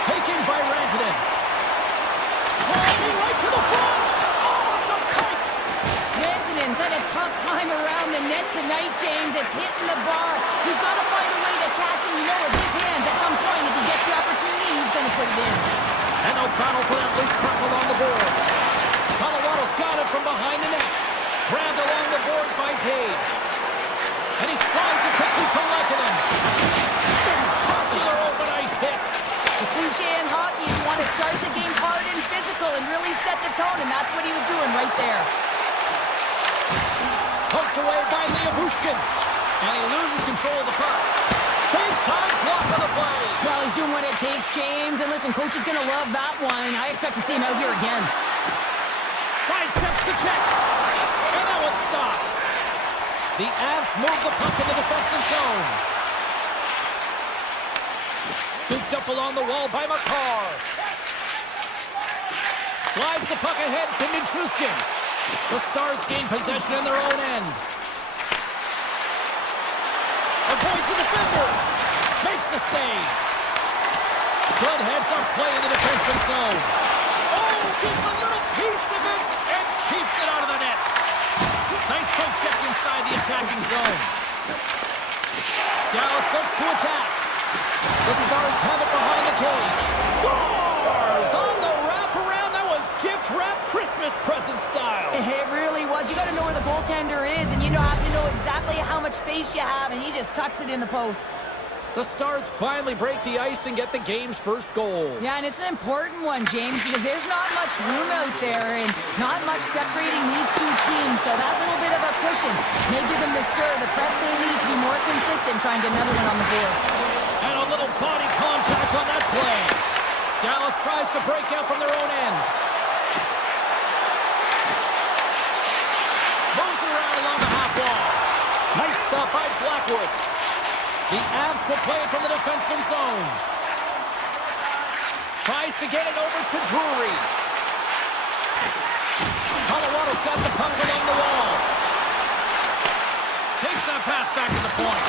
Taken by Rantanen. Climbing right to the front. Oh, the pipe. Rantanen's had a tough time around the net tonight, James. It's hitting the bar. He's got to find a way to cash in, with his hands at some point. If he gets the opportunity, he's going to put it in. And a battle for that loose puck along the boards. Colorado's got it from behind the net. Grabbed along the boards by Page. And he slides it quickly to Lehkonen. Spectacular open ice hit. The cliche in hockey is you want to start the game hard and physical and really set the tone, and that's what he was doing right there. Poked away by Leobushkin. And he loses control of the puck. Big time block on the play. Well, he's doing what it takes, James. And listen, coach is going to love that one. I expect to see him out here again. Sidesteps the check. And that one's stopped. The Avs move the puck in the defensive zone. Scooped up along the wall by Makar. Slides the puck ahead to Nichushkin. The Stars gain possession in their own end. Avoids the defender. Makes the save. Good heads-up play in the defensive zone. Oh, gets a little piece of it and keeps it out of the net. Nice poke check inside the attacking zone. Dallas looks to attack. The Stars have it behind the cage. Stars on the wraparound. That was gift-wrap Christmas present style. It really was. You got to know where the goaltender is, and you have to know exactly how much space you have, and he just tucks it in the post. The Stars finally break the ice and get the game's first goal. Yeah, and it's an important one, James, because there's not much room out there and not much separating these two teams. So that little bit of a cushion may give them the stir, the press they need to be more consistent, trying to get another one on the board. And a little body contact on that play. Dallas tries to break out from their own end. Moves it around along the half wall. Nice stop by Blackwood. The Avs will play it from the defensive zone. Tries to get it over to Drury. Colorado's got the puck along the wall. Takes that pass back to the point.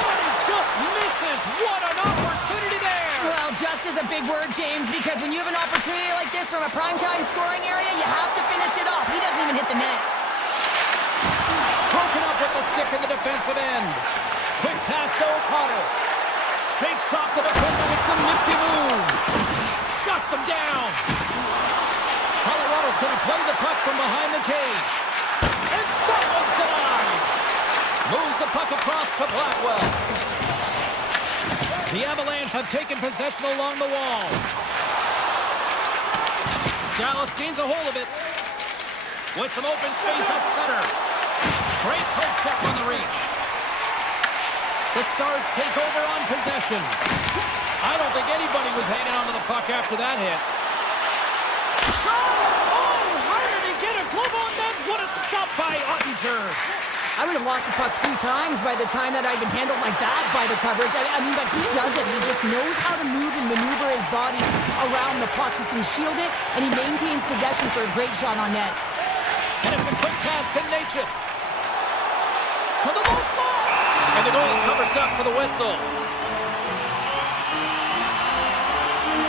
Oh, and he just misses. What an opportunity there. Well, just is a big word, James, because when you have an opportunity like this from a primetime scoring area, you have to finish it off. He doesn't even hit the net. Broken up with the stick in the defensive end. Quick pass to O'Connor. Shakes off the defender with some nifty moves. Shuts him down. Colorado's going to play the puck from behind the cage. And that one's denied. Moves the puck across to Blackwell. The Avalanche have taken possession along the wall. Dallas gains a hold of it. With some open space at center. Great poke check on the reach. The Stars take over on possession. I don't think anybody was hanging onto the puck after that hit. Shot! Oh, how did he get a glove on that? What a stop by Ottinger. I would have lost the puck 3 times by the time that I'd been handled like that by the coverage. I mean, but he does it. He just knows how to move and maneuver his body around the puck. He can shield it, and he maintains possession for a great shot on net. And it's a quick pass to Natchez. To the low slot. And the goalie covers up for the whistle.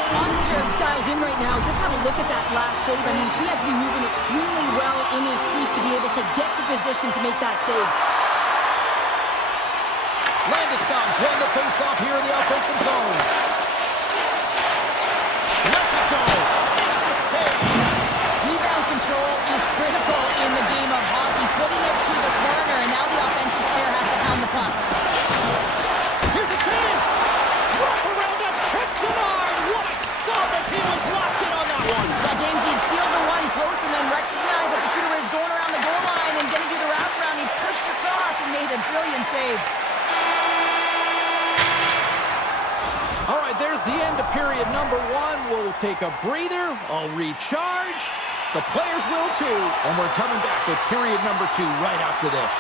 Ottinger's dialed in right now. Just have a look at that last save. I mean, he had to be moving extremely well in his crease to be able to get to position to make that save. Landeskog's won the face-off here in the offensive zone. Lets it go. It's a save. Rebound control is critical in the game of hockey. Putting it to the corner, and now the offensive player has to pound the puck. Here's a chance. Wrap around a kick denied. What a stop as he was locked in on that one. Yeah, James, he'd sealed the one post and then recognized that the shooter was going around the goal line and getting to the wraparound. He pushed across and made a brilliant save. All right, there's the end of period number 1. We'll take a breather. I'll recharge. The players will too. And we're coming back with period number 2 right after this.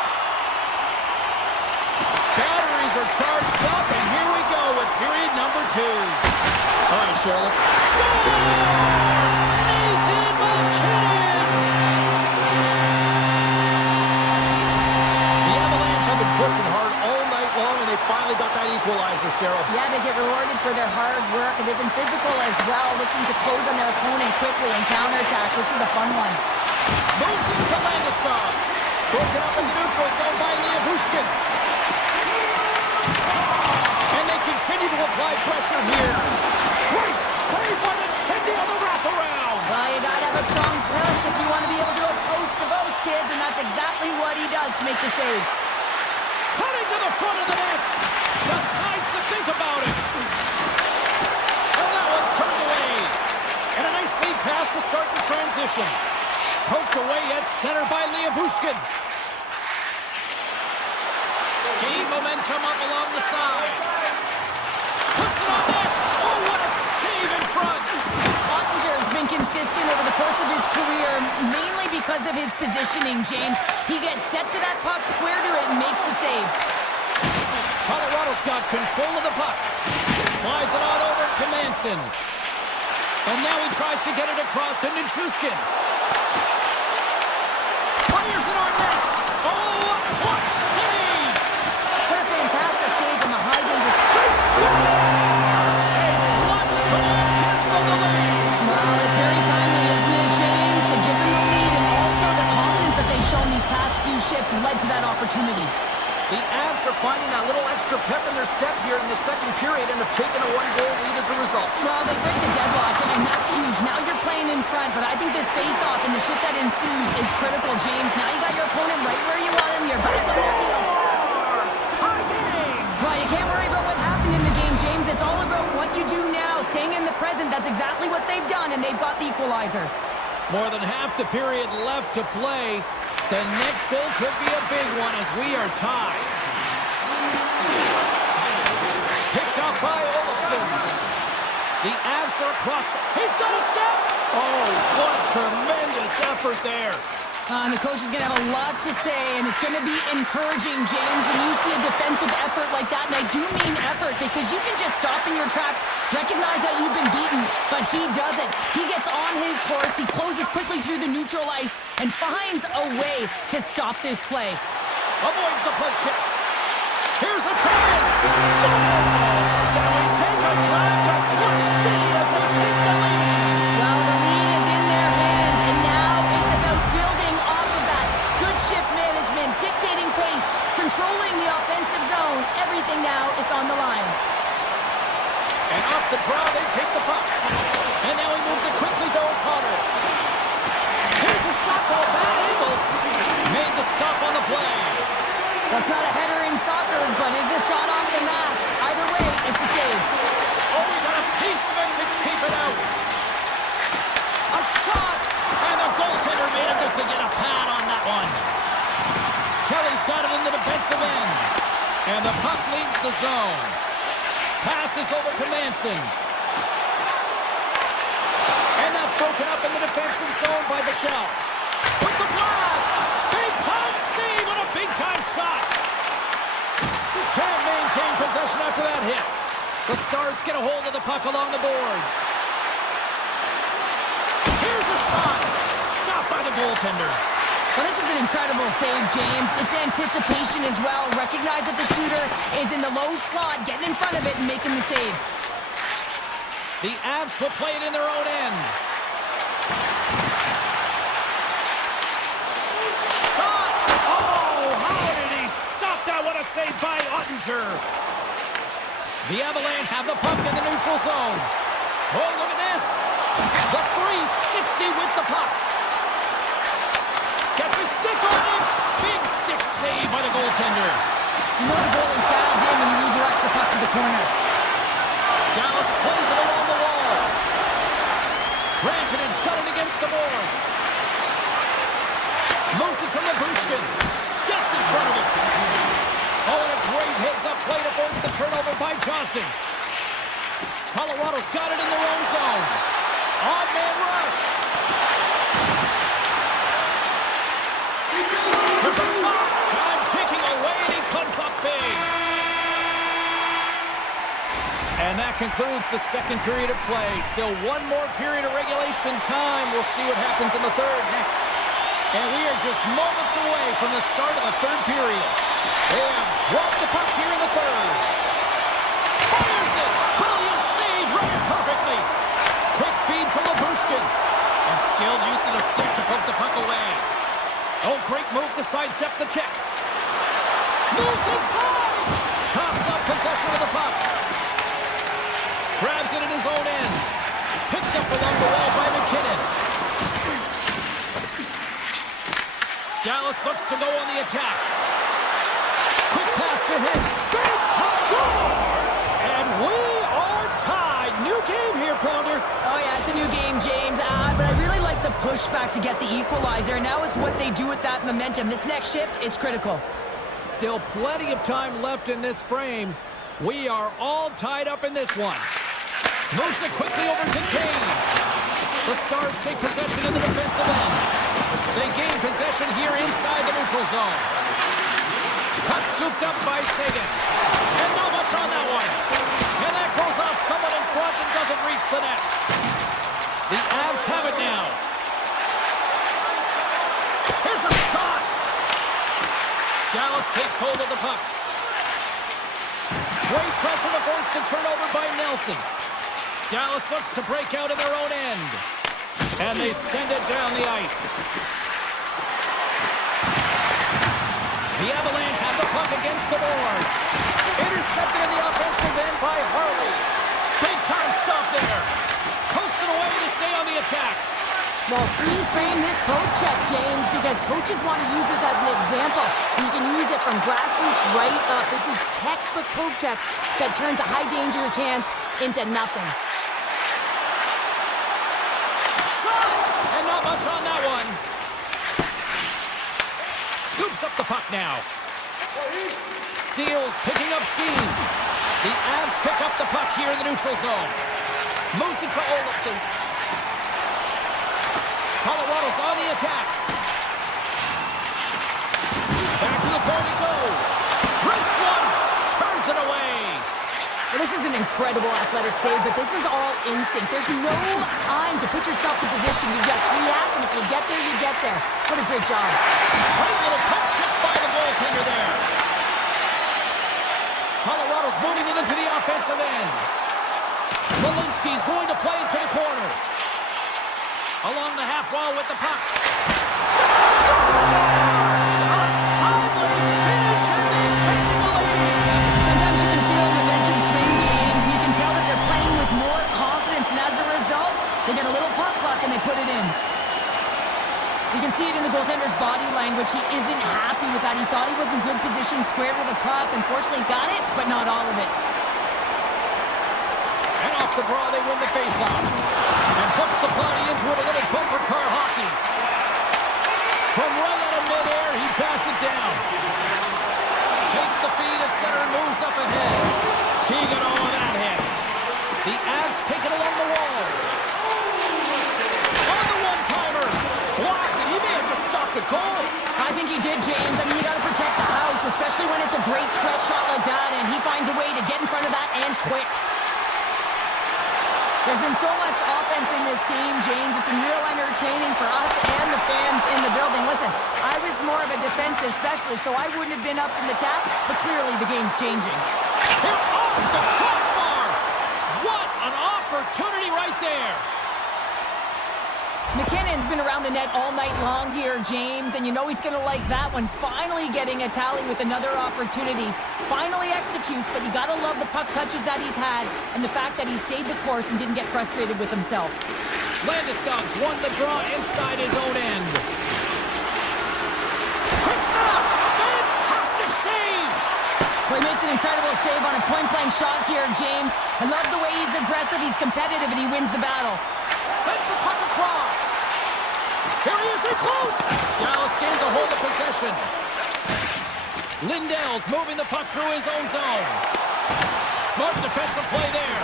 Batteries are charged up, and here we go with period number 2. All right, Charlotte. Scores! Nathan McKinnon! The Avalanche have been pushing hard all night long, and they finally got that equalizer, Cheryl. Yeah, they get rewarded for their hard work, and they've been physical as well, looking to close on their opponent quickly and counterattack. This is a fun one. Moves into Landeskog. Broken up in the neutral zone by Liabushkin. And they continue to apply pressure here. Great save by Nintendo on the wraparound. Well, you gotta have a strong push if you want to be able to approach to those kids, and that's exactly what he does to make the save. Cutting to the front of the net. Decides to think about it. And that one's turned away. And a nice lead pass to start the transition. Poked away at center by Liabushkin. Gain momentum up along the side. Puts it on net. Oh, what a save in front. Ottinger's been consistent over the course of his career, mainly because of his positioning, James. He gets set to that puck, square to it, and makes the save. Colorado's got control of the puck. Slides it on over to Manson. And now he tries to get it across to Nichushkin. Fires it on net. Oh, a clutch save. What a fantastic save from a high-danger. Clutch goal cancel the lead. Well, it's very timely, isn't it, James, to give them the lead, and also the confidence that they've shown these past few shifts led to that opportunity. The Avs are finding that little extra pep in their step here in the second period and have taken a one-goal lead as a result. Well, they break the deadlock, and that's huge. Now you're playing in front, but I think this face-off and the shift that ensues is critical, James. Now you got your opponent right where you want him. You're back on their heels. Tie game! Well, you can't worry about what happened in the game, James. It's all about what you do now, staying in the present. That's exactly what they've done, and they've got the equalizer. More than half the period left to play. The next goal could be a big one as we are tied. Picked up by Olofsson. The Avs are across. He's got a step. Oh, what tremendous effort there. And the coach is going to have a lot to say, and it's going to be encouraging, James, when you see a defensive effort like that. And I do mean effort, because you can just stop in your tracks, recognize that you've been beaten, but he doesn't. He gets on his horse, he closes quickly through the neutral ice, and finds a way to stop this play. Avoids the poke check. Here's a chance. Scores! And we take a drive to Clutch City as they take the lead. Well, the lead is in their hands, and now it's about building off of that. Good shift management, dictating pace, controlling the offensive zone. Everything now, it's on the line. And off the draw, they take the puck. And now he moves it quickly to O'Connor. Here's a shot for a bad angle. Made the stop on the play. That's not a header in soccer, but is a shot off the mask. Either way, it's a save. Oh, he got a piece of it to keep it out. A shot, and the goaltender made him just to get a pad on that one. Kelly's got it in the defensive end. And the puck leaves the zone. Passes over to Manson. And that's broken up in the defensive zone by Bichelle. With the blast! Big-time save and a big-time shot! Can't maintain possession after that hit. The Stars get a hold of the puck along the boards. Here's a shot! Stopped by the goaltender. Well, this is an incredible save, James. It's anticipation as well. Recognize that the shooter is in the low slot, getting in front of it and making the save. The Avs will play it in their own end. Shot! Oh, how did he stop that? What a save by Ottinger. The Avalanche have the puck in the neutral zone. Oh, look at this. The 360 with the puck. Gets a stick on it. Big stick save by the goaltender. You know the goalie's dialed in when he redirects the puck to the corner. Dallas plays it along the wall. Rantanen's got it against the boards. Moves it from Liabushkin. Gets in front of it. Oh, and a great heads-up play to force the turnover by Johnston. Colorado's got it in their own zone. Odd-man rush. There's a shot. Time ticking away, and he comes up big. And that concludes the second period of play. Still one more period of regulation time. We'll see what happens in the third next. And we are just moments away from the start of the third period. They have dropped the puck here in the third. Fires it! Brilliant save, read it perfectly. Quick feed to Labushkin. And skilled use of the stick to poke the puck away. Oh, great move to sidestep the check. Moves inside! Coughs up possession of the puck. Grabs it in his own end. Pitched up along the wall by McKinnon. Dallas looks to go on the attack. Quick pass to Hicks. Big touch scores! And we are tied. New game here, Pounder. Oh, yeah, it's a new game, James. But I really like the pushback to get the equalizer. And now it's what they do with that momentum. This next shift, it's critical. Still plenty of time left in this frame. We are all tied up in this one. Moves it quickly over to Taves. The Stars take possession in the defensive end. They gain possession here inside the neutral zone. Puck scooped up by Sagan. And not much on that one. And that goes off someone in front and doesn't reach the net. The Avs have it now. Here's a shot. Dallas takes hold of the puck. Great pressure to force the turnover by Nelson. Dallas looks to break out in their own end. And they send it down the ice. The Avalanche have the puck against the boards. Intercepted in the offensive end by Harley. Big time stop there. Pokes it away to stay on the attack. Well, freeze frame this poke check, James, because coaches want to use this as an example. And you can use it from grassroots right up. This is textbook poke check that turns a high danger chance into nothing. Shot! And not much on that one. Scoops up the puck now. Steals, picking up steam. The Avs pick up the puck here in the neutral zone. Moves it to Olofsson. Colorado's on the attack. Back to the point it goes. Chris one turns it away. Well, this is an incredible athletic save, but this is all instinct. There's no time to put yourself in position. You just react, and if you get there, you get there. What a great job. Great little puck check by the goaltender there. Colorado's moving it into the offensive end. Malinsky's going to play it to the corner. Along the half wall with the puck. Scores! A timely finish, and they've taken the lead. Sometimes you can feel momentum swing, James, and you can tell that they're playing with more confidence, and as a result, they get a little puck luck and they put it in. You can see it in the goaltender's body language. He isn't happy with that. He thought he was in good position, squared with the puck. Unfortunately, got it, but not all of it. And off the draw, they win the faceoff. And puts the body into it, a little bumper car hockey. From right out of midair, he bats it down. Takes the feed at center and moves up ahead. He got all of that hit. The Avs take it along the wall. On the one-timer. Blocked it. He may have just stopped the goal. I think he did, James. I mean, you got to protect the house, especially when it's a great threat shot like that, and he finds a way to get in front of that and quick. There's been so much offense in this game, James. It's been real entertaining for us and the fans in the building. Listen, I was more of a defensive specialist, so I wouldn't have been up in the tap, but clearly the game's changing. They're off the crossbar. What an opportunity right there. McKinnon's been around the net all night long here, James, and you know he's going to like that one. Finally getting a tally with another opportunity. Finally executes, but you got to love the puck touches that he's had and the fact that he stayed the course and didn't get frustrated with himself. Landeskog's won the draw inside his own end. Quick stop! Fantastic save! Well, he makes an incredible save on a point-blank shot here, James. I love the way he's aggressive, he's competitive, and he wins the battle. Sends the puck across. Here he is, in close. Dallas gains a hold of possession. Lindell's moving the puck through his own zone. Smart defensive play there.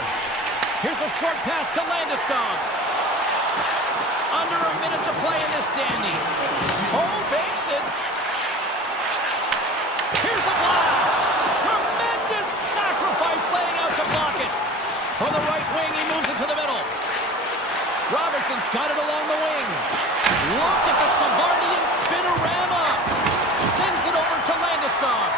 Here's a short pass to Landeskog. Under a minute to play in this dandy. Oh, banks it. Here's a blast. Tremendous sacrifice laying out to block it. From the right wing, he moves it to the middle. Robertson's got it along the wing. Look at the Savardian spinorama. Sends it over to Landeskog.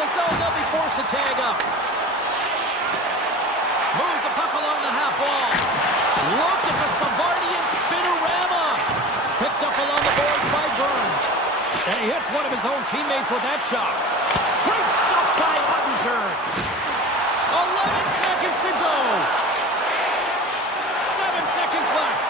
the zone, they'll be forced to tag up. Moves the puck along the half wall. Look at the Savardian spinorama. Picked up along the boards by Burns. And he hits one of his own teammates with that shot. Great stop by Ottinger. 11 seconds to go. 7 seconds left.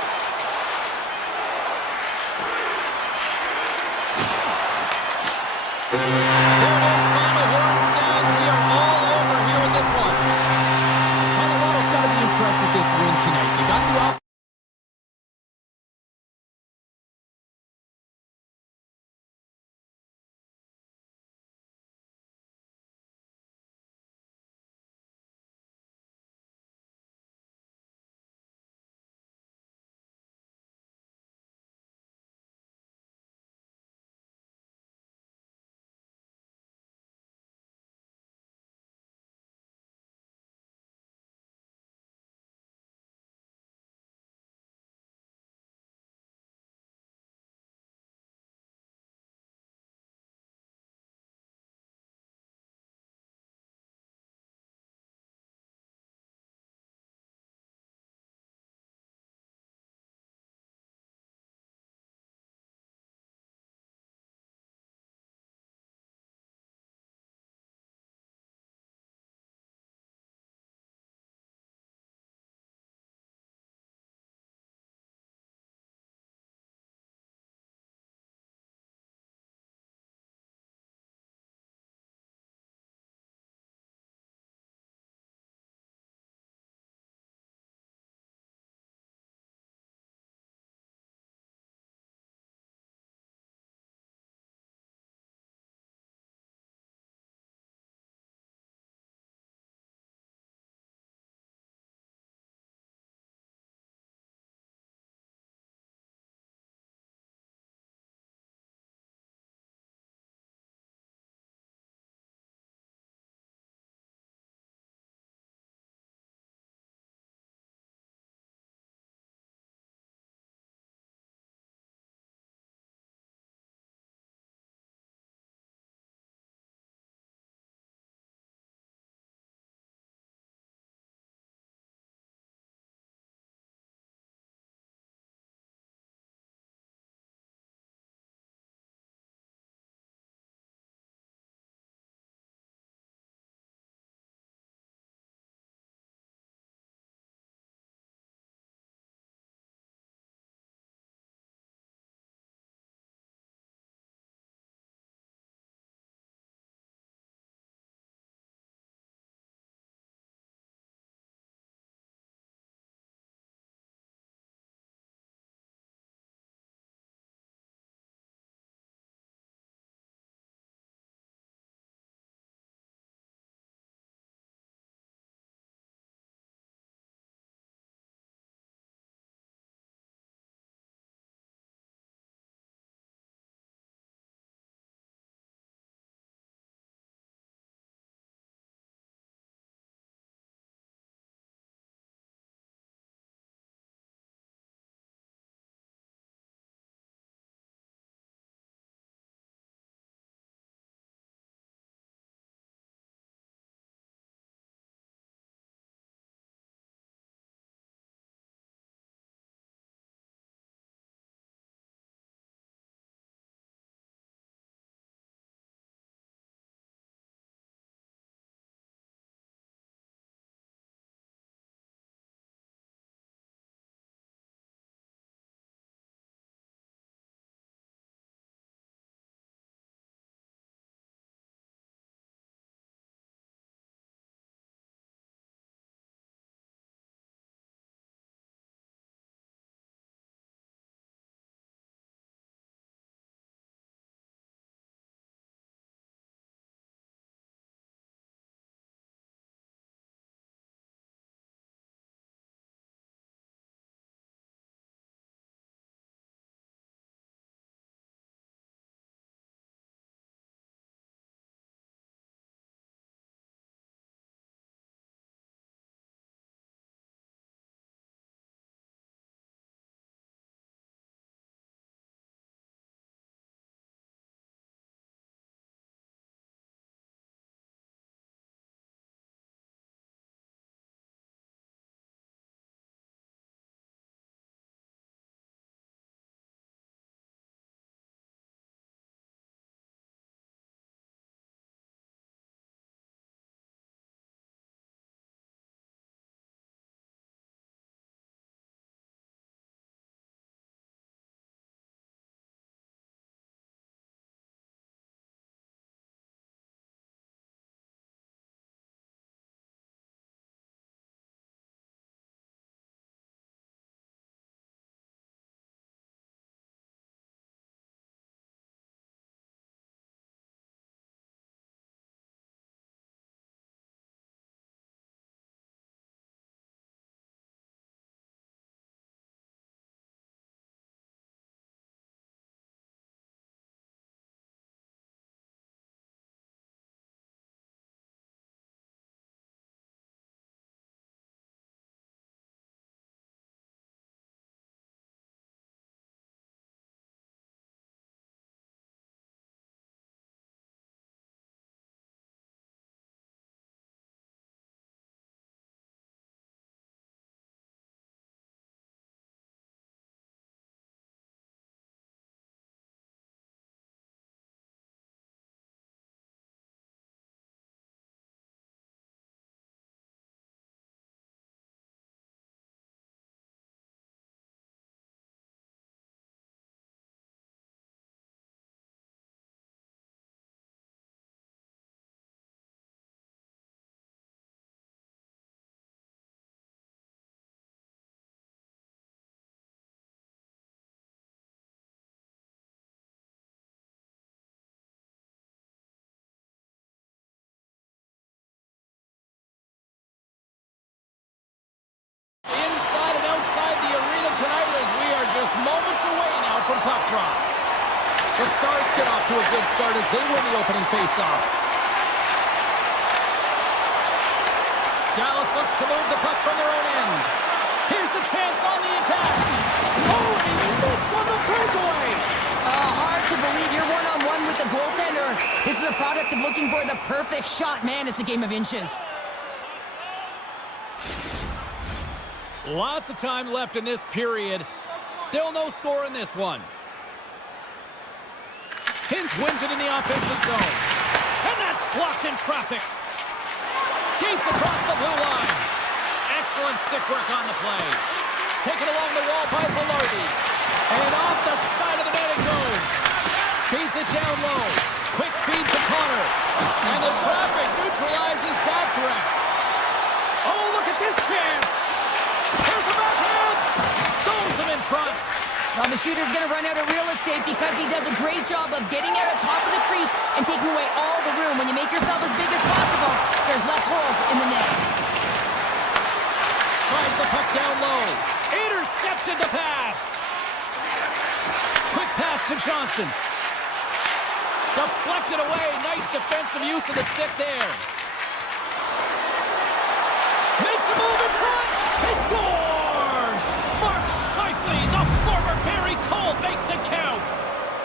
There it is, final horn sounds. We are all over here in this one. Colorado's got to be impressed with this win tonight. They got the from puck drop. The Stars get off to a good start as they win the opening faceoff. Dallas looks to move the puck from their own end. Here's a chance on the attack. Oh, and he missed on the breakaway. Hard to believe you're one-on-one with the goaltender. This is a product of looking for the perfect shot. Man, it's a game of inches. Lots of time left in this period. Still no score in this one. Hintz wins it in the offensive zone. And that's blocked in traffic. Skates across the blue line. Excellent stick work on the play. Taken along the wall by Velarde. And off the side of the net it goes. Feeds it down low. Quick feed to Connor. And the traffic neutralizes that threat. Oh, look at this chance. Here's a backhand. Stones him in front. Well, the shooter's going to run out of real estate because he does a great job of getting out of top of the crease and taking away all the room. When you make yourself as big as possible, there's less holes in the net. Slides the puck down low. Intercepted the pass. Quick pass to Johnston. Deflected away. Nice defensive use of the stick there. Makes a move in front. He scores! Mark Scheifele, the former Barry Cole, makes it count.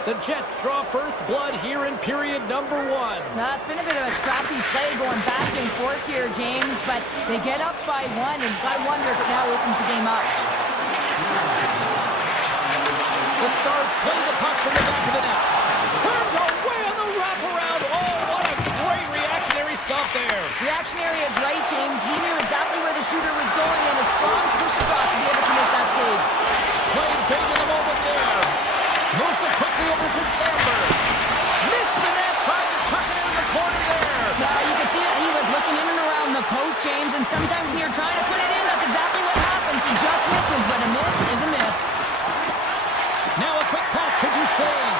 The Jets draw first blood here in period number 1. Now, it's been a bit of a scrappy play going back and forth here, James, but they get up by 1, and I wonder if it now opens the game up. The Stars play the puck from the back of the net. Turned away on the wraparound. Oh, what a great reactionary stop there. Reactionary is right, James. He knew exactly where the shooter was going, and a strong push across to be able to make that save. Played big in the moment there. Moves it quickly over to Sandberg. Missed the net, tried to tuck it in the corner there. Now, you can see that he was looking in and around the post, James, and sometimes when you're trying to put it in, that's exactly what happens. He just misses, but a miss is a miss. Now a quick pass to Duchesne.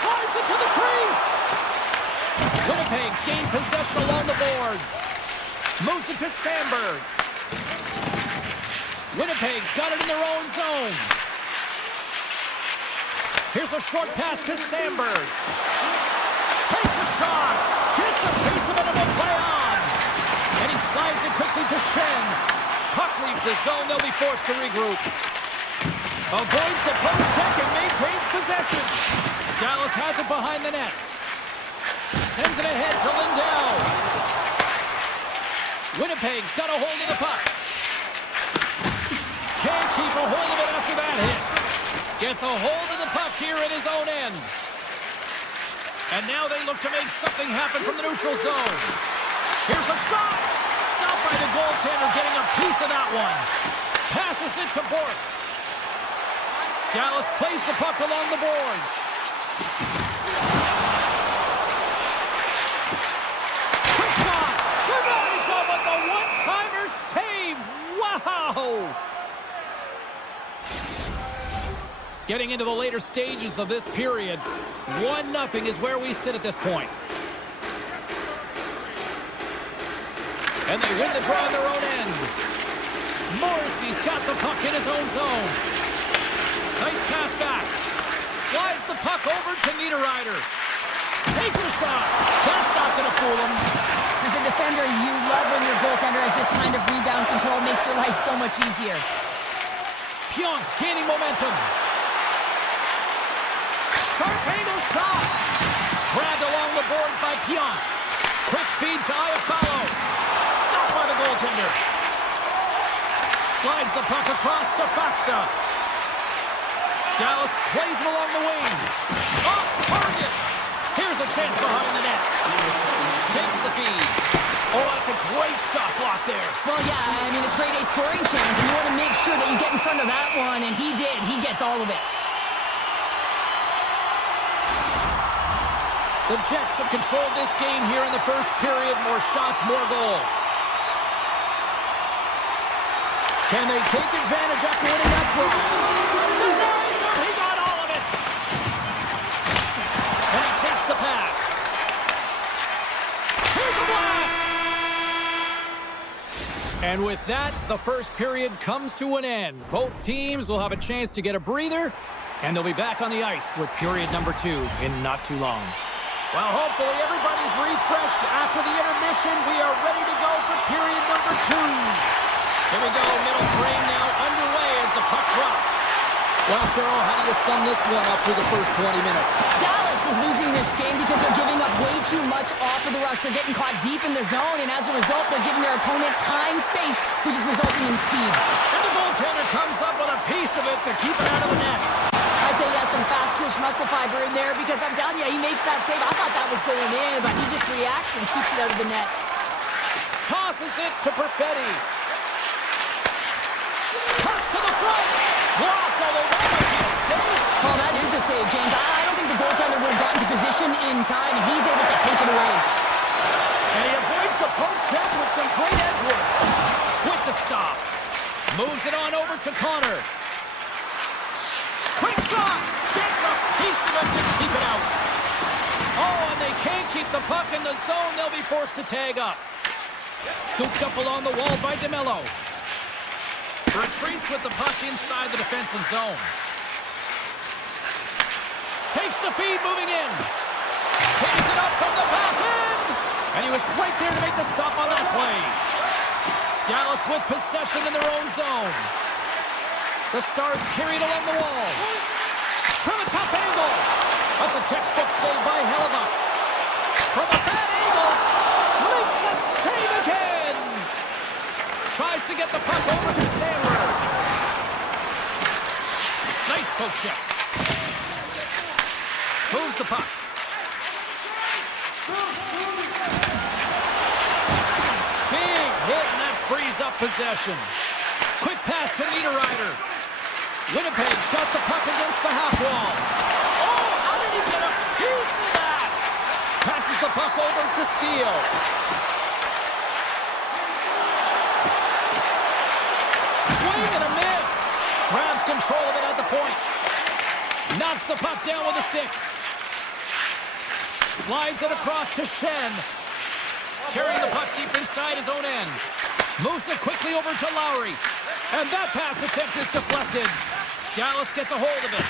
Slides it to the crease. Winnipeg's gained possession along the boards. Moves it to Sandberg. Winnipeg's got it in their own zone. Here's a short pass to Sandberg. Takes a shot. Gets a piece of it and will play on. And he slides it quickly to Shen. Puck leaves the zone. They'll be forced to regroup. Avoids the poke check and maintains possession. Dallas has it behind the net. Sends it ahead to Lindell. Winnipeg's got a hold of the puck. Can't keep a hold of it after that hit. Gets a hold of the puck here in his own end. And now they look to make something happen from the neutral zone. Here's a shot. Stopped by the goaltender, getting a piece of that one. Passes it to Bork. Dallas plays the puck along the boards. Quick shot. Denies him with the one-timer save. Wow! Getting into the later stages of this period, 1-0 is where we sit at this point. And they win the draw in their own end. Morrissey's got the puck in his own zone. Nice pass back. Slides the puck over to Niederreiter. Takes a shot. That's not going to fool him. As a defender, you love when your goaltender has this kind of rebound control. Makes your life so much easier. Pionk's gaining momentum. Sharp angle shot. Grabbed along the boards by Pionk. Quick feed to Iafallo. Stopped by the goaltender. Slides the puck across to Faxa. Dallas plays it along the wing. Off target. Here's a chance behind the net. Takes the feed. Oh, that's a great shot block there. Well, yeah, I mean, it's grade A scoring chance, and you want to make sure that you get in front of that one, and he did. He gets all of it. The Jets have controlled this game here in the first period. More shots, more goals. Can they take advantage after winning that draw? Denies him. He got all of it. And he takes the pass. Here's a blast. And with that, the first period comes to an end. Both teams will have a chance to get a breather, and they'll be back on the ice with period number 2 in not too long. Well, hopefully everybody's refreshed after the intermission. We are ready to go for period number 2. Here we go, middle frame now underway as the puck drops. Well, Cheryl, how do you sum this one up through the first 20 minutes? Dallas is losing this game because they're giving up way too much off of the rush. They're getting caught deep in the zone, and as a result, they're giving their opponent time, space, which is resulting in speed. And the goaltender comes up with a piece of it to keep it out of the net. I'd say he has some fast twitch muscle fiber in there because I'm telling you, he makes that save. I thought that was going in, but he just reacts and keeps it out of the net. Tosses it to Perfetti. Cuts to the front. Blocked, although that might be a save. Oh, that is a save, James. I don't think the goaltender would have gotten to position in time, and he's able to take it away. And he avoids the poke check with some great edge work. With the stop. Moves it on over to Connor. Quick shot! Gets a piece of it to keep it out. Oh, and they can't keep the puck in the zone. They'll be forced to tag up. Scooped up along the wall by DeMello. Retreats with the puck inside the defensive zone. Takes the feed, moving in. Takes it up from the back end. And he was right there to make the stop on that play. Dallas with possession in their own zone. The Stars carried along the wall. From a tough angle. That's a textbook save by Hellebuck. From a bad angle. Makes the save again. Tries to get the puck over to Sandler. Nice post check. Moves the puck. Big hit, and that frees up possession. Quick pass to Niederreiter. Winnipeg's got the puck against the half wall. Oh, how did he get a piece of that? Passes the puck over to Steele. Swing and a miss. Grabs control of it at the point. Knocks the puck down with a stick. Slides it across to Shen. Carrying the puck deep inside his own end. Moves it quickly over to Lowry. And that pass attempt is deflected. Dallas gets a hold of it.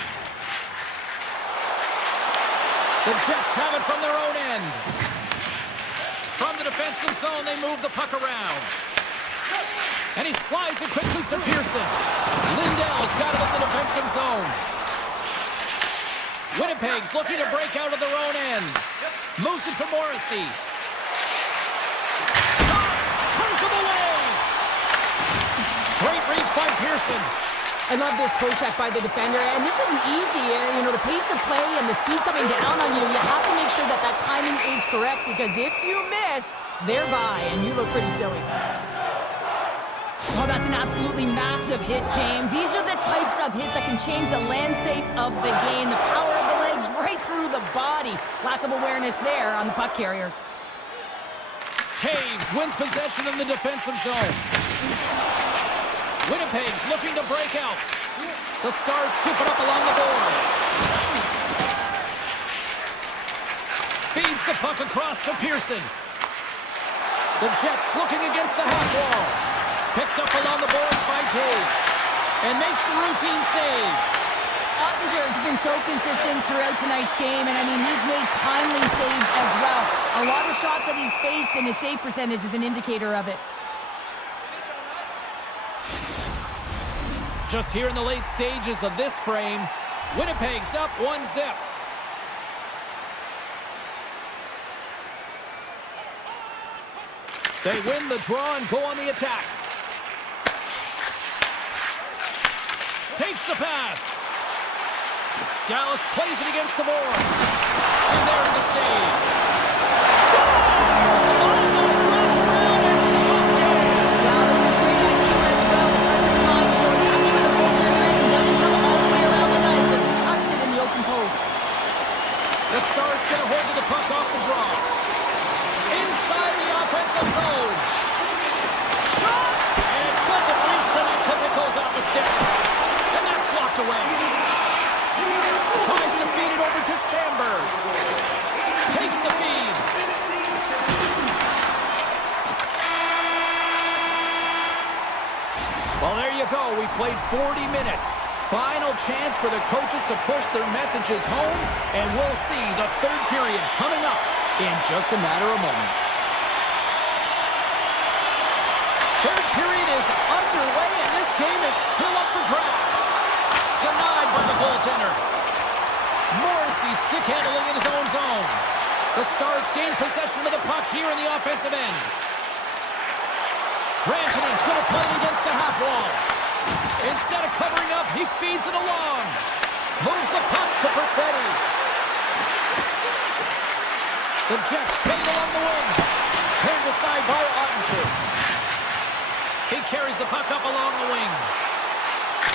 The Jets have it from their own end. From the defensive zone, they move the puck around. And he slides it quickly to Pearson. Lindell's got it in the defensive zone. Winnipeg's looking to break out of their own end. Moves it to Morrissey. Shot! Turns him away! Great reach by Pearson. I love this poke check by the defender, and this isn't easy. You know, the pace of play and the speed coming down on you, you have to make sure that that timing is correct, because if you miss, they're by, and you look pretty silly. Oh, that's an absolutely massive hit, James. These are the types of hits that can change the landscape of the game. The power of the legs right through the body. Lack of awareness there on the puck carrier. Taves wins possession in the defensive zone. Winnipeg's looking to break out. The Stars scoop it up along the boards. Feeds the puck across to Pearson. The Jets looking against the half wall. Picked up along the boards by Taves. And makes the routine save. Ottinger has been so consistent throughout tonight's game, and I mean, he's made timely saves as well. A lot of shots that he's faced, and his save percentage is an indicator of it. Just here in the late stages of this frame, Winnipeg's up 1-0. They win the draw and go on the attack. Takes the pass. Dallas plays it against the boards. And there's the save. Stars on the run around and stopped it. Wow, this is great action as well. The presence of mind to know exactly where the goaltender is and doesn't come all the way around the net. Just tucks it in the open post. The Stars get a hold of the puck off the draw. Inside the offensive zone. Shot! And it doesn't reach the net because it goes off the stick. And that's blocked away. Tries to feed it over to Sandberg. Takes the feed. you go. We've played 40 minutes. Final chance for the coaches to push their messages home, and we'll see the third period coming up in just a matter of moments. Third period is underway, and this game is still up for grabs. Denied by the goaltender. Morrissey stick handling in his own zone. The Stars gain possession of the puck here in the offensive end. Rantanen's going to play it against the half wall. Instead of covering up, he feeds it along. Moves the puck to Perfetti. The Jets play it along the wing. Turned aside by Ottinger. He carries the puck up along the wing.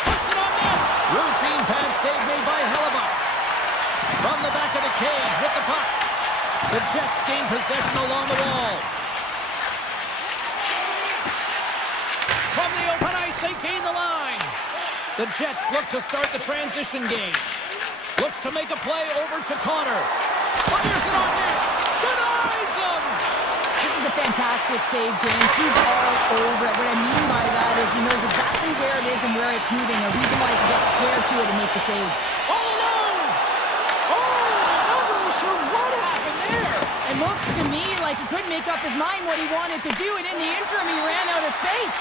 Puts it on net. Routine pass save made by Hellebuck. From the back of the cage with the puck. The Jets gain possession along the wall. From the open ice, they gain the line. The Jets look to start the transition game. Looks to make a play over to Connor. Fires it on net. Denies him. This is a fantastic save, James. He's all over it. What I mean by that is he knows exactly where it is and where it's moving. A reason why he can get square to it and make the save. All alone. Oh, I'm not really sure what happened there. It looks to me like he couldn't make up his mind what he wanted to do, and in the interim, he ran out of space.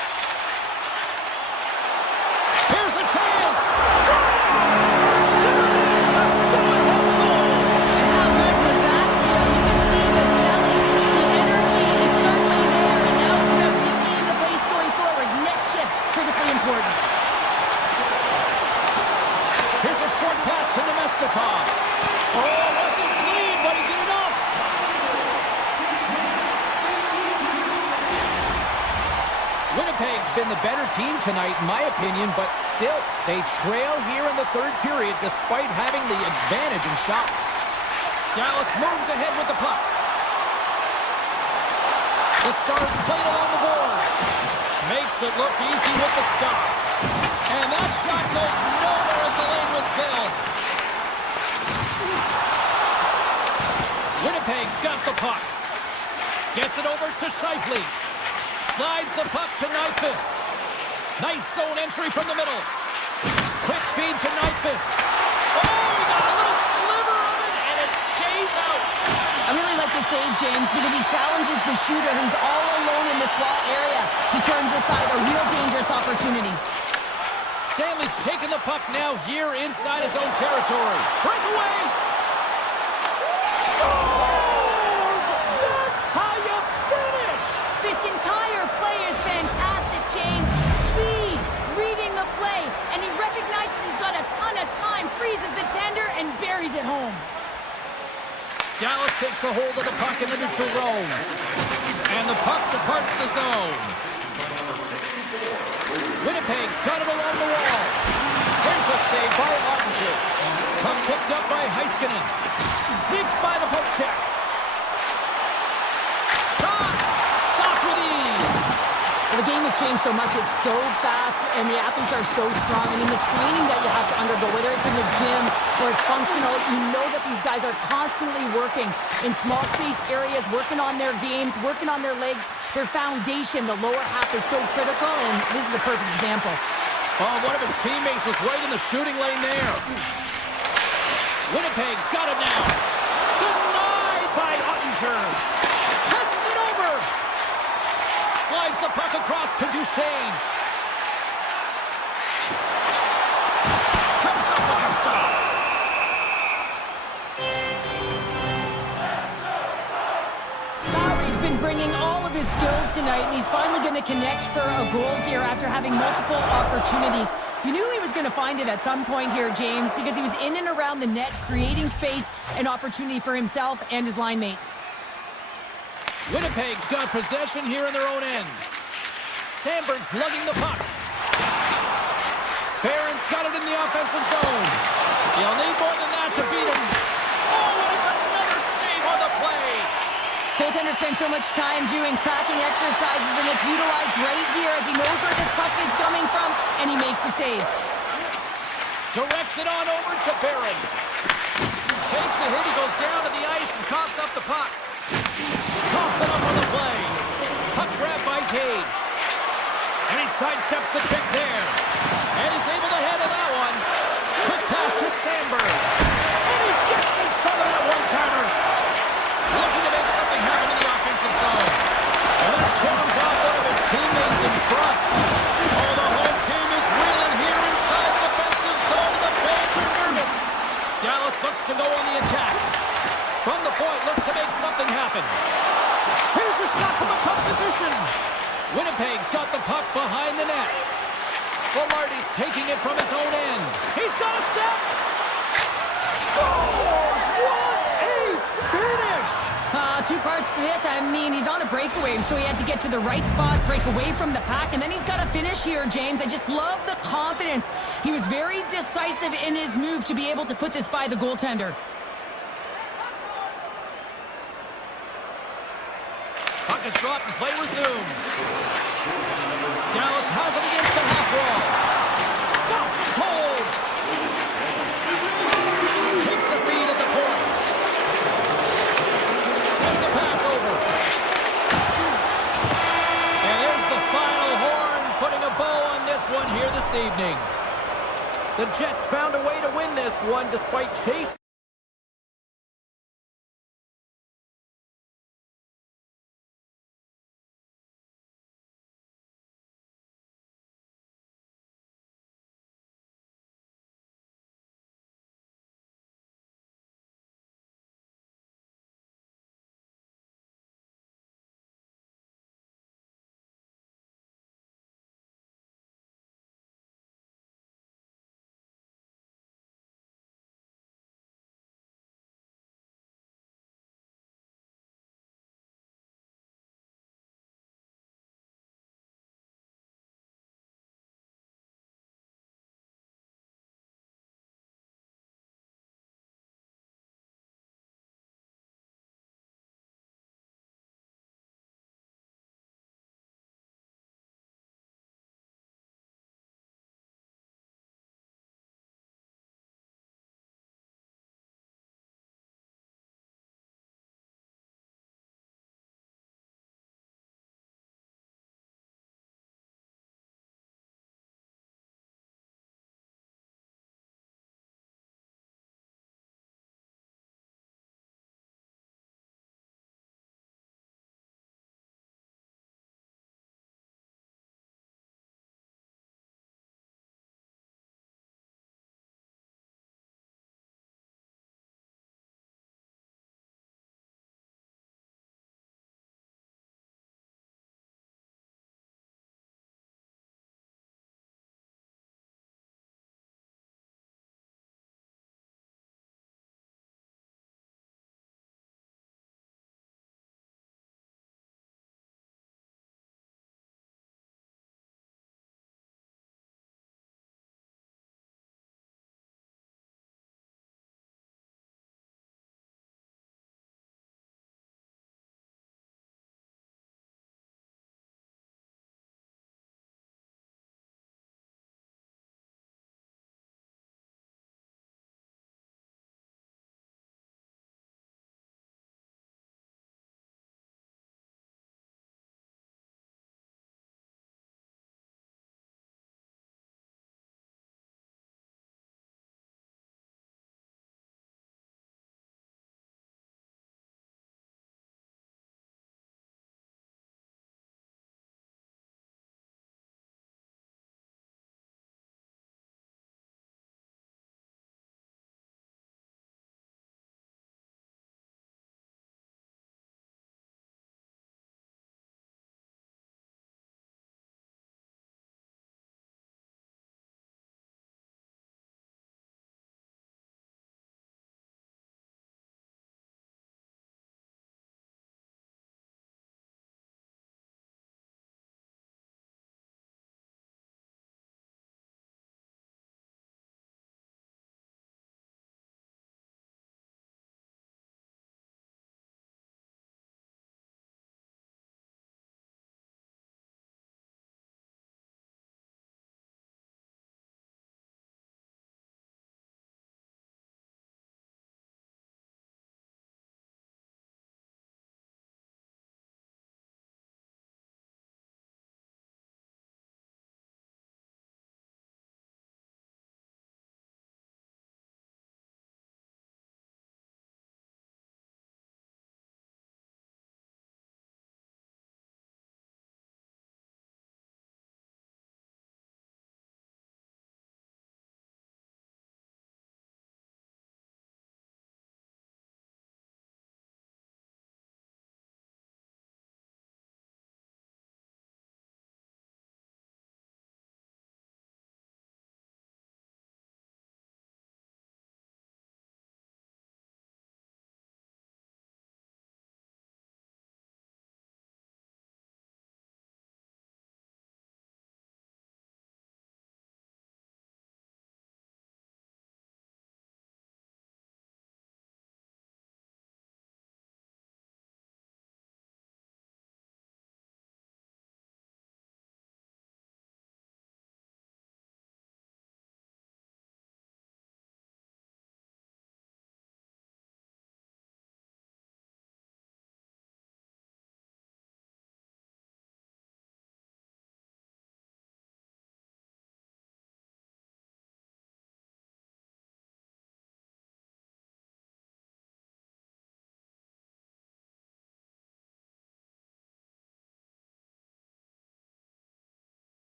Here's a chance. Scores! There is the go-ahead goal. And how good does that feel? You can see the selling. The energy is certainly there, and now it's about dictating the pace going forward. Next shift, critically important. Here's a short pass to Nemestikov. Oh, wasn't clean, but he did enough. Winnipeg's been the better team tonight, in my opinion, but still, they trail here in the third period despite having the advantage in shots. Dallas moves ahead with the puck. The Stars play it along the boards. Makes it look easy with the stop. And that shot goes nowhere as the lane was filled. Winnipeg's got the puck. Gets it over to Scheifele. Slides the puck to Nyquist. Nice zone entry from the middle. Quick feed to Nyquist. Oh, he got a little sliver of it, and it stays out. I really like the save, James, because he challenges the shooter who's all alone in the slot area. He turns aside a real dangerous opportunity. Stanley's taking the puck now here inside his own territory. Breakaway. Scores! That's how you finish! This entire play is fantastic, James. Speed, reading the play, and he recognizes he's got a ton of time, freezes the tender, and buries it home. Dallas takes a hold of the puck in the neutral zone. And the puck departs the zone. Winnipeg's got it along the wall. Here's a save by Ottinger. Puck picked up by Heiskanen. Sneaks by the poke check. Shot! Stopped with ease. Well, the game has changed so much. It's so fast, and the athletes are so strong. I mean, the training that you have to undergo, whether it's in the gym or it's functional, you know that these guys are constantly working in small space areas, working on their games, working on their legs. Their foundation, the lower half, is so critical, and this is a perfect example. Oh, one of his teammates was right in the shooting lane there. Winnipeg's got it now. Denied by Ottinger. Passes it over. Slides the puck across to Duchesne. Comes up with a stop. Lowry's been bringing all of his skills tonight, and he's finally going to connect for a goal here after having multiple opportunities. You knew he was going to find it at some point here, James, because he was in and around the net, creating space and opportunity for himself and his line mates. Winnipeg's got possession here in their own end. Sandberg's lugging the puck. Barron's got it in the offensive zone. He'll need more than that to beat him. Oh, and it's another save on the play. Goaltender spends so much time doing tracking exercises, and it's utilized right here as he knows where this puck is coming from, and he makes the save. Directs it on over to Barron. Takes a hit, he goes down to the ice and coughs up the puck. Coughs it up on the play. Puck grabbed by Taves. And he's sidesteps the kick there. And he's able to handle that one. Quick pass to Sandberg. And he gets in front of that one-timer. Looking to make something happen in the offensive zone. And that comes off one of his teammates in front. Oh, the home team is reeling here inside the defensive zone. And the fans are nervous. Dallas looks to go on the attack. From the point, looks to make something happen. Here's a shot from a tough position. Winnipeg's got the puck behind the net. Velarde's taking it from his own end. He's got a step. Scores! What a finish! Two parts to this. I mean, he's on a breakaway, so he had to get to the right spot, break away from the pack, and then he's got to finish here, James. I just love the confidence. He was very decisive in his move to be able to put this by the goaltender. Puck is dropped and play resumes. Dallas has it against the half wall. Stops it cold. Takes the feed at the point. Sends a pass over. And there's the final horn, putting a bow on this one here this evening. The Jets found a way to win this one despite chasing.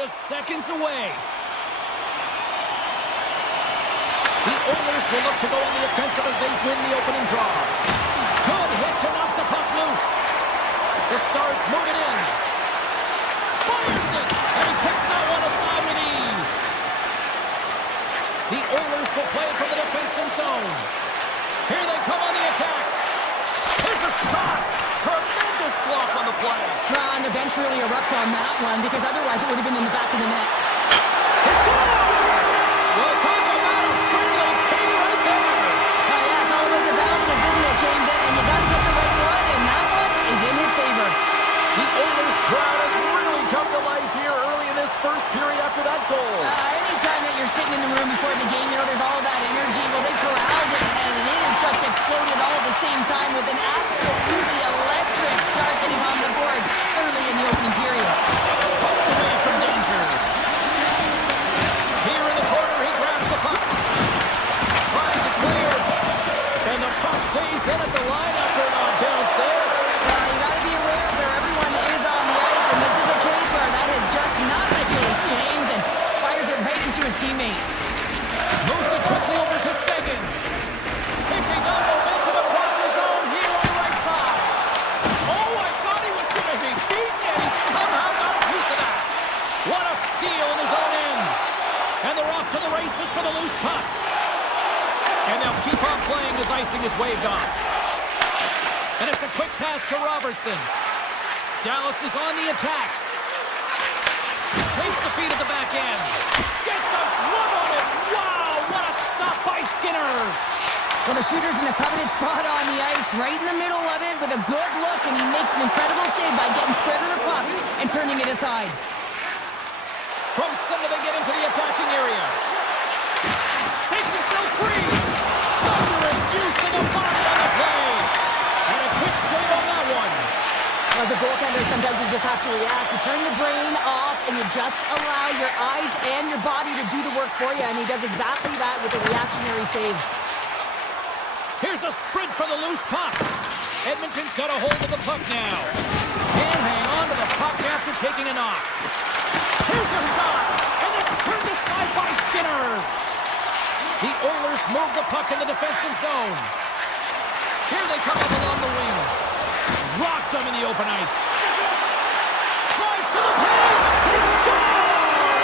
Just seconds away. The Oilers will look to go on the offensive as they win the opening draw. Good hit to knock the puck loose. The Stars move it in. Fires it, and he puts that one aside with ease. The Oilers will play it from the defensive zone. Here they come on the attack. Here's a shot. Tremendous block on the play. Well, and the bench really erupts on that one because otherwise it would have been in the back of the net. It scores! Well, talk about a friendly ping right there. Yeah, it's all about the bounces, isn't it, James? And you got to get the right one, and that one is in his favor. The Oilers crowd has really come to life here early in this first period after that goal. Anytime that you're sitting in the room before the game, you know, there's all that energy. Well, they corralled it, and it has just exploded all at the same time with an absolutely electric start getting on the board early in the opening period. Poked away from danger. Here in the corner, he grabs the puck. Trying to clear. And the puck stays in at the line after an odd bounce there. You got to be aware of where everyone is on the ice, and this is a case where that is just not the case, James, and fires it right into his teammate. Moves it quickly over to Sagan. Picking up momentum across the zone here on the right side. Oh, I thought he was going to be beaten, and he somehow got a piece of that. What a steal in his own end. And they're off to the races for the loose puck. And they'll keep on playing as icing is waved off. And it's a quick pass to Robertson. Dallas is on the attack. Takes the feed at the back end. Gets a glove on it. Wow, what a stop by Skinner. Well, the shooter's in a coveted spot on the ice, right in the middle of it with a good look, and he makes an incredible save by getting square to the puck and turning it aside. From center they get into the attacking area. Takes himself free. Thunderous use of the body on the play. And a quick save on that one. As a goaltender, sometimes you just have to react. You turn the brain off, and you just allow your eyes and your body to do the work for you, and he does exactly that with a reactionary save. Here's a sprint for the loose puck. Edmonton's got a hold of the puck now. Can't hang on to the puck after taking a knock. Here's a shot, and it's turned aside by Skinner. The Oilers move the puck in the defensive zone. Here they come up along the wing. Rocked them in the open ice. Drives to the paint. They score!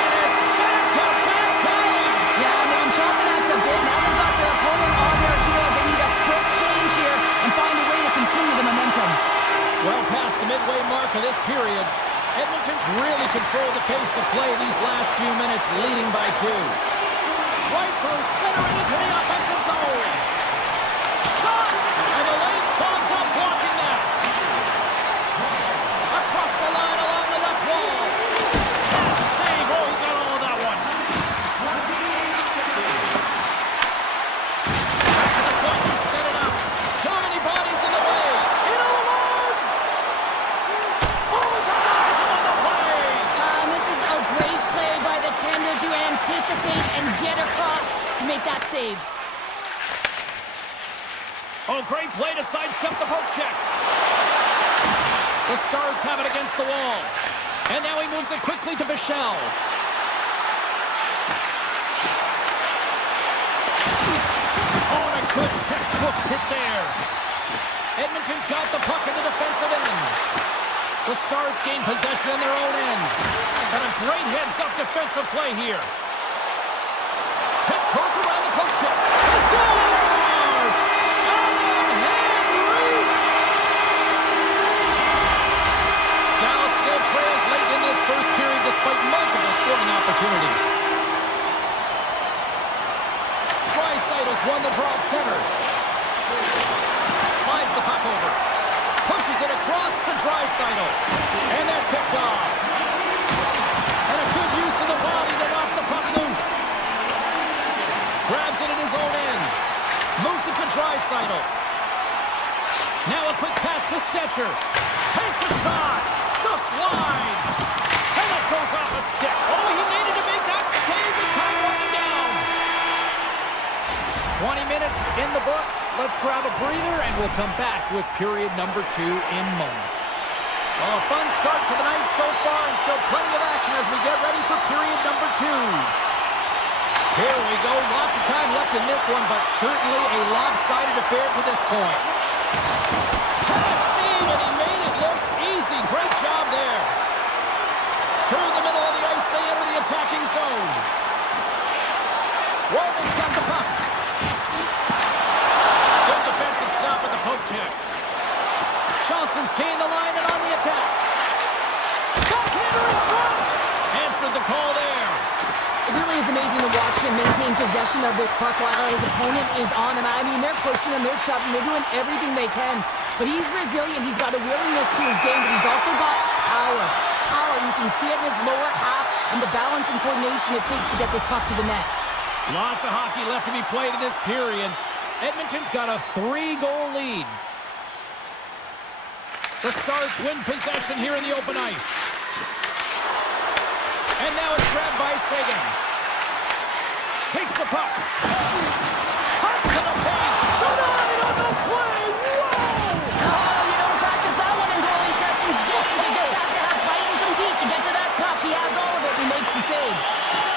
And it's back-to-back tallies. Yeah, and they've been chopping at the bit. Now they've got their opponent on their heel. They need a quick change here and find a way to continue the momentum. Well past the midway mark of this period, Edmonton's really controlled the pace of play these last few minutes, leading by 2. Right through center and into the offensive zone. Shot! And the lane's clogged up, blocking that. Across the line along the left wall. That save! Oh, he got all of that one. Back to the point, he set it up. Too many bodies in the way. In all alone! Oh, denies him on the play! And this is a great play by the tender to anticipate and get across to make that save. Oh, great play to sidestep the poke check. The Stars have it against the wall. And now he moves it quickly to Bichelle. Oh, and a good textbook hit there. Edmonton's got the puck in the defensive end. The Stars gain possession on their own end. And a great heads-up defensive play here. Tiptoes around the poke check. He scores! Out-of-hand reach! Dallas still trails late in this first period despite multiple scoring opportunities. Draisaitl's won the draw at center. Slides the puck over. Pushes it across to Draisaitl. And that's picked off. And a good use of the body to knock the puck loose. Grabs it in his own end. Moves it to Draisaitl. Now a quick pass to Stetcher. Takes a shot. Just wide. And it goes off a stick. Oh, he needed to make that save with time running down. 20 minutes in the books. Let's grab a breather and we'll come back with period number 2 in moments. Well, a fun start to the night so far, and still plenty of action as we get ready for period number 2. Here we go. Lots of time left in this one, but certainly a lopsided affair to this point. Can't see, and he made it look easy. Great job there. Through the middle of the ice, they enter the attacking zone. Roman's got the puck. Good defensive stop at the poke check. Johnston's gained the line and on the attack. Backhander in front. Answered the call there. It really is amazing to watch him maintain possession of this puck while his opponent is on him. I mean, they're pushing him, they're shoving, they're doing everything they can. But he's resilient, he's got a willingness to his game, but he's also got power. Power, you can see it in his lower half and the balance and coordination it takes to get this puck to the net. Lots of hockey left to be played in this period. Edmonton's got a 3-goal lead. The Stars win possession here in the open ice. And now it's grabbed by Sagan. Takes the puck. Cuts to the paint. Denied on the play. Whoa! Oh, you don't practice that one in goalie sessions, James. You just have to have fight and compete to get to that puck. He has all of it. He makes the save.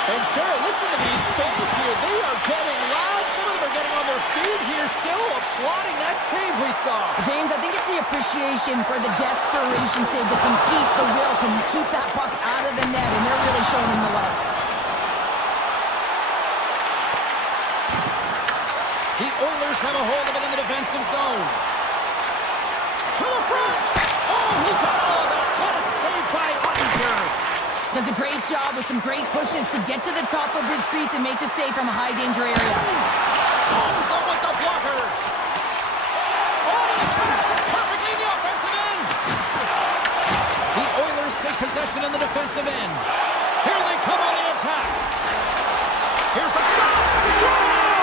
And sure, listen to these fans here. They are getting loud. Some of them are getting on their feet here, still applauding that save we saw. James, I think it's the appreciation for the desperation save, the complete, the will to keep that puck out of the net, and they're really showing him the love. The Oilers have a hold of it in the defensive zone. To the front! Oh, he got all of that. What a save by Ottinger. Does a great job with some great pushes to get to the top of his crease and make the save from a high-danger area. Stones him with the blocker. Oh, he tracks it perfectly in the offensive end. The Oilers take possession in the defensive end. Here they come on the attack. Here's a shot. Scores!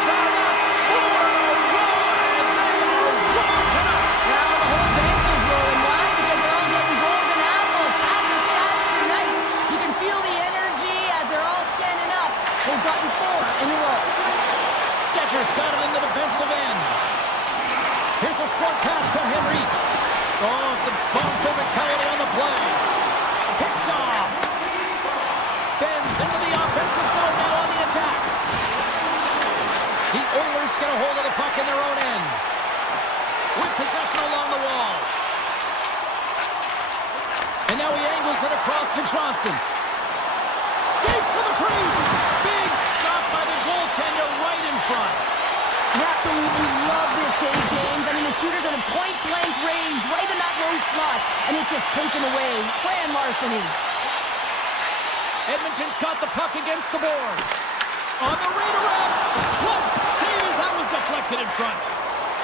And that's 4 in a row, and they are rolling tonight. Well, the whole bench is rolling. Why? Because they're all getting goals and apples. Add the stats tonight. You can feel the energy as they're all standing up. They've gotten 4 in a row. Stetcher's got it in the defensive end. Here's a short pass to Henrique. Oh, some strong physicality on the play. Picked off. Bends into the offensive zone now on the attack. The Oilers get a hold of the puck in their own end. With possession along the wall. And now he angles it across to Johnston. Skates to the crease. Big stop by the goaltender right in front. I absolutely love this save, James. I mean, the shooter's in a point-blank range, right in that low slot, and it's just taken away. Grand larceny. Edmonton's got the puck against the boards. On the redirect. What save as that was deflected in front.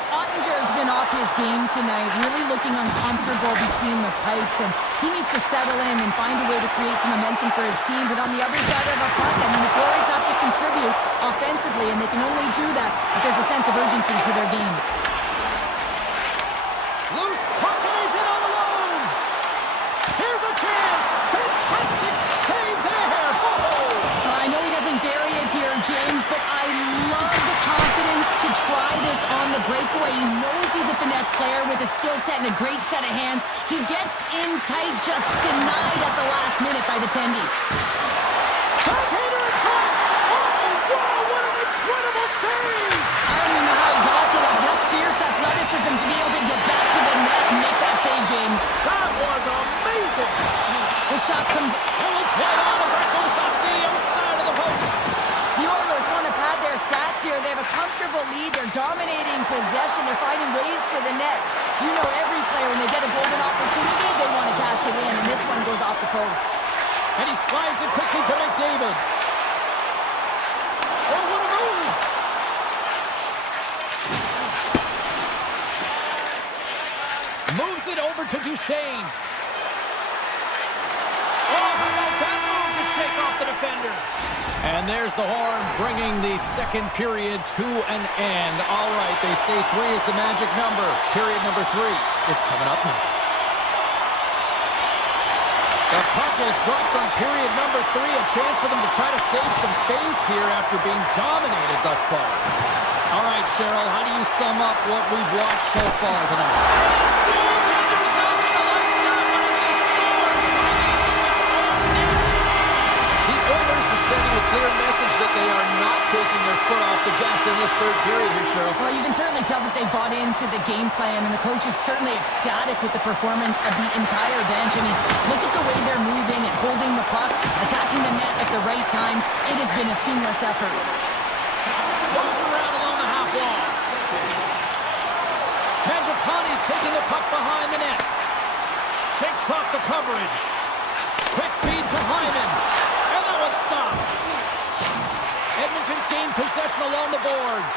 Ottinger's been off his game tonight, really looking uncomfortable between the pipes, and he needs to settle in and find a way to create some momentum for his team. But on the other side of the puck, I mean, the forwards have to contribute offensively, and they can only do that if there's a sense of urgency to their game. Loose puck, and he's in all alone. Here's a chance. Fantastic save there. Oh! I know he doesn't bury it here, James, but I love the confidence to try this on the breakaway. He knows he's a finesse player with a skill set and a great set of hands. He gets in tight, just denied at the last minute by the Tendy. Backhander in front. Oh, wow, what an incredible save. I don't even know how he got to that. That's fierce athleticism to be able to get back to the net and make that save, James. That was amazing. The shots come... And we'll play on as that goes up the outside of the post. The Oilers want to pad their stats here. They have a comfortable lead. They're dominating possession. They're finding ways to the net. You know, every player, when they get a golden opportunity, they want to cash it in, and this one goes off the post. And he slides it quickly to McDavid. Oh, what a move! Moves it over to Duchesne. Oh, how about that move to shake off the defender? And there's the horn, bringing the second period to an end. All right, they say 3 is the magic number. Period number 3 is coming up next. The puck is dropped on period number 3. A chance for them to try to save some face here after being dominated thus far. All right, Cheryl, how do you sum up what we've watched so far tonight? His goaltender's not going to taking their foot off the gas in this third period here, Cheryl. Well, you can certainly tell that they bought into the game plan, and the coach is certainly ecstatic with the performance of the entire bench. I mean, look at the way they're moving and holding the puck, attacking the net at the right times. It has been a seamless effort. Moves around along the half wall. Mangiapane's taking the puck behind the net. Shakes off the coverage. Quick feed to Hyman. And that was stopped. Edmonton's gained possession along the boards.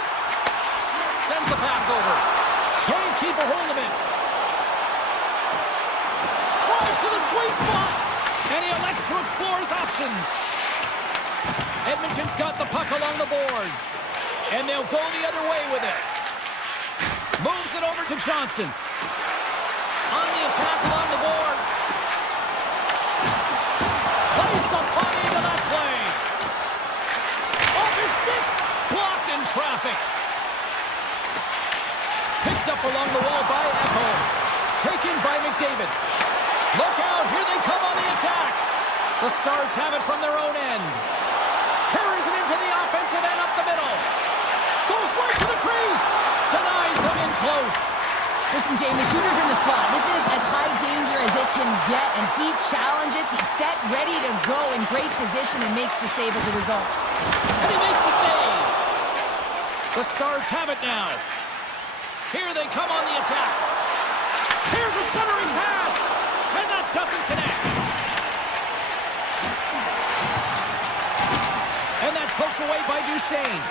Sends the pass over. Can't keep a hold of it. Drives to the sweet spot. And he elects to explore his options. Edmonton's got the puck along the boards. And they'll go the other way with it. Moves it over to Johnston. On the attack along the boards. Plays the puck into that play. Off his stick. Blocked in traffic. Picked up along the wall by Echo. Taken by McDavid. Look out. Here they come on the attack. The Stars have it from their own end. Carries it into the offensive end up the middle. Goes right to the crease. Denies him in close. Listen, Jane, the shooter's in the slot. This is as high danger as it can get, and he challenges. He's set, ready to go, in great position, and makes the save as a result. And he makes the save. The Stars have it now. Here they come on the attack. Here's a centering pass, and that doesn't connect. And that's poked away by Duchesne.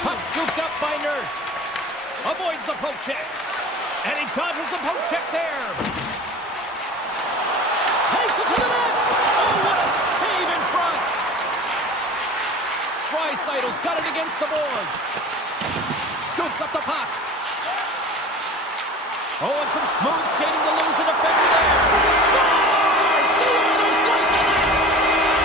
Puck scooped up by Nurse. Avoids the poke check. And he dodges the poke check there. Takes it to the net. Oh, what a save in front. Draisaitl's got it against the boards. Scoops up the puck. Oh, and some smooth skating to lose the defender there. Stars! The Oilers like the net.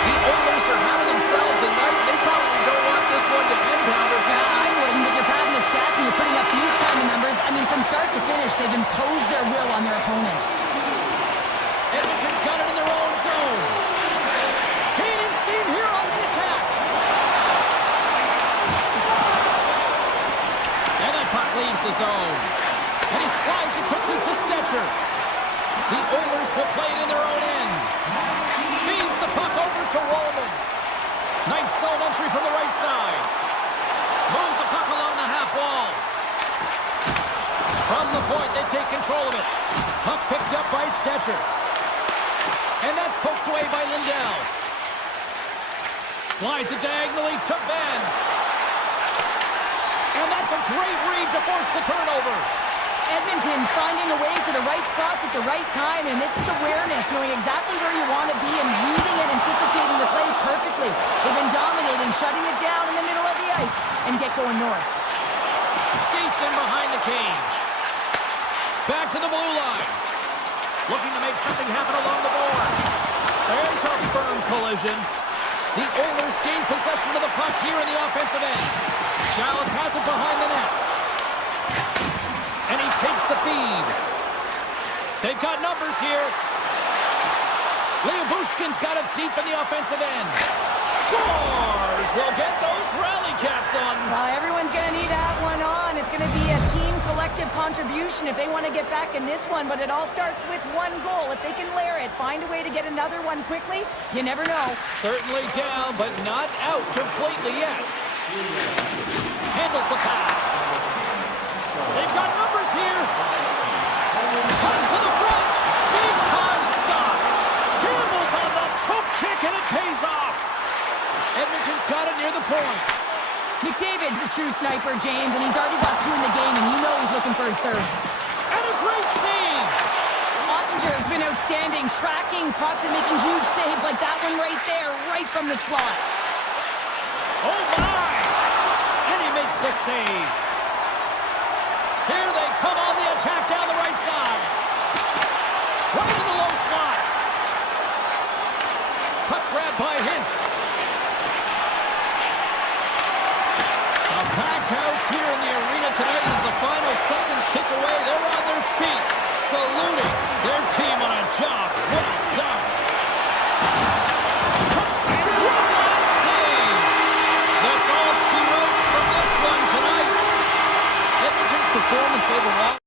The Oilers are having themselves a night. They probably don't want this one to end, Pounder. I wouldn't. If you're padding the stats and you're putting up these kind of numbers, I mean, from start to finish, they've imposed their will on their opponent. Edmonton's got it in their own zone. Gaining steam here on the attack. And that puck leaves the zone. And he slides it quickly to Stetcher. The Oilers will play it in their own end. Feeds the puck over to Roman. Nice zone entry from the right side. Moves the puck along the half wall. From the point, they take control of it. Puck picked up by Stetcher. And that's poked away by Lindell. Slides it diagonally to Ben. And that's a great read to force the turnover. Edmonton's finding a way to the right spots at the right time, and this is awareness, knowing exactly where you want to be and reading and anticipating the play perfectly. They've been dominating, shutting it down in the middle of the ice, and get going north. Skates in behind the cage. Back to the blue line. Looking to make something happen along the boards. There's a firm collision. The Oilers gain possession of the puck here in the offensive end. Dallas has it behind the net. And he takes the feed. They've got numbers here. Lyubushkin's got it deep in the offensive end. Scores! They'll get those rally caps on. Everyone's going to need to have one on. It's going to be a team collective contribution if they want to get back in this one, but it all starts with one goal. If they can layer it, find a way to get another one quickly, you never know. Certainly down, but not out completely yet. Handles the pass. They've got numbers here. Cuts to the front. Big time stop. Campbell's on the hook kick and it pays off. Edmonton's got it near the point. McDavid's a true sniper, James, and he's already got 2 in the game, and you know he's looking for his third. And a great save. Ottinger's been outstanding, tracking pucks and making huge saves like that one right there, right from the slot. Oh my! And he makes the save. Here they come on the attack down the right side. Right in the low slot. Puck grab by Hintz. A packed house here in the arena tonight as the final seconds tick away. They're on their feet, saluting their team on a job well done. And one last save. That's all she wrote. points overall.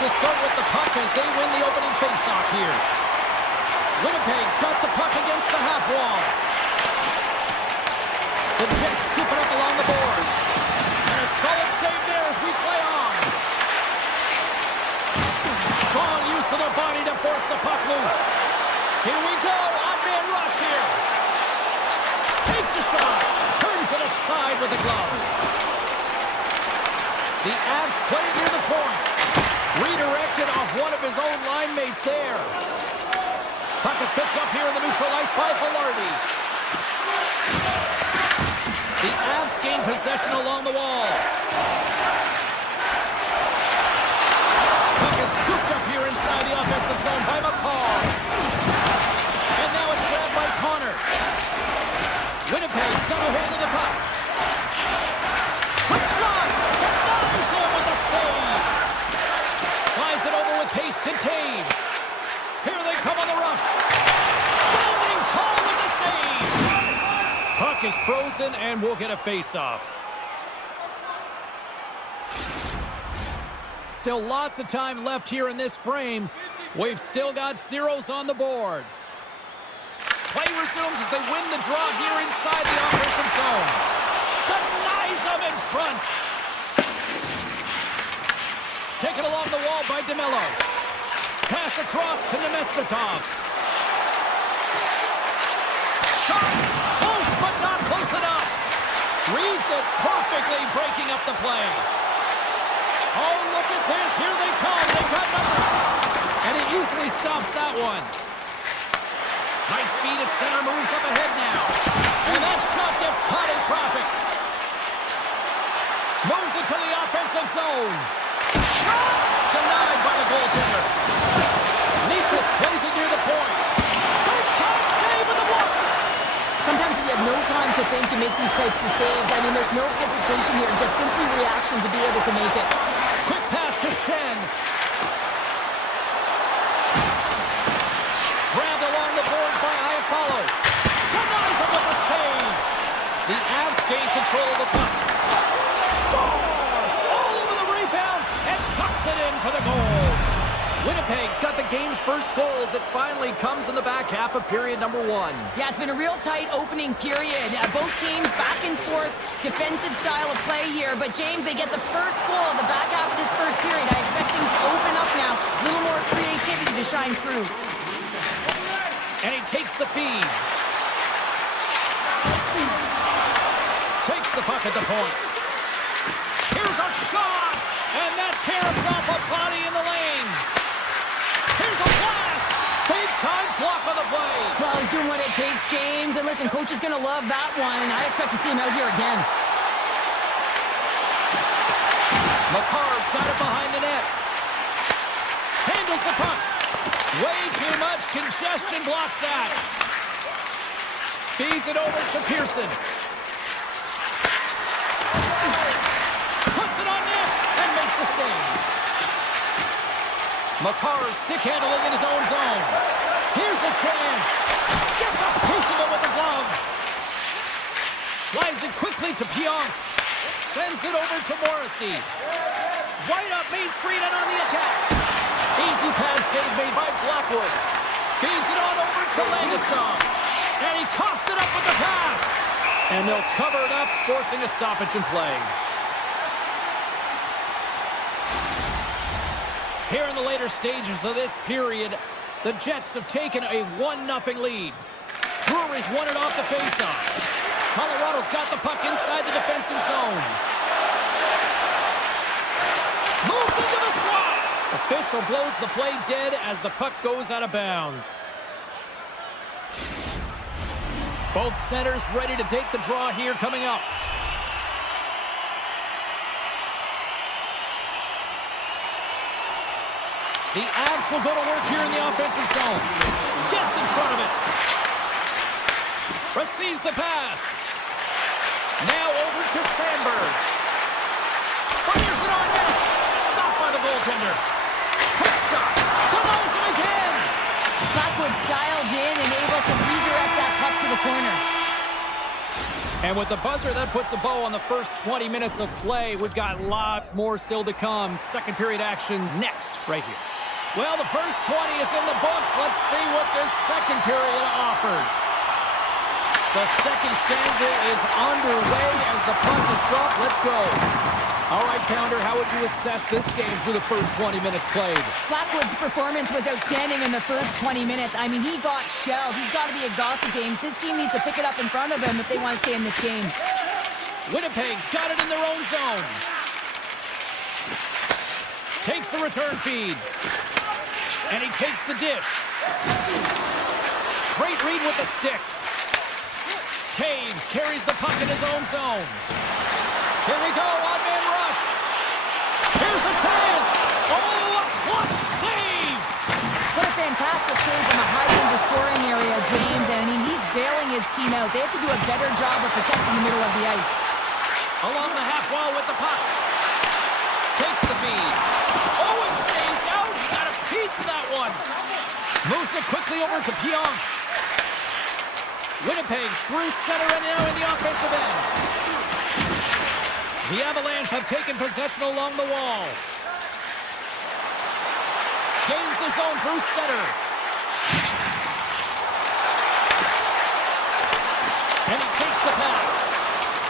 to start with the puck as they win the opening faceoff here. Winnipeg's got the puck against the half wall. The Jets scoop it up along the boards. And a solid save there as we play on. Strong use of their body to force the puck loose. Here we go, odd-man rush here. Takes a shot, turns it aside with the glove. The Avs play it near the point. Redirected off one of his own line mates there. Puck is picked up here in the neutral ice by Velarde. The Avs gain possession along the wall. Puck is scooped up here inside the offensive zone by McCall. And now it's grabbed by Connor. Winnipeg's got a hold of the puck. Quick shot! Denies him with the save! Slides it over with pace to Taves. Here they come on the rush. Standing tall with the save! Puck is frozen and we'll get a face-off. Still lots of time left here in this frame. We've still got zeros on the board. Play resumes as they win the draw here inside the offensive zone. Denies them in front. Taken along the wall by DeMello. Pass across to Nemestikov. Shot! Close, but not close enough. Reads it perfectly, breaking up the play. Oh, look at this. Here they come. They've got numbers. And he easily stops that one. Nice speed at center, moves up ahead now. And that shot gets caught in traffic. Moves it to the offensive zone. Shot! Denied by the goaltender. Nietzsche plays it near the point. Big time save with the block. Sometimes when you have no time to think, you make these types of saves. I mean, there's no hesitation here, just simply reaction to be able to make it. Quick pass to Shen. Grabbed along the board by Iafallo. Denies him with the save. The Avs gain control of the puck. Scores! All over the rebound and tucks it in for the goal. Winnipeg's got the game's first goals. It finally comes in the back half of period number 1. Yeah, it's been a real tight opening period. Both teams back and forth, defensive style of play here. But James, they get the first goal in the back half of this first period. I expect things to open up now. A little more creativity to shine through. And he takes the feed. Takes the puck at the point. Here's a shot! And that caroms off a body in the lane. Here's a blast! Big-time block on the play. Well, he's doing what it takes, James. And listen, coach is going to love that one. I expect to see him out here again. McCarr's got it behind the net. Handles the puck. Way too much congestion blocks that. Feeds it over to Pearson. Puts it on net and makes the save. McCarr stick handling in his own zone. Here's a chance. Gets a piece of it with the glove. Slides it quickly to Pionk. Sends it over to Morrissey. Right up Main Street and on the attack. Easy pass save made by Blackwood. Feeds it on over to Landeskog. And he coughs it up with the pass. And they'll cover it up, forcing a stoppage in play. Here in the later stages of this period, the Jets have taken a 1-0 lead. Brewery's won it off the faceoff. Colorado's got the puck inside the defensive zone. Moves into the slot. Official blows the play dead as the puck goes out of bounds. Both centers ready to take the draw here coming up. The Avs will go to work here in the offensive zone. Gets in front of it. Receives the pass. Now over to Sandberg. Fires it on net. Stopped by the goaltender. Quick shot. Denies him again. Blackwood's dialed in and able to redirect that puck to the corner. And with the buzzer, that puts a bow on the first 20 minutes of play. We've got lots more still to come. Second period action next, right here. Well, the first 20 is in the books. Let's see what this second period offers. The second stanza is underway as the puck is dropped. Let's go. All right, Pounder, how would you assess this game through the first 20 minutes played? Blackwood's performance was outstanding in the first 20 minutes. I mean, he got shelled. He's got to be exhausted, James. His team needs to pick it up in front of him if they want to stay in this game. Winnipeg's got it in their own zone. Takes the return feed. And he takes the dish. Great read with the stick. Taves carries the puck in his own zone. Here we go, one-man rush. Here's a chance. Oh, a clutch save. What a fantastic save from a high-range scoring area, James. I mean, he's bailing his team out. They have to do a better job of protecting the middle of the ice. Along the half wall with the puck. Takes the feed. Oh, it stays out. He got a piece of that one. Moves it quickly over to Pionk. Winnipeg's through center and now in the offensive end. The Avalanche have taken possession along the wall. Gains the zone through center. And he takes the pass.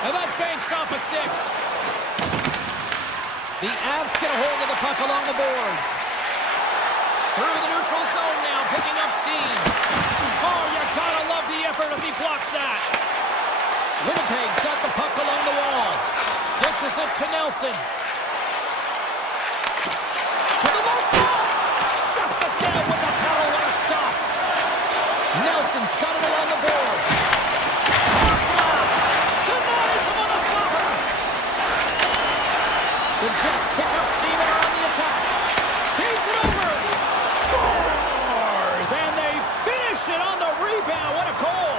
And that banks off a stick. The Avs get a hold of the puck along the boards. Through the neutral zone now, picking up steam. Oh, you gotta love the effort as he blocks that. Winnipeg's got the puck along the wall. Dishes it to Nelson. To the low slot. Shuts it down with the paddle. What a stop. Nelson's got it along the boards. Puck blocks. Denies him on a slapper. The Jets pick up steam and are on the attack. Feeds it over. Scores! And they finish it on the rebound. What a goal!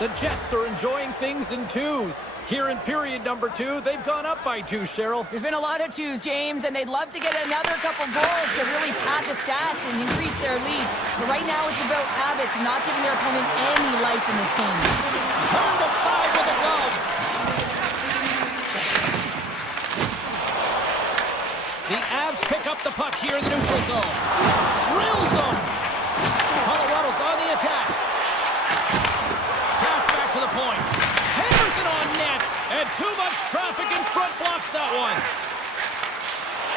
The Jets are enjoying things in twos. Here in period number 2, they've gone up by 2, Cheryl. There's been a lot of twos, James, and they'd love to get another couple goals to really pad the stats and increase their lead. But right now it's about habits, not giving their opponent any life in this game. Turned aside with a glove. The Avs pick up the puck here in the neutral zone. Drills them. Colorado's on the attack. Pass back to the point. Hammers it on net. And too much traffic in front blocks that one.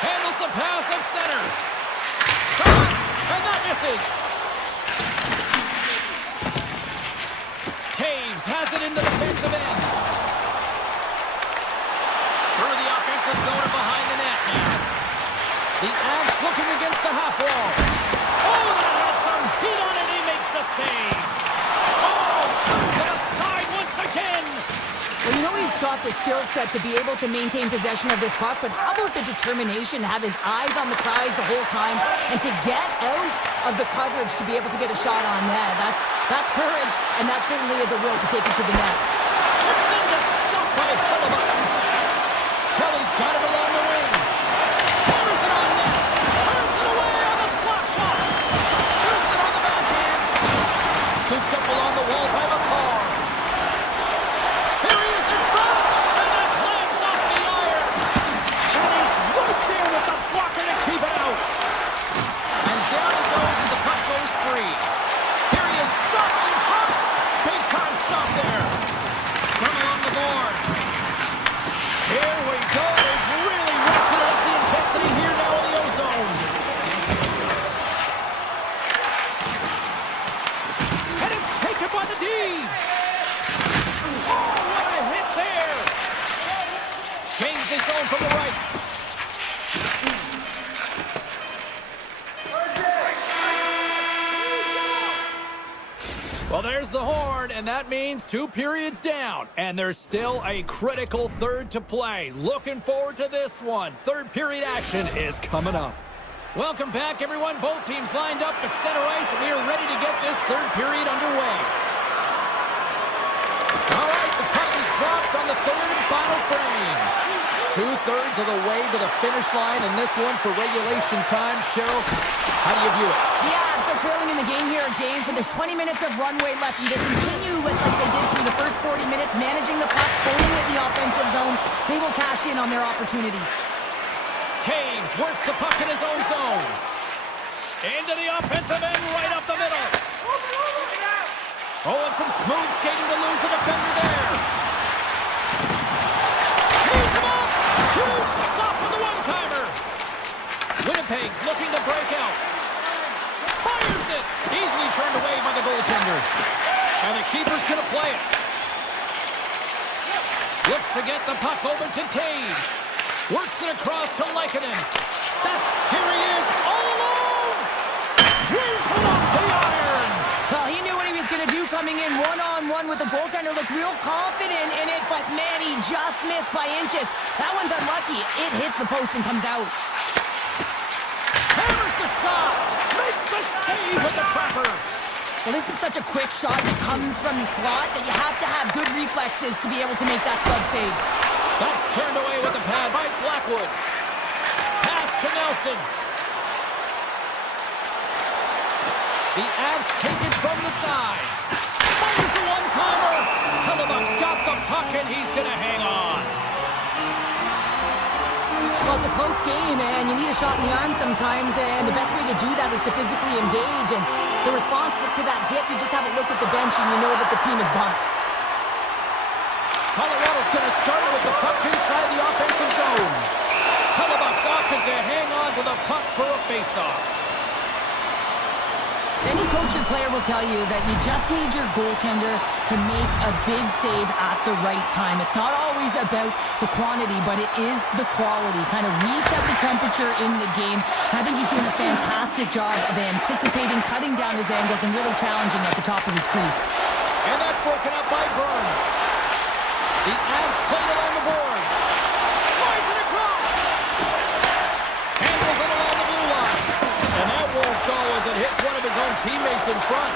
Handles the pass at center. Shot. And that misses. Taves has it in the defensive end. Through the offensive zone and behind the net now. The Avs looking against the half wall. Oh, that has some heat on it. He makes the save. Oh, turns it aside once again. Well, you know he's got the skill set to be able to maintain possession of this puck, but how about the determination to have his eyes on the prize the whole time and to get out of the coverage to be able to get a shot on net? That's courage, and that certainly is a will to take it to the net. Tremendous stop by Hellebuck. Kelly's got it along the wing. Hammers it on net. Turns it away on the slap shot. Shoots it on the backhand. Scooped up along the wall by McCall. Here he is in front. And that clamps off the iron. And he's right there with the blocker to keep it out. And down it goes as the puck goes free. Here he is, shot in front. Big time stop there. Scrum along the boards. Here we go. They've really ratcheted up the intensity here now in the O-zone. And it's taken by the D. Oh, what a hit there. Gains his own from the right. Well, there's the horn, and that means 2 periods down. And there's still a critical third to play. Looking forward to this one. Third period action is coming up. Welcome back, everyone. Both teams lined up at center ice, and we are ready to get this third period underway. All right, the puck is dropped on the third and final frame. 2/3 of the way to the finish line in this one for regulation time. Cheryl, how do you view it? Yeah, so trailing in the game here, James, but there's 20 minutes of runway left, and just continue with like they did through the first 40 minutes, managing the puck, holding it in the offensive zone. They will cash in on their opportunities. Taves works the puck in his own zone. Into the offensive end, right up the middle. Oh, and some smooth skating to lose the defender there. Tees him up. Huge stop with the one-timer. Winnipeg's looking to break out. Fires it. Easily turned away by the goaltender. And the keeper's going to play it. Looks to get the puck over to Taves. Works it across to Lehkonen. Here he is, all alone! Weaves it off the iron! Well, he knew what he was going to do coming in one-on-one with the goaltender. Looked real confident in it, but man, he just missed by inches. That one's unlucky. It hits the post and comes out. Hammers the shot! Makes the save with the trapper! Well, this is such a quick shot that comes from the slot that you have to have good reflexes to be able to make that glove save. That's turned away with the pad by Blackwood. Pass to Nelson. The Avs take it from the side. Fires a one-timer. Hellebuck's got the puck and he's going to hang on. Well, it's a close game, and you need a shot in the arm sometimes, and the best way to do that is to physically engage. And the response to that hit, you just have a look at the bench and you know that the team is bumped. Colorado's going to start with the puck inside the offensive zone. Hellebuck's opted to hang on to the puck for a face-off. Any coach or player will tell you that you just need your goaltender to make a big save at the right time. It's not always about the quantity, but it is the quality. Kind of reset the temperature in the game. I think he's doing a fantastic job of anticipating, cutting down his angles, and really challenging at the top of his crease. And that's broken up by Burns. The Avs played along the boards. Slides it across. Handles it along the blue line. And that won't go as it hits one of his own teammates in front.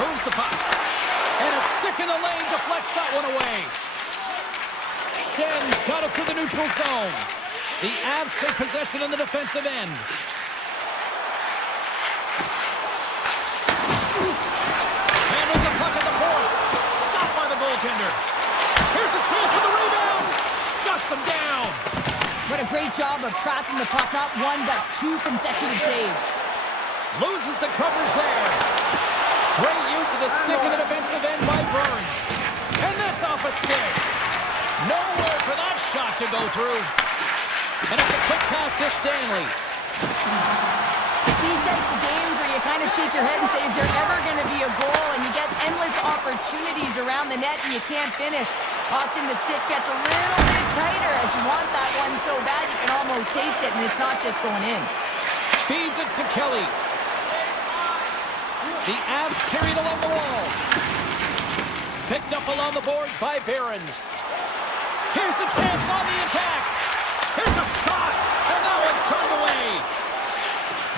Moves the puck. And a stick in the lane deflects that one away. Schen's got it through the neutral zone. The Avs take possession in the defensive end. Handles the puck at the point. Stopped by the goaltender. Here's a chance for the rebound. Shuts him down. What a great job of tracking the puck. Not one, but two consecutive saves. Loses the coverage there. Great use of the stick in the defensive end by Burns. And that's off a stick. Nowhere for that shot to go through. And it's a quick pass to Stanley. It's these types of games where you kind of shake your head and say, is there ever going to be a goal? And you get endless opportunities around the net and you can't finish. Often the stick gets a little bit tighter as you want that one so bad you can almost taste it, and it's not just going in. Feeds it to Kelly. The Avs carried along the wall. Picked up along the boards by Barron. Here's a chance on the attack. Here's a shot, and that one's turned away.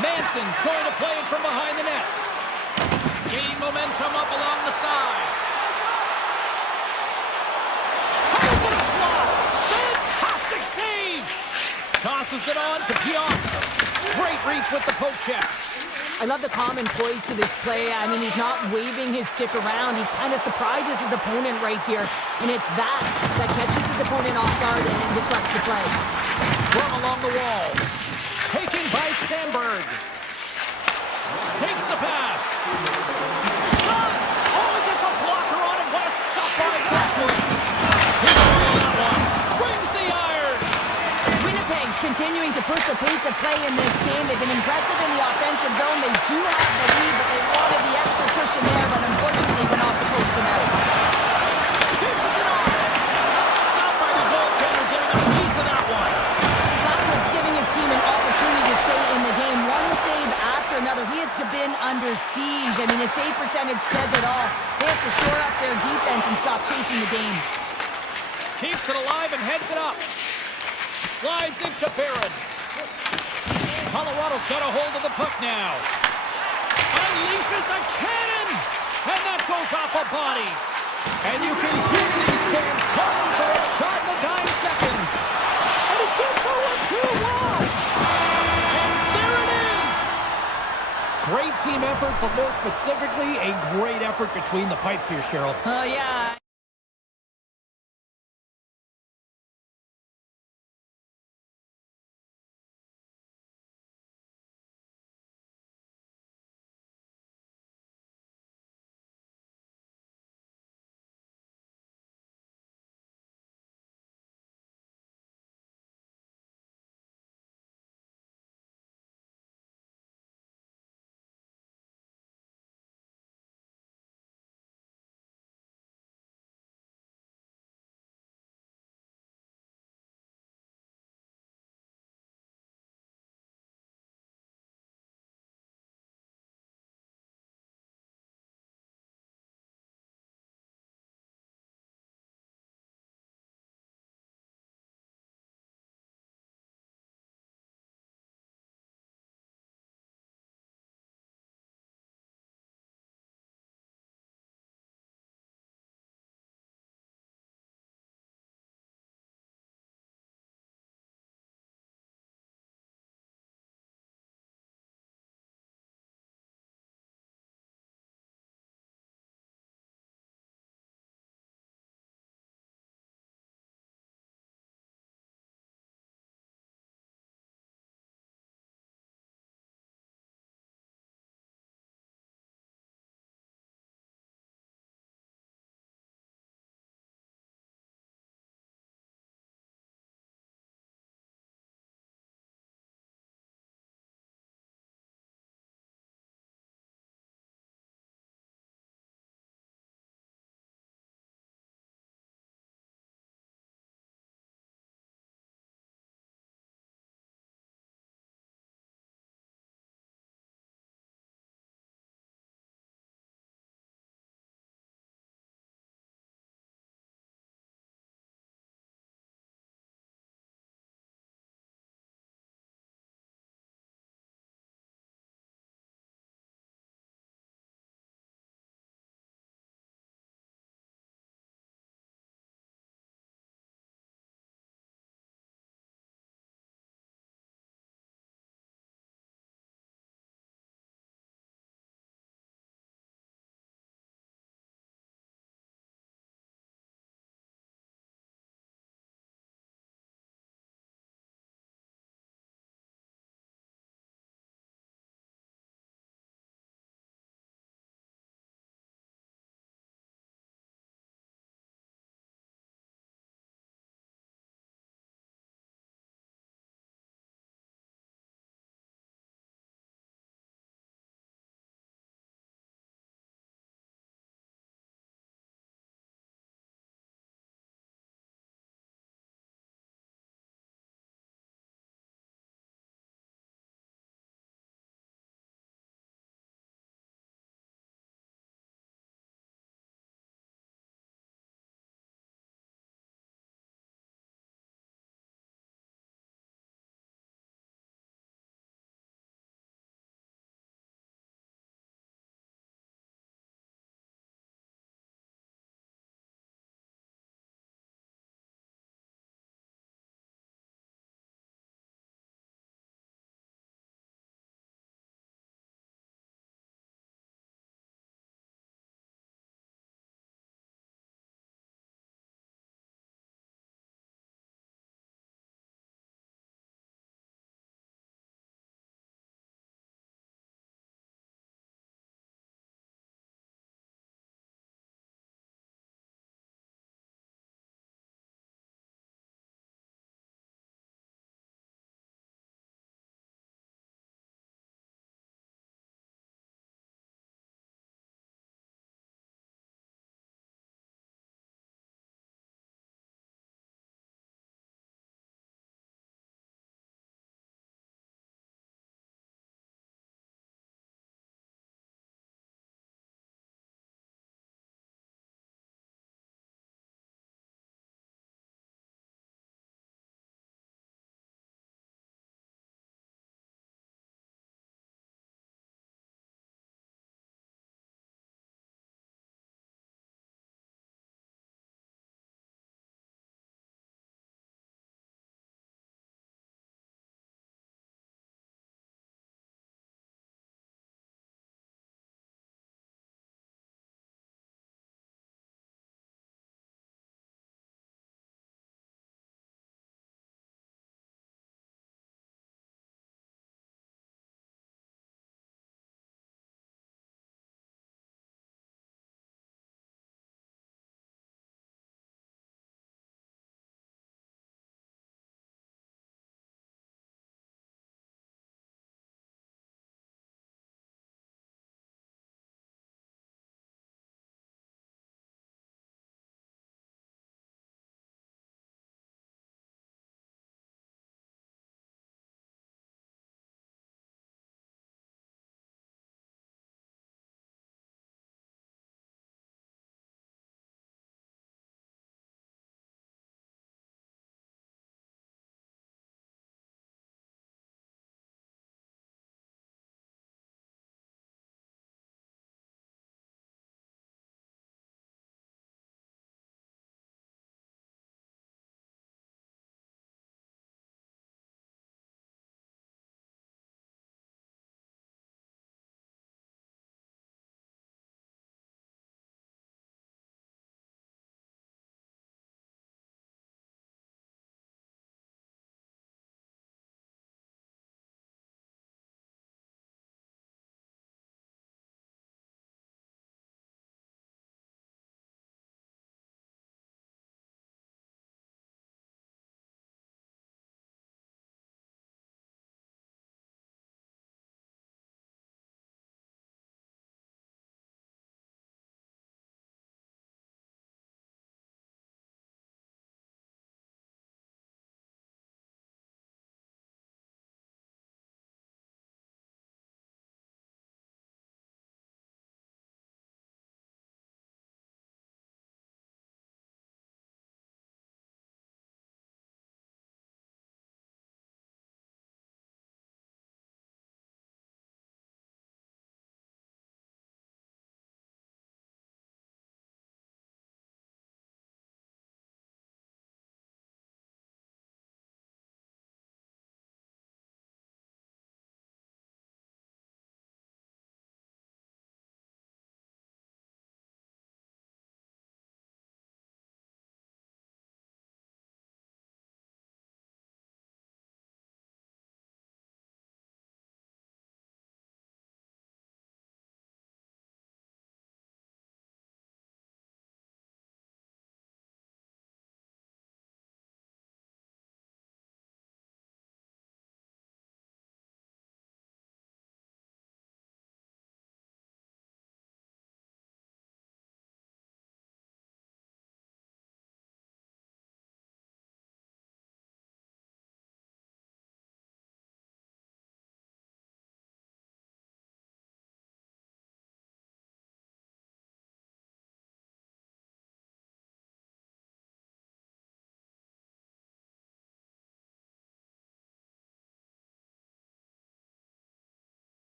Manson's going to play it from behind the net. Gaining momentum up along the side. Tied to the slot. Fantastic save. Tosses it on to Pionk. Great reach with the poke check. I love the calm and poise to this play. I mean, he's not waving his stick around. He kind of surprises his opponent right here. And it's that catches his opponent off guard and disrupts the play. Sprung along the wall. Taken by Sandberg. Takes the pass. Shot! Oh, he gets a blocker on it. What a stop by Blackwood. He got that one. Brings the iron. Winnipeg's continuing to push the pace of play in this game. They've been aggressive in the offensive zone. They do have the lead, but they wanted the extra cushion there, but unfortunately went off the post and out. Dishes it off. Stopped by the goaltender, getting a piece of that one. Blackwood's giving his team an opportunity to stay in the game. One save after another. He has been under siege. I mean, his save percentage says it all. They have to shore up their defense and stop chasing the game. Keeps it alive and heads it up. Slides into Barron. Colorado's got a hold of the puck now. Unleashes a cannon! And that goes off a body. And you can hear these fans calling for a shot in the dying seconds. team effort, but more specifically, a great effort between the pipes here, Cheryl. Yeah.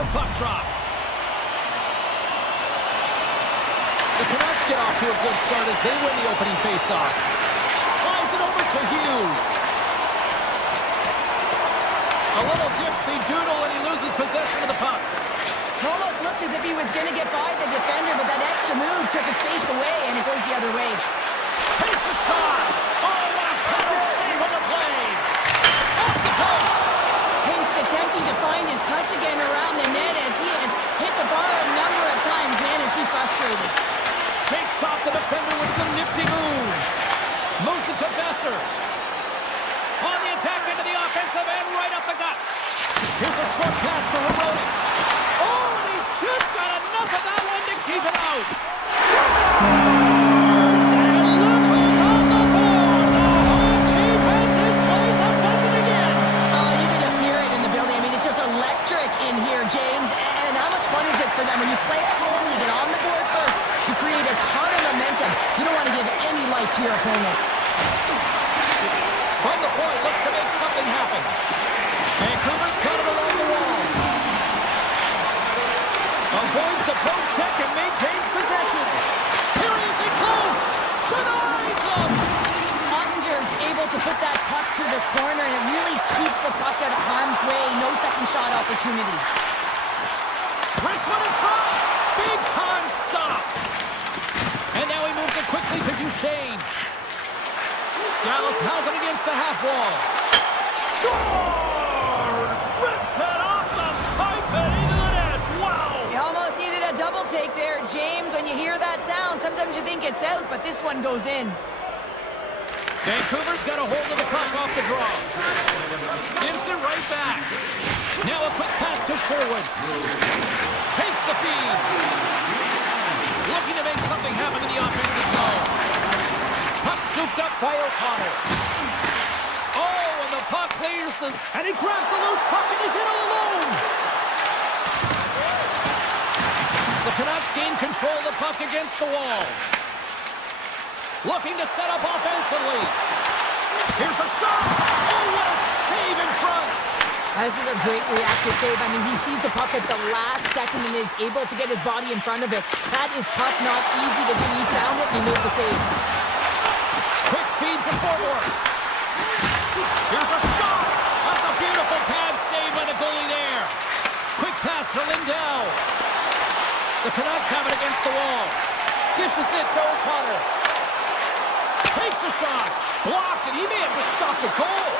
for puck drop. The Canucks get off to a good start as they win the opening faceoff. Slides it over to Hughes. A little dipsy doodle and he loses possession of the puck. Almost looked as if he was going to get by the defender, but that extra move took his face away, and it goes the other way. Takes a shot. Oh, what a clever save on the play. Off the post. Hintz attempting to find his touch again around the net as he has hit the bar a number of times. Man, is he frustrated. Shakes off the defender with some nifty moves. Moves it to Besser. On the attack into the offensive end, right up the gut. Here's a short pass to Herodic. Oh, and he just got enough of that one to keep it out. Scores! And look who's on the board. The home team has this place a buzzing again. Oh, you can just hear it in the building. I mean, it's just electric in here, James. And how much fun is it for them when you play at home, you get on the board first, you create a ton of momentum. You don't want to give any life to your opponent. From the point, looks to make something happen. Vancouver's got it along the wall. Avoids the poke check and maintains possession. Here he is in close. Denies him. Ottinger's able to put that puck to the corner, and it really keeps the puck out of harm's way. No second shot opportunity. Wrist one in front. Big time stop. And now he moves it quickly to Duchesne. Dallas has it against the half wall. Scores! Rips it off the pipe and into the net. Wow! You almost needed a double take there, James. When you hear that sound, sometimes you think it's out, but this one goes in. Vancouver's got a hold of the puck off the draw. Gives it right back. Now a quick pass to Sherwood. Takes the feed. Looking to make something happen in the offensive zone. Puck scooped up by O'Connor. Oh, and the puck clears, and he grabs the loose puck and is in all alone. The Canucks gain control of the puck against the wall. Looking to set up offensively. Here's a shot. Oh, what a save in front. This is a great reactive save. I mean, he sees the puck at the last second and is able to get his body in front of it. That is tough, not easy to do. He found it and he made the save. Quick feed to forward. Here's a shot. That's a beautiful pad save by the goalie there. Quick pass to Lindell. The Canucks have it against the wall. Dishes it to O'Connor. Takes a shot. Blocked, and he may have just stopped a goal.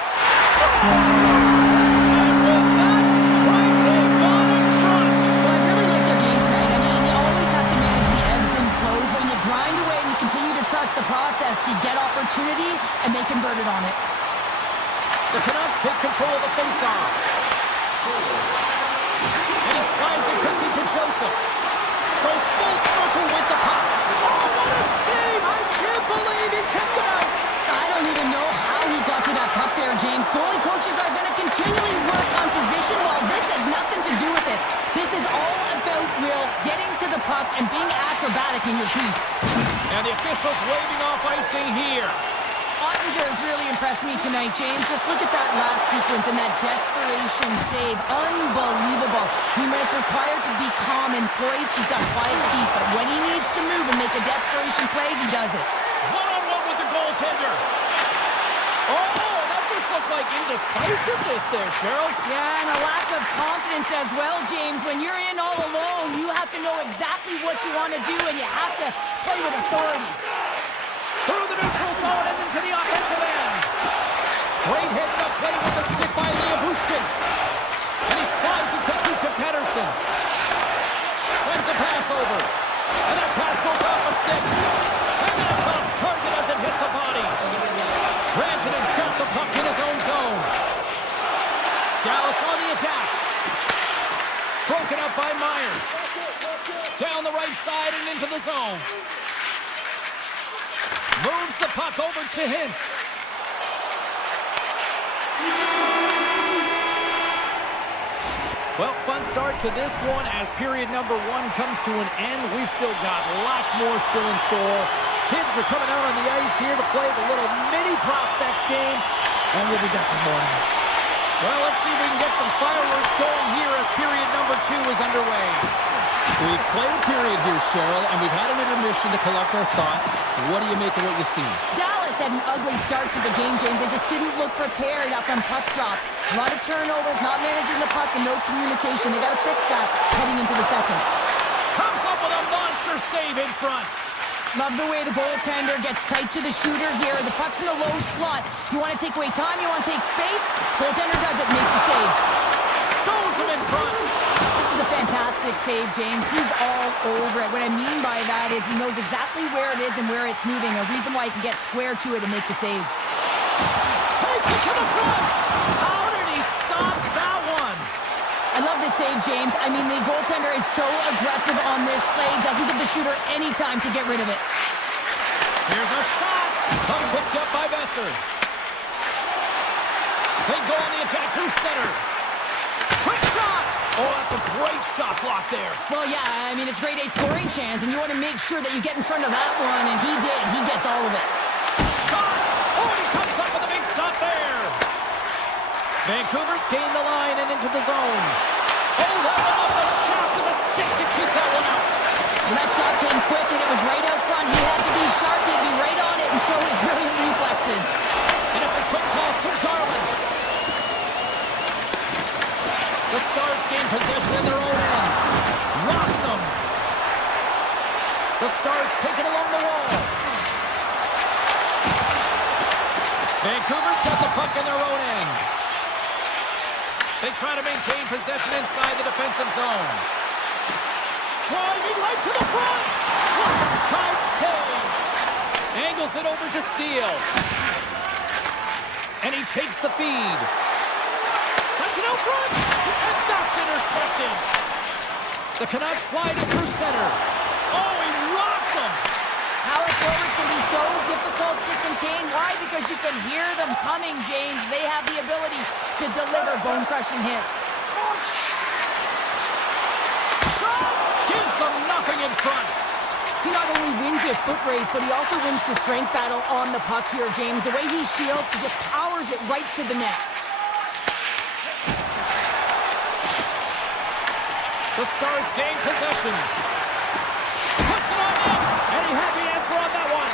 Scores! And with that strike, they've gone in front. Well, I really like their game tonight. I mean, you always have to manage the ebbs and flows. When you grind away and you continue to trust the process, you get opportunity, and they convert it on it. The Canucks take control of the faceoff. And he slides it quickly to Joseph. Goes full circle with the puck. Oh, what a save! I can't believe he kept it out. I don't even know how he got to that puck there, James. Goalie coaches are going to continually work on position. Well, this has nothing to do with it. This is all about, Will, getting to the puck and being acrobatic in your piece. And the officials waving off icing here. Ottinger has really impressed me tonight, James. Just look at that last sequence and that desperation save. Unbelievable. I mean, when it's required to be calm and poised, he's got 5 feet. But when he needs to move and make a desperation play, he does it. One-on-one with the goaltender. Oh, that just looked like indecisiveness there, Cheryl. Yeah, and a lack of confidence as well, James. When you're in all alone, you have to know exactly what you want to do, and you have to play with authority. Through the neutral zone and into the offensive end. Great heads-up play with the stick by Liabushkin. And he slides it quickly to Pedersen. Sends a pass over. And that pass goes off a stick. And that's off target as it hits a body. Rantanen's got the puck in his own zone. Dallas on the attack. Broken up by Myers. Down the right side and into the zone. Moves the puck over to Hintz. Well, fun start to this one as period number 1 comes to an end. We've still got lots more still in store. Kids are coming out on the ice here to play the little mini prospects game, and we'll be back for more. Well, let's see if we can get some fireworks going here as period number 2 is underway. We've played a period here, Cheryl, and we've had an intermission to collect our thoughts. What do you make of what you see? Dallas had an ugly start to the game, James. They just didn't look prepared up on puck drop. A lot of turnovers, not managing the puck, and no communication. They got to fix that heading into the second. Comes up with a monster save in front. Love the way the goaltender gets tight to the shooter here. The puck's in the low slot. You want to take away time, you want to take space. Goaltender does it, makes the save. Stones him in front. This is a fantastic save, James. He's all over it. What I mean by that is he knows exactly where it is and where it's moving. A reason why he can get square to it and make the save. Takes it to the front. How did he stop that one? I love this save, James. I mean, the goaltender is so aggressive on this play. Doesn't give the shooter any time to get rid of it. Here's a shot. Picked up by Besser. They go on the attack through center. Quick shot. Oh, that's a great shot block there. Well, yeah, I mean, it's grade A scoring chance, and you want to make sure that you get in front of that one, and he did. He gets all of it. Shot. Oh, he comes up with a big stop there. Vancouver's gained the line and into the zone. Oh, that one off the shaft of the stick to keep that one out. When that shot came quick and it was right out front, he had to be sharp. He had to be right on it and show his brilliant reflexes. And it's a quick pass to Garland. The Stars gain possession in their own end. Rocks them. The Stars take it along the wall. Vancouver's got the puck in their own end. They try to maintain possession inside the defensive zone. Driving right to the front. What a side save. Angles it over to Steele. And he takes the feed. Sends it out front. And that's intercepted. The Canucks slide it through center. Oh, he rocked them. Power forwards can be so difficult to contain. Why? Because you can hear them coming, James. They have the ability to deliver bone-crushing hits. Shot! Gives them nothing in front. He not only wins his foot race, but he also wins the strength battle on the puck here, James. The way he shields, he just powers it right to the net. The Stars gain possession. Puts it on in, and he had the answer on that one.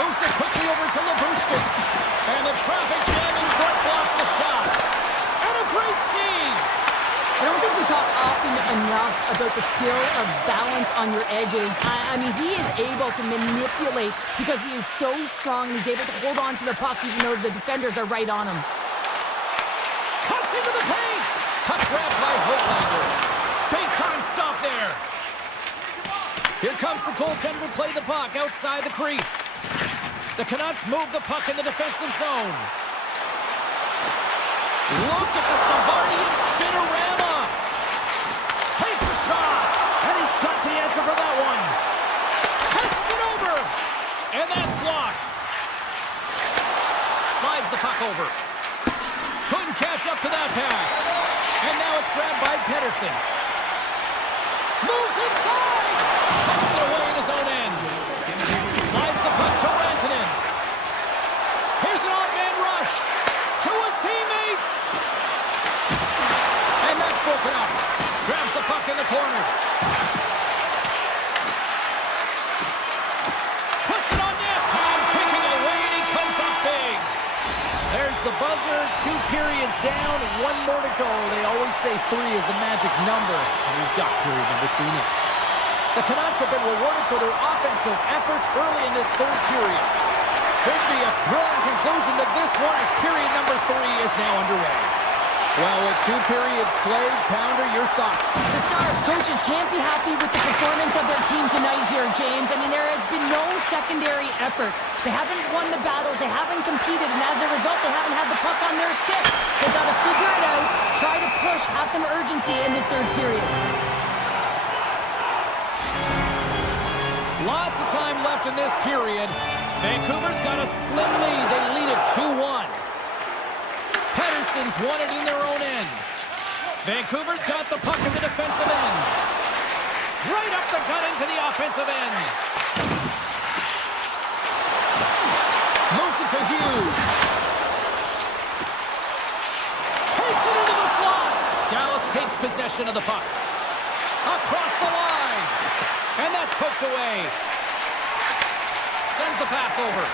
Moves it quickly over to Labushkin. And the traffic jamming front blocks the shot. And a great save. I don't think we talk often enough about the skill of balance on your edges. I mean, he is able to manipulate because he is so strong. He's able to hold on to the puck even though the defenders are right on him. Cuts into the paint. Puck grabbed by Hoglander. Big time stop there. Here comes the goaltender to play the puck outside the crease. The Canucks move the puck in the defensive zone. Look at the Savardian spinorama. Takes a shot, and he's got the answer for that one. Passes it over, and that's blocked. Slides the puck over. Couldn't catch up to that pass. And now it's grabbed by Pedersen. Moves inside. Puts it away in his own end. Slides the puck to Rantanen. Here's an odd-man rush to his teammate. And that's broken up. Grabs the puck in the corner. Puts it on net. Time taking away, and he comes up big. There's the buzzer. 2 periods down, 1 more to go. They always say 3 is the magic number. And we've got period number 3 next. The Canucks have been rewarded for their offensive efforts early in this 3rd period. Should be a thrilling conclusion to this one as period number 3 is now underway. Well, with 2 periods played, Pounder, your thoughts? The Stars coaches can't be happy with the performance of their team tonight here, James. I mean, there has been no secondary effort. They haven't won the battles, they haven't competed, and as a result, they haven't had the puck on their stick. They've got to figure it out, try to push, have some urgency in this 3rd period. Lots of time left in this period. Vancouver's got a slim lead. They lead it 2-1. Pedersen's won it in their own end. Vancouver's got the puck in the defensive end. Right up the gut into the offensive end. Moves it to Hughes. possession of the puck. Across the line. And that's poked away. Sends the pass over.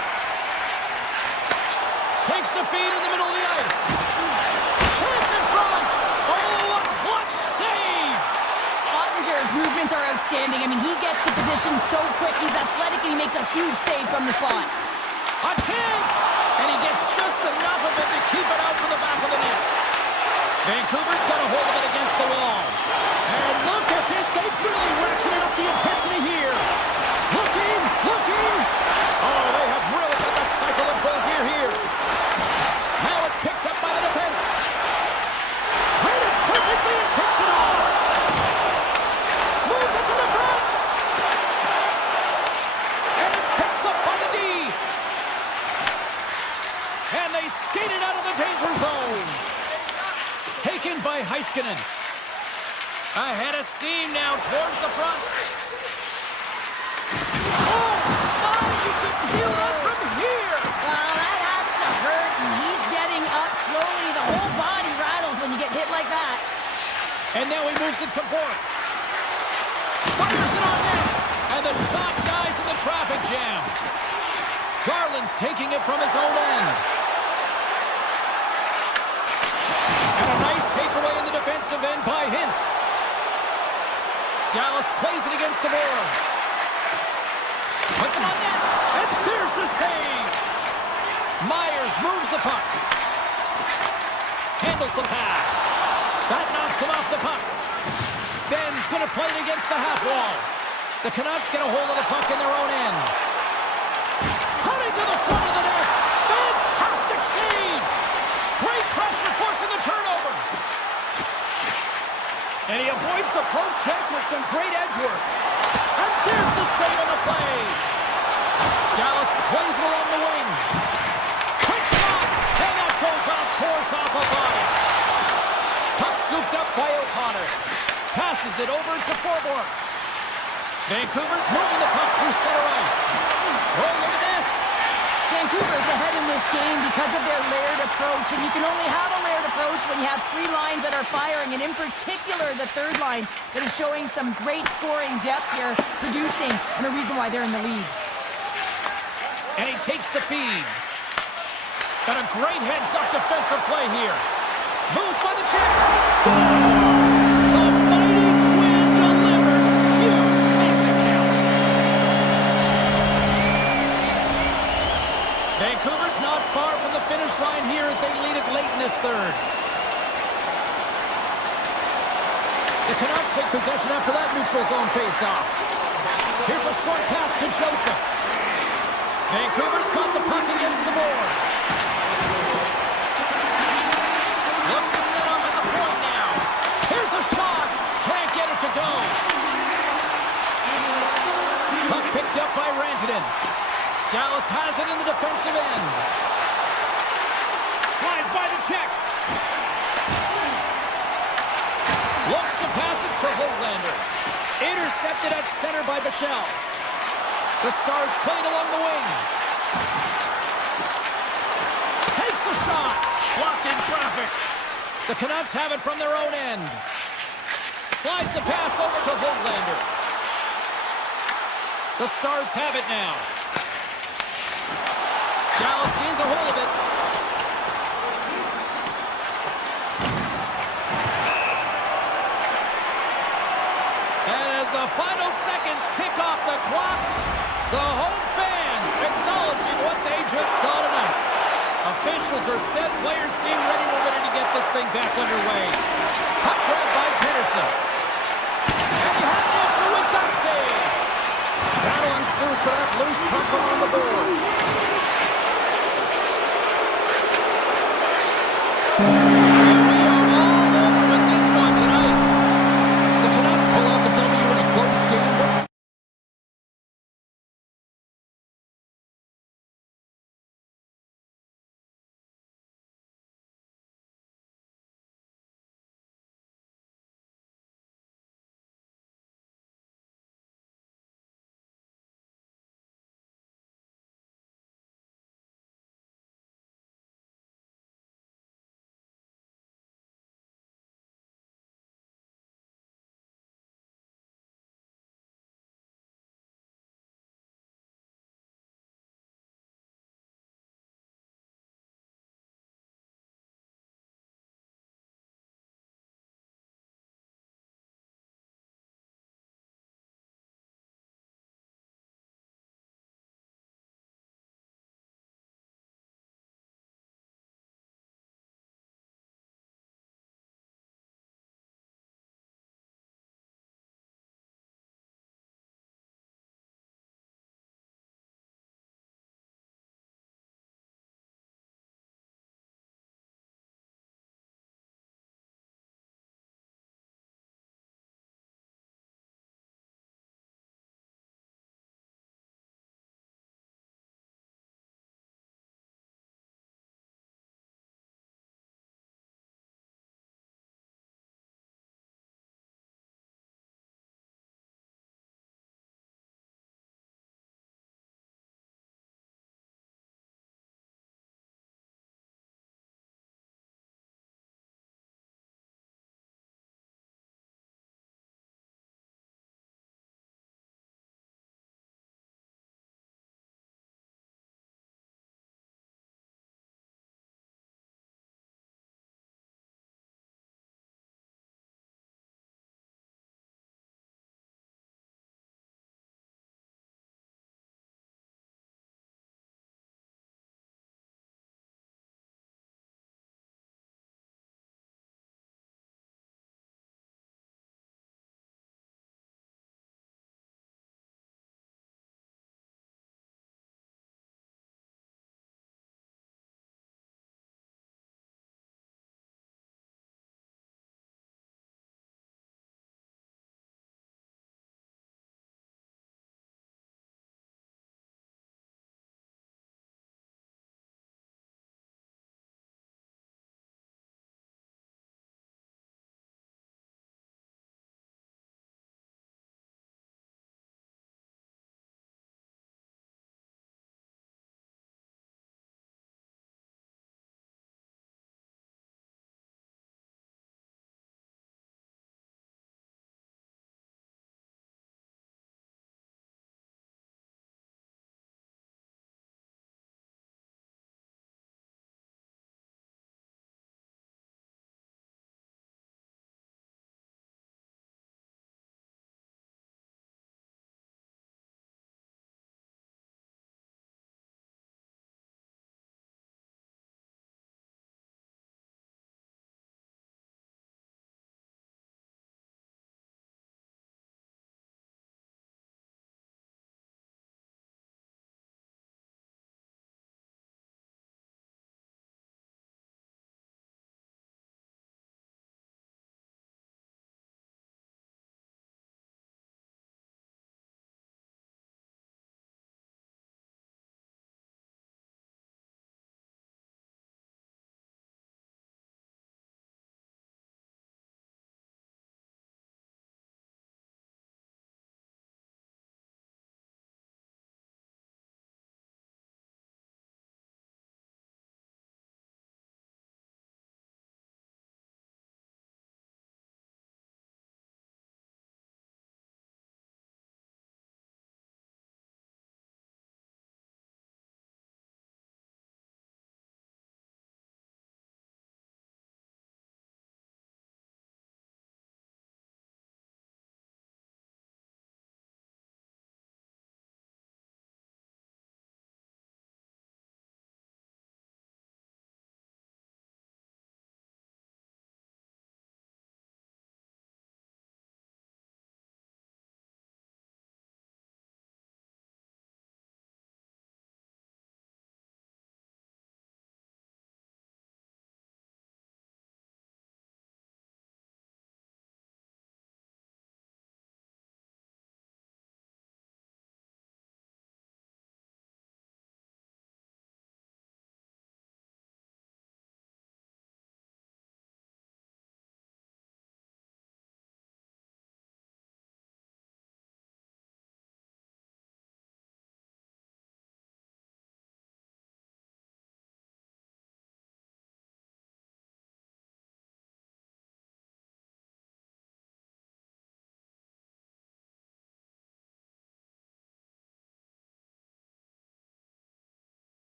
Takes the feed in the middle of the ice. Chance in front. Oh, a clutch save. Ottinger's movements are outstanding. I mean, he gets to position so quick. He's athletic and he makes a huge save from the slot. A chance. And he gets just enough of it to keep it out to the back of the net. Vancouver's got a hold of it against the wall. And look at this. They've really ratcheted up the intensity here. Looking. Oh, they have really got the cycle in full gear here. Now it's picked up by the defense. Read it perfectly and picks it off. Moves it to the front. And it's picked up by the D. And they skate it out of the danger zone. Taken by Heiskanen. Ahead of steam now towards the front. Oh, my, you can feel that from here. Well, that has to hurt, and he's getting up slowly. The whole body rattles when you get hit like that. And now he moves it to Bork. Fires it on net. And the shot dies in the traffic jam. Garland's taking it from his own end. And a nice takeaway in the defensive end by Hintz. Dallas plays it against the boards. Puts it on net. And there's the save. Myers moves the puck. Handles the pass. That knocks him off the puck. Ben's going to play it against the half wall. The Canucks get a hold of the puck in their own end. Coming to the front of the net. Fantastic save. Great pressure forcing the turnover. And he avoids the poke check with some great edge work. And there's the save on the play. Dallas plays it along the wing. Quick shot. And that goes off course off a body. Puck scooped up by O'Connor. Passes it over to Forborg. Vancouver's moving the puck through center ice. Oh, look at this. Vancouver's ahead in this game because of their layered approach, and you can only have a layered approach when you have three lines that are firing, and in particular the third line that is showing some great scoring depth here, producing, and the reason why they're in the lead. And he takes the feed. Got a great heads-up defensive play here. Moves by the check. Scores! The mighty Quinn delivers. Hughes makes it count. Vancouver's not far from the finish line here as they lead it late in this third. The Canucks take possession after that neutral zone face-off. Here's a short pass to Joseph. Vancouver's got the puck against the boards. Looks to set up at the point now. Here's a shot. Can't get it to go. Puck picked up by Rantanen. Dallas has it in the defensive end. Slides by the check. Looks to pass it to Hoglander. Intercepted at center by Bichelle. The Stars played along the wing. Takes the shot. Blocked in traffic. The Canucks have it from their own end. Slides the pass over to Hoglander. The Stars have it now. Dallas gains a hold of it. And as the final seconds tick off the clock, the home fans acknowledging what they just saw tonight. Officials are set, players seem ready to get this thing back underway. Puck grab by Pedersen. And he had an answer with that save. Battle ensues for that loose puck on the boards.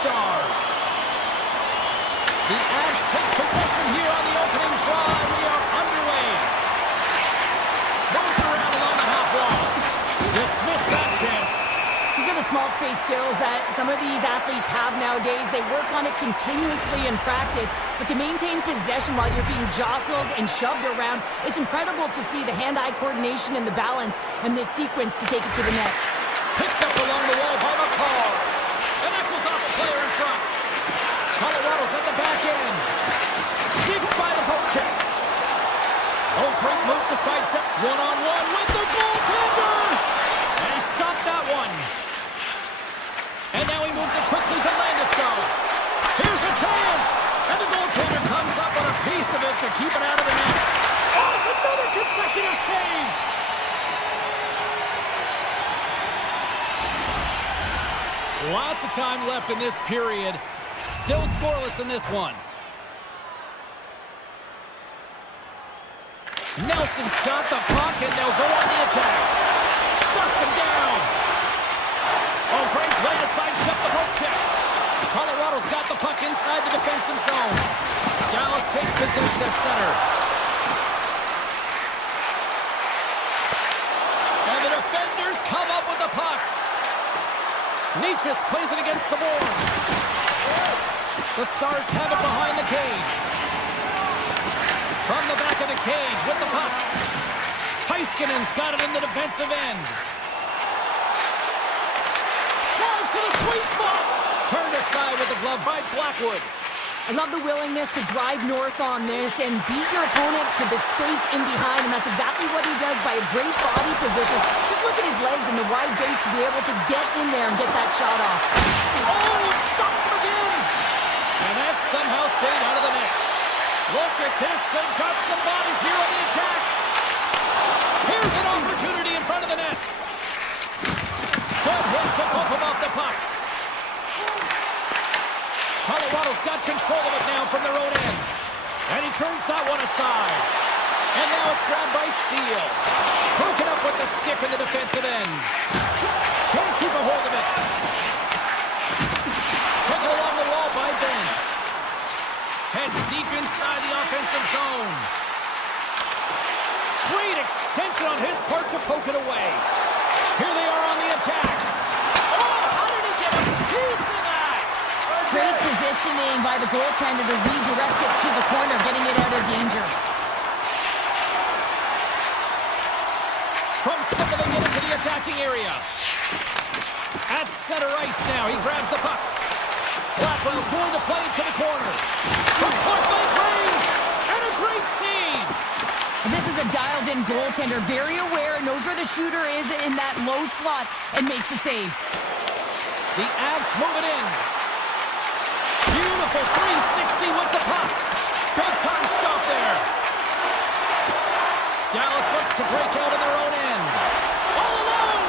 Stars. The Avs take possession here on the opening draw, and we are underway. Moves around along the half wall. Dismiss that chance. These are the small space skills that some of these athletes have nowadays. They work on it continuously in practice, but to maintain possession while you're being jostled and shoved around, it's incredible to see the hand-eye coordination and the balance in this sequence to take it to the net. Picked up along the wall by McCall. And echoes off the player in front. Colorado's at the back end. Sneaks by the poke check. Oh, great move to sidestep. One-on-one with the goaltender. And he stopped that one. And now he moves it quickly to Landeskog. Here's a chance. And the goaltender comes up with a piece of it to keep it out of the net. Oh, it's another consecutive save. Lots of time left in this period. Still scoreless in this one. Nelson's got the puck, and they'll go on the attack. Shuts him down. Oh, great play to sidestep the poke check. Colorado's got the puck inside the defensive zone. Dallas takes possession at center. And the defenders come up with the puck. Nietzsche plays it against the boards. The Stars have it behind the cage. From the back of the cage with the puck. Heiskanen's got it in the defensive end. Drives to the sweet spot. Turned aside with the glove by Blackwood. I love the willingness to drive north on this and beat your opponent to the space in behind, and that's exactly what he does by a great body position. Just look at his legs and the wide base to be able to get in there and get that shot off. Oh, it stops him again! And that somehow stayed out of the net. Look at this, they've got some bodies here on the attack. Here's an opportunity in front of the net. Good hit to bump him off the puck. Colorado's got control of it now from their own end. And he turns that one aside. And now it's grabbed by Steele. Broken up with the stick in the defensive end. Can't keep a hold of it. Taken along the wall by Ben. Heads deep inside the offensive zone. Great extension on his part to poke it away. Here they are on the attack. Oh, how did he get a piece of that? Great positioning by the goaltender to redirect it to the corner, getting it out of danger. From center, they get into the attacking area. At center ice now, he grabs the puck. Blackwell's going to play it to the corner. From point-blank range, and a great save. This is a dialed-in goaltender, very aware, knows where the shooter is in that low slot, and makes the save. The Avs move it in. Beautiful 360 with the puck. Big time stop there. Dallas looks to break out in their own end. All alone.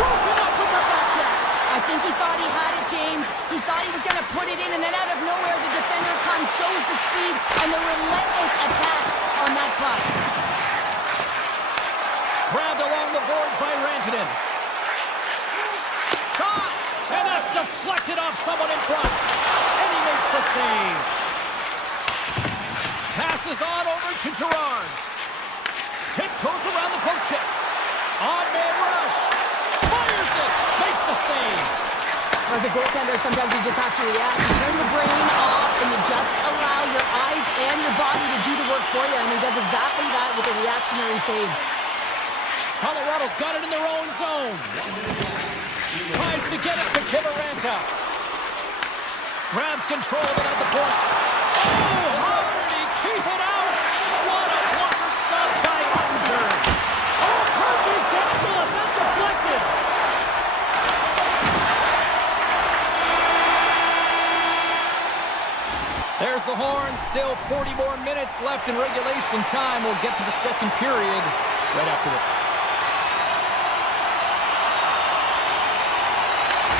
Broken up with the back check. I think he thought he had it, James. He thought he was going to put it in, and then out of nowhere, the defender comes, shows the speed, and the relentless attack on that puck. Grabbed along the boards by Rantanen. Shot! And that's deflected off someone in front. And he makes the save. Passes on over to Gerard. Tiptoes around the poke check. On-man rush. Fires it. Makes the save. As a goaltender, sometimes you just have to react. You turn the brain off, and you just allow your eyes and your body to do the work for you, and he does exactly that with a reactionary save. Colorado's got it in their own zone. Tries to get it to Kivaranta. Grabs control of it at the point. Oh, how did he keep it out? What a blocker stop by Ottinger. Oh, perfect angle as that deflected. There's the horn. Still 40 more minutes left in regulation time. We'll get to the second period right after this.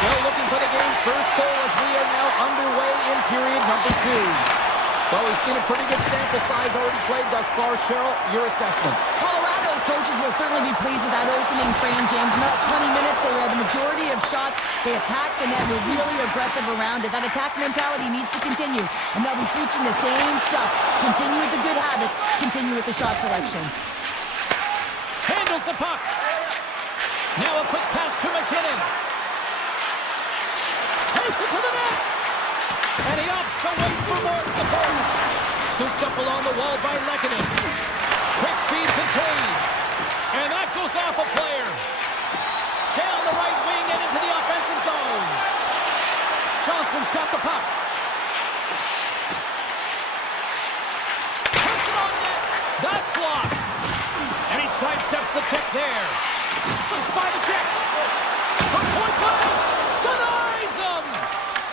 Still looking for the game's first goal as we are now underway in period number 2. Well, we've seen a pretty good sample size already played thus far. Cheryl, your assessment. Colorado's coaches will certainly be pleased with that opening frame, James. In that 20 minutes, they had the majority of shots. They attacked the net, were really aggressive around it. That attack mentality needs to continue, and they'll be preaching the same stuff. Continue with the good habits, continue with the shot selection. Handles the puck. Now a quick pass to McKinnon. Takes it to the net. And he opts to wait for more support. Scooped up along the wall by Lehkonen. Quick feed to Taves. And that goes off a player. Down the right wing and into the offensive zone. Johnson's got the puck. Puts it on net. That's blocked. And he sidesteps the pick there. Slips by the check. From point blank. Denies him.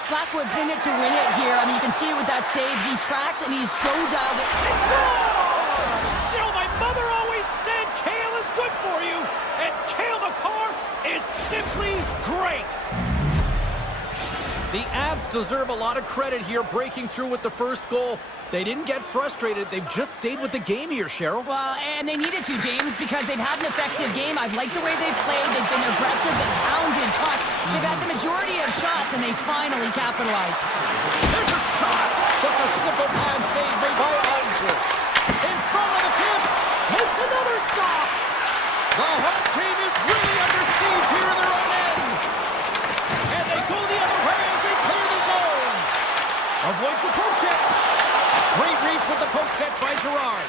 Blackwood's in it to win it here. I mean, you can see it with that save. He tracks, and he's so dialed in. They score! Still, my mother always said kale is good for you, and Kale McCarr is simply great. The Avs deserve a lot of credit here, breaking through with the first goal. They didn't get frustrated. They've just stayed with the game here, Cheryl. Well, and they needed to, James, because they've had an effective game. I've liked the way they've played. They've been aggressive and hounded pucks. They've had the majority of shots, and they finally capitalized. There's a shot. Just a simple pass save made by Onger. In front of the tip. Makes another stop. The home team is really under siege here in their own end. And they go the other way as they clear the zone. Avoids the poke check. Great reach with the poke check by Gerard.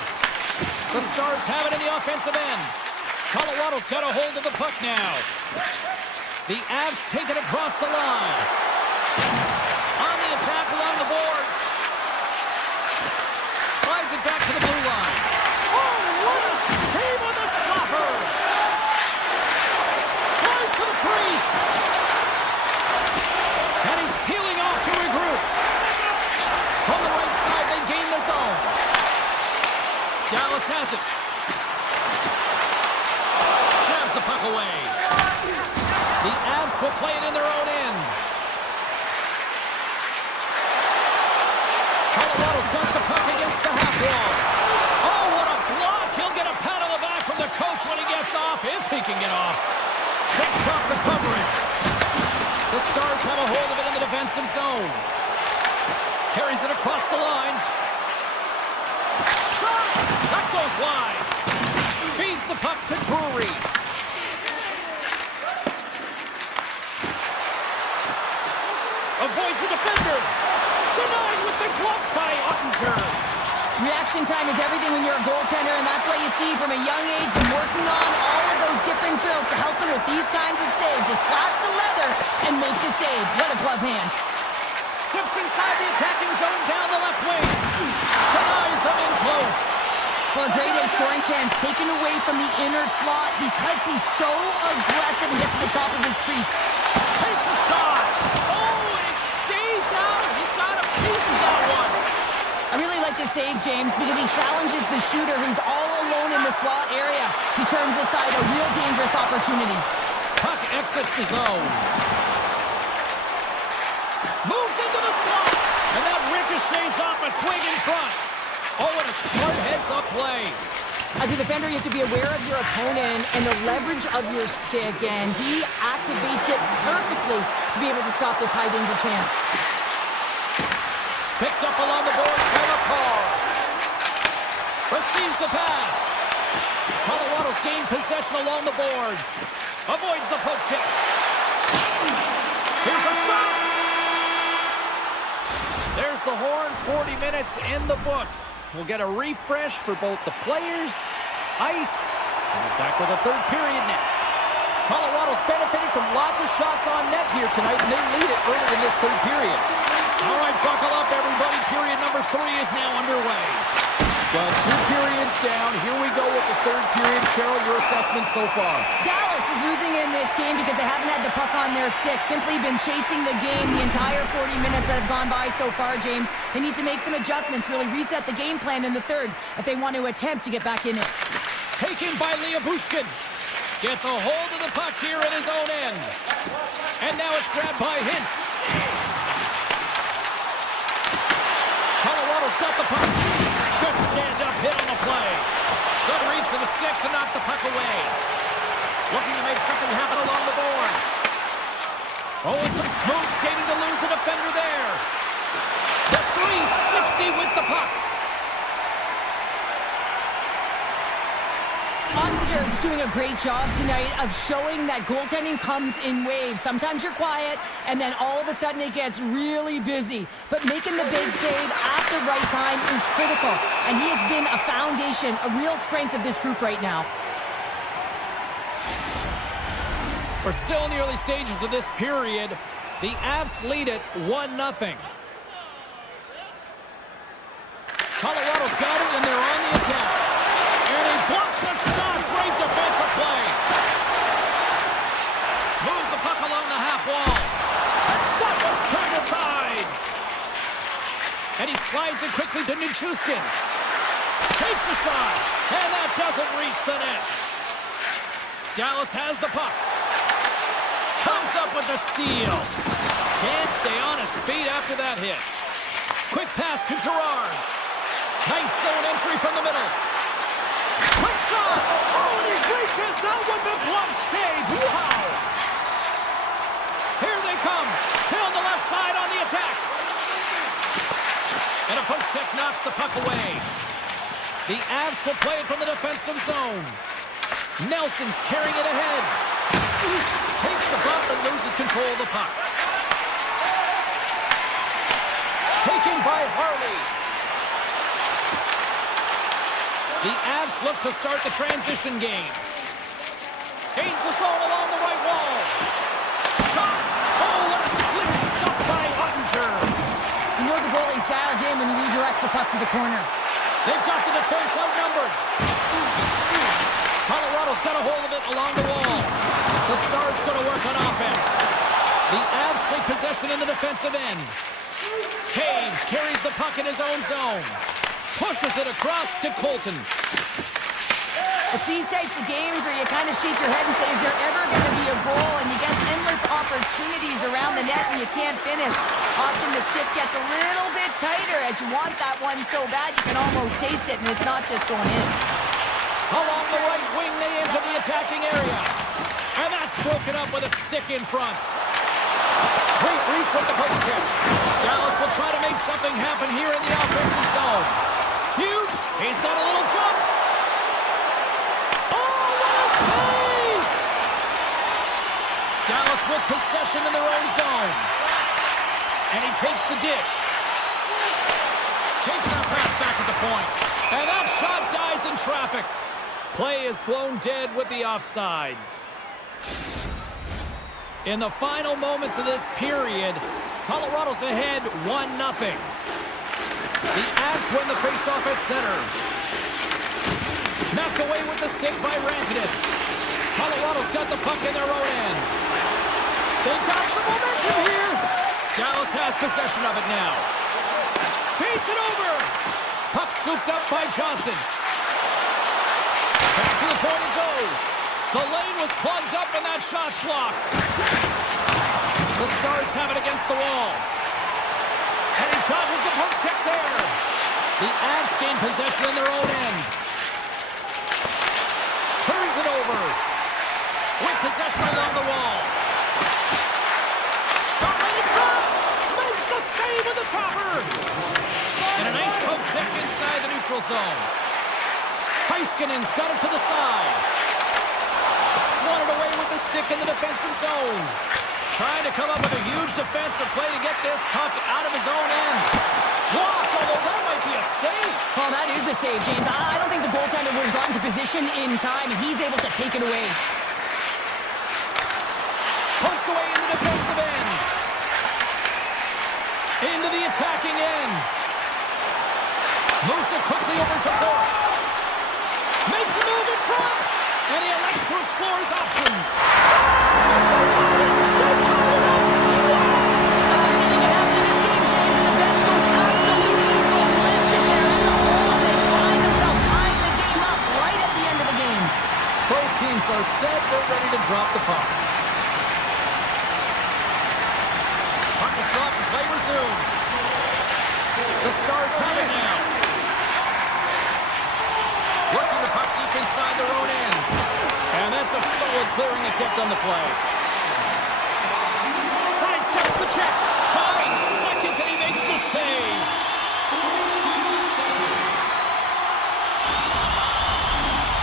The Stars have it in the offensive end. Colorado's got a hold of the puck now. The Avs take it across the line. On the attack along the boards. Slides it back to the blue line. Oh, what a save on the slapper! Flies to the crease. And he's peeling off to regroup. From the right side, they gain the zone. Dallas has it. Jabs the puck away. The Avs will play it in their own end. Colorado's got the puck against the half wall. Oh, what a block! He'll get a pat on the back from the coach when he gets off, if he can get off. Picks off the coverage. The Stars have a hold of it in the defensive zone. Carries it across the line. Shot! That goes wide. Feeds the puck to Drury. Avoids the defender. Denied with the glove by Ottinger. Reaction time is everything when you're a goaltender, and that's why you see from a young age been working on all of those different drills to help him with these kinds of saves. Just flash the leather and make the save. What a glove hand. Steps inside the attacking zone down the left wing. Denies him in close. Well, a grade A scoring chance taken away from the inner slot because he's so aggressive and gets to the top of his crease. Takes a shot. Oh, and it stays out. He got a piece of that one. I really like this save, James, because he challenges the shooter who's all alone in the slot area. He turns aside a real dangerous opportunity. Puck exits the zone. Moves into the slot. And that ricochets off a twig in front. Oh, what a smart heads-up play. As a defender, you have to be aware of your opponent and the leverage of your stick, and he activates it perfectly to be able to stop this high-danger chance. Picked up along the boards by McCall. Receives the pass. Colorado's gained possession along the boards. Avoids the poke check. Here's a shot. There's the horn. 40 minutes in the books. We'll get a refresh for both the players, ice, and we're back with a third period next. Colorado's benefited from lots of shots on net here tonight, and they lead it early in this third period. All right, buckle up, everybody. Period number 3 is now underway. Well, 2 periods down. Here we go with the third period. Cheryl, your assessment so far? Dallas is losing in this game because they haven't had the puck on their stick. Simply been chasing the game the entire 40 minutes that have gone by so far, James. They need to make some adjustments, really reset the game plan in the third if they want to attempt to get back in it. Taken by Bushkin. Gets a hold of the puck here in his own end. And now it's grabbed by Hintz. Colorado's got the the stick to knock the puck away. Looking to make something happen along the boards. Oh, and some smooth skating to lose the defender there. The 360 with the puck. Officers doing a great job tonight of showing that goaltending comes in waves. Sometimes you're quiet, and then all of a sudden it gets really busy. But making the big save at the right time is critical, and he has been a foundation, a real strength of this group right now. We're still in the early stages of this period. The Avs lead it 1-0. Colorado's got it, and they're on the attack. And he blocks a shot. Great defensive play. Moves the puck along the half wall. That one's turned aside. And he slides it quickly to Nichushkin. Takes the shot. And that doesn't reach the net. Dallas has the puck. Comes up with the steal. Can't stay on his feet after that hit. Quick pass to Gerard. Nice zone entry from the middle. Quick shot! Oh, and he reaches out with the glove save. Wow! Here they come. Down the left side on the attack. And a poke check knocks the puck away. The Avs will play it from the defensive zone. Nelson's carrying it ahead. Takes a bump and loses control of the puck. Taken by Harley. The Avs look to start the transition game. Gains the zone along the right wall. Shot! Oh, what a slick stop by Ottinger. You know the goalie's dialed in when he redirects the puck to the corner. They've got the defense outnumbered. Colorado's got a hold of it along the wall. The Stars going to work on offense. The Avs take possession in the defensive end. Taves carries the puck in his own zone. Pushes it across to Colton. It's these types of games where you kind of shake your head and say, is there ever going to be a goal? And you get endless opportunities around the net and you can't finish. Often the stick gets a little bit tighter as you want that one so bad you can almost taste it, and it's not just going in. Along the right wing, they enter the attacking area. And that's broken up with a stick in front. Great reach with the post check. Dallas will try to make something happen here in the offensive zone. Huge. He's got a little jump. Oh, what a save! Dallas with possession in their own zone. And he takes the dish. Takes that pass back at the point. And that shot dies in traffic. Play is blown dead with the offside. In the final moments of this period, Colorado's ahead 1-0. The Avs win the faceoff at center. Knocked away with the stick by Rantanen. Colorado's got the puck in their own end. They've got some momentum here. Dallas has possession of it now. Feeds it over. Puck scooped up by Johnston. Back to the point it goes. The lane was plugged up and that shot's blocked. The Stars have it against the wall. And he dodges the poke check there. The Avs gain possession in their own end. Turns it over. With possession along the wall. Shot right inside. Makes the save with the topper. And a nice poke check inside the neutral zone. Heiskanen's got it to the side. Swatted away with the stick in the defensive zone. Trying to come up with a huge defensive play to get this puck out of his own end. Blocked, although that might be a save. Oh, that is a save, James. I don't think the goaltender would have gotten to position in time, and he's able to take it away. Poked away in the defensive end. Into the attacking end. Moves it quickly over to Bork. Makes a move in front. And he elects to explore his options. Anything can happen in this game, James, and the bench goes absolutely ballistic there in the hole, and they find themselves tying the game up right at the end of the game. Both teams are set. They're ready to drop the puck. Puck is dropped and play resumes. The Stars have it now. Working the puck deep inside their a solid clearing attempt on the play. Sidesteps the check. 5 seconds and he makes the save.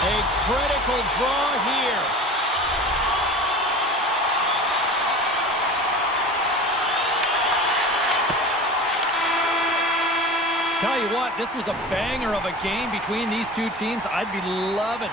A critical draw here. Tell you what, this was a banger of a game between these two teams. I'd be loving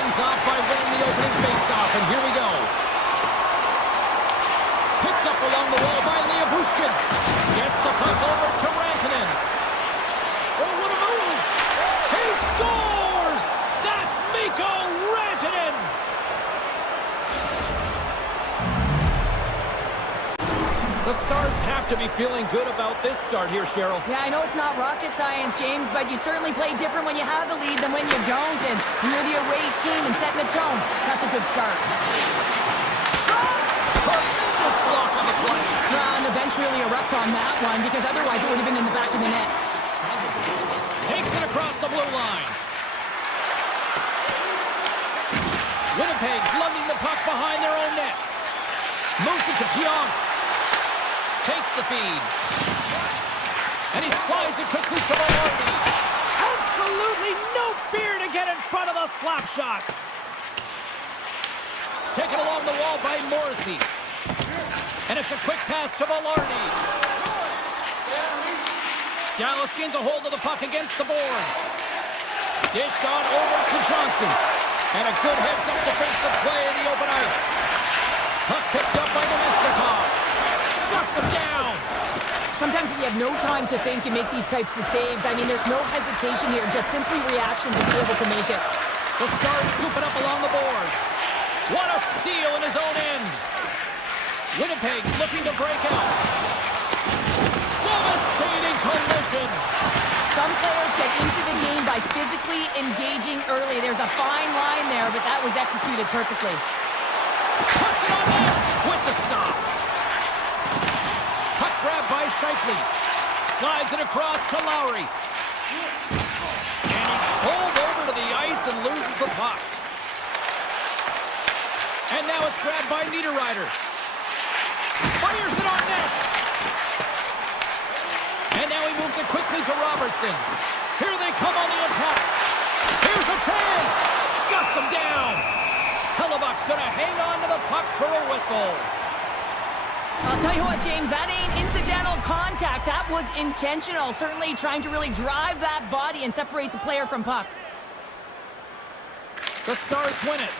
things off by winning the opening faceoff, and here we go. Picked up along the wall by Bushkin. Gets the puck over to Rantanen. Oh, what a move! He scores! That's Mikko Rantanen! The Stars have to be feeling good about this start here, Cheryl. Yeah, I know it's not rocket science, James, but you certainly play different when you have the lead than when you don't. And you're the away team and setting the tone. That's a good start. Tremendous block on the play. And the bench really erupts on that one because otherwise it would have been in the back of the net. Takes it across the blue line. Winnipeg's lugging the puck behind their own net. Moves it to Keong. Takes the feed. And he slides it quickly to Maloney. Absolutely no fear to get in front of the slap shot. Taken along the wall by Morrissey. And it's a quick pass to Maloney. Dallas gains a hold of the puck against the boards. Dished on over to Johnston. And a good heads-up defensive play in the open ice. Puck picked up by Nemestikov. Shuts him down. Sometimes if you have no time to think, you make these types of saves. I mean, there's no hesitation here, just simply reaction to be able to make it. The Stars scoop it up along the boards. What a steal in his own end. Winnipeg's looking to break out. Devastating collision. Some players get into the game by physically engaging early. There's a fine line there, but that was executed perfectly. Puts it on net with the stop. Puck grab by Scheifele. Slides it across to Lowry. And he's pulled over to the ice and loses the puck. And now it's grabbed by Niederreiter. Fires it on net. And now he moves it quickly to Robertson. Here they come on the attack. Here's a chance. Shuts him down. Hellebuck's going to hang on to the puck for a whistle. I'll tell you what, James, that ain't incidental contact. That was intentional. Certainly trying to really drive that body and separate the player from puck. The Stars win it.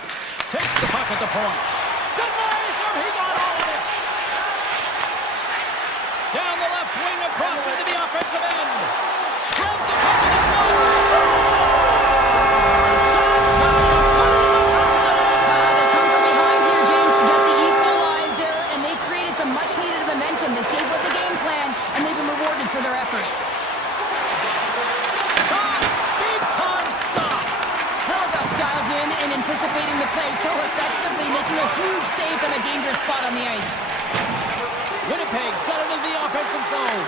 Takes the puck at the point. Denies him. He got all of it. Down the left wing across into the offensive end. Grabs the puck in the slot. Scores! That's how you put it in the net. They come from behind here, James, to get the equalizer, and they created some much-needed momentum. They stayed with the game plan, and they've been rewarded for their efforts. Big-time stop. Hellebuck dialed in and anticipating the play so effectively, making a huge save from a dangerous spot on the ice. Winnipeg's got it into the offensive zone.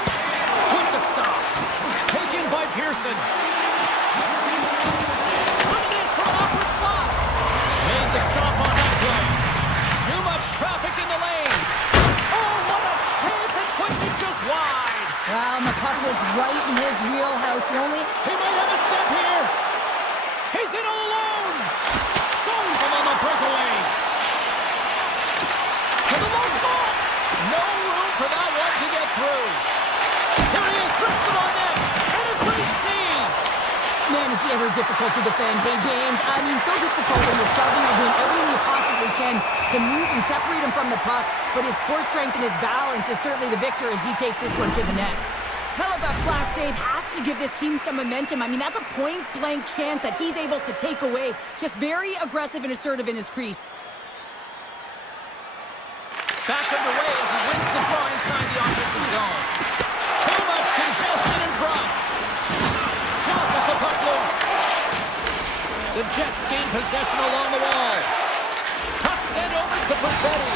With the stop. Taken by Pearson. Running this from an awkward spot. Made the stop on that play. Too much traffic in the lane. Oh, what a chance. It puts it just wide. Well, and the puck was right in his wheelhouse. He might have a step here. He's in all alone. Stones him on the breakaway. To the low slot. No room for that one to get through. Here he is, wristed on net. And a great save. Man, is he ever difficult to defend. Hey, James, I mean, so difficult when you're shoving or doing everything you possibly can to move and separate him from the puck. But his core strength and his balance is certainly the victor as he takes this one to the net. Hellebuck's last save has to give this team some momentum. I mean, that's a point-blank chance that he's able to take away. Just very aggressive and assertive in his crease. Back underway as he wins the draw inside the offensive zone. Too much congestion in front. Tosses the puck loose. The Jets gain possession along the wall. Puck sent over to Perfetti.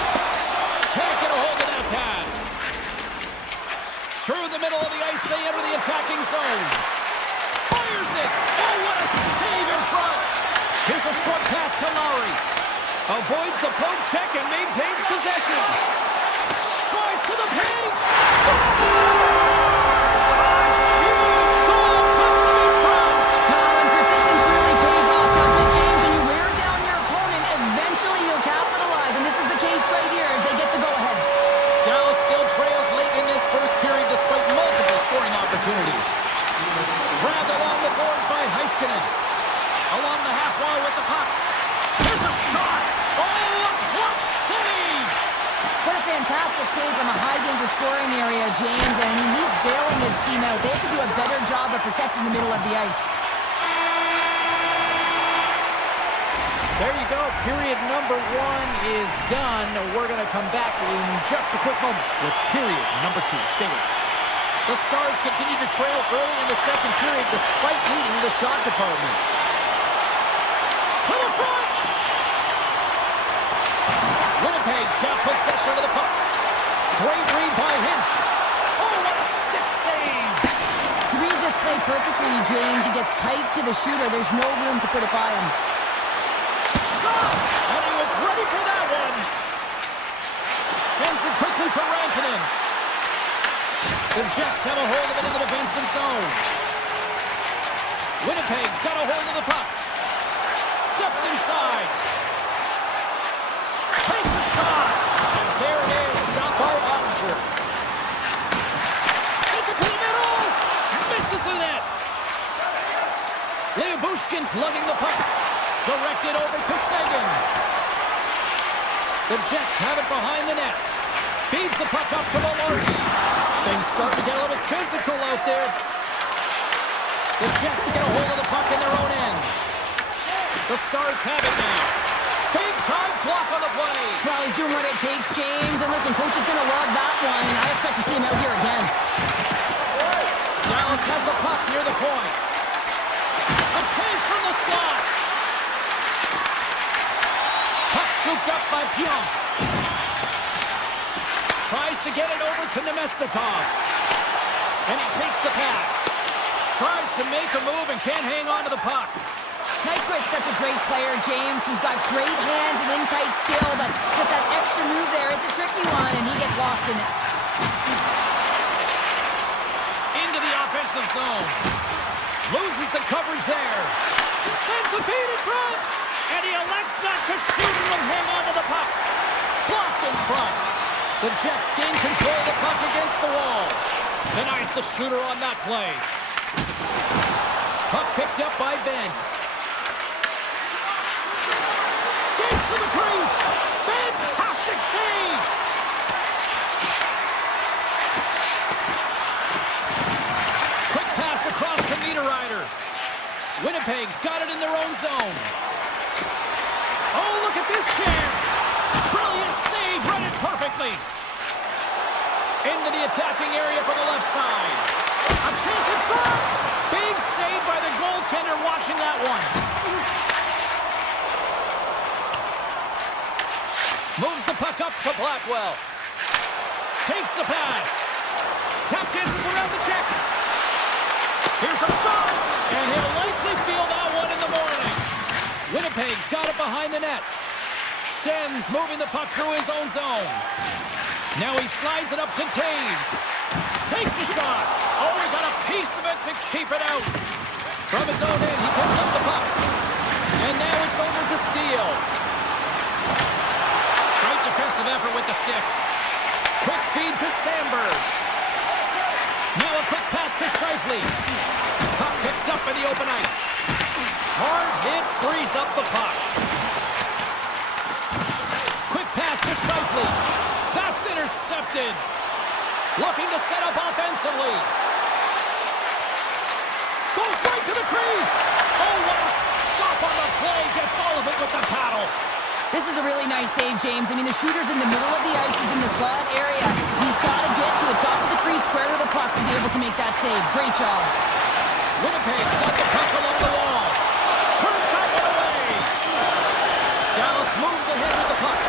Can't get a hold of that pass. Through the middle of the ice, they enter the attacking zone. Fires it. Oh, what a save in front. Here's a short pass to Lowry. Avoids the poke check and maintains possession. Drives to the paint. Scores! A huge goal puts him in front. Well, and persistence really pays off, doesn't it, James? When you wear down your opponent, eventually you'll capitalize. And this is the case right here as they get the go-ahead. Dallas still trails late in this first period despite multiple scoring opportunities. Grabbed along the board by Heiskanen. Along the half wall with the puck. the scoring area, James, and I mean, he's bailing his team out. They have to do a better job of protecting the middle of the ice. There you go. Period number 1 is done. We're going to come back in just a quick moment with period number 2. Stay with us. The Stars continue to trail early in the second period despite leading the shot department. To the front! Winnipeg's got possession of the puck. Great read by Hintz. Oh, what a stick save! He reads this play perfectly, James. He gets tight to the shooter. There's no room to put it by him. Shot! And he was ready for that one! Sends it quickly for Rantanen. The Jets have a hold of it in the defensive zone. Winnipeg's got a hold of the puck. Steps inside. Takes a shot. And there it is. Stopped by Ottinger. Sends it to the middle. Misses the net. Lyubushkin's lugging the puck. Directed over to Sagan. The Jets have it behind the net. Feeds the puck up to Maloney. Things start to get a little physical out there. The Jets get a hold of the puck in their own end. The Stars have it now. Big time block on the play. Well, he's doing what it takes, James. And listen, coach is going to love that one. I expect to see him out here again. Dallas has the puck near the point. A chance from the slot. Puck scooped up by Pionk. Tries to get it over to Nemestikov. And he takes the pass. Tries to make a move and can't hang on to the puck. Nyquist's such a great player, James. He's got great hands and in-tight skill, but just that extra move there, it's a tricky one, and he gets lost in it. Into the offensive zone. Loses the coverage there. Sends the feed in front. And he elects not to shoot and will hang on to the puck. Blocked in front. The Jets gain control of the puck against the wall. Denies the shooter on that play. Puck picked up by Ben. Skates to the crease. Fantastic save. Quick pass across to Niederreiter. Winnipeg's got it in their own zone. Oh, look at this chance. Brilliant save, read it perfectly. Into the attacking area from the left side. A chance in front. Big save by the goaltender watching that one. Moves the puck up to Blackwell. Takes the pass. Tap dances around the check. Here's a shot. And he'll likely feel that one in the morning. Winnipeg's got it behind the net. Schen's moving the puck through his own zone. Now he slides it up to Taves. Takes the shot. Oh, he got a piece of it to keep it out. From his own end, he picks up the puck. And now it's over to Steele. Great defensive effort with the stick. Quick feed to Sandberg. Now a quick pass to Scheifele. Puck picked up in the open ice. Hard hit frees up the puck. Quick pass to Scheifele. That's intercepted. Looking to set up offensively. Goes right to the crease. Oh, what a stop on the play. Gets all of it with the paddle. This is a really nice save, James. I mean, the shooter's in the middle of the ice. He's in the slot area. He's got to get to the top of the crease, square with the puck to be able to make that save. Great job. Winnipeg's got the puck along the wall. Turns that one away. Dallas moves ahead with the puck.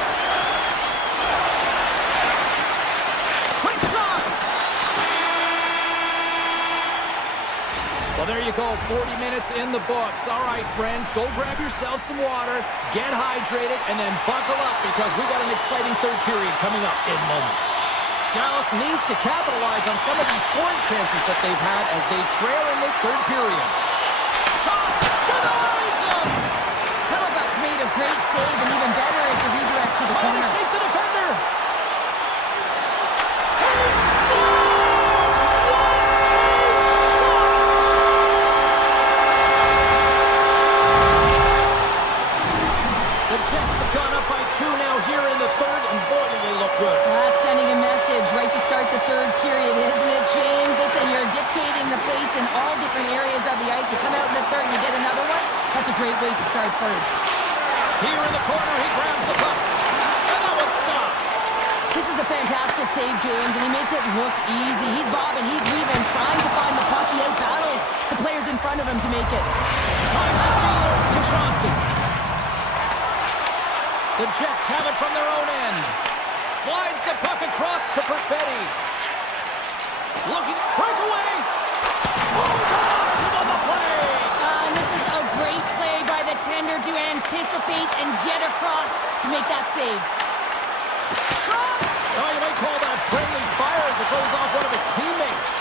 Quick shot. Well, there you go. 40 minutes in the books. All right, friends, go grab yourself some water, get hydrated, and then buckle up because we got an exciting third period coming up in moments. Dallas needs to capitalize on some of these scoring chances that they've had as they trail in this third period. Shot! Denies him! Hellebuck's made a great save, and even better is the redirect to the Trying to corner. shake the defender! He scores! What a shot! The Jets have got gone up by 2 now here in the third, and boy, do they look good. That's sending a message right to start the third period, isn't it, James? Listen, you're dictating the pace in all different areas of the ice. You come out in the third, you get another one. That's a great way to start third. Here in the corner, he grabs the puck. And that one's stopped. This is a fantastic save, James, and he makes it look easy. He's bobbing, he's weaving, trying to find the puck. He out-battles the players in front of him to make it. Tries to feed it over to Johnston. The Jets have it from their own end. Slides the puck across to Perfetti. Looking, breakaway. Oh, denies him on the play. And this is a great play by the tender to anticipate and get across to make that save. Shot! Oh, you might call that friendly fire as it goes off one of his teammates.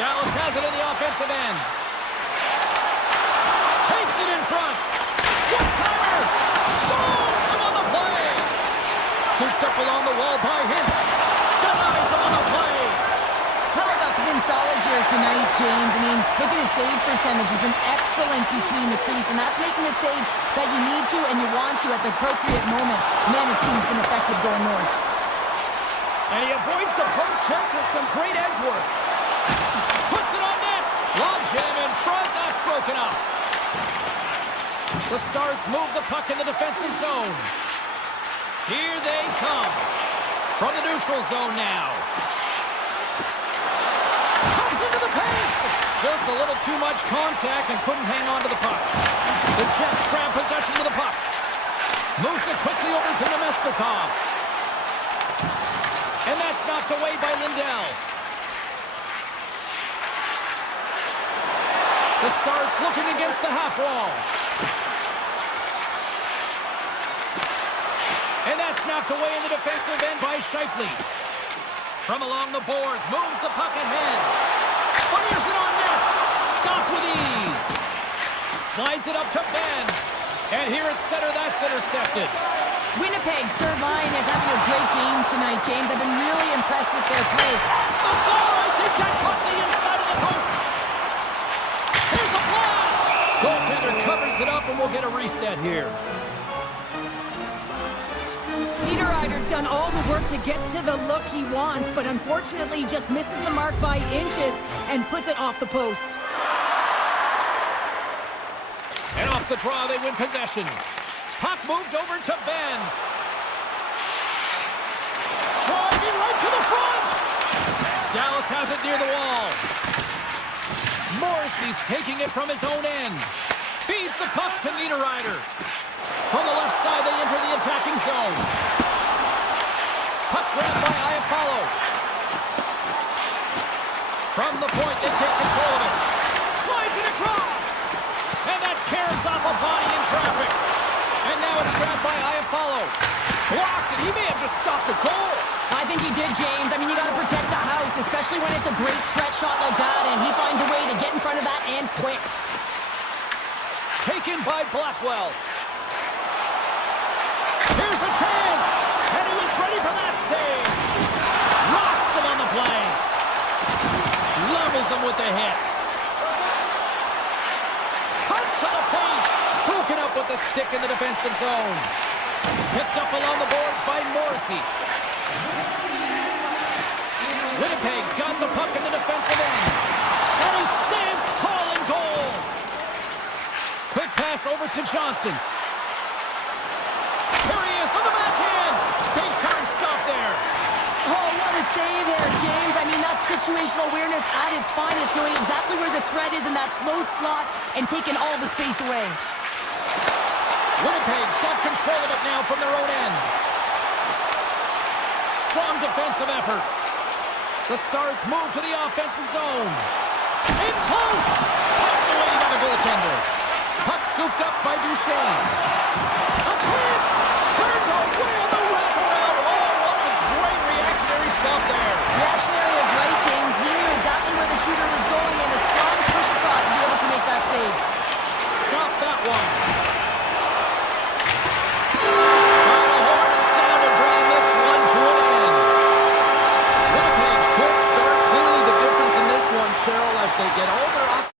Dallas has it in the offensive end. Takes it in front. One-timer. Scores him on the play. Scooped up along the wall by Hintz. Denies him on the play. Halifax has been solid here tonight, James. I mean, look at his save percentage. Has been excellent between the crease, and that's making the saves that you need to and you want to at the appropriate moment. Man, his team's been effective going north. And he avoids the poke check with some great edge work. Puts it on net. Long jam in front. That's broken up. The Stars move the puck in the defensive zone. Here they come. From the neutral zone now. Comes into the paint. Just a little too much contact and couldn't hang on to the puck. The Jets grab possession with the puck. Moves it quickly over to Nemestikov. And that's knocked away by Lindell. The Stars looking against the half wall. And that's knocked away in the defensive end by Scheifele. From along the boards, moves the puck ahead. Fires it on net. Stopped with ease. Slides it up to Ben. And here at center, that's intercepted. Winnipeg's third line is having a great game tonight, James. I've been really impressed with their play. The ball, I think that caught the inside of the post. Here's a blast. Goaltender covers it up, and we'll get a reset here. Niederreiter's done all the work to get to the look he wants, but unfortunately just misses the mark by inches and puts it off the post. And off the draw, they win possession. Puck moved over to Ben. Driving right to the front. Dallas has it near the wall. Morrissey's taking it from his own end. Feeds the puck to Niederreiter. From the left side, they enter the attacking zone. Puck grabbed by Iafallo. From the point, they take control of it. Slides it across. And that caroms off a body in traffic. And now it's grabbed by Iafallo. Blocked, and he may have just stopped a goal. I think he did, James. I mean, you got to protect the house, especially when it's a great threat shot like that, and he finds a way to get in front of that and quick. Taken by Blackwell. Here's a chance, and he was ready for that save. Rocks him on the play. Levels him with the hit. Cuts to the paint. Broken up with the stick in the defensive zone. Picked up along the boards by Morrissey. Winnipeg's got the puck in the defensive end. And he stands tall in goal. Quick pass over to Johnston. Here he is on the backhand. Big time stop there. Oh, what a save there, James. I mean, that's situational awareness at its finest, knowing exactly where the threat is in that slow slot and taking all the space away. Winnipeg's got control of it now from their own end. Strong defensive effort. The Stars move to the offensive zone. In close. Pucked away by the goaltender. Puck scooped up by Duchesne. A chance. Turned away on the wraparound. Oh, what a great reactionary stop there. Reactionary is right, James. He knew exactly where the shooter was going and a strong push across to be able to make that save. Stop that one. Final horn is sounded, bringing this one to an end. Winnipeg's quick start, clearly the difference in this one, Cheryl, as they get over.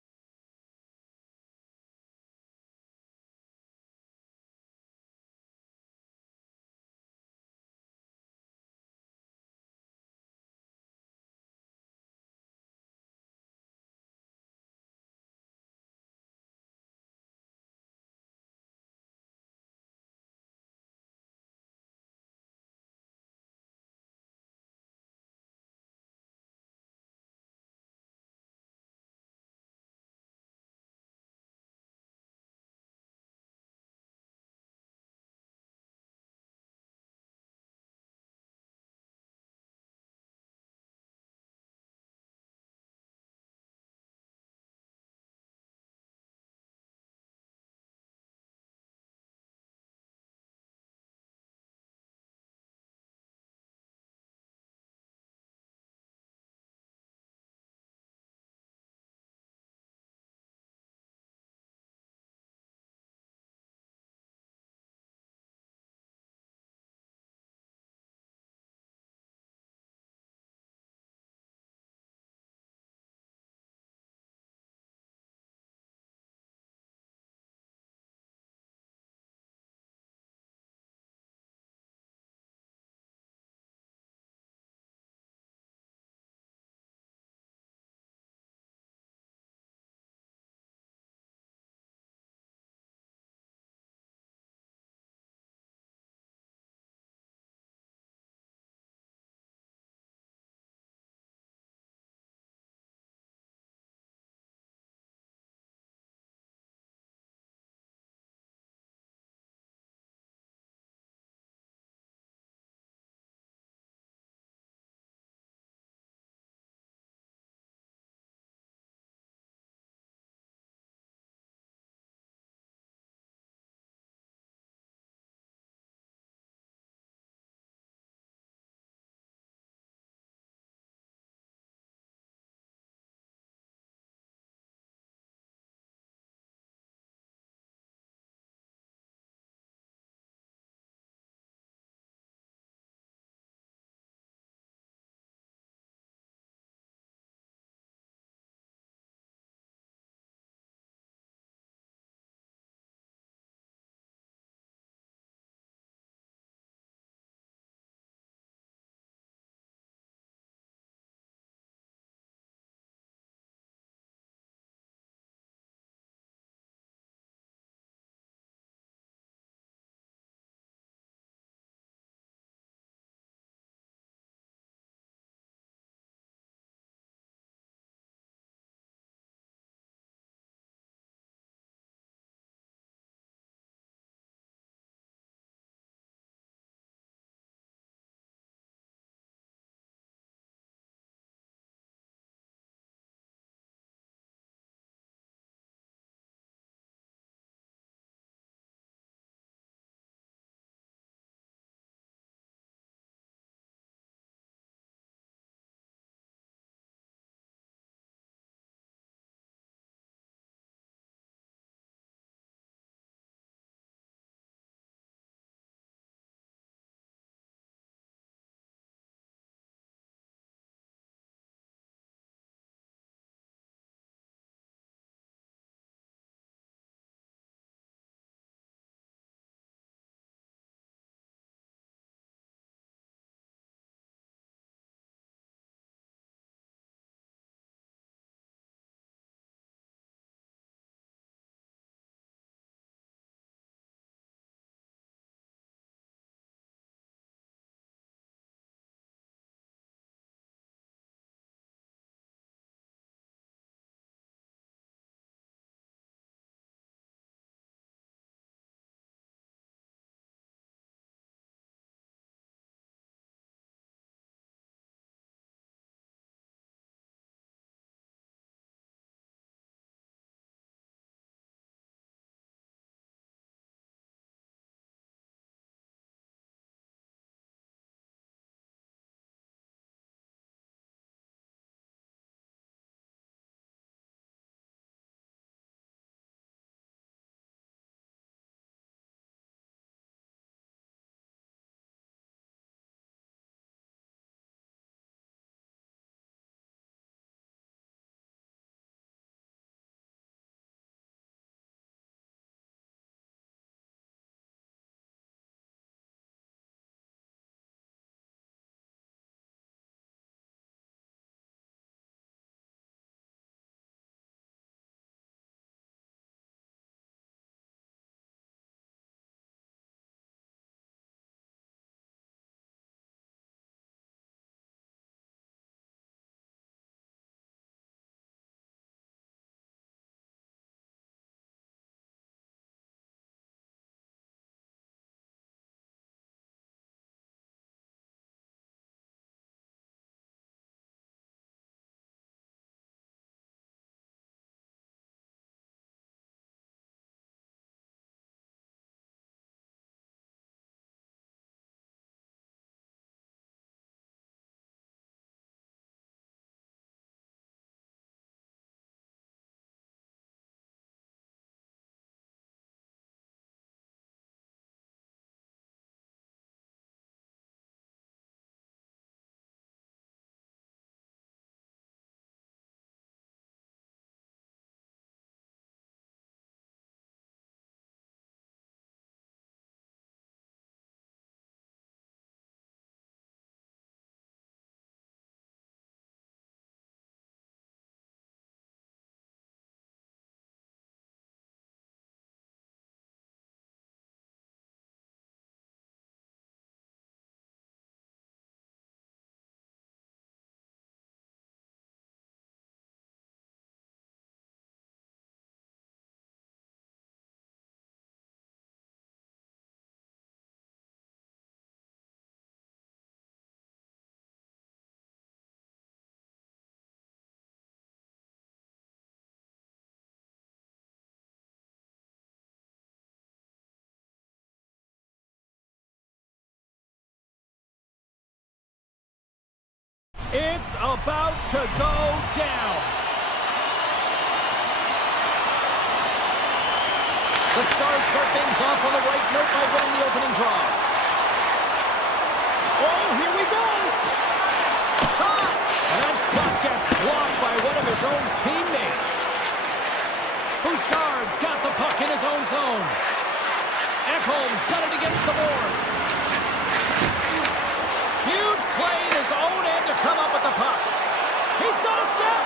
It's about to go down. The Stars start things off on the right note by winning the opening draw. Oh, here we go. Shot! And that shot gets blocked by one of his own teammates. Bouchard's got the puck in his own zone. Ekholm's got it against the boards. Huge play in his own end to come up with the puck. He's got a step.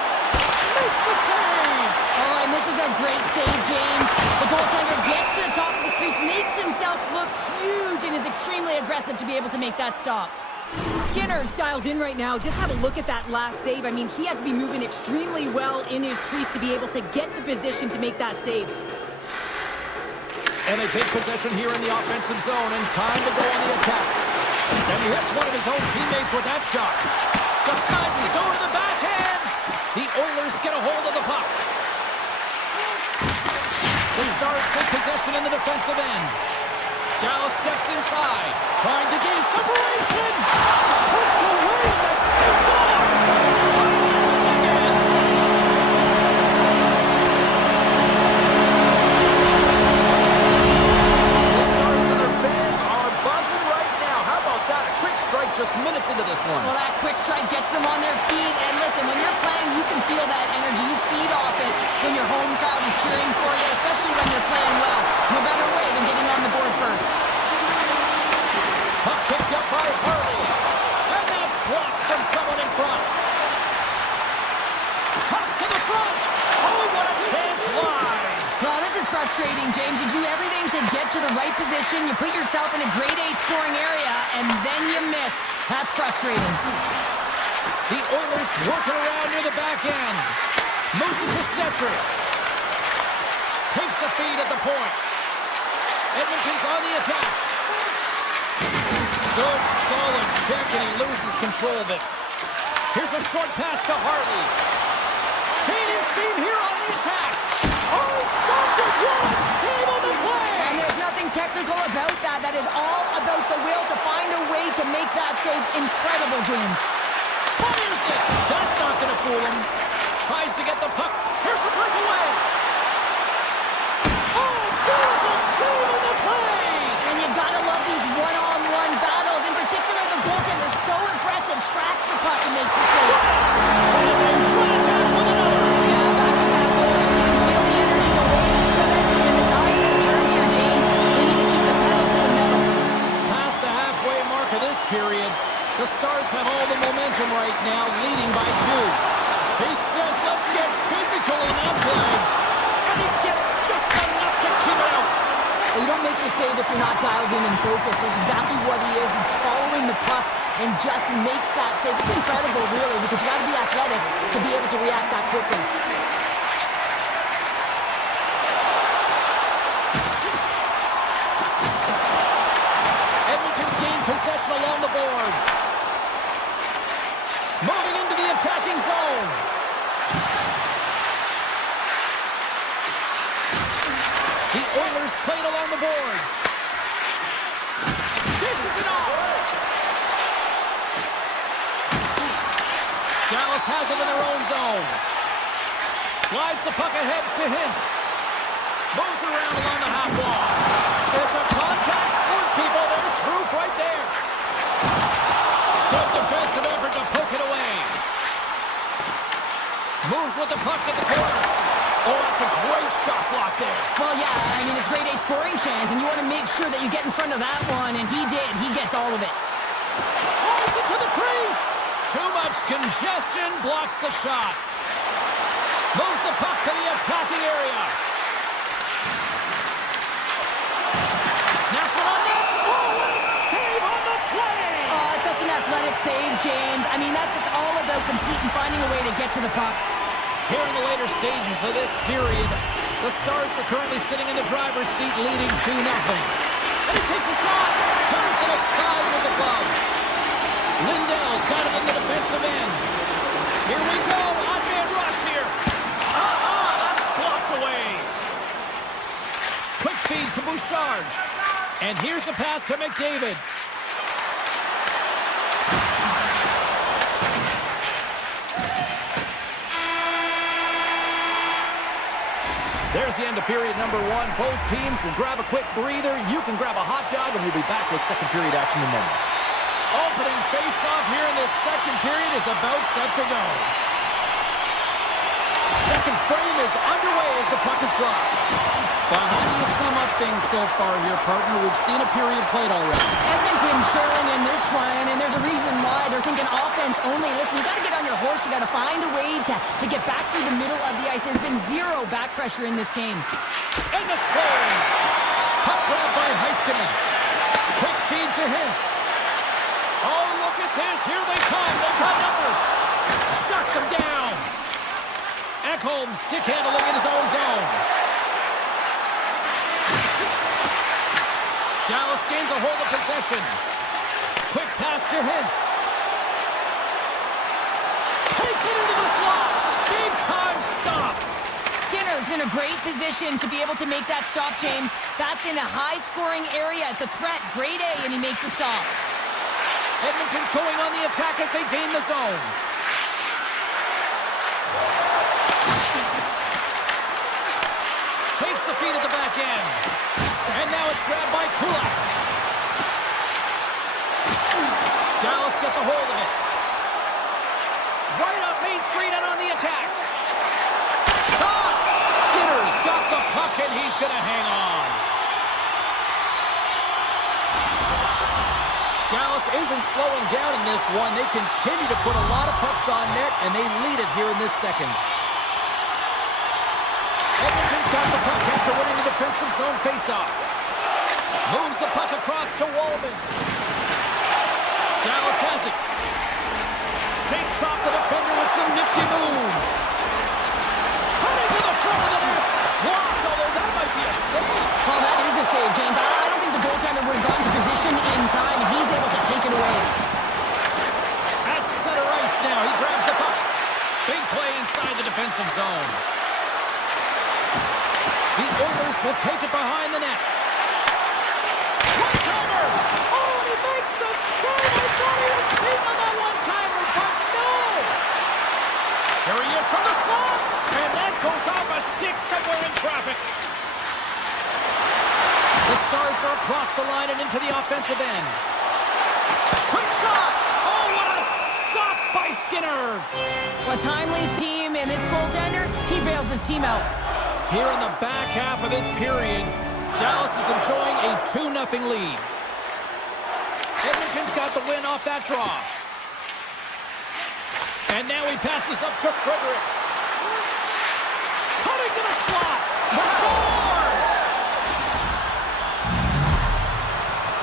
Makes the save. Oh, and this is a great save, James. The goaltender gets to the top of the crease, makes himself look huge, and is extremely aggressive to be able to make that stop. Skinner's dialed in right now. Just have a look at that last save. I mean, he had to be moving extremely well in his crease to be able to get to position to make that save. And they take possession here in the offensive zone, and time to go on the attack. And he hits one of his own teammates with that shot. Decides to go to the backhand. The Oilers get a hold of the puck. The Stars take possession in the defensive end. Dallas steps inside, trying to gain separation. Poked away, and he scores! Tyler Seguin! The Stars and their fans are buzzing right now. How about that? A quick strike just minutes into this one. Well, that quick strike gets them on their feet. And listen, when you're playing, you can feel that energy. You feed off it when your home crowd is cheering for you, especially when you're playing well. No better way than getting on the board first. Puck picked up by Hurley. And that's blocked from someone in front. Toss to the front. Oh, what a chance wide. Well, this is frustrating, James. You do everything to get to the right position. You put yourself in a grade A scoring area, and then you miss. That's frustrating. The Oilers working around near the back end. Moves it to Stetcher. Takes the feed at the point. Edmonton's on the attack. Good, solid check, and he loses control of it. Here's a short pass to Hartley. Gaining steam here on the attack. Oh, stopped it. What a save on the play. And there's nothing technical about that. That is all about the will to find a way to make that save incredible, James. Fires it. That's not going to fool him. Tries to get the puck. Here's the breakaway. Oh, beautiful save on the play. And you gotta love these one-on-one battles. In particular, the goaltender so impressive, tracks the puck and makes the save. Sanders running back with another. Yeah, back-to-back goals. You can feel the energy, the way it's momentum, and the tides have turned here, James. They need to keep the pedal to the metal. Past the halfway mark of this period, the Stars have all the momentum right now, leading by 2. He says, let's get physical in that play. And he gets just enough to keep it out. Well, you don't make the save if you're not dialed in and focused. That's exactly what he is. He's following the puck and just makes that save. It's incredible, really, because you got to be athletic to be able to react that quickly. Edmonton's gained possession along the boards. Moving into the attacking zone. The Oilers played along the boards. Dishes it off. Dallas has it in their own zone. Slides the puck ahead to Hintz. Moves around along the half wall. It's a contact sport, people. There's proof right there. Good defensive effort to poke it away. Moves with the puck at the corner. Oh, that's a great shot block there. Well, yeah, I mean, it's grade A scoring chance, and you want to make sure that you get in front of that one, and he did. He gets all of it. Tries it to the crease. Too much congestion, blocks the shot. Moves the puck to the attacking area. Snaps it on net. Oh, what a save on the play. Oh, it's such an athletic save, James. I mean, that's just all about competing, finding a way to get to the puck. Here in the later stages of this period, the Stars are currently sitting in the driver's seat, leading 2-0. And he takes a shot, turns it aside with the glove. Lindell's got it in the defensive end. Here we go, on-man rush here. That's blocked away. Quick feed to Bouchard. And here's the pass to McDavid. There's the end of period number one. Both teams will grab a quick breather. You can grab a hot dog, and we'll be back with second period action in moments. Opening face-off here in this second period is about set to go. Second frame is underway as the puck is dropped. Well, how do you sum up things so far here, partner? We've seen a period played already. Edmonton's trailing in this one, and there's a reason why. They're thinking offense only. Listen, you got to get on your horse. You got to find a way to get back through the middle of the ice. There's been zero back pressure in this game. And the save. Puck grab by Heiskanen. Quick feed to Hintz. Oh, look at this. Here they come. They've got numbers. Shuts them down. Ekholm stick handling in his own zone. Dallas gains a hold of possession. Quick pass to Hintz. Takes it into the slot. Big time stop. Skinner's in a great position to be able to make that stop, James. That's in a high-scoring area. It's a threat. Grade A, and he makes the stop. Edmonton's going on the attack as they gain the zone. Takes the feed at the back end. And now it's grabbed by Kulak. Dallas gets a hold of it. Right up Main Street and on the attack. Shot! Skinner's got the puck and he's going to hang on. Dallas isn't slowing down in this one. They continue to put a lot of pucks on net, and they lead it here in this second. Edmonton's got the puck after winning the defensive zone faceoff. Moves the puck across to Wallman. Dallas has it. Shakes off the defender with some nifty moves. Coming to the front of the net. Blocked, although that might be a save. Well, that is a save, James. I don't think the goaltender would have gotten to position in time, and he's able to take it away. At center ice now. He grabs the puck. Big play inside the defensive zone. The Oilers will take it behind the net. One-timer! Oh, and he makes the save! I thought he was beaten on that one-timer, but no! Here he is from the slot! And that goes off a stick somewhere in traffic. The Stars are across the line and into the offensive end. Quick shot! Oh, what a stop by Skinner! A timely team, and this goaltender, he bails his team out. Here in the back half of this period, Dallas is enjoying a 2-0 lead. Edmonton's got the win off that draw. And now he passes up to Frederick. Cutting to the slot. Scores!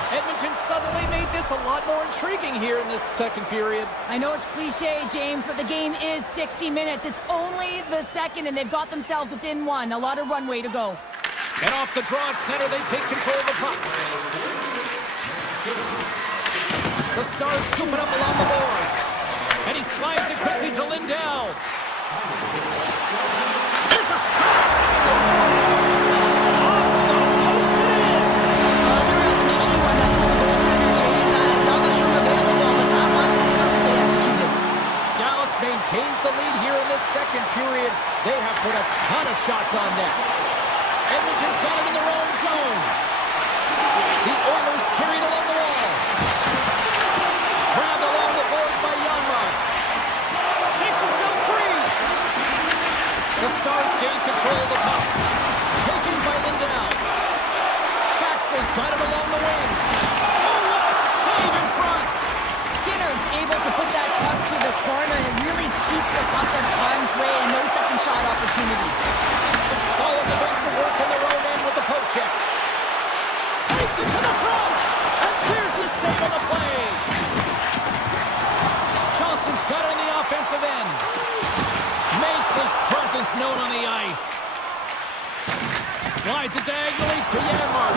Edmonton suddenly made this a lot more intriguing here in this second period. I know it's cliche, James, but the game is 60 minutes. It's only the second, and they've got themselves within one. A lot of runway to go. And off the draw at center, they take control of the puck. The Stars scoop it up along the boards. And he slides it quickly to Lindell. There's a shot! Scores! Off the post and in! Well, it's a real sneaky one that put the goaltender, James. Not much room available, but that one perfectly executed. Dallas maintains the lead here in this second period. They have put a ton of shots on net. Edmonton's got him in their own zone. The Oilers carried along the wall. Grabbed along the board by Janmark. Shakes himself free. The Stars gain control of the puck. Taken by Lindell. Fax's got him along the wing. Oh, what a save in front. Skinner's able to put that puck to the corner, and it really keeps the puck at arm's way and no second shot opportunity. Some solid defensive work on their own end with the poke check. Takes it to the front. And there's the save on the play. Johnson's got it on the offensive end. Makes his presence known on the ice. Slides it diagonally to Janmark.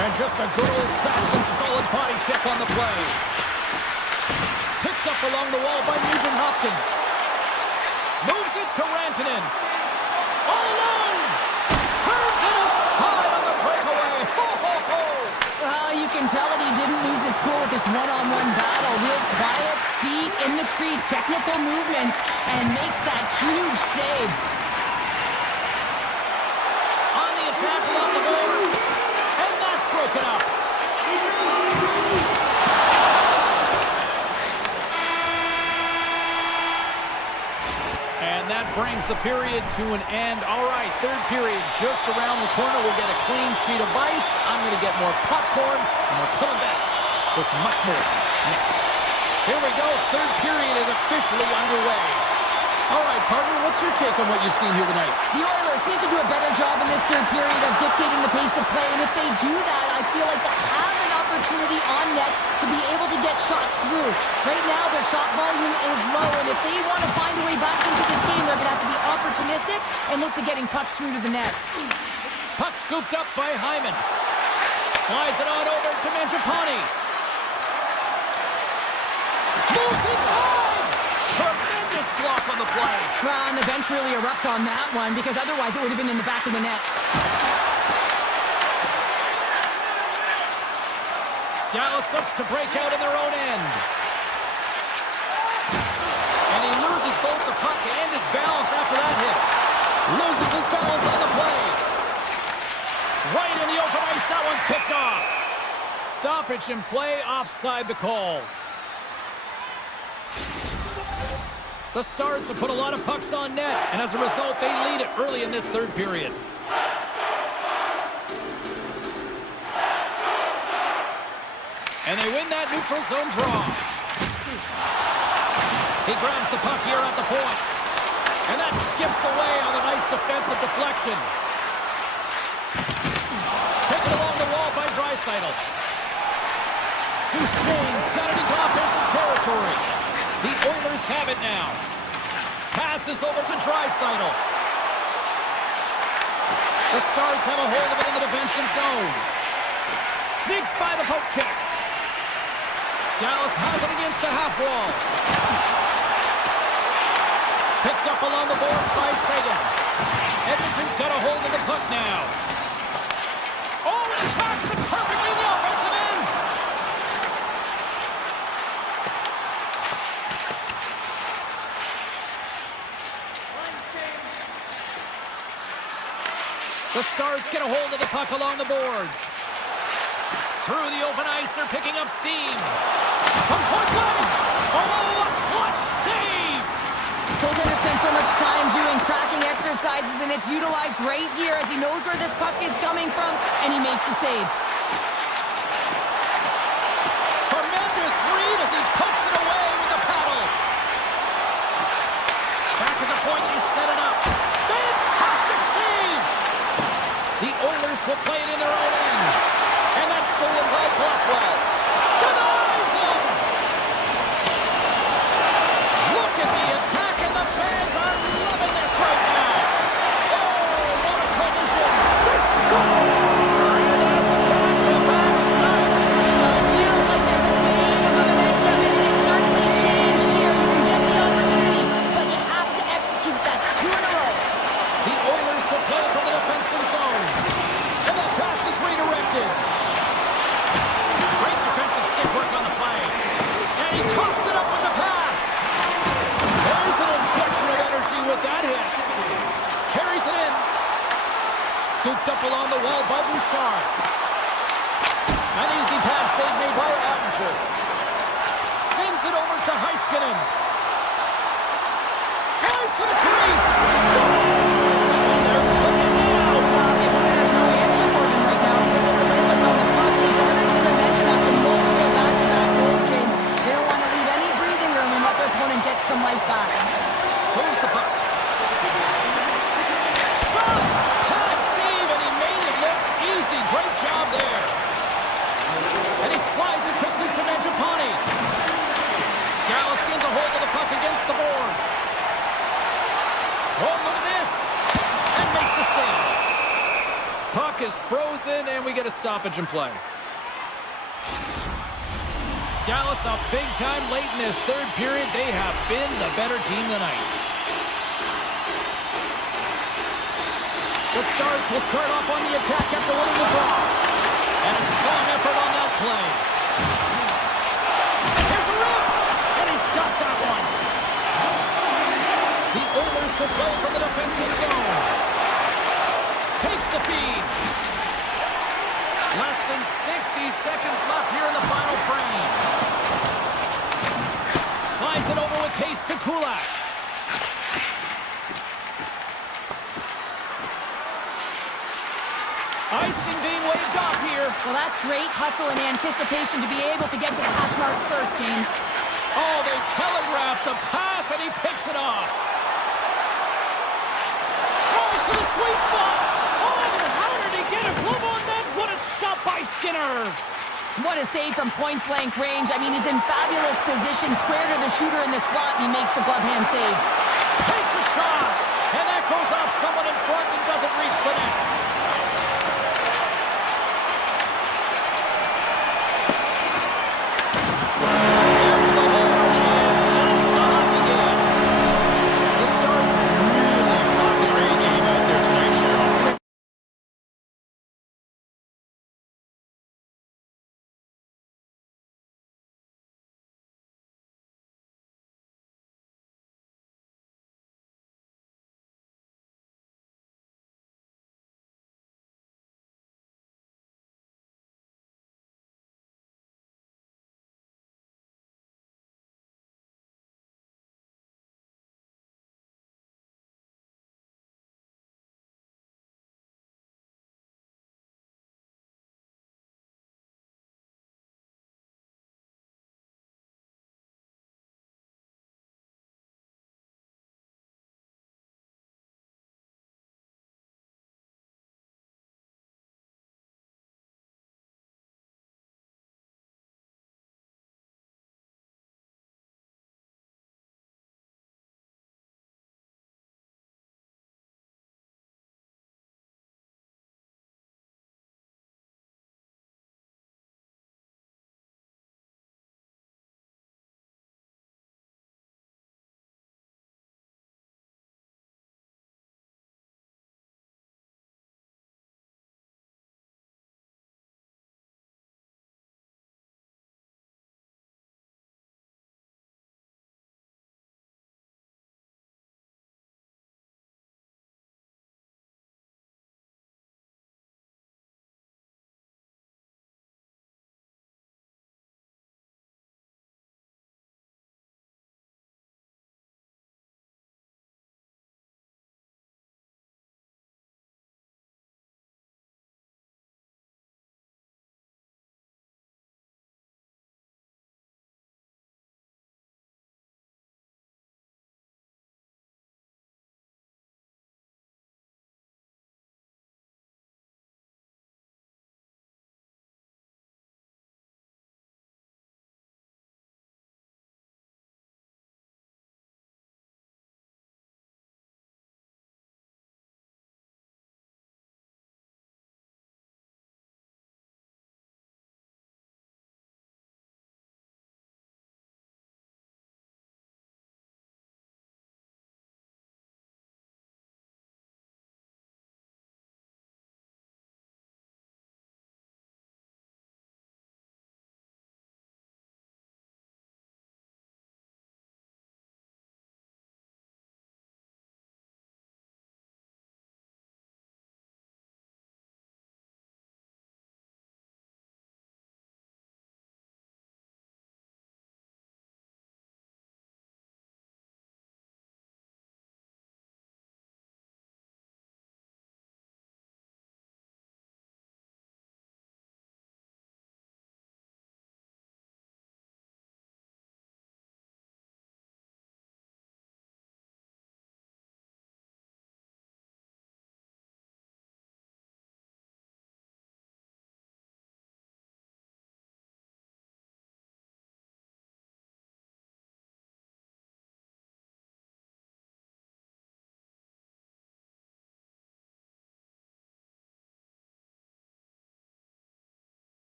And just a good old-fashioned solid body check on the play. Picked up along the wall by Nugent Hopkins. Moves it to Rantanen. All alone! Turns it aside on the breakaway. Ho, ho, ho! Well, you can tell that he didn't lose his cool with this one-on-one battle. Real quiet, feet in the crease, technical movements, and makes that huge save. broken up. And that brings the period to an end. All right, third period just around the corner. We'll get a clean sheet of ice. I'm going to get more popcorn, and we're coming back with much more next. Here we go. Third period is officially underway. All right, partner, what's your take on what you've seen here tonight? The Oilers need to do a better job in this third period of dictating the pace of play, and if they do that, I feel like they'll have an opportunity on net to be able to get shots through. Right now, their shot volume is low, and if they want to find a way back into this game, they're going to have to be opportunistic and look to getting pucks through to the net. Puck scooped up by Hyman. Slides it on over to Mangiapane. Moves inside! Tremendous block on the play. Well, and the bench really erupts on that one, because otherwise it would have been in the back of the net. Dallas looks to break out in their own end. And he loses both the puck and his balance after that hit. Loses his balance on the play. Right in the open ice, that one's picked off. Stoppage in play, offside the call. The Stars have put a lot of pucks on net, and as a result, they lead it early in this third period. And they win that neutral zone draw. He grabs the puck here at the point. And that skips away on a nice defensive deflection. Taken along the wall by Draisaitl. Duchesne's got it into offensive territory. The Oilers have it now. Passes over to Draisaitl. The Stars have a hold of it in the defensive zone. Sneaks by the poke check. Dallas has it against the half wall. Picked up along the boards by Sagan. Edmonton's got a hold of the puck now. Oh, and he tracks it perfectly in the offensive end. The Stars get a hold of the puck along the boards. Through the open ice, they're picking up steam. From point blank! Oh, a clutch save! Goaltender spends so much time doing tracking exercises, and it's utilized right here as he knows where this puck is coming from, and he makes the save. Tremendous read as he pokes it away with the paddle. Back to the point, they set it up. Fantastic save! The Oilers will play it in their own end. And that's stolen by Blackwell. Denies him! Look at the attack, and the fans are loving this right now. Oh, what a collision. They score! And it's back-to-back snaps. Well, it feels like there's a wave of momentum, and it has certainly changed here. You can get the opportunity, but you have to execute. That's 2 in a row. The Oilers will play from the defensive zone. And that pass is redirected. Great defensive stick work on the play. And he coughs it up with the pass. There's an injection of energy with that hit. Carries it in. Scooped up along the wall by Bouchard. An easy pass save made by Attinger. Sends it over to Heiskanen. Drives to the crease. Scores! And they're cooking now. The opponent has no answer for them right now because they're relentless on the puck. They garnered some momentum after multiple back-to-back goals, James. They don't want to leave any breathing room and let their opponent get some life back. Where's the puck? Shot! Pad save, and he made it look easy. Great job there. And he slides it quickly to Mangiapane. Dallas gets a hold of the puck against the boards. Oh, look at this. And makes the save. Puck is frozen, and we get a stoppage in play. Dallas up big time late in this third period. They have been the better team tonight. The Stars will start off on the attack after winning the draw. And a strong effort on that play. Here's a rip! And he's got that one. The Oilers will play from the defensive zone. Takes the feed. Less than 60 seconds left here in the final frame. Slides it over with pace to Kulak. Icing being waved off here. Well, that's great hustle and anticipation to be able to get to the hash marks first, James. Oh, they telegraphed the pass, and he picks it off. Throws to the sweet spot. Oh, how did he get a glove on that? What a stop by Skinner. What a save from point-blank range. I mean, he's in fabulous position, square to the shooter in the slot, and he makes the glove hand save. Takes a shot, and that goes off someone in front and doesn't reach the net.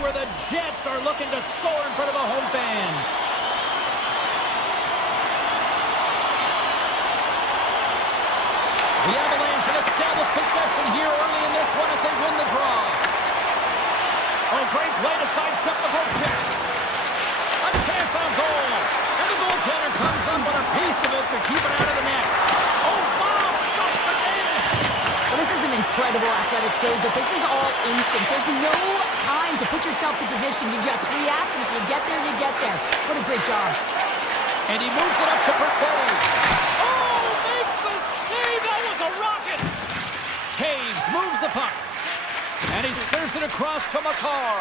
where the Jets are looking to soar in front of the home fans. The Avalanche have established possession here early in this one as they win the draw. Oh, great play to sidestep the poke check. A chance on goal. And the goaltender comes up with a piece of it to keep it out of the net. Oh, wow, stuffs the game. Well, this is an incredible athletic save, but this is all instinct. There's no time to put yourself to position. You just react, and if you get there, you get there. What a great job. And he moves it up to Perfetti. Oh, makes the save. That was a rocket. Taves moves the puck. And he serves it across to Makar.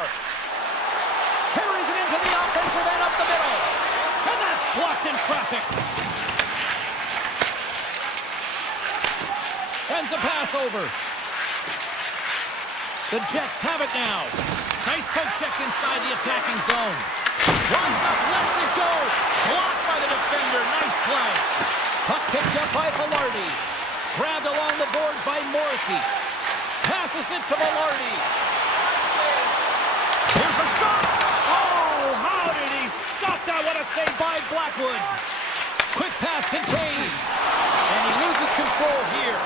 Carries it into the offensive end up the middle. And that's blocked in traffic. Sends a pass over. The Jets have it now. Nice poke check inside the attacking zone. Winds up, lets it go. Blocked by the defender. Nice play. Puck picked up by Velarde. Grabbed along the boards by Morrissey. Passes it to Velarde. Here's a shot. Oh, how did he stop that? What a save by Blackwood. Quick pass contains. And he loses control here.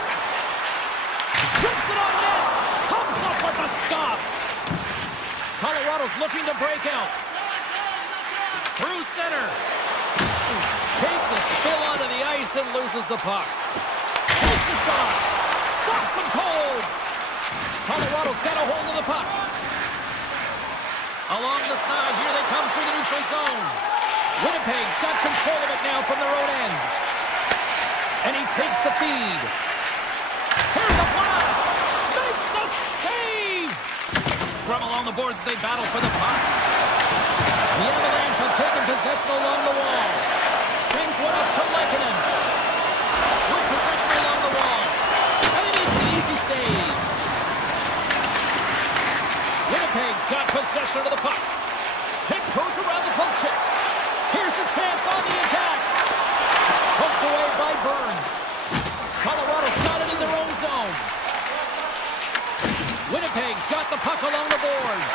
Trips it on net. Comes up with the stop. Colorado's looking to break out. Through center. Takes a spill onto the ice and loses the puck. Takes a shot. Stops him cold. Colorado's got a hold of the puck. Along the side, here they come through the neutral zone. Winnipeg's got control of it now from their own end. And he takes the feed. Here's a blast! Makes the save! Scrum along the boards as they battle for the puck. The Avalanche have taken possession along the wall. Sends one up to Lehkonen. With possession along the wall. And it is the easy save. Winnipeg's got possession of the puck. Tiptoes around the poke check. Here's a chance on the attack. Poked away by Burns. Colorado's got it in their own zone. Winnipeg's got the puck along the boards.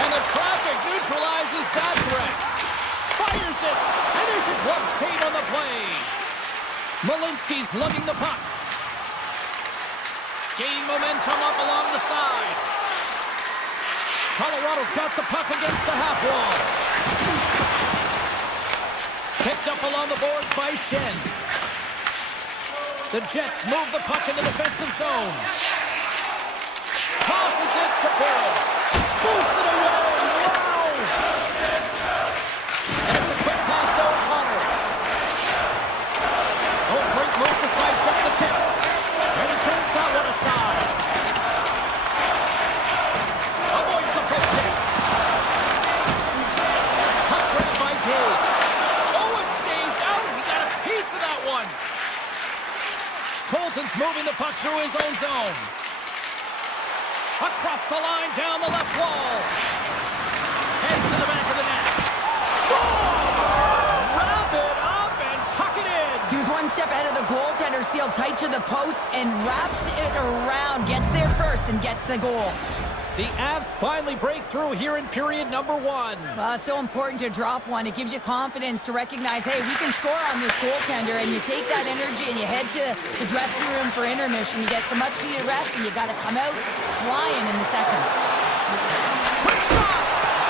And the traffic neutralizes that threat. Fires it. And there's a glove save on the play. Malinsky's lugging the puck. Gaining momentum up along the side. Colorado's got the puck against the half wall. Picked up along the boards by Shen. The Jets move the puck in the defensive zone. Tosses it to Barrett. Boots it away. Wow! And it's a quick pass to O'Connor. Oh, great move to sidestep the tip. And he turns that one aside. Avoids the poke check. Puck grabbed by Taves. Oh, it stays out. He got a piece of that one. Colton's moving the puck through his own zone. Across the line, down the left wall. Heads to the back of the net. Scores! Wrap it up and tuck it in. He was one step ahead of the goaltender, sealed tight to the post, and wraps it around. Gets there first and gets the goal. The Avs finally break through here in period number one. Well, it's so important to drop one. It gives you confidence to recognize, hey, we can score on this goaltender, and you take that energy and you head to the dressing room for intermission. You get some much-needed rest, and you got to come out flying in the second. Quick shot!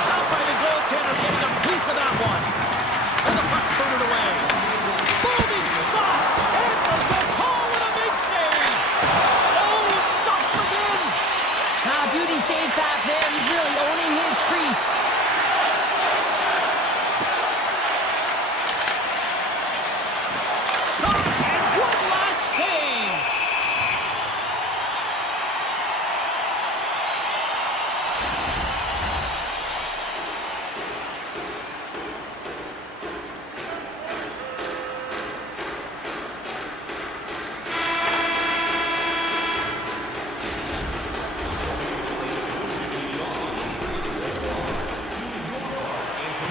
Stopped by the goaltender, getting a piece of that one. And the puck's booted away. Booming shot! Answers the call with a big save! Oh, it stops again! Beauty save back there. He's really owning his crease. Shot and one last save!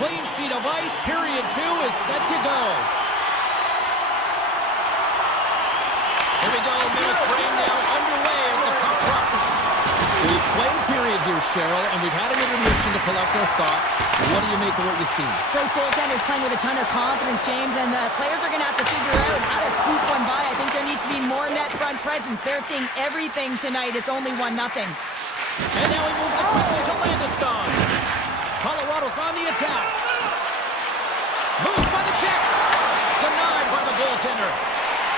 Clean sheet of ice, period 2 is set to go. Here we go, middle frame now underway as the puck drops. We've played period here, Cheryl, and we've had an intermission to collect our thoughts. What do you make of what you see? Both goaltenders playing with a ton of confidence, James, and the players are going to have to figure out how to scoop one by. I think there needs to be more net front presence. They're seeing everything tonight. It's only 1-0. And now he moves it quickly to Landeskog. Colorado's on the attack. Moves by the check. Denied by the goaltender.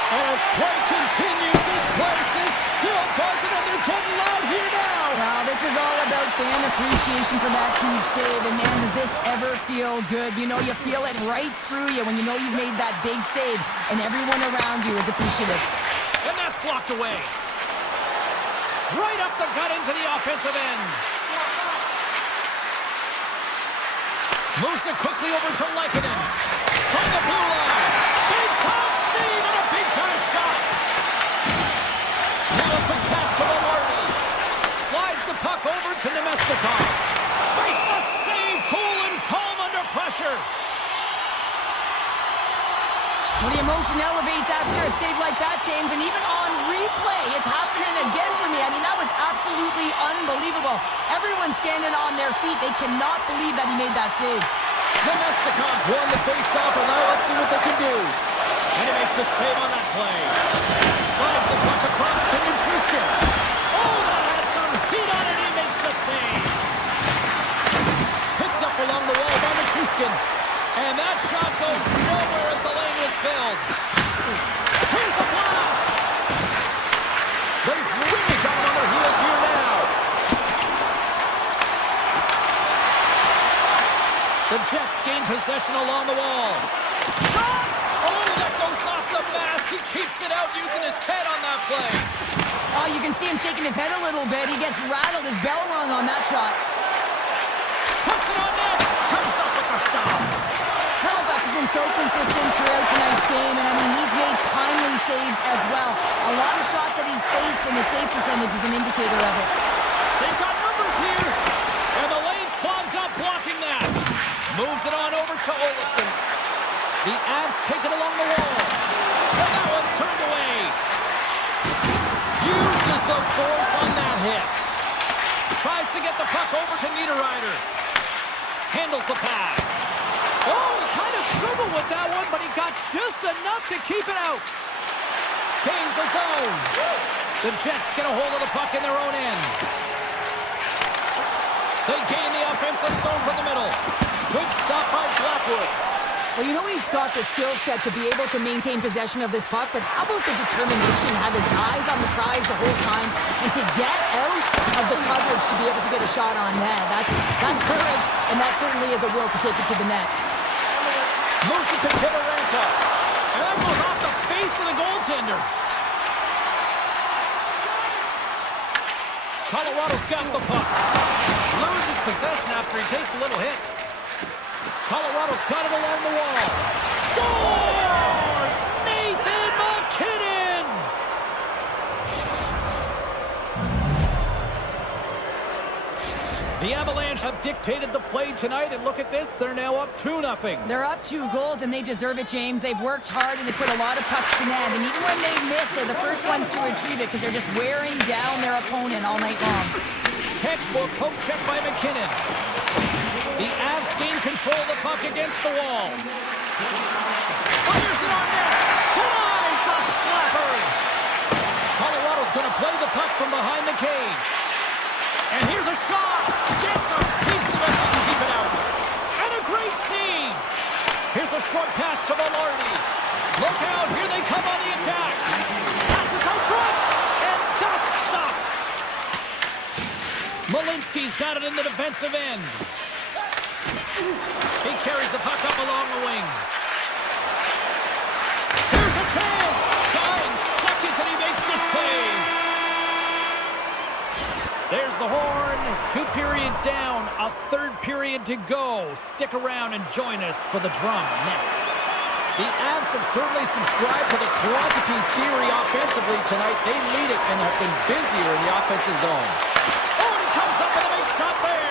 As play continues, this place is still buzzing, and they're getting loud here now. Well, this is all about fan appreciation for that huge save. And man, does this ever feel good? You know, you feel it right through you when you know you've made that big save, and everyone around you is appreciative. And that's blocked away. Right up the gut into the offensive end. Moves it quickly over to Lehkonen. From the blue line. Big time save and a big time shot. Now a quick pass to Velarde. Slides the puck over to Nemestikov. Makes the save, cool and calm under pressure. Well, the emotion elevates after a save like that, James, and even on replay, it's happening again for me. I mean, that was absolutely unbelievable. Everyone's standing on their feet. They cannot believe that he made that save. Nemestikov's won the face-off, and now let's see what they can do. And he makes the save on that play. Slides the puck across to Tristan. Oh, that has some heat on it. He makes the save. Picked up along the wall by Tristan. And that shot goes nowhere as the lane is filled. Here's a blast. They've really got him on their heels here now. The Jets gain possession along the wall. Shot! Oh, that goes off the mask. He keeps it out using his head on that play. Oh, you can see him shaking his head a little bit. He gets rattled, his bell rung on that shot. Puts it on net. Comes up with the stop. Hellebuyck's been so consistent throughout tonight's game, and I mean, he's made timely saves as well. A lot of shots that he's faced, and his save percentage is an indicator of it. They've got numbers here, and the lane's clogged up blocking that. Moves it on over to Olsen. The Avs take it along the wall, and that one's turned away. Uses the force on that hit. Tries to get the puck over to Niederreiter. Handles the pass. Oh, he kind of struggled with that one, but he got just enough to keep it out. Gains the zone. The Jets get a hold of the puck in their own end. They gain the offensive zone from the middle. Good stop by Blackwood. Well, you know he's got the skill set to be able to maintain possession of this puck, but how about the determination, have his eyes on the prize the whole time, and to get out of the coverage to be able to get a shot on net. That's courage, and that certainly is a will to take it to the net. Moves it to Kivaranta. And that goes off the face of the goaltender. Colorado's got the puck. Loses possession after he takes a little hit. Colorado's got it along the wall. Scores! Nathan McKinnon! The Avalanche have dictated the play tonight, and look at this, they're now up 2-0. They're up 2 goals, and they deserve it, James. They've worked hard, and they put a lot of pucks to net, and even when they miss, they're the first ones to retrieve it because they're just wearing down their opponent all night long. Textbook poke check by McKinnon. The Avs gain control of the puck against the wall. Fires it on net. Denies the slapper. Colorado's going to play the puck from behind the cage. And here's a shot. Gets a piece of it to keep it out. And a great save. Here's a short pass to Velarde. Look out. Here they come on the attack. Passes out front. And that's stopped. Malinsky's got it in the defensive end. He carries the puck up along the wing. Here's a chance. 9 seconds and he makes the save. There's the horn. 2 periods down. A 3rd period to go. Stick around and join us for the drama next. The Avs have certainly subscribed to the quantity theory offensively tonight. They lead it and have been busier in the offensive zone. Oh, and he comes up with a big stop there.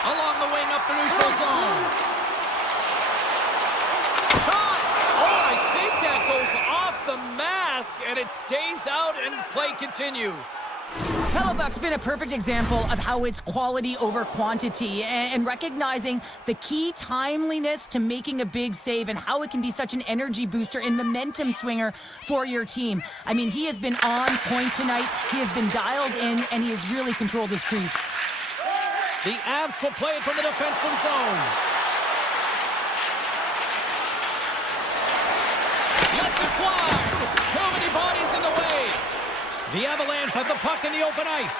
Along the wing up the neutral zone. Shot! Oh, I think that goes off the mask, and it stays out, and play continues. Hellebuck's been a perfect example of how it's quality over quantity and recognizing the key timeliness to making a big save and how it can be such an energy booster and momentum swinger for your team. I mean, he has been on point tonight. He has been dialed in, and he has really controlled his crease. The Avs will play it from the defensive zone. Lets it fly. Too many bodies in the way. The Avalanche have the puck in the open ice.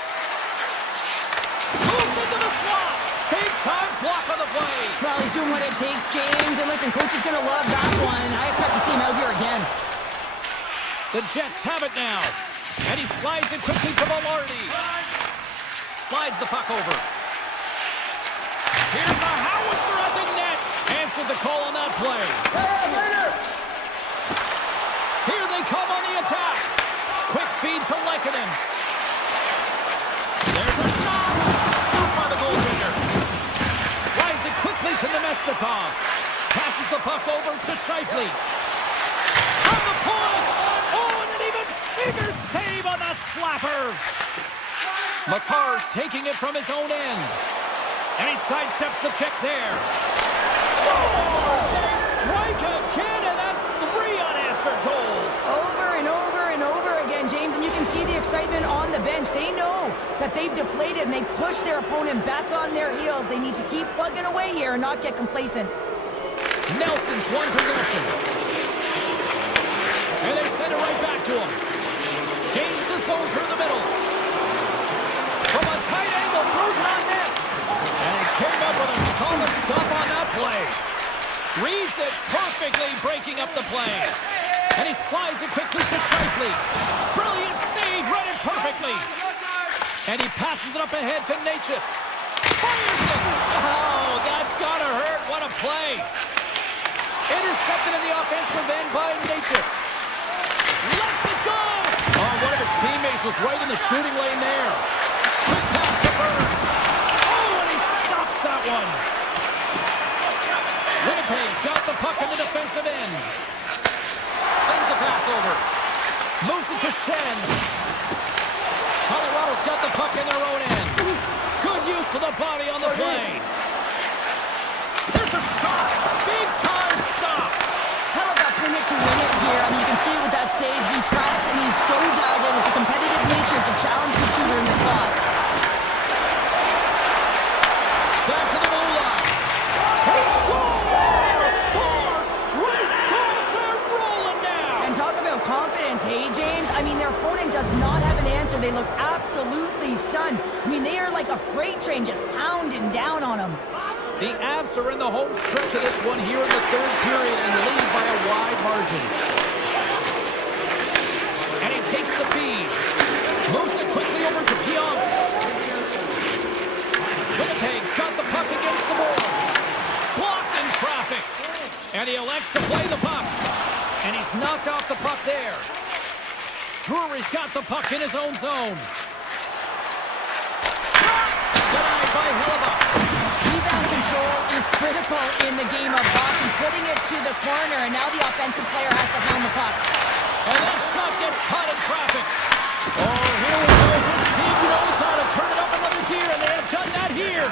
Moves into the slot. Big time block on the play. Well, he's doing what it takes, James. And listen, coach is going to love that one. I expect to see him out here again. The Jets have it now. And he slides it quickly to Velarde. Slides the puck over. Here's a howitzer at the net. Answered the call on that play. Here they come on the attack. Quick feed to Lehkonen. There's a shot. Scooped by the goaltender. Slides it quickly to Nemestikov. Passes the puck over to Scheifele. On the point. Oh, and an even bigger save on the slapper. Makar's taking it from his own end. And he sidesteps the check there. Scores! They strike again, and that's 3 unanswered goals. Over and over and over again, James, and you can see the excitement on the bench. They know that they've deflated and they push their opponent back on their heels. They need to keep plugging away here and not get complacent. Nelson's won possession. And they send it right back to him. Gains the zone through the middle. From a tight angle, throws it on net. And he came up with a solid stop on that play. Reads it perfectly, breaking up the play. And he slides it quickly to Scheifele. Brilliant save, read it perfectly. And he passes it up ahead to Natchez. Fires it! Oh, that's gotta hurt. What a play. Intercepted in the offensive end by Natchez. Lets it go! Oh, one of his teammates was right in the shooting lane there. Quick pass to Burns. Oh, and he stops that one. Winnipeg's got the puck in the defensive end. Sends the pass over. Moves it to Shen. Colorado's got the puck in their own end. Good use for the body on the play. There's a shot. Big time stop. Hellebuck's in it to win it here. I mean, you can see it with that save. He tracks and he's so dialed in. It's a competitive nature to challenge the shooter in the slot. Back to the blue line. He scores! 4 straight goals. They're rolling now. And talk about confidence, hey, James? I mean, their opponent does not have an answer. They look absolutely stunned. I mean, they are like a freight train just pounding down on them. The Avs are in the home stretch of this one here in the third period and lead by a wide margin. And he takes the feed. Moves it quickly over to Pionk. Winnipeg's got the puck against the boards. Blocked in traffic. And he elects to play the puck. And he's knocked off the puck there. Drury's got the puck in his own zone. Denied by Hellebuck. Rebound control is critical in the game of hockey, putting it to the corner, and now the offensive player has to hound the puck. And that shot gets caught in traffic. Oh, here we go. This team knows how to turn it up another gear, and they have done that here.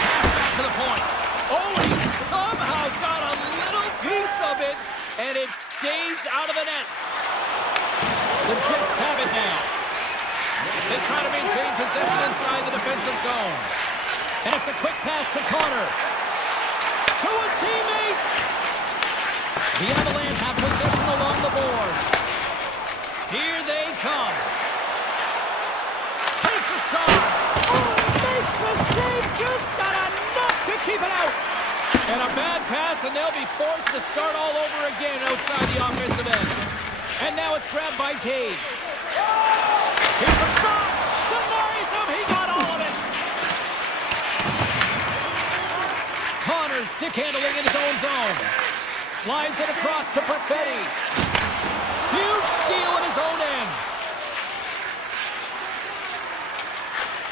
Pass back to the point. Oh, and he somehow got a little piece of it, and it stays out of the net. The Jets have it now. They try to maintain possession inside the defensive zone. And it's a quick pass to Connor. To his teammate. The Avalanche have possession along the boards. Here they come. Takes a shot. Oh, makes a save. Just not enough to keep it out. And a bad pass, and they'll be forced to start all over again outside the offensive end. And now it's grabbed by Taves. Here's a shot. Denies him. He got all of it. Connor's stick handling in his own zone. Slides it across to Perfetti. Huge steal in his own end.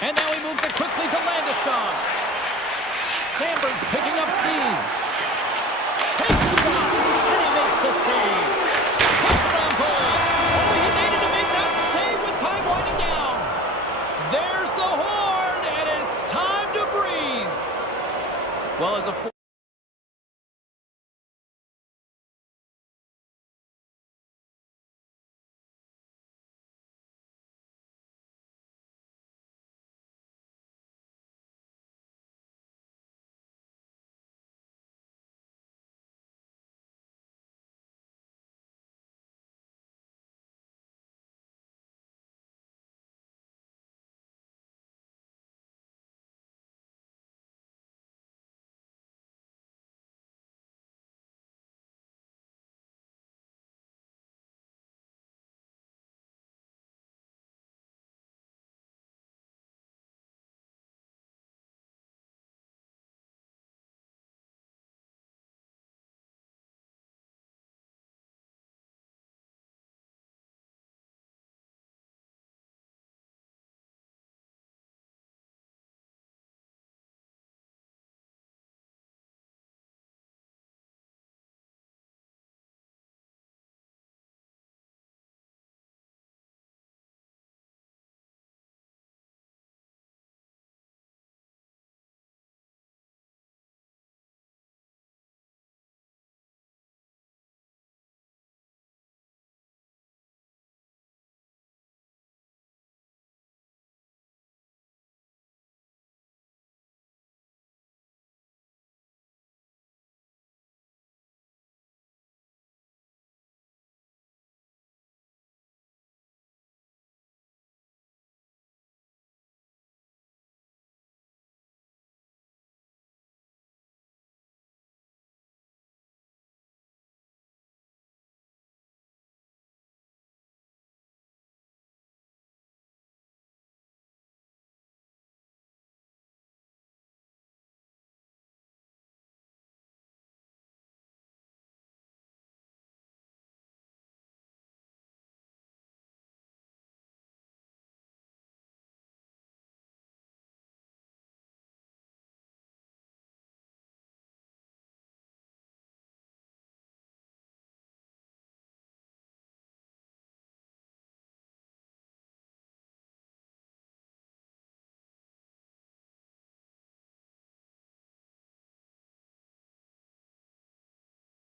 And now he moves it quickly to Landeskog. Sandberg's picking up steam.